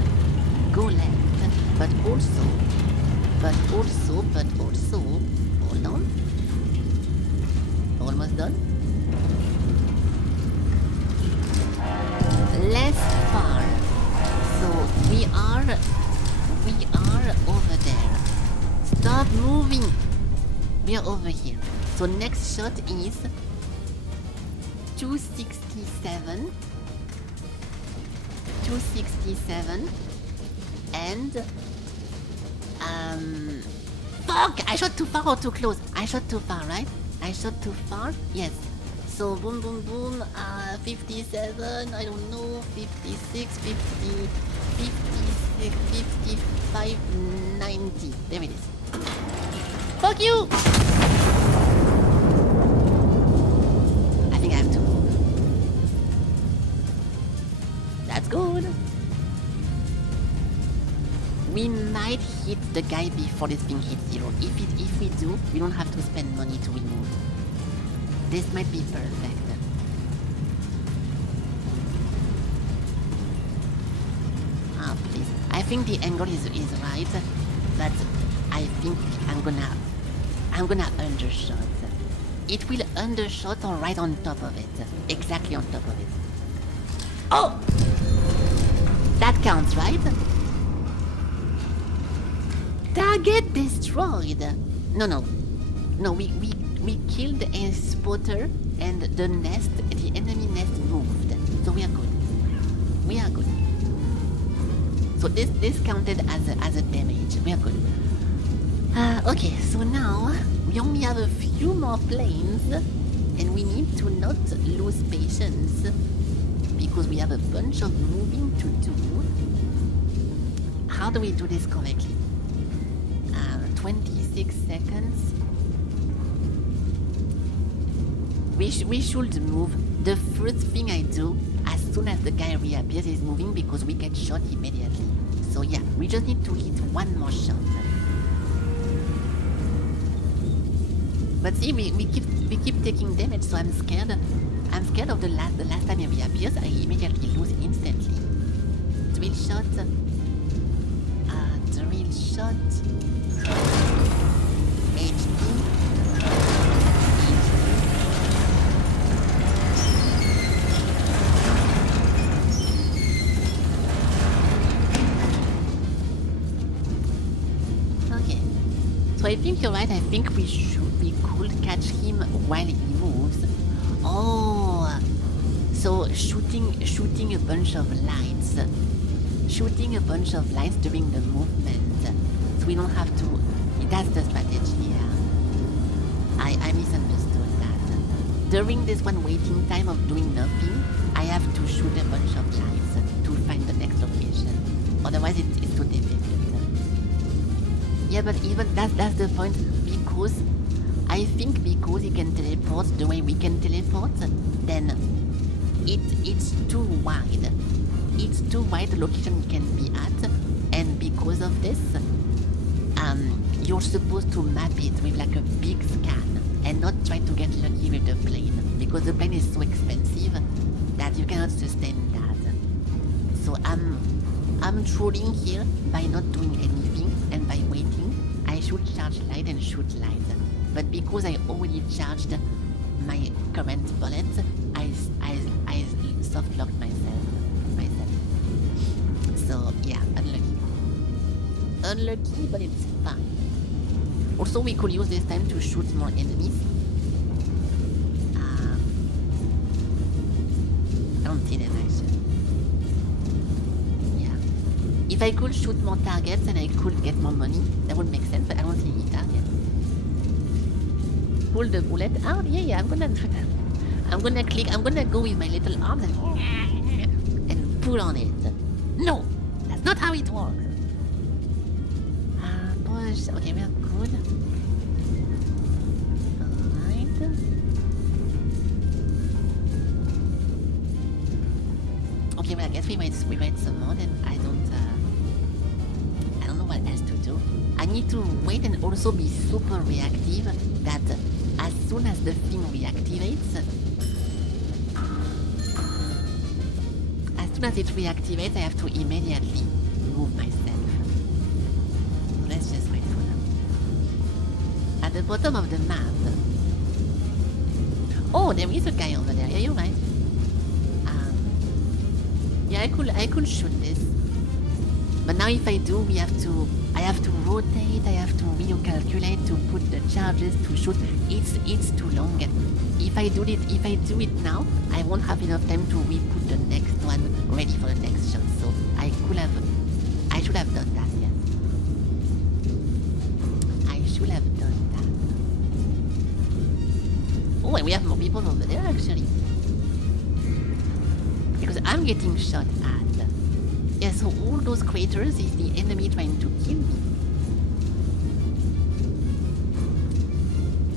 Go left. But also. Hold on. Almost done. Less far. So we are over there. Stop moving. We are over here. So next shot is 267. 267. And fuck! I shot too far or too close? I shot too far, right? I shot too far? Yes. So boom, boom, boom, 57, I don't know, 56, 50, 56, 55, 90. There it is. Fuck you! I think I have to move. That's good. We might hit the guy before this thing hits zero. If we do, we don't have to spend money to remove. This might be perfect. Ah, please. I think the angle is right, but I think I'm gonna undershot. It will undershot or right on top of it. Exactly on top of it. Oh! That counts, right? Target destroyed. No, we killed a spotter and the enemy nest moved. So we are good. We are good. So this counted as a damage. We are good. Okay, so now we only have a few more planes and we need to not lose patience because we have a bunch of moving to do. How do we do this correctly? 26 seconds. We should move. The first thing I do as soon as the guy reappears is moving because we get shot immediately. So yeah, we just need to hit one more shot. But see, we keep taking damage, so I'm scared. I'm scared of the last time he reappears, I immediately lose instantly. Drill shot. Drill shot. 8, Okay. So I think you're right. I think we could catch him while he moves. Oh, so shooting a bunch of lights, during the movement, so we don't have to. That's the strategy. Yeah. I misunderstood that. During this one waiting time of doing nothing, I have to shoot a bunch of lights to find the next location. Otherwise, it's too difficult. Yeah, but even that's the point, because I think because he can teleport the way we can teleport, then it's too wide. It's too wide the location he can be at, and because of this, you're supposed to map it with like a big scan and not try to get lucky with the plane, because the plane is so expensive that you cannot sustain that. So I'm trolling here by not doing anything and by waiting. I should charge light and shoot light, but because I already charged my current bullet, I soft locked myself. So yeah, unlucky, but it's fine. Also, we could use this time to shoot more enemies. I don't see them actually. Yeah. If I could shoot more targets and I could get more money, that would make sense, but I don't see any targets. Pull the bullet out? Yeah, I'm gonna do that. I'm gonna go with my little arms and pull on it. No! That's not how it works! Push. Okay, we're good. Alright. Okay, well, I guess we wait some more, then I don't know what else to do. I need to wait and also be super reactive, that as soon as the thing reactivates, as it reactivates, I have to immediately move myself. Let's just wait for them. At the bottom of the map. Oh, there is a guy over there. Yeah, you're right. Yeah, I could shoot this. But now if I do, I have to rotate, I have to recalculate to put the charges to shoot. It's too long. If I do it now, I won't have enough time to re-put the next one ready for the next shot. So I should have done that, yes. I should have done that. Oh, and we have more people over there actually. Because I'm getting shot at. Yeah, so all those craters is the enemy trying to kill me.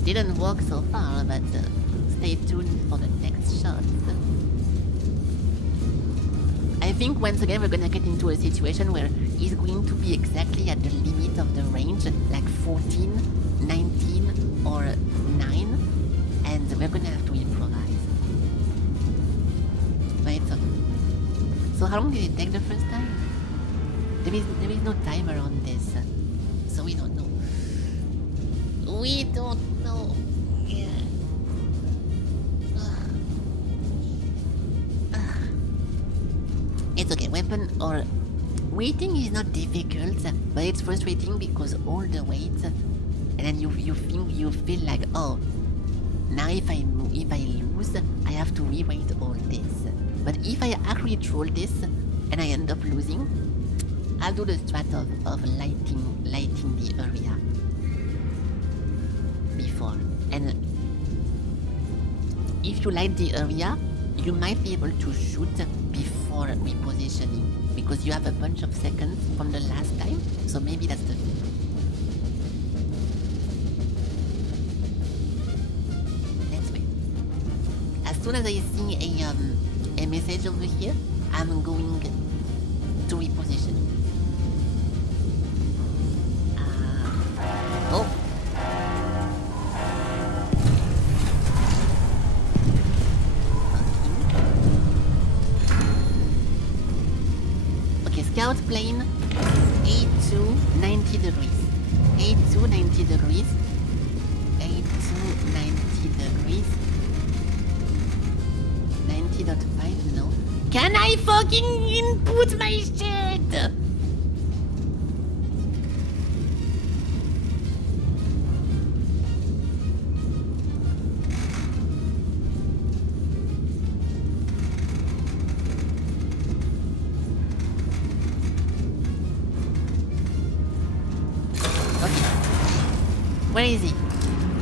Didn't work so far, but stay tuned for the next shot. I think once again we're gonna get into a situation where he's going to be exactly at the limit of the range, like 14, 19, or 9, and we're gonna have to improvise. But it's okay. So how long did it take the first time? There is no timer on this, so we don't know. We don't know. Yeah. It's okay. Weapon or waiting is not difficult, but it's frustrating because all the wait, and then you feel like, oh, now if I lose, I have to rewait all this. But if I actually troll this and I end up losing, I'll do the strat of lighting the area before. And if you light the area, you might be able to shoot before repositioning, because you have a bunch of seconds from the last time, so maybe that's the thing. Let's wait. As soon as I see a message over here, I'm going to reposition. Oh. Okay, scout plane, A2, 90 degrees. A2, 90 degrees. 90 degrees. 90.5, no. Can I fucking input my shit? Where is he?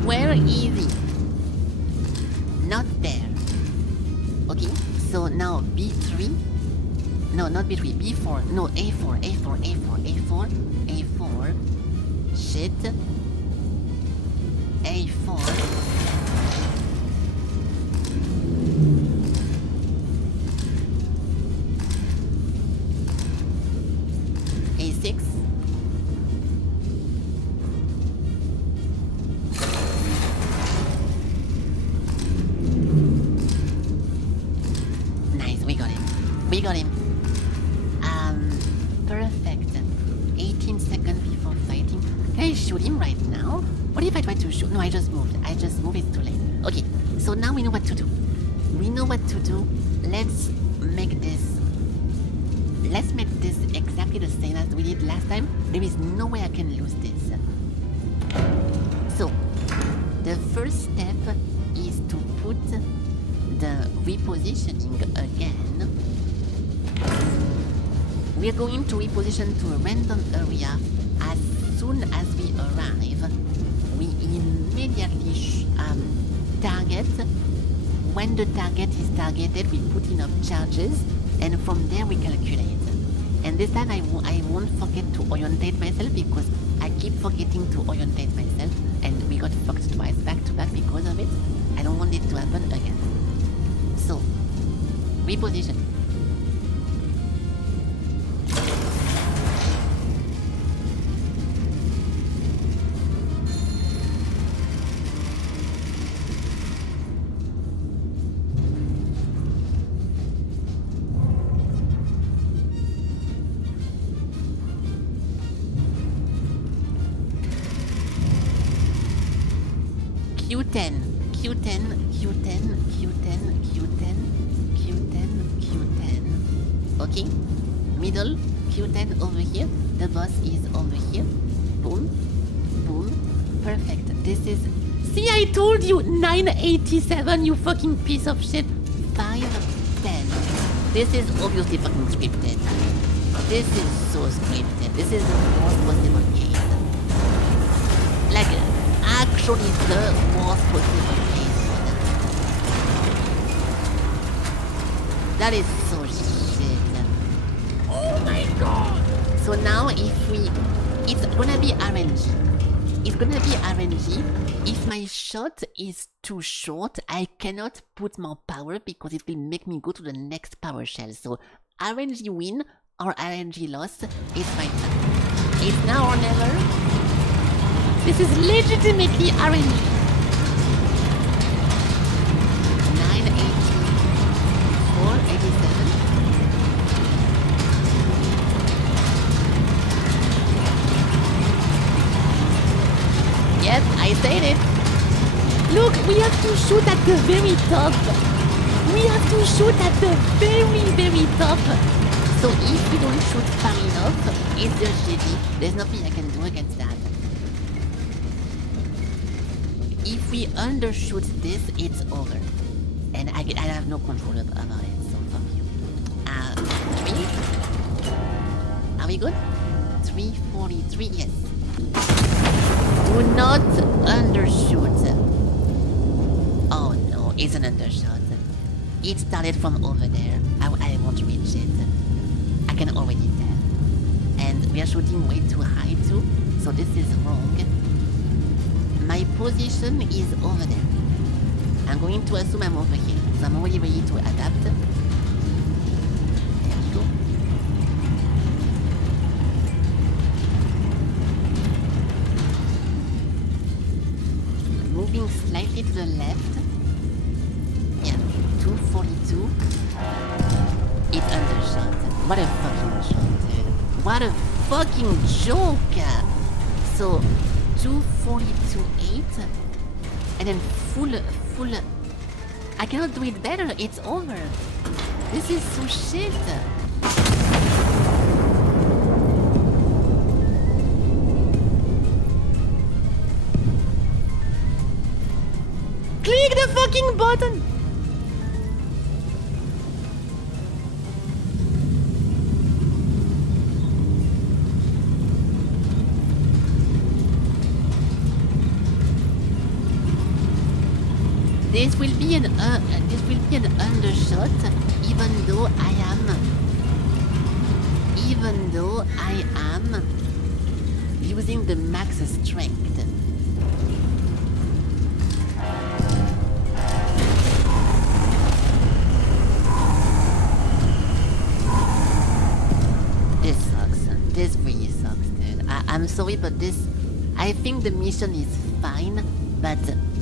Where is he? Not there. Okay, so now B3. No, not B3, B4. No, A4, A4, A4, A4, A4. Shit. A4. A6. We got him. Perfect. 18 seconds before fighting. Can I shoot him right now? What if I try to shoot? No, I just moved. It's too late. Okay, so now we know what to do. Let's make this exactly the same as we did last time. There is no way I can lose this. So, the first step is to put the repositioning again. We are going to reposition to a random area. As soon as we arrive, we immediately target. When the target is targeted, we put enough charges, and from there we calculate. And this time I won't forget to orientate myself, because I keep forgetting to orientate myself, and we got fucked twice back to back because of it. I don't want it to happen again. So, reposition. Q10, Q10, Q10, Q10, Q10, Q10, Q10. Okay, middle, Q10 over here. The boss is over here. Boom, boom, perfect. This is... See, I told you! 987, you fucking piece of shit. 510. This is obviously fucking scripted. This is so scripted. This is the worst possible case. Like... actually the worst possible case for that. That is so shit. Oh my god! So now if we... It's gonna be RNG. It's gonna be RNG. If my shot is too short, I cannot put more power because it will make me go to the next power shell. So RNG win or RNG loss, it's my turn. It's now or never. This is legitimately RNG. 980, 487. Yes, I said it. Look, we have to shoot at the very top. We have to shoot at the very, very top. So if we don't shoot far enough, it's just shitty. There's nothing I can do against that. If we undershoot this, it's over. And I have no control about it, so fuck you. 3? Are we good? 343, yes. Do not undershoot. Oh no, it's an undershot. It started from over there. I won't reach it. I can already tell. And we are shooting way too high too, so this is wrong. My position is over there. I'm going to assume I'm over here, so I'm already ready to adapt. There we go. Moving slightly to the left. Yeah, 242. It's undershot. What a fucking joke, dude. What a fucking joke! So, 242.8. and then full. I cannot do it better. It's over. This is so shit. Click the fucking button. This will be an undershot, even though I am using the max strength. This sucks. This really sucks, dude. I'm sorry, but this... I think the mission is fine, but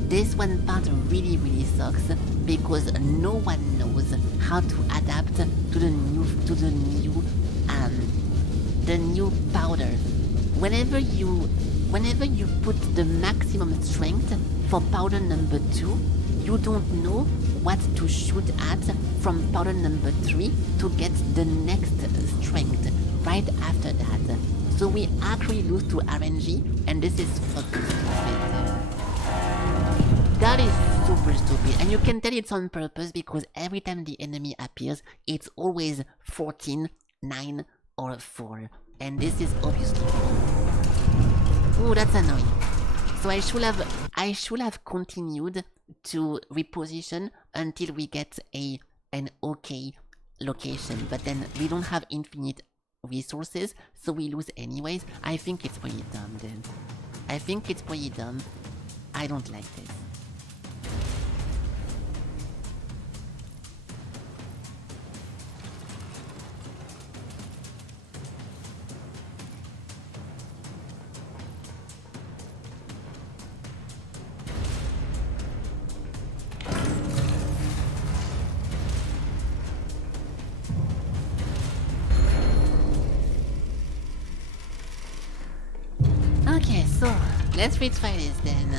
this one part really sucks because no one knows how to adapt to the new powder. Whenever you put the maximum strength for powder number 2, you don't know what to shoot at from powder number 3 to get the next strength right after that. So we actually lose to RNG, and this is fucking stupid. That is super stupid, and you can tell it's on purpose because every time the enemy appears, it's always 14, 9, or 4. And this is obviously... Ooh, that's annoying. So I should have continued to reposition until we get an okay location, but then we don't have infinite resources, so we lose anyways. I think it's pretty dumb then. I think it's pretty dumb. I don't like this. Okay, so let's retry this then.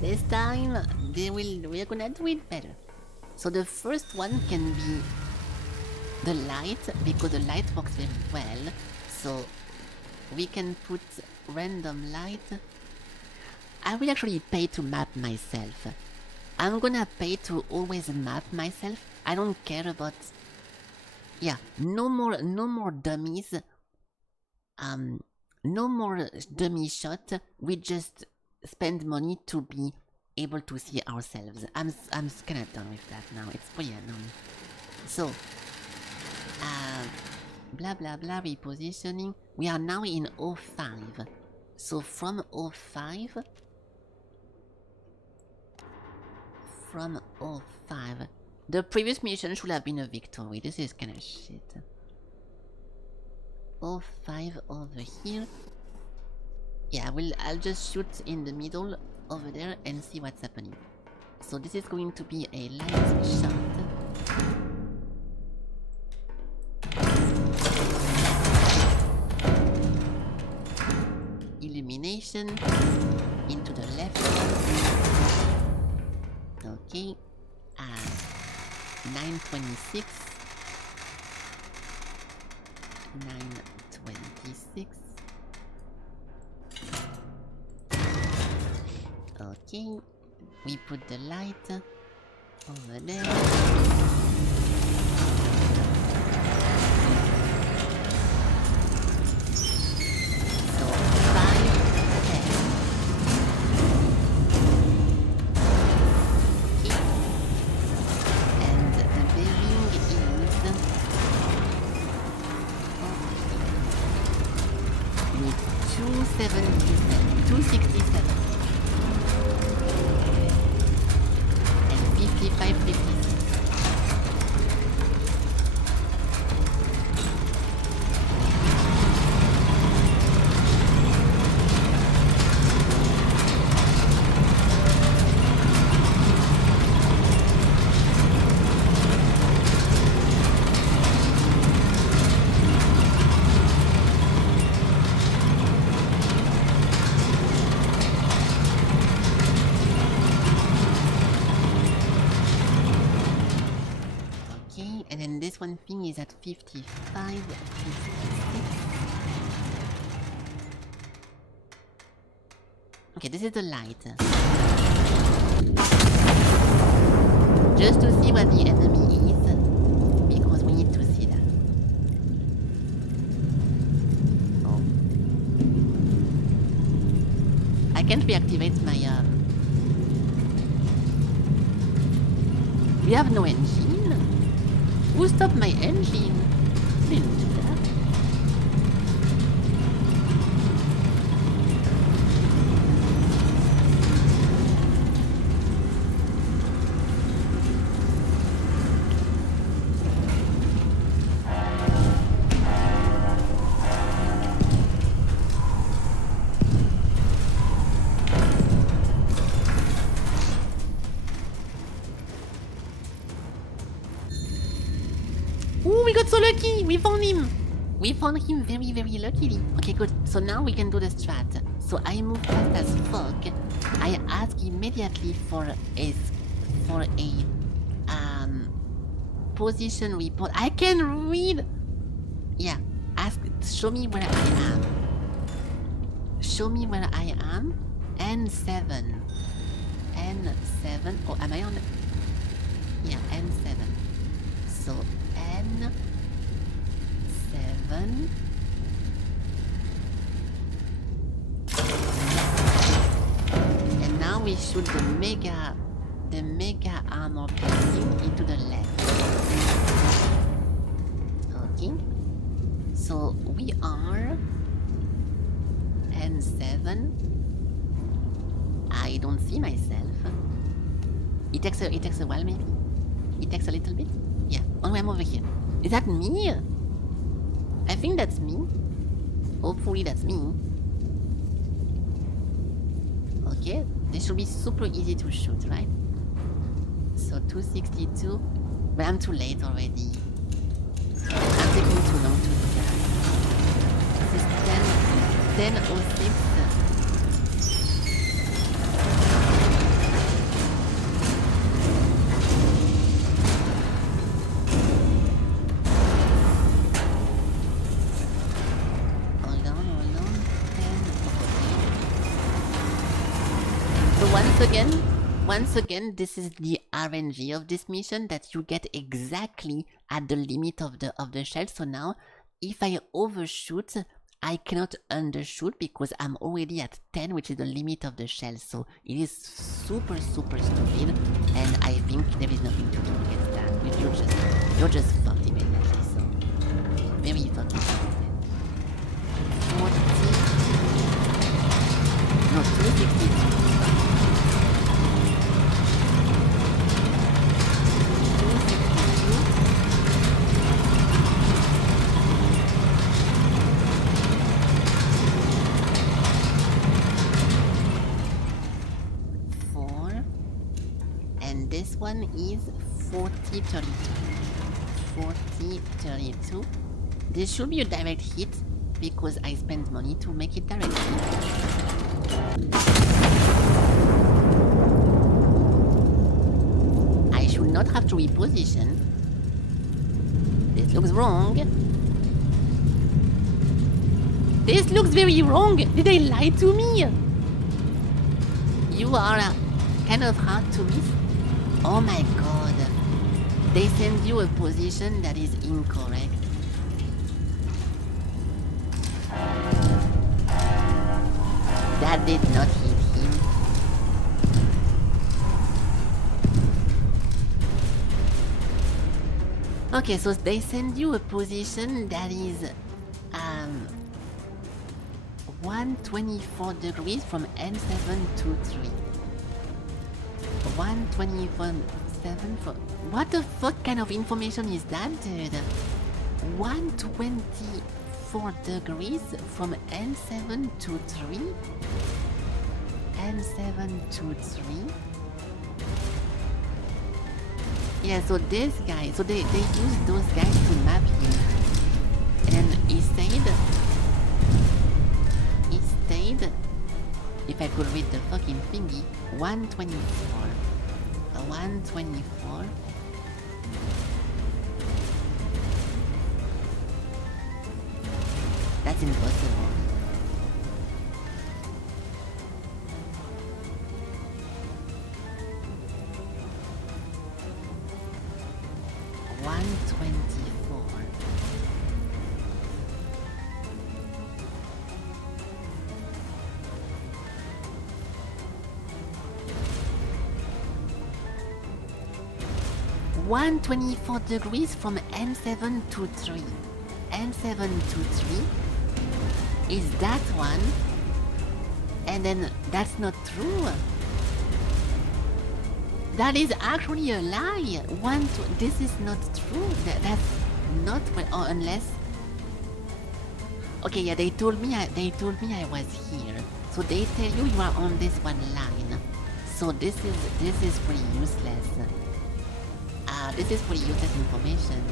This time we're gonna do it better. So the first one can be the light, because the light works very well. So we can put random light. I will actually pay to map myself. I'm gonna pay to always map myself. I don't care about... Yeah, no more dummies. No more dummy shot. We just spend money to be able to see ourselves. I'm kind of done with that now. It's pretty annoying. So, blah blah blah, repositioning. We are now in 05. So from 05, the previous mission should have been a victory. This is kind of shit. 05 over here. Yeah, I'll just shoot in the middle over there and see what's happening. So this is going to be a light shot. Illumination into the left. Okay. 926. 926. Okay, we put the light over there. So 5, 10. Okay. And the bearing is... with 267. And 55, 56. 55, 56. Okay, this is the light. Just to see what the enemy is, because we need to see that. Oh. I can't reactivate my We have no engine? Who stopped my engine? Didn't do that. Ooh, we got so lucky! We found him! We found him very, very luckily. Okay, good. So now we can do the strat. So I move fast as fuck. I ask immediately for a position report. I can read! Yeah, show me where I am. Show me where I am. N7. N7. Oh, am I on the... Yeah, N7. So, N7. And now we shoot the mega armor piercing into the left. Okay. So we are N7. I don't see myself. It takes a while maybe. It takes a little bit. Yeah. Oh, I'm over here. Is that me? I think that's me. Hopefully that's me. Okay. This should be super easy to shoot, right? So 262. But I'm too late already. I'm taking too long to do that. This is 10:06. Once again, this is the RNG of this mission that you get exactly at the limit of the shell. So now, if I overshoot, I cannot undershoot because I'm already at 10, which is the limit of the shell. So it is super, super stupid, and I think there is nothing to do against that. You're just fucked immediately. So very fucking stupid. 40. No, 262. 4. And this one is 4032. 4032. This should be a direct hit because I spent money to make it direct hit. I should not have to reposition. This looks wrong. This looks very wrong. Did they lie to me? You are kind of hard to miss. Oh my god. They send you a position that is incorrect. That did not hit him. Okay, so they send you a position that is 124 degrees from N7 to 3. 127 for... What the fuck kind of information is that, dude? 124 degrees from N7 to 3? N7 to 3? Yeah, so this guy, so they use those guys to map him. And he stayed, if I could read the fucking thingy, 124. 124. That's impossible. $124. $124 from M7 to 3. M7 to 3 is that one, and then that's not true. That is actually a lie. This is not true. That's not well, or unless. Okay, yeah, they told me I was here, so they tell you are on this one line. So this is pretty useless. This is pretty useless information.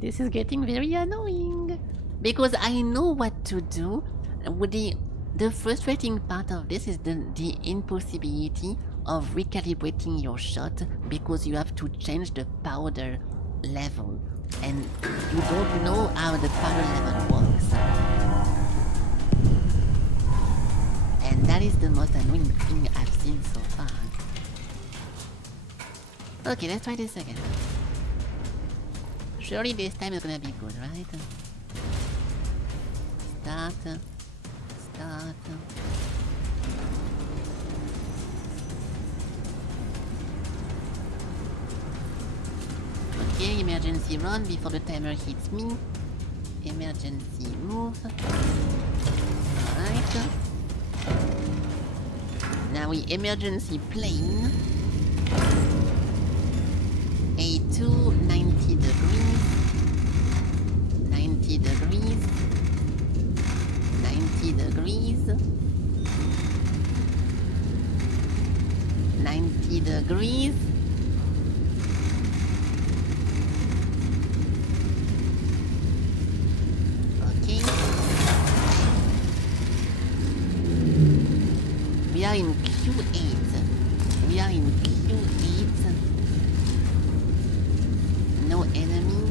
This is getting very annoying because I know what to do. The frustrating part of this is the impossibility of recalibrating your shot because you have to change the powder level and you don't know how the powder level works. And that is the most annoying thing I've seen so far. Okay, let's try this again. Surely this time is gonna be good, right? Start. Okay, emergency run before the timer hits me. Emergency move. Alright. Now we emergency plane. A2, 90 degrees. 90 degrees. 90 degrees. 90 degrees. Okay. We are in Q8. We are in Q8. No enemy.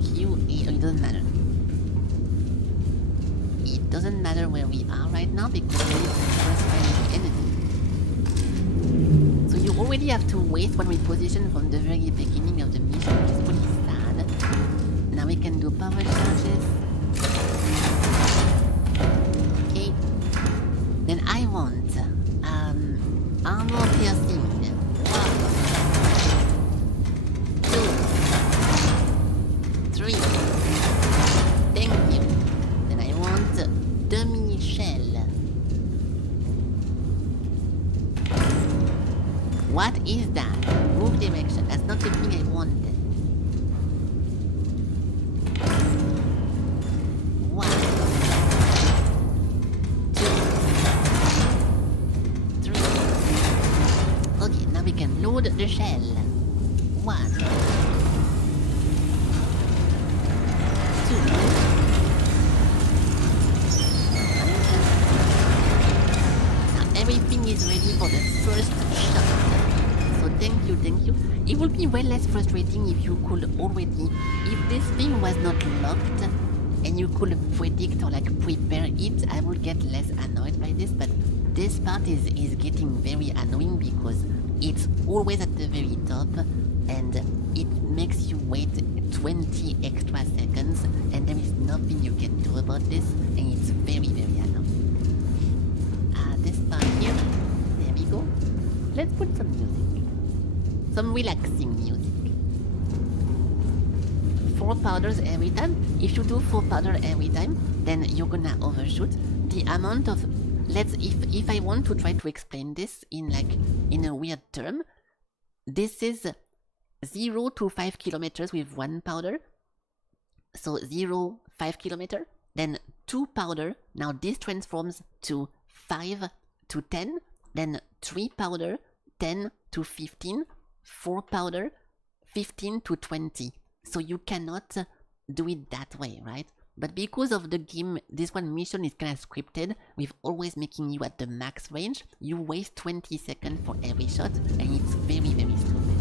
Q8. Oh, it doesn't matter. It doesn't matter where we are right now because we need to first find the enemy. So you already have to wait one reposition from the very beginning of the mission, which is pretty sad. Now we can do power charges. Okay. Then I want armor piercing. 1, 2, 3. Thank you. Then I want dummy shell. What is that? Move direction. That's not the thing I wanted. 1, 2, 3. Okay, now we can load the shell. 1, 2. Now everything is ready for the first shot. So thank you. It would be way less frustrating if you could already, if this thing was not locked and you could predict or like prepare it, I would get less annoyed by this, but this part is getting very annoying because it's always at the very top and it makes you wait 20 extra seconds and there is nothing you can do about this and it's very, very annoying. This part here, there we go. Let's put some music. Some relaxing music. 4 powders every time. If you do 4 powder every time, then you're gonna overshoot. The amount of... If I want to try to explain this in a weird term, this is 0 to 5 kilometers with 1 powder. So 0, 5 kilometer. Then 2 powder. Now this transforms to 5 to 10. Then 3 powder, 10 to 15. 4 powder, 15 to 20. So you cannot do it that way, right? But because of the game, this one mission is kind of scripted, with always making you at the max range, you waste 20 seconds for every shot, and it's very, very stupid.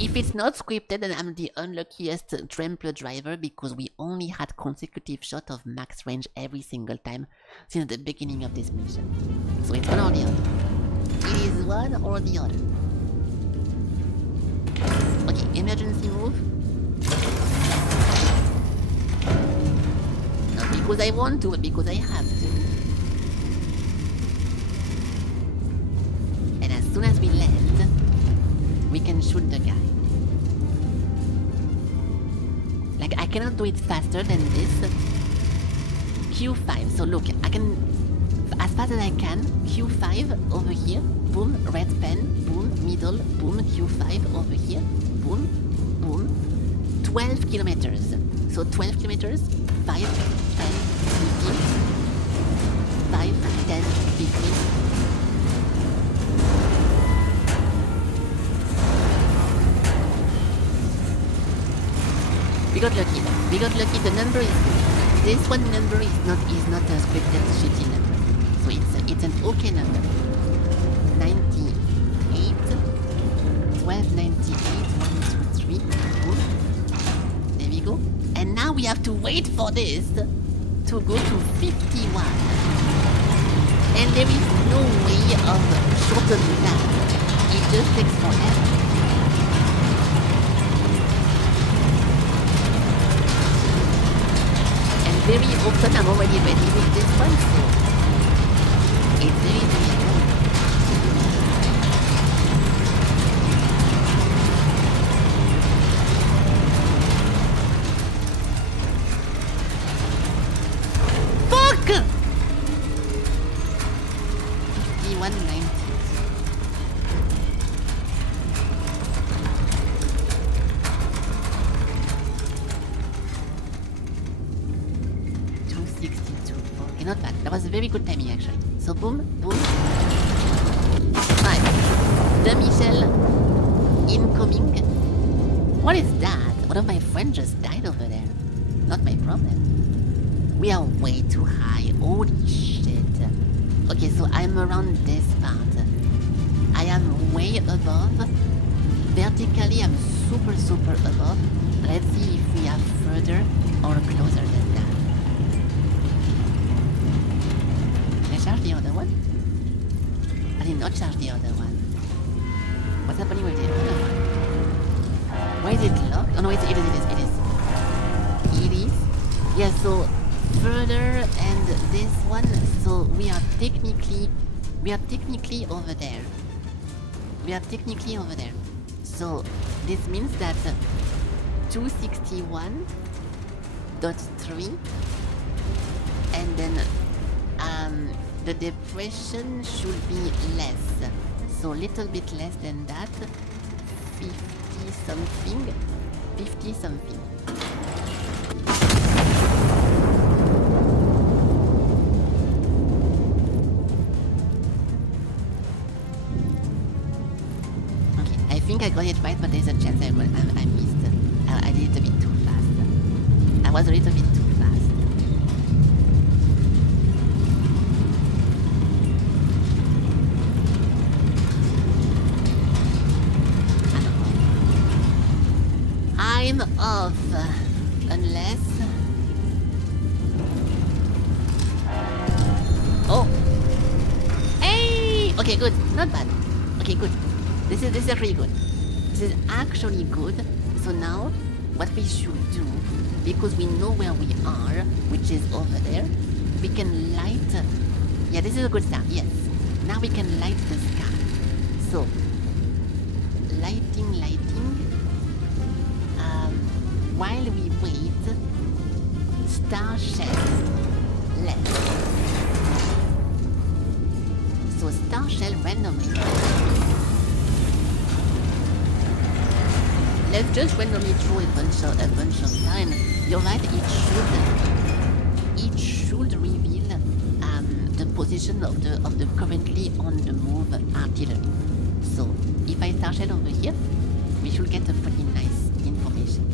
If it's not scripted, then I'm the unluckiest Trampler driver because we only had consecutive shot of max range every single time since the beginning of this mission. So it's one or the other. It is one or the other. Okay, emergency move. Not because I want to, but because I have to. And as soon as we land, we can shoot the guy. Like, I cannot do it faster than this. Q5, so look, I can, as fast as I can, Q5 over here, boom, red pen, boom, middle, boom, Q5 over here, boom, boom, 12 kilometers. So 12 kilometers, 5, 10, 15, 5, 10, 15. We got lucky. We got lucky. The number is good. This one number is not a scripted shitty number. So it's an okay number. 98, 1298, 1, 2, 3. Boom. There we go. And now we have to wait for this to go to 51. And there is no way of shortening that. It just takes forever. Very often I'm already ready with this one, so it's very good. Fuck! 5190. Not bad. That was a very good timing actually. So boom, boom. Right. The Michel incoming. What is that? One of my friends just died over there. Not my problem. We are way too high. Holy shit. Okay, so I'm around this part. I am way above. Vertically, I'm super above. Let's see if we are further or closer than that. Charge the other one? I did not charge the other one. What's happening with the other one? Why is it locked? Oh no, it is. It is? Yeah, so further and this one, so we are technically over there. We are technically over there. So this means that 261.3 and then the depression should be less. So little bit less than that. 50 something. Okay, I think I got it right, but there's a chance I missed. I did it a bit too fast. I was a little bit too fast. I'm off, unless... Oh! Hey! Okay, good. Not bad. Okay, good. This is really good. This is actually good. So now, what we should do, because we know where we are, which is over there, we can light... Yeah, this is a good start, yes. Now we can light the sky. So, lighting. While we wait, star shell left. So star shell randomly. Let's just randomly throw a bunch of time. You're right, it should reveal the position of the currently on the move artillery. So if I star shell over here, we should get a pretty nice information.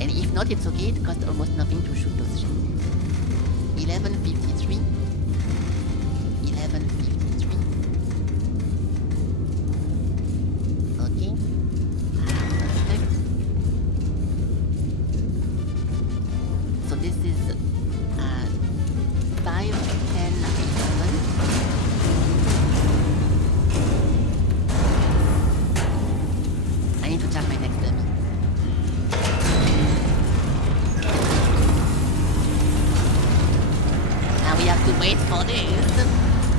And if not, it's okay, it costs almost nothing to shoot those shells. 1153. 1153. Okay. for this.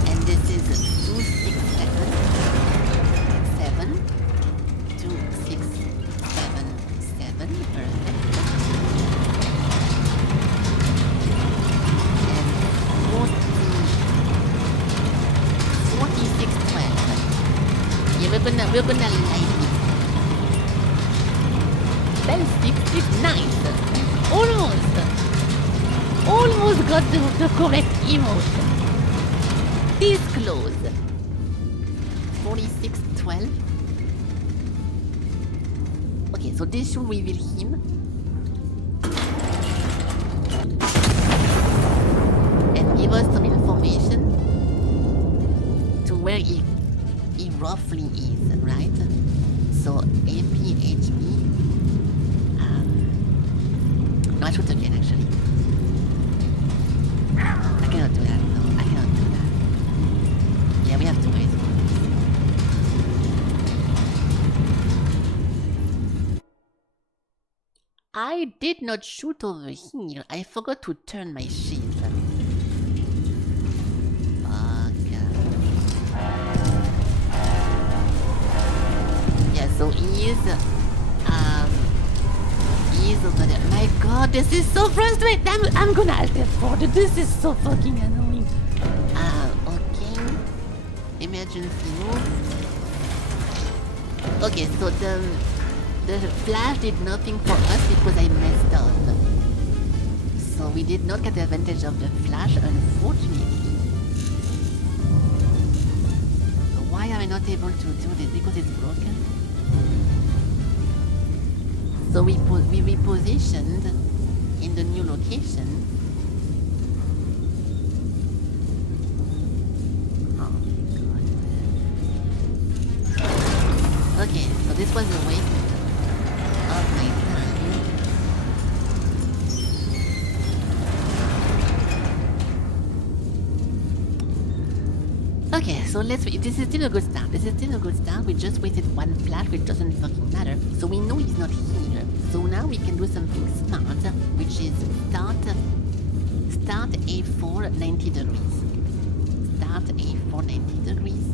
And this is 267 7 2677. Perfect. And 4612. Yeah, we're gonna light it. Bell 6 is nice. Almost got the correct emote. This close. 4612. Okay, so this should reveal him. And give us some information to where he roughly is, right? So APHE. No, I should again actually. I cannot do that, no, I cannot do that. Yeah, we have to wait for this. I did not shoot over here. I forgot to turn my shield. Fuck. Yeah, so he is over there. My god, this is so frustrating. I'm gonna alt F4. This is so fucking annoying. Okay. Emergency move. Okay, so the flash did nothing for us because I messed up. So we did not get the advantage of the flash, unfortunately. Why am I not able to do this? Because it's broken? So we repositioned in the new location. Oh god. Okay, so this was a waste of my time. Okay, so this is still a good start. We just wasted one flash, which doesn't fucking matter. So we know he's not here. So now we can do something smart, which is start A4 90 degrees. Start A4 90 degrees.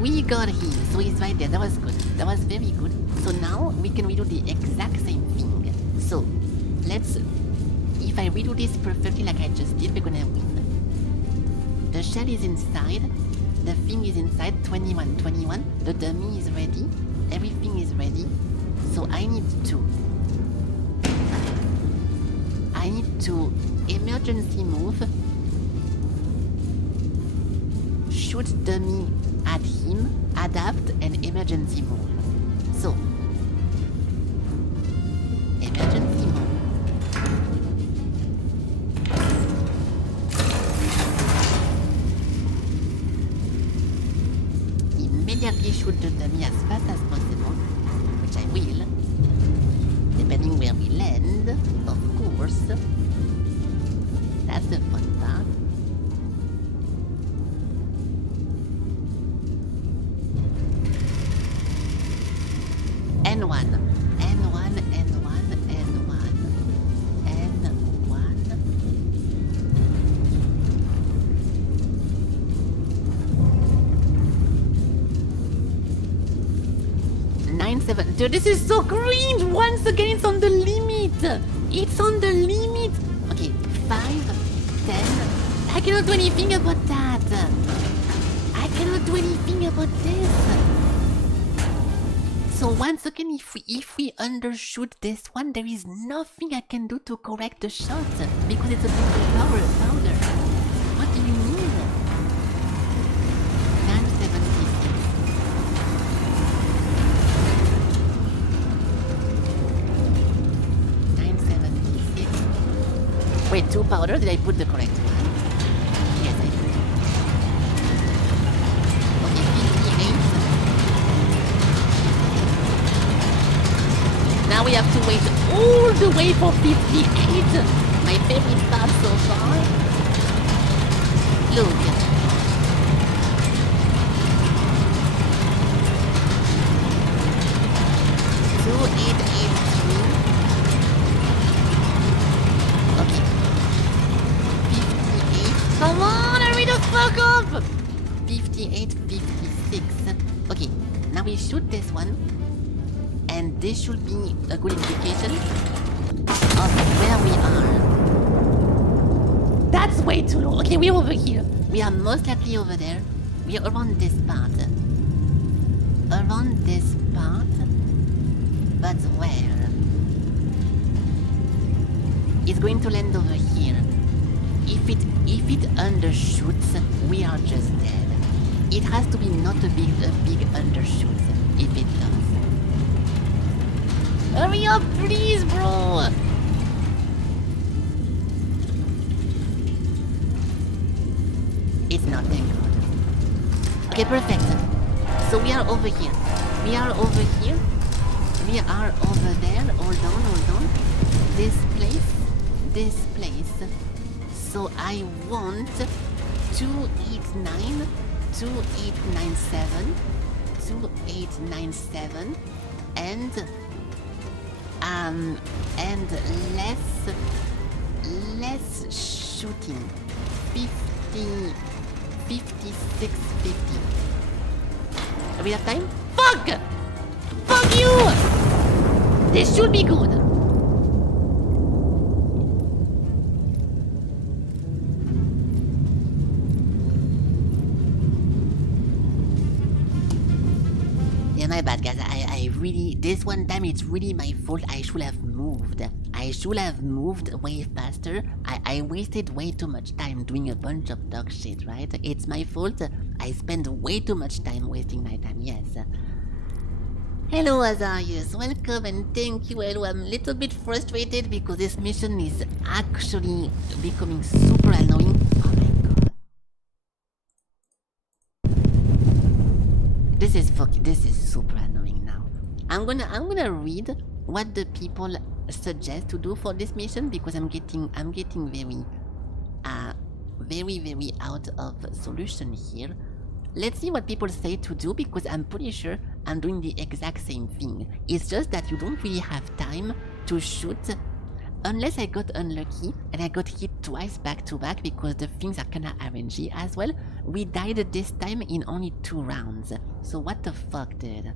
We got him, so he's right there. That was good. That was very good. So now we can redo the exact same thing. So if I redo this perfectly like I just did, we're gonna win. The shell is inside, the thing is inside, 21, the dummy is ready, everything is ready. So I need to emergency move, shoot dummy at him, adapt, and emergency move. So, emergency move. Immediately shoot the dummy as fast as possible, which I will, depending where we land, of course. That's the fun part. N1. 9-7. Dude, this is so cringe! Once again, it's on the limit! It's on the limit! Okay, 5, 10. I cannot do anything about that! I cannot do anything about this! So once again, if we undershoot this one, there is nothing I can do to correct the shot because it's a bit powder. What do you mean? 976. Wait, 2 powder? Did I put the correct one? Yes, I did. Okay, 58. Now we have to wait all have to wait for 58. My favorite part so far. Look. Two, 883. Okay. 58. Come on, hurry the fuck up! 58, 56. Okay, now we shoot this one. And this should be a good indication of where we are. That's way too low. Okay, we're over here. We are most likely over there. We are around this part. Around this part. But where? It's going to land over here. If it undershoots, we are just dead. It has to be not a big undershoot if it does. Hurry up, please, bro! It's not that good. Okay, perfect. So we are over here. We are over here. We are over there. Hold on. This place. So I want 289, 2897, 2897, and less shooting. 56, 50. Do we have time? Fuck! Fuck you! This should be good. Yeah, my bad, guys. I really... This one time, it's really my fault. I should have moved. I should have moved way faster. I wasted way too much time doing a bunch of dog shit, right? It's my fault. I spent way too much time wasting my time, yes. Hello, Azarius. Welcome and thank you. Hello, I'm a little bit frustrated because this mission is actually becoming super annoying. Oh my god. This is super annoying now. I'm gonna read what the people suggest to do for this mission because I'm getting very out of solution here. Let's see what people say to do because I'm pretty sure I'm doing the exact same thing. It's just that you don't really have time to shoot unless I got unlucky and I got hit twice back to back because the things are kinda RNG as well. We died this time in only 2 rounds. So what the fuck, dude?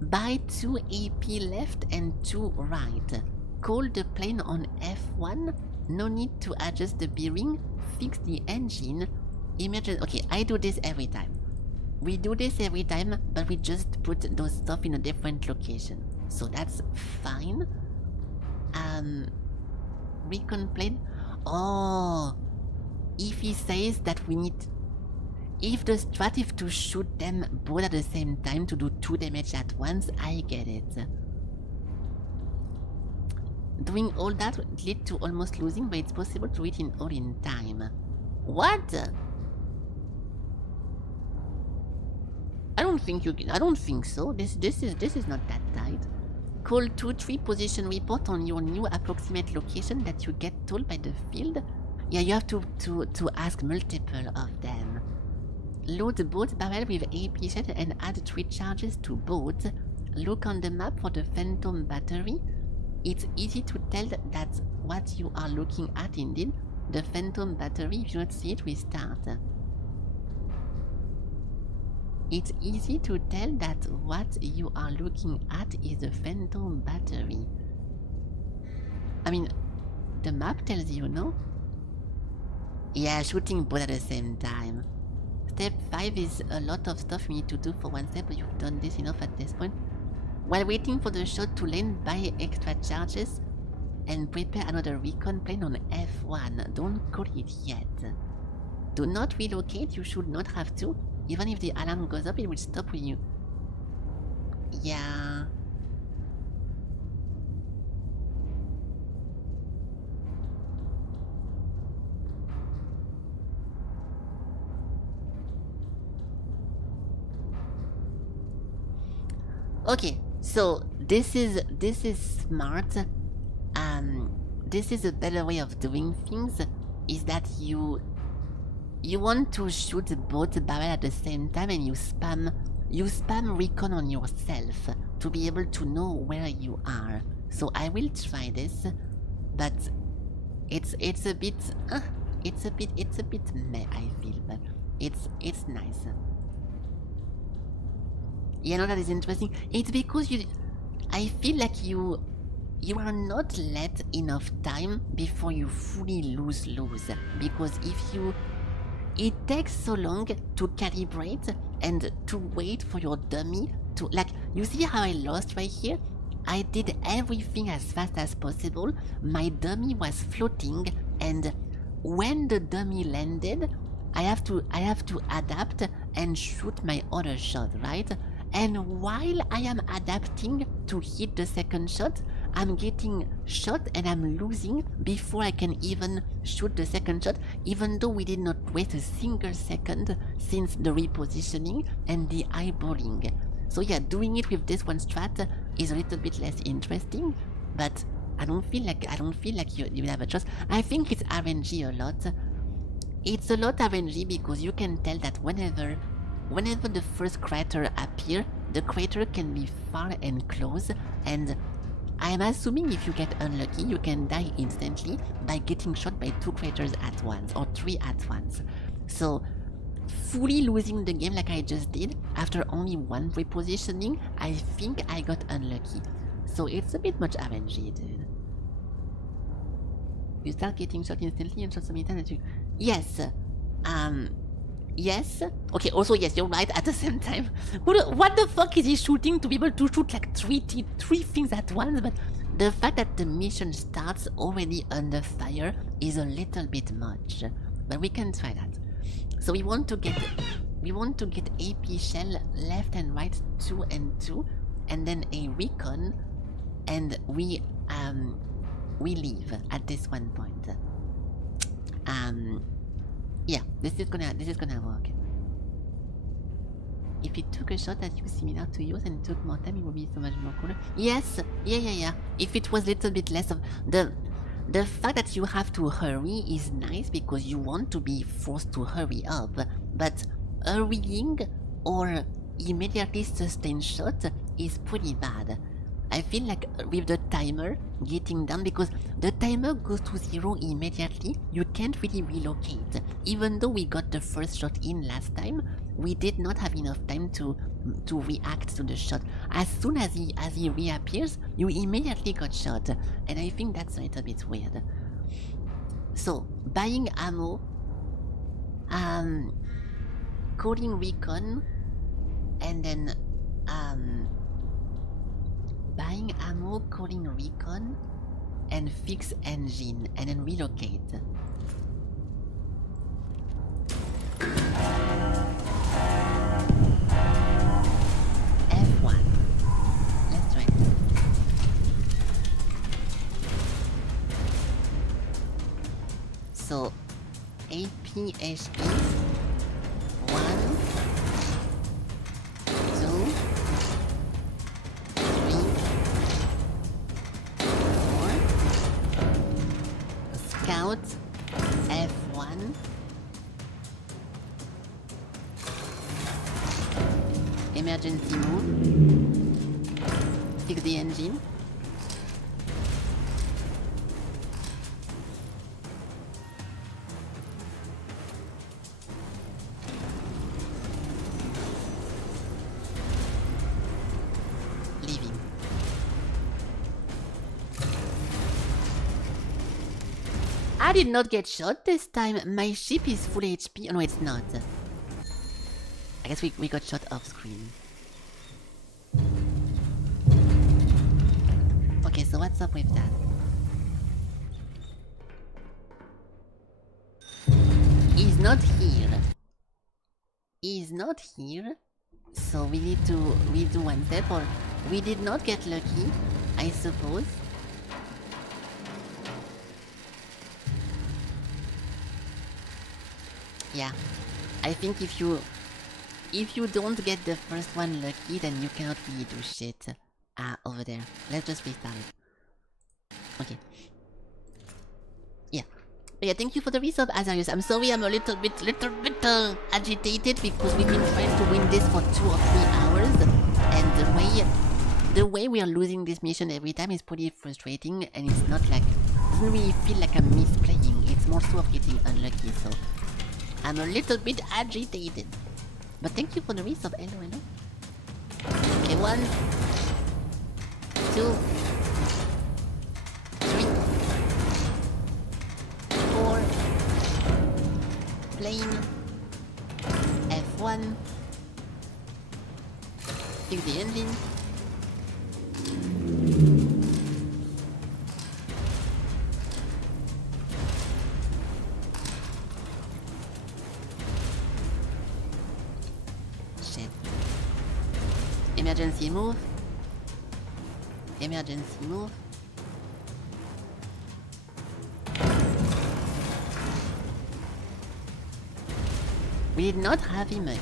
Buy 2 AP left and 2 right. Call the plane on F1. No need to adjust the bearing. Fix the engine. Emergency. Okay, I do this every time. We do this every time, but we just put those stuff in a different location. So that's fine. Recon plane. Oh, if he says that we need... If the strat is to shoot them both at the same time to do 2 damage at once, I get it. Doing all that lead to almost losing, but it's possible to reach it all in time. What? I don't think so. This is not that tight. Call 2-3 position report on your new approximate location that you get told by the field. Yeah, you have to ask multiple of them. Load the boat barrel with AP shell and add 3 charges to boat. Look on the map for the phantom battery. It's easy to tell that's what you are looking at indeed. The phantom battery, if you don't see it, restart. It's easy to tell that what you are looking at is the phantom battery. I mean, the map tells you, no? Yeah, shooting both at the same time. Step 5 is a lot of stuff you need to do for one step, but you've done this enough at this point. While waiting for the shot to land, buy extra charges and prepare another recon plane on F1. Don't call it yet. Do not relocate, you should not have to. Even if the alarm goes up, it will stop when you... Yeah... Okay, So this is smart. This is a better way of doing things. Is that you want to shoot both barrel at the same time, and you spam recon on yourself to be able to know where you are. So I will try this, but it's a bit meh, I feel, but it's nice. You know that is interesting. It's because I feel like you are not let enough time before you fully lose. Because it takes so long to calibrate and to wait for your dummy to, like, you see how I lost right here? I did everything as fast as possible. My dummy was floating, and when the dummy landed, I have to adapt and shoot my other shot, right? And while I am adapting to hit the second shot, I'm getting shot and I'm losing before I can even shoot the second shot, even though we did not wait a single second since the repositioning and the eyeballing. So yeah, doing it with this one strat is a little bit less interesting, but I don't feel like you have a choice. I think it's RNG a lot. It's a lot RNG because you can tell that whenever the first crater appears, the crater can be far and close, and I'm assuming if you get unlucky, you can die instantly by getting shot by 2 craters at once, or 3 at once. So, fully losing the game like I just did, after only 1 repositioning, I think I got unlucky. So it's a bit much RNG, dude. You start getting shot instantly and shot so many times that you... Yes. Yes. Okay, also yes, you're right at the same time. What the fuck is he shooting to be able to shoot like three things at once? But the fact that the mission starts already under fire is a little bit much. But we can try that. So we want to get AP shell left and right 2 and 2, and then a recon, and we leave at this one point. Yeah, this is gonna work. If it took a shot that you similar to yours and took more time, it would be so much more cooler. Yes, yeah. If it was a little bit less of the fact that you have to hurry is nice because you want to be forced to hurry up, but hurrying or immediately sustain shot is pretty bad. I feel like with the timer getting down, because the timer goes to 0 immediately, you can't really relocate. Even though we got the first shot in last time, we did not have enough time to react to the shot. As soon as he reappears, you immediately got shot, and I think that's a little bit weird. So, buying ammo, calling recon, and then buying ammo, calling recon, and fix engine, and then relocate. F1. Let's try it. So, APHP 1, 2, 3, 4. Scout F1. Emergency move. Fix the engine. Leaving. I did not get shot this time. My ship is full HP. Oh no, it's not. I guess we got shot off screen. Okay, so what's up with that? He's not here. He's not here. So we need to redo one step, or we did not get lucky, I suppose. Yeah, I think if you don't get the first one lucky, then you cannot really do shit. Over there. Let's just restart it. Okay. Yeah. But yeah, thank you for the resub, Azarius. I'm sorry I'm a little bit agitated because we've been trying to win this for 2 or 3 hours. And the way we are losing this mission every time is pretty frustrating, and it's not like, it doesn't really feel like I'm misplaying. It's more so of getting unlucky, so I'm a little bit agitated. But thank you for the resub. Hello. Okay, 1, 2, 3, 4, plane, F1, fix the engine. Shit. Emergency move. Emergency move. We did not have him again.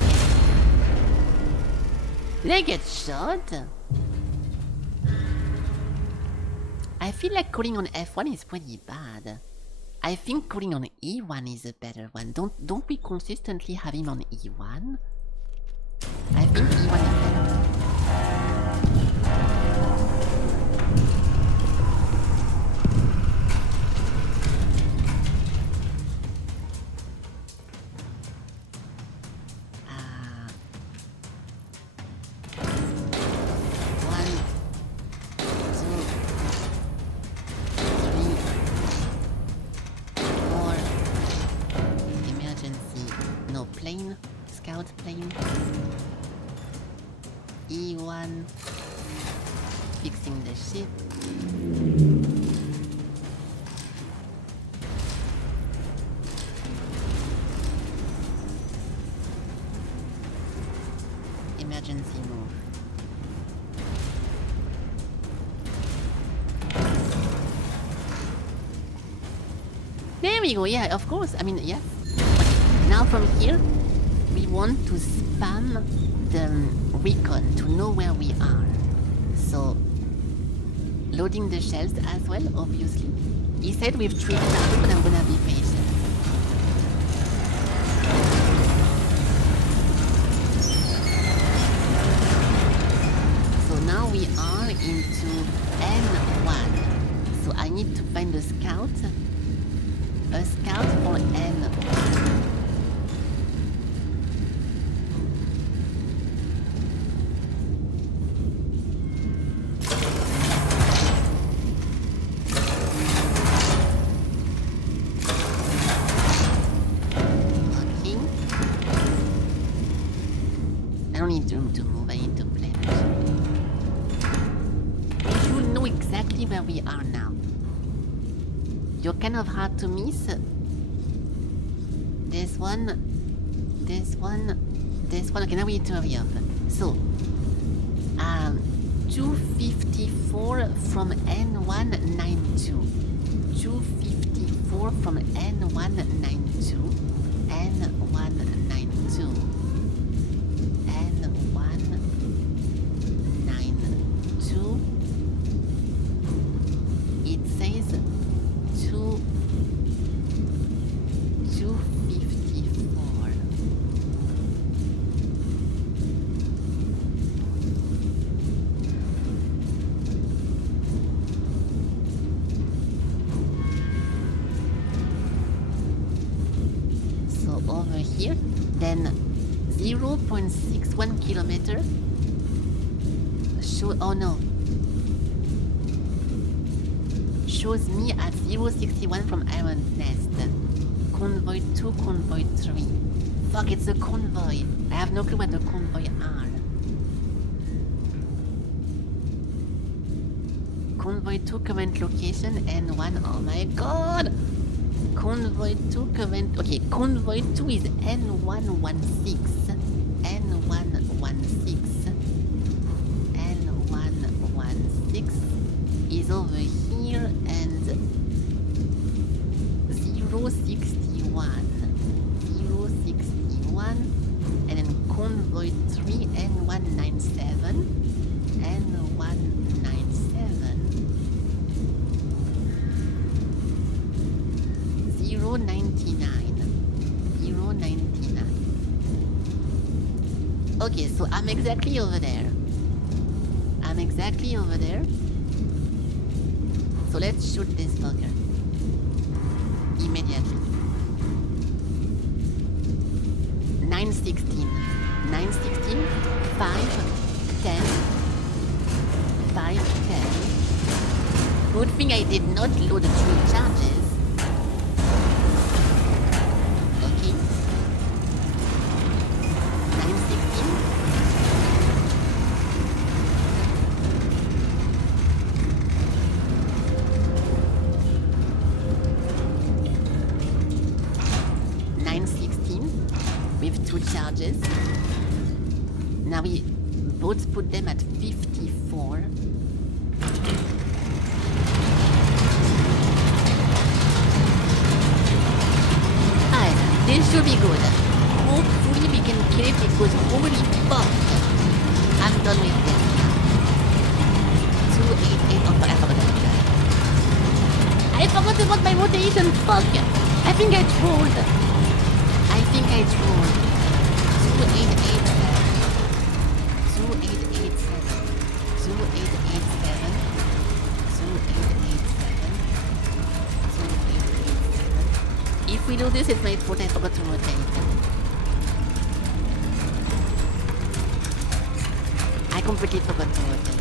Did I get shot? I feel like calling on F1 is pretty bad. I think calling on E1 is a better one. Don't we consistently have him on E1? I think E1 is better. Scout plane. E1. Fixing the ship. Emergency move. There we go, yeah, of course. I mean, yes. Okay. Now from here, we want to spam the recon to know where we are. So, loading the shells as well, obviously. He said we've 3,000, but I'm gonna be patient. So now we are into N1. So I need to find a scout. A scout for N1. To move, I need to play. We should know exactly where we are now. You're kind of hard to miss. This one. Okay, now we need to hurry up. So, 254 from N192. 254 from N192. N192. It says 254. So over here, then 0.61 kilometer. Oh no. Shows me at 061 from Iron Nest. Convoy 2, Convoy 3. Fuck, it's a convoy. I have no clue what the convoy are. Convoy 2 current location, N1, oh my god! Convoy 2 current... Okay, Convoy 2 is N116. N116. N116 is over here and 061. 061 and then Convoy 3 N197. N197. 0.99. 0.99. Okay, so I'm exactly over there. So let's shoot this fucker. Immediately. 916. 916. 5, 10. 5, 10. Good thing I did not load 3 charges. Okay. 916. With 2 charges. Now we both put them at 54. Alright, this should be good. Hopefully we can kill it because holy fuck. I'm done with this. 288. Oh, I forgot about my rotation. Fuck. I think I trolled. 2887. 2887. If we do this, it's my fault. I forgot to rotate. I completely forgot to rotate.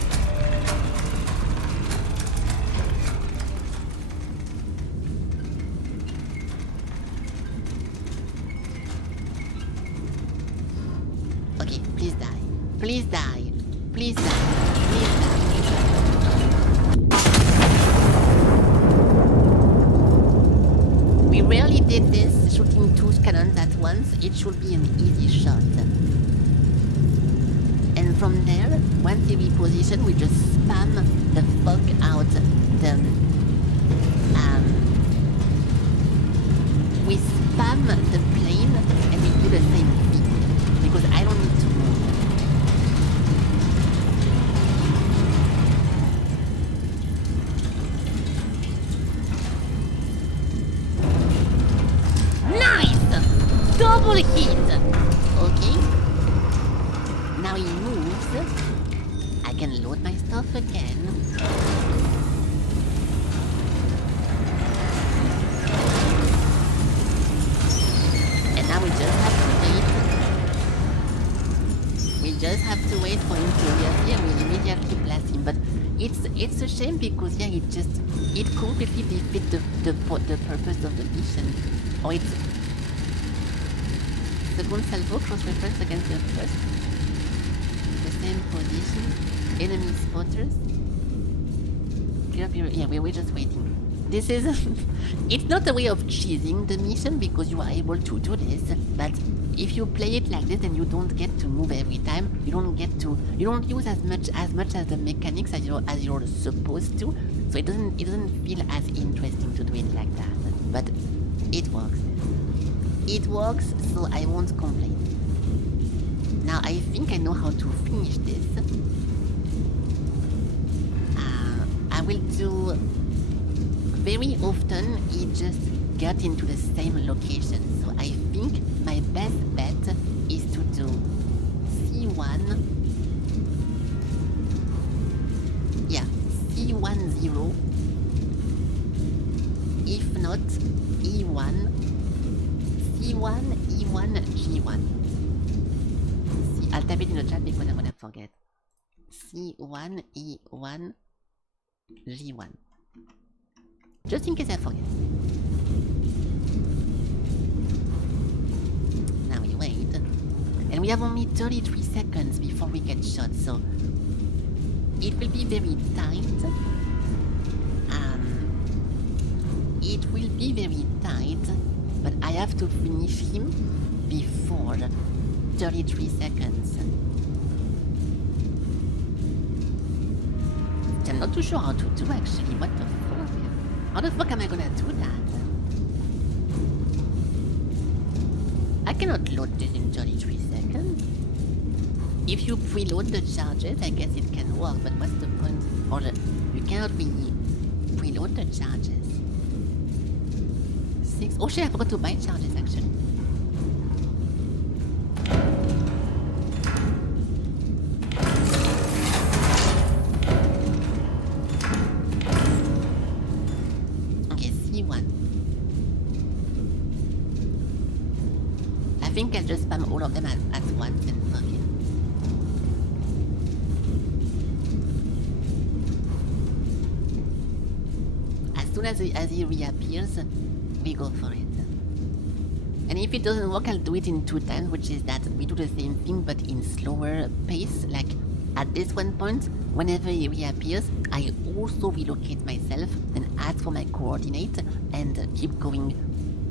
Okay, please die. Please die. Please die. Please die. We rarely did this, shooting 2 cannons at once. It should be an easy shot. And from there, once they reposition, we just spam the fuck out the... we spam the plane and we do the same thing. Because I don't need to move. Nice! Double hit! Okay. Now he moves. I can load my stuff again. And now we just have to wait. We just have to wait for him to reappear. We immediately blast him. But it's a shame because yeah, it completely defeats the purpose of the mission. Or it's second salvo, cross reference against the first. The same position. Enemy spotters. Clear period. Yeah, we're just waiting. This is it's not a way of cheesing the mission because you are able to do this, but if you play it like this and you don't get to move every time, you don't use as much as the mechanics as you're supposed to, so it doesn't feel as interesting to do it like that. But it works. It works, so I won't complain. Now I think I know how to finish this. I will do very often he just got into the same location, so I think my best bet is to do C1. Yeah, C10. If not, E1. C1, E1, G1. I'll type it in the chat because I'm gonna forget. C1, E1, G1. Just in case I forget. Now we wait. And we have only 33 seconds before we get shot, so it will be very tight. It will be very tight, but I have to finish him before 33 seconds. I'm not too sure how to do actually. What the fuck? How the fuck am I gonna do that? I cannot load this in 33 seconds. If you preload the charges, I guess it can work, but what's the point? You cannot really preload the charges. 56. Oh shit, I forgot to buy charges actually. Okay, C1. I think I'll just spam all of them at once and fuck it. As soon as he reappears, we go for it. And if it doesn't work, I'll do it in 2 times, which is that we do the same thing but in slower pace. Like at this one point, whenever he reappears, I also relocate myself, then ask for my coordinate, and keep going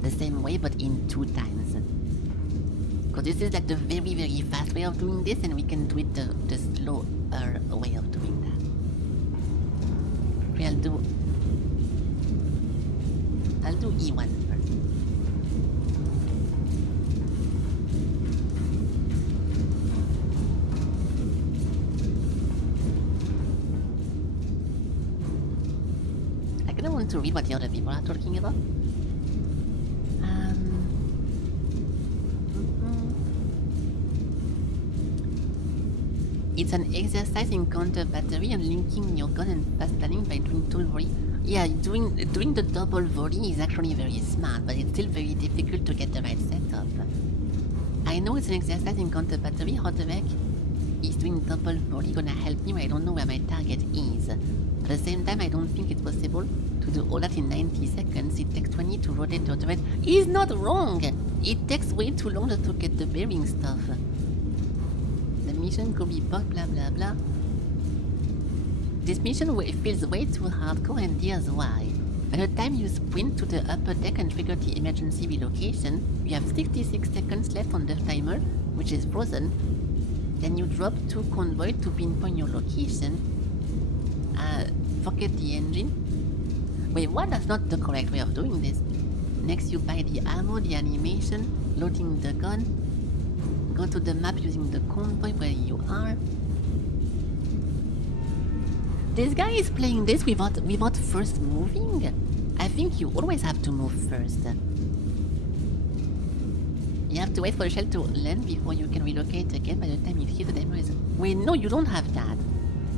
the same way but in 2 times. Because this is like the very, very fast way of doing this, and we can do it the slower way of doing that. Okay, I'll do E1 first. I kinda want to read what the other people are talking about. It's an exercise in counter battery and linking your gun and fast planning by doing tool volley. Yeah, doing the double volley is actually very smart, but it's still very difficult to get the right setup. I know it's an exercise in counter battery. How the heck is doing double volley gonna help me when I don't know where my target is? At the same time, I don't think it's possible to do all that in 90 seconds. It takes 20 to rotate the turret. He's not wrong! It takes way too long to get the bearing stuff. The mission could be bugged, blah blah blah. This mission feels way too hardcore, and here's why. By the time you sprint to the upper deck and trigger the emergency relocation, you have 66 seconds left on the timer, which is frozen. Then you drop 2 convoy to pinpoint your location. Forget the engine. Wait, what? That's not the correct way of doing this. Next you buy the ammo, the animation, loading the gun. Go to the map using the convoy where you are. This guy is playing this without first moving. I think you always have to move first. You have to wait for the shell to land before you can relocate again by the time it hits the timer is... Wait, no, you don't have that.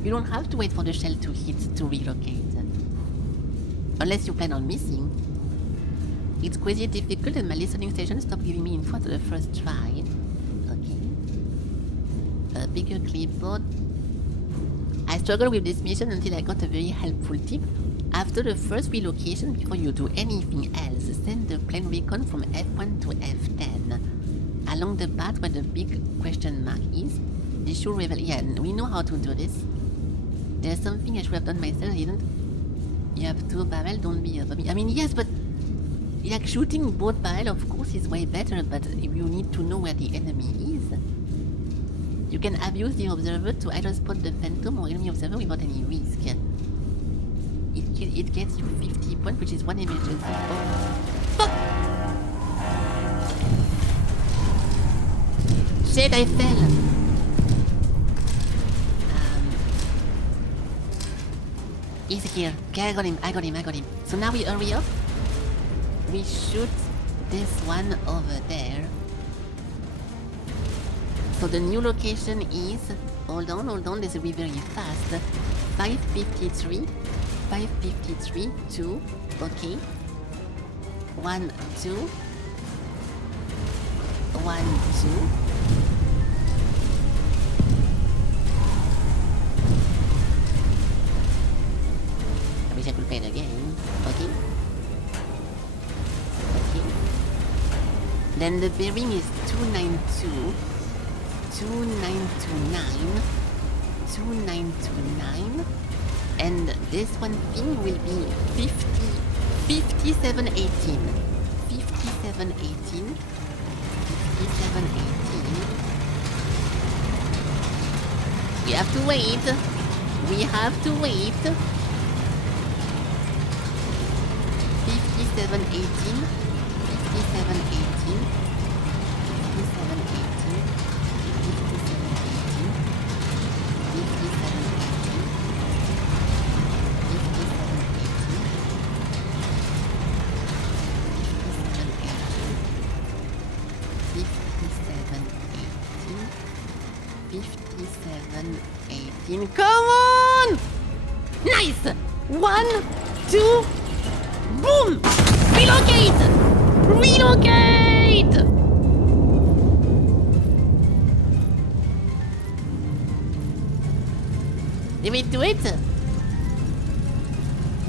You don't have to wait for the shell to hit to relocate. Unless you plan on missing. It's crazy difficult and my listening station stopped giving me info after the first try. Okay. A bigger clipboard. I struggled with this mission until I got a very helpful tip. After the first relocation, before you do anything else, send the plane recon from F1 to F10. Along the path where the big question mark is. This should reveal... Yeah, we know how to do this. There's something I should have done myself, didn't? You have 2 barrels, don't be a bummy. I mean, yes, but... Like, shooting both barrels, of course, is way better, but you need to know where the enemy is. You can abuse the observer to either spot the phantom or enemy observer without any risk. It gets you 50 points, which is 1 emergency. Oh. Fuck! Shit, I fell! He's here. Okay, I got him. So now we hurry up. We shoot this one over there. So the new location is... Hold on, this will be very fast. 553, 2, okay. 1, 2. 1, 2. I wish I could play the game. Okay. Then the bearing is 292. 2929, 2929, and this one thing will be 5718, 5718, 5718. We have to wait. 5718, 5718. 7, 18. Come on! Nice! 1, 2, boom! Relocate! Relocate! Did we do it?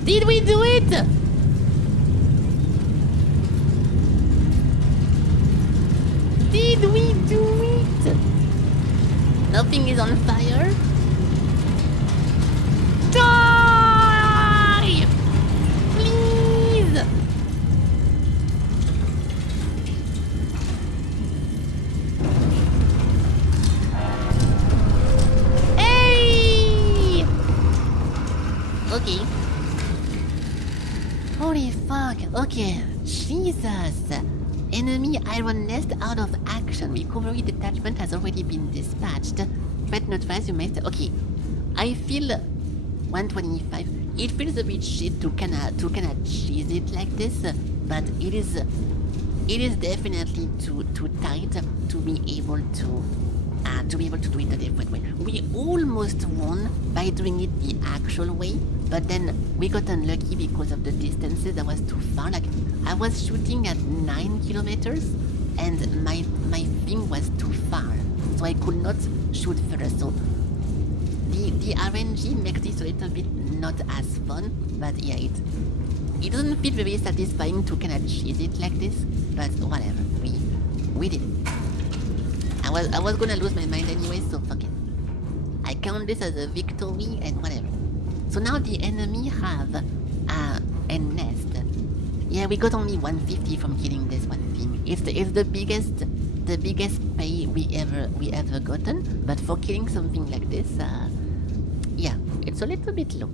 Did we do it? Did we do it? Nothing is on fire. Die! Please! Hey! Okay. Holy fuck. Okay. Jesus. Enemy iron nest out of action. Recovery detachment has already been dispatched. Threat neutralized, you may... Okay. I feel 125. It feels a bit shit to kinda cheese it like this, but it is definitely too tight to be able to do it a different way. We almost won by doing it the actual way, but then we got unlucky because of the distances that was too far. Like I was shooting at 9 kilometers and my thing was too far, so I could not shoot further. So the RNG makes this a little bit not as fun, but yeah, it doesn't feel very satisfying to kind of cheese it like this, but whatever, we did it. I was gonna lose my mind anyway, so fuck it. I count this as a victory and whatever. So now the enemy have a nest. Yeah, we got only 150 from killing this one thing. It's the biggest pay we ever gotten, but for killing something like this, yeah, it's a little bit low.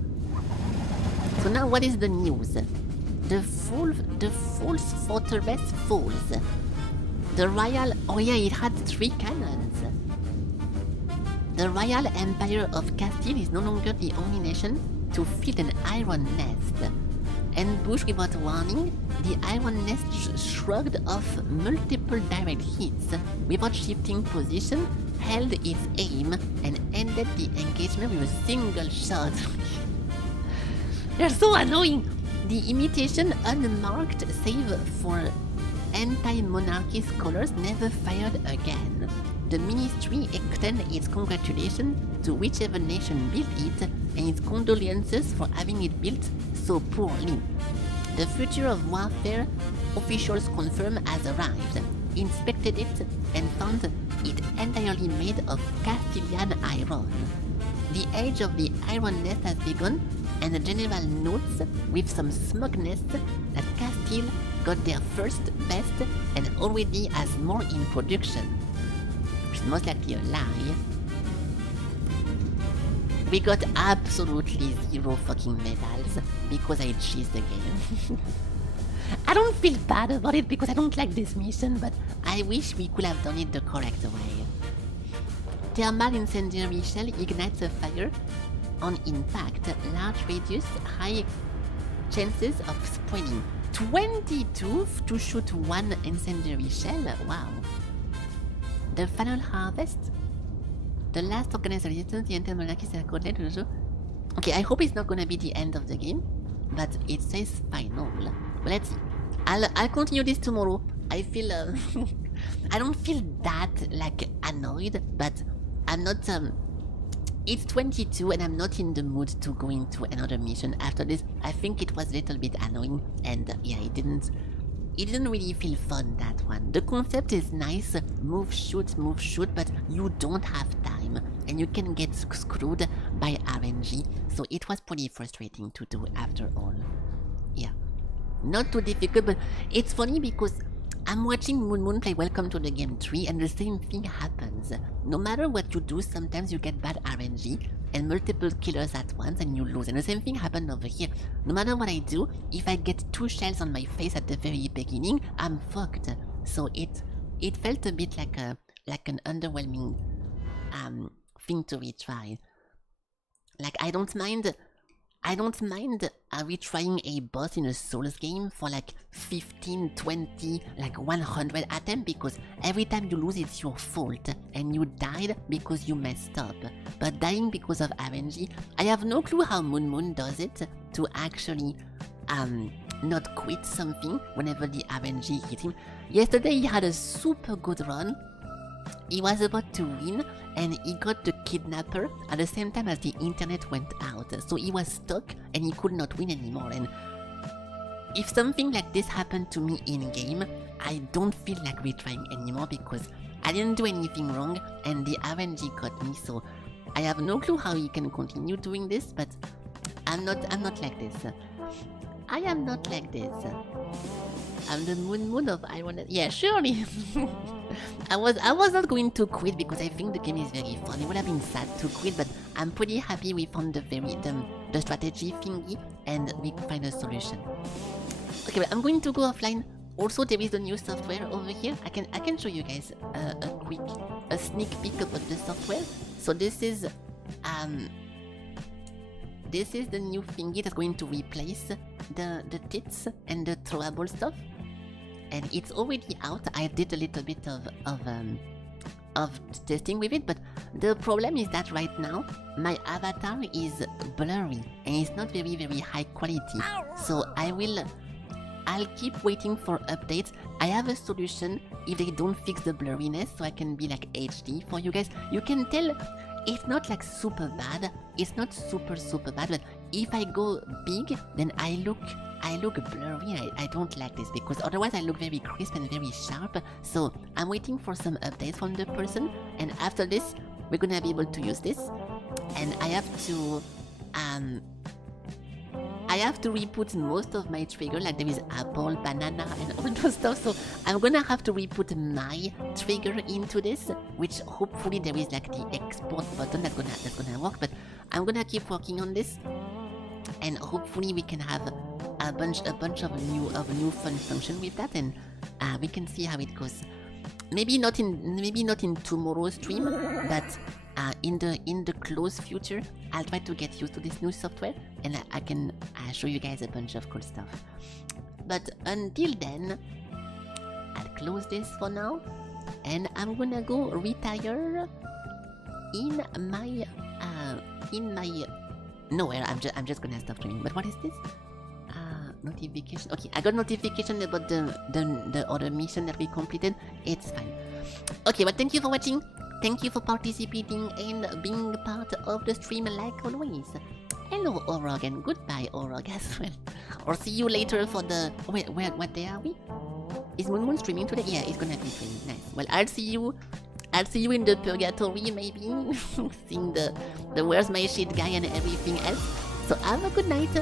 So now what is the news? The false fortress falls. The royal... Oh yeah, it had 3 cannons. The Royal Empire of Castile is no longer the only nation to field an iron nest. Ambushed without warning, the iron nest shrugged off multiple direct hits without shifting position, held its aim, and ended the engagement with a single shot. They're so annoying! The imitation unmarked save for anti-monarchy scholars never fired again. The ministry extends its congratulations to whichever nation built it and its condolences for having it built so poorly. The future of warfare, officials confirm, has arrived, inspected it, and found it entirely made of Castilian iron. The age of the iron nest has begun, and the general notes with some smugness that Castile got their first, best, and already has more in production. Which is most likely a lie. We got absolutely 0 fucking medals because I cheesed the game. I don't feel bad about it because I don't like this mission, but I wish we could have done it the correct way. Thermal incendiary shell ignites a fire on impact, large radius, high chances of spreading. 22 to shoot 1 incendiary shell, wow. The final harvest. The last organized resistance, the entire monarchy is accorded to the show. Okay, I hope it's not gonna be the end of the game, but it says final. Well, let's see. I'll continue this tomorrow. I feel I don't feel that like annoyed, but I'm not it's 22 and I'm not in the mood to go into another mission after this. I think it was a little bit annoying and yeah, it didn't really feel fun, that one. The concept is nice, move, shoot, but you don't have time and you can get screwed by RNG, so it was pretty frustrating to do after all. Yeah, not too difficult, but it's funny because I'm watching Moon play Welcome to the Game 3 and the same thing happens. No matter what you do, sometimes you get bad RNG and multiple killers at once and you lose. And the same thing happened over here. No matter what I do, if I get 2 shells on my face at the very beginning, I'm fucked. So it felt a bit like an underwhelming thing to retry. Like I don't mind I don't mind retrying a boss in a Souls game for like 15, 20, like 100 attempts because every time you lose it's your fault and you died because you messed up. But dying because of RNG, I have no clue how Moon does it to actually not quit something whenever the RNG hit him. Yesterday he had a super good run. He was about to win and he got the kidnapper at the same time as the internet went out. So he was stuck and he could not win anymore. And if something like this happened to me in game, I don't feel like retrying anymore because I didn't do anything wrong and the RNG got me. So I have no clue how he can continue doing this, but I'm not like this. I am not like this. I'm the moon of Iron. Yeah, surely. I was not going to quit because I think the game is very fun. It would have been sad to quit, but I'm pretty happy we found the strategy thingy and we find a solution. Okay, but I'm going to go offline. Also, there is the new software over here. I can show you guys a sneak peek about the software. So this is the new thingy that's going to replace the tits and the throwable stuff. And it's already out. I did a little bit of testing with it, but the problem is that right now my avatar is blurry and it's not very high quality. So I'll keep waiting for updates. I have a solution if they don't fix the blurriness, so I can be like HD for you guys. You can tell it's not like super bad. It's not super bad, but if I go big, then I look blurry. I don't like this because otherwise I look very crisp and very sharp. So I'm waiting for some updates from the person, and after this we're gonna be able to use this. And I have to re-put most of my trigger, like there is apple, banana and all those stuff, so I'm gonna have to re-put my trigger into this, which hopefully there is like the export button that's gonna work, but I'm gonna keep working on this and hopefully we can have a bunch of new fun function with that, and we can see how it goes. Maybe not in tomorrow's stream, but in the close future, I'll try to get used to this new software, and I can show you guys a bunch of cool stuff. But until then, I'll close this for now, and I'm gonna go retire in my nowhere. I'm just gonna stop streaming. But what is this? Notification. Okay, I got notification about the other mission that we completed. It's fine. Okay, but thank you for watching. Thank you for participating and being part of the stream like always. Hello, Orog, and goodbye, Orog, as well. Or see you later for the... Wait, what day are we? Is Moon streaming today? Yeah, it's gonna be streaming. Nice. Well, I'll see you in the purgatory, maybe. Seeing the where's my shit guy and everything else. So have a good night.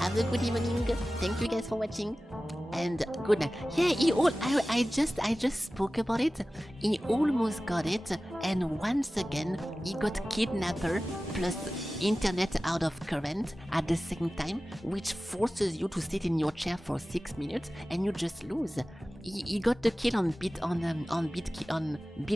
Have a good evening. Thank you guys for watching. And good night. Yeah, I just spoke about it. He almost got it, and once again he got kidnapper plus internet out of current at the same time, which forces you to sit in your chair for 6 minutes, and you just lose. He got the kill on Beat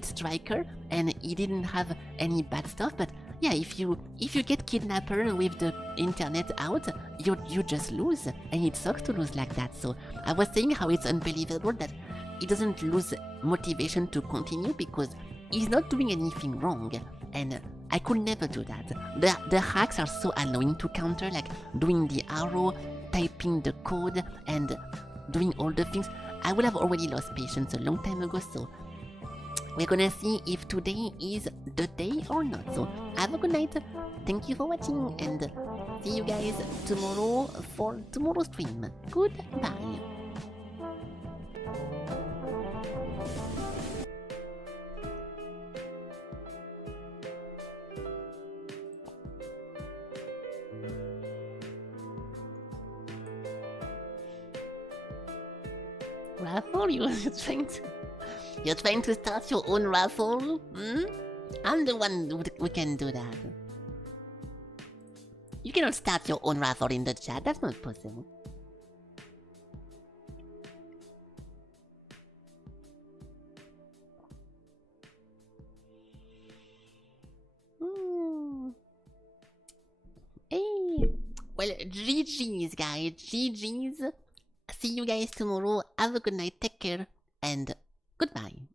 Striker, and he didn't have any bad stuff, but yeah, if you get kidnapper with the internet out, you just lose, and it sucks to lose like that. So I was saying how it's unbelievable that he doesn't lose motivation to continue because he's not doing anything wrong, and I could never do that. The hacks are so annoying to counter, like doing the arrow, typing the code, and doing all the things. I would have already lost patience a long time ago, so we're gonna see if today is the day or not. So have a good night. Thank you for watching, and see you guys tomorrow for tomorrow's stream. Goodbye. Raffle? You're trying to start your own raffle? I'm the one who can do that. You cannot start your own raffle in the chat. That's not possible. Hey. Well, Well, GG's, guys. GG's. See you guys tomorrow. Have a good night. Take care. And goodbye.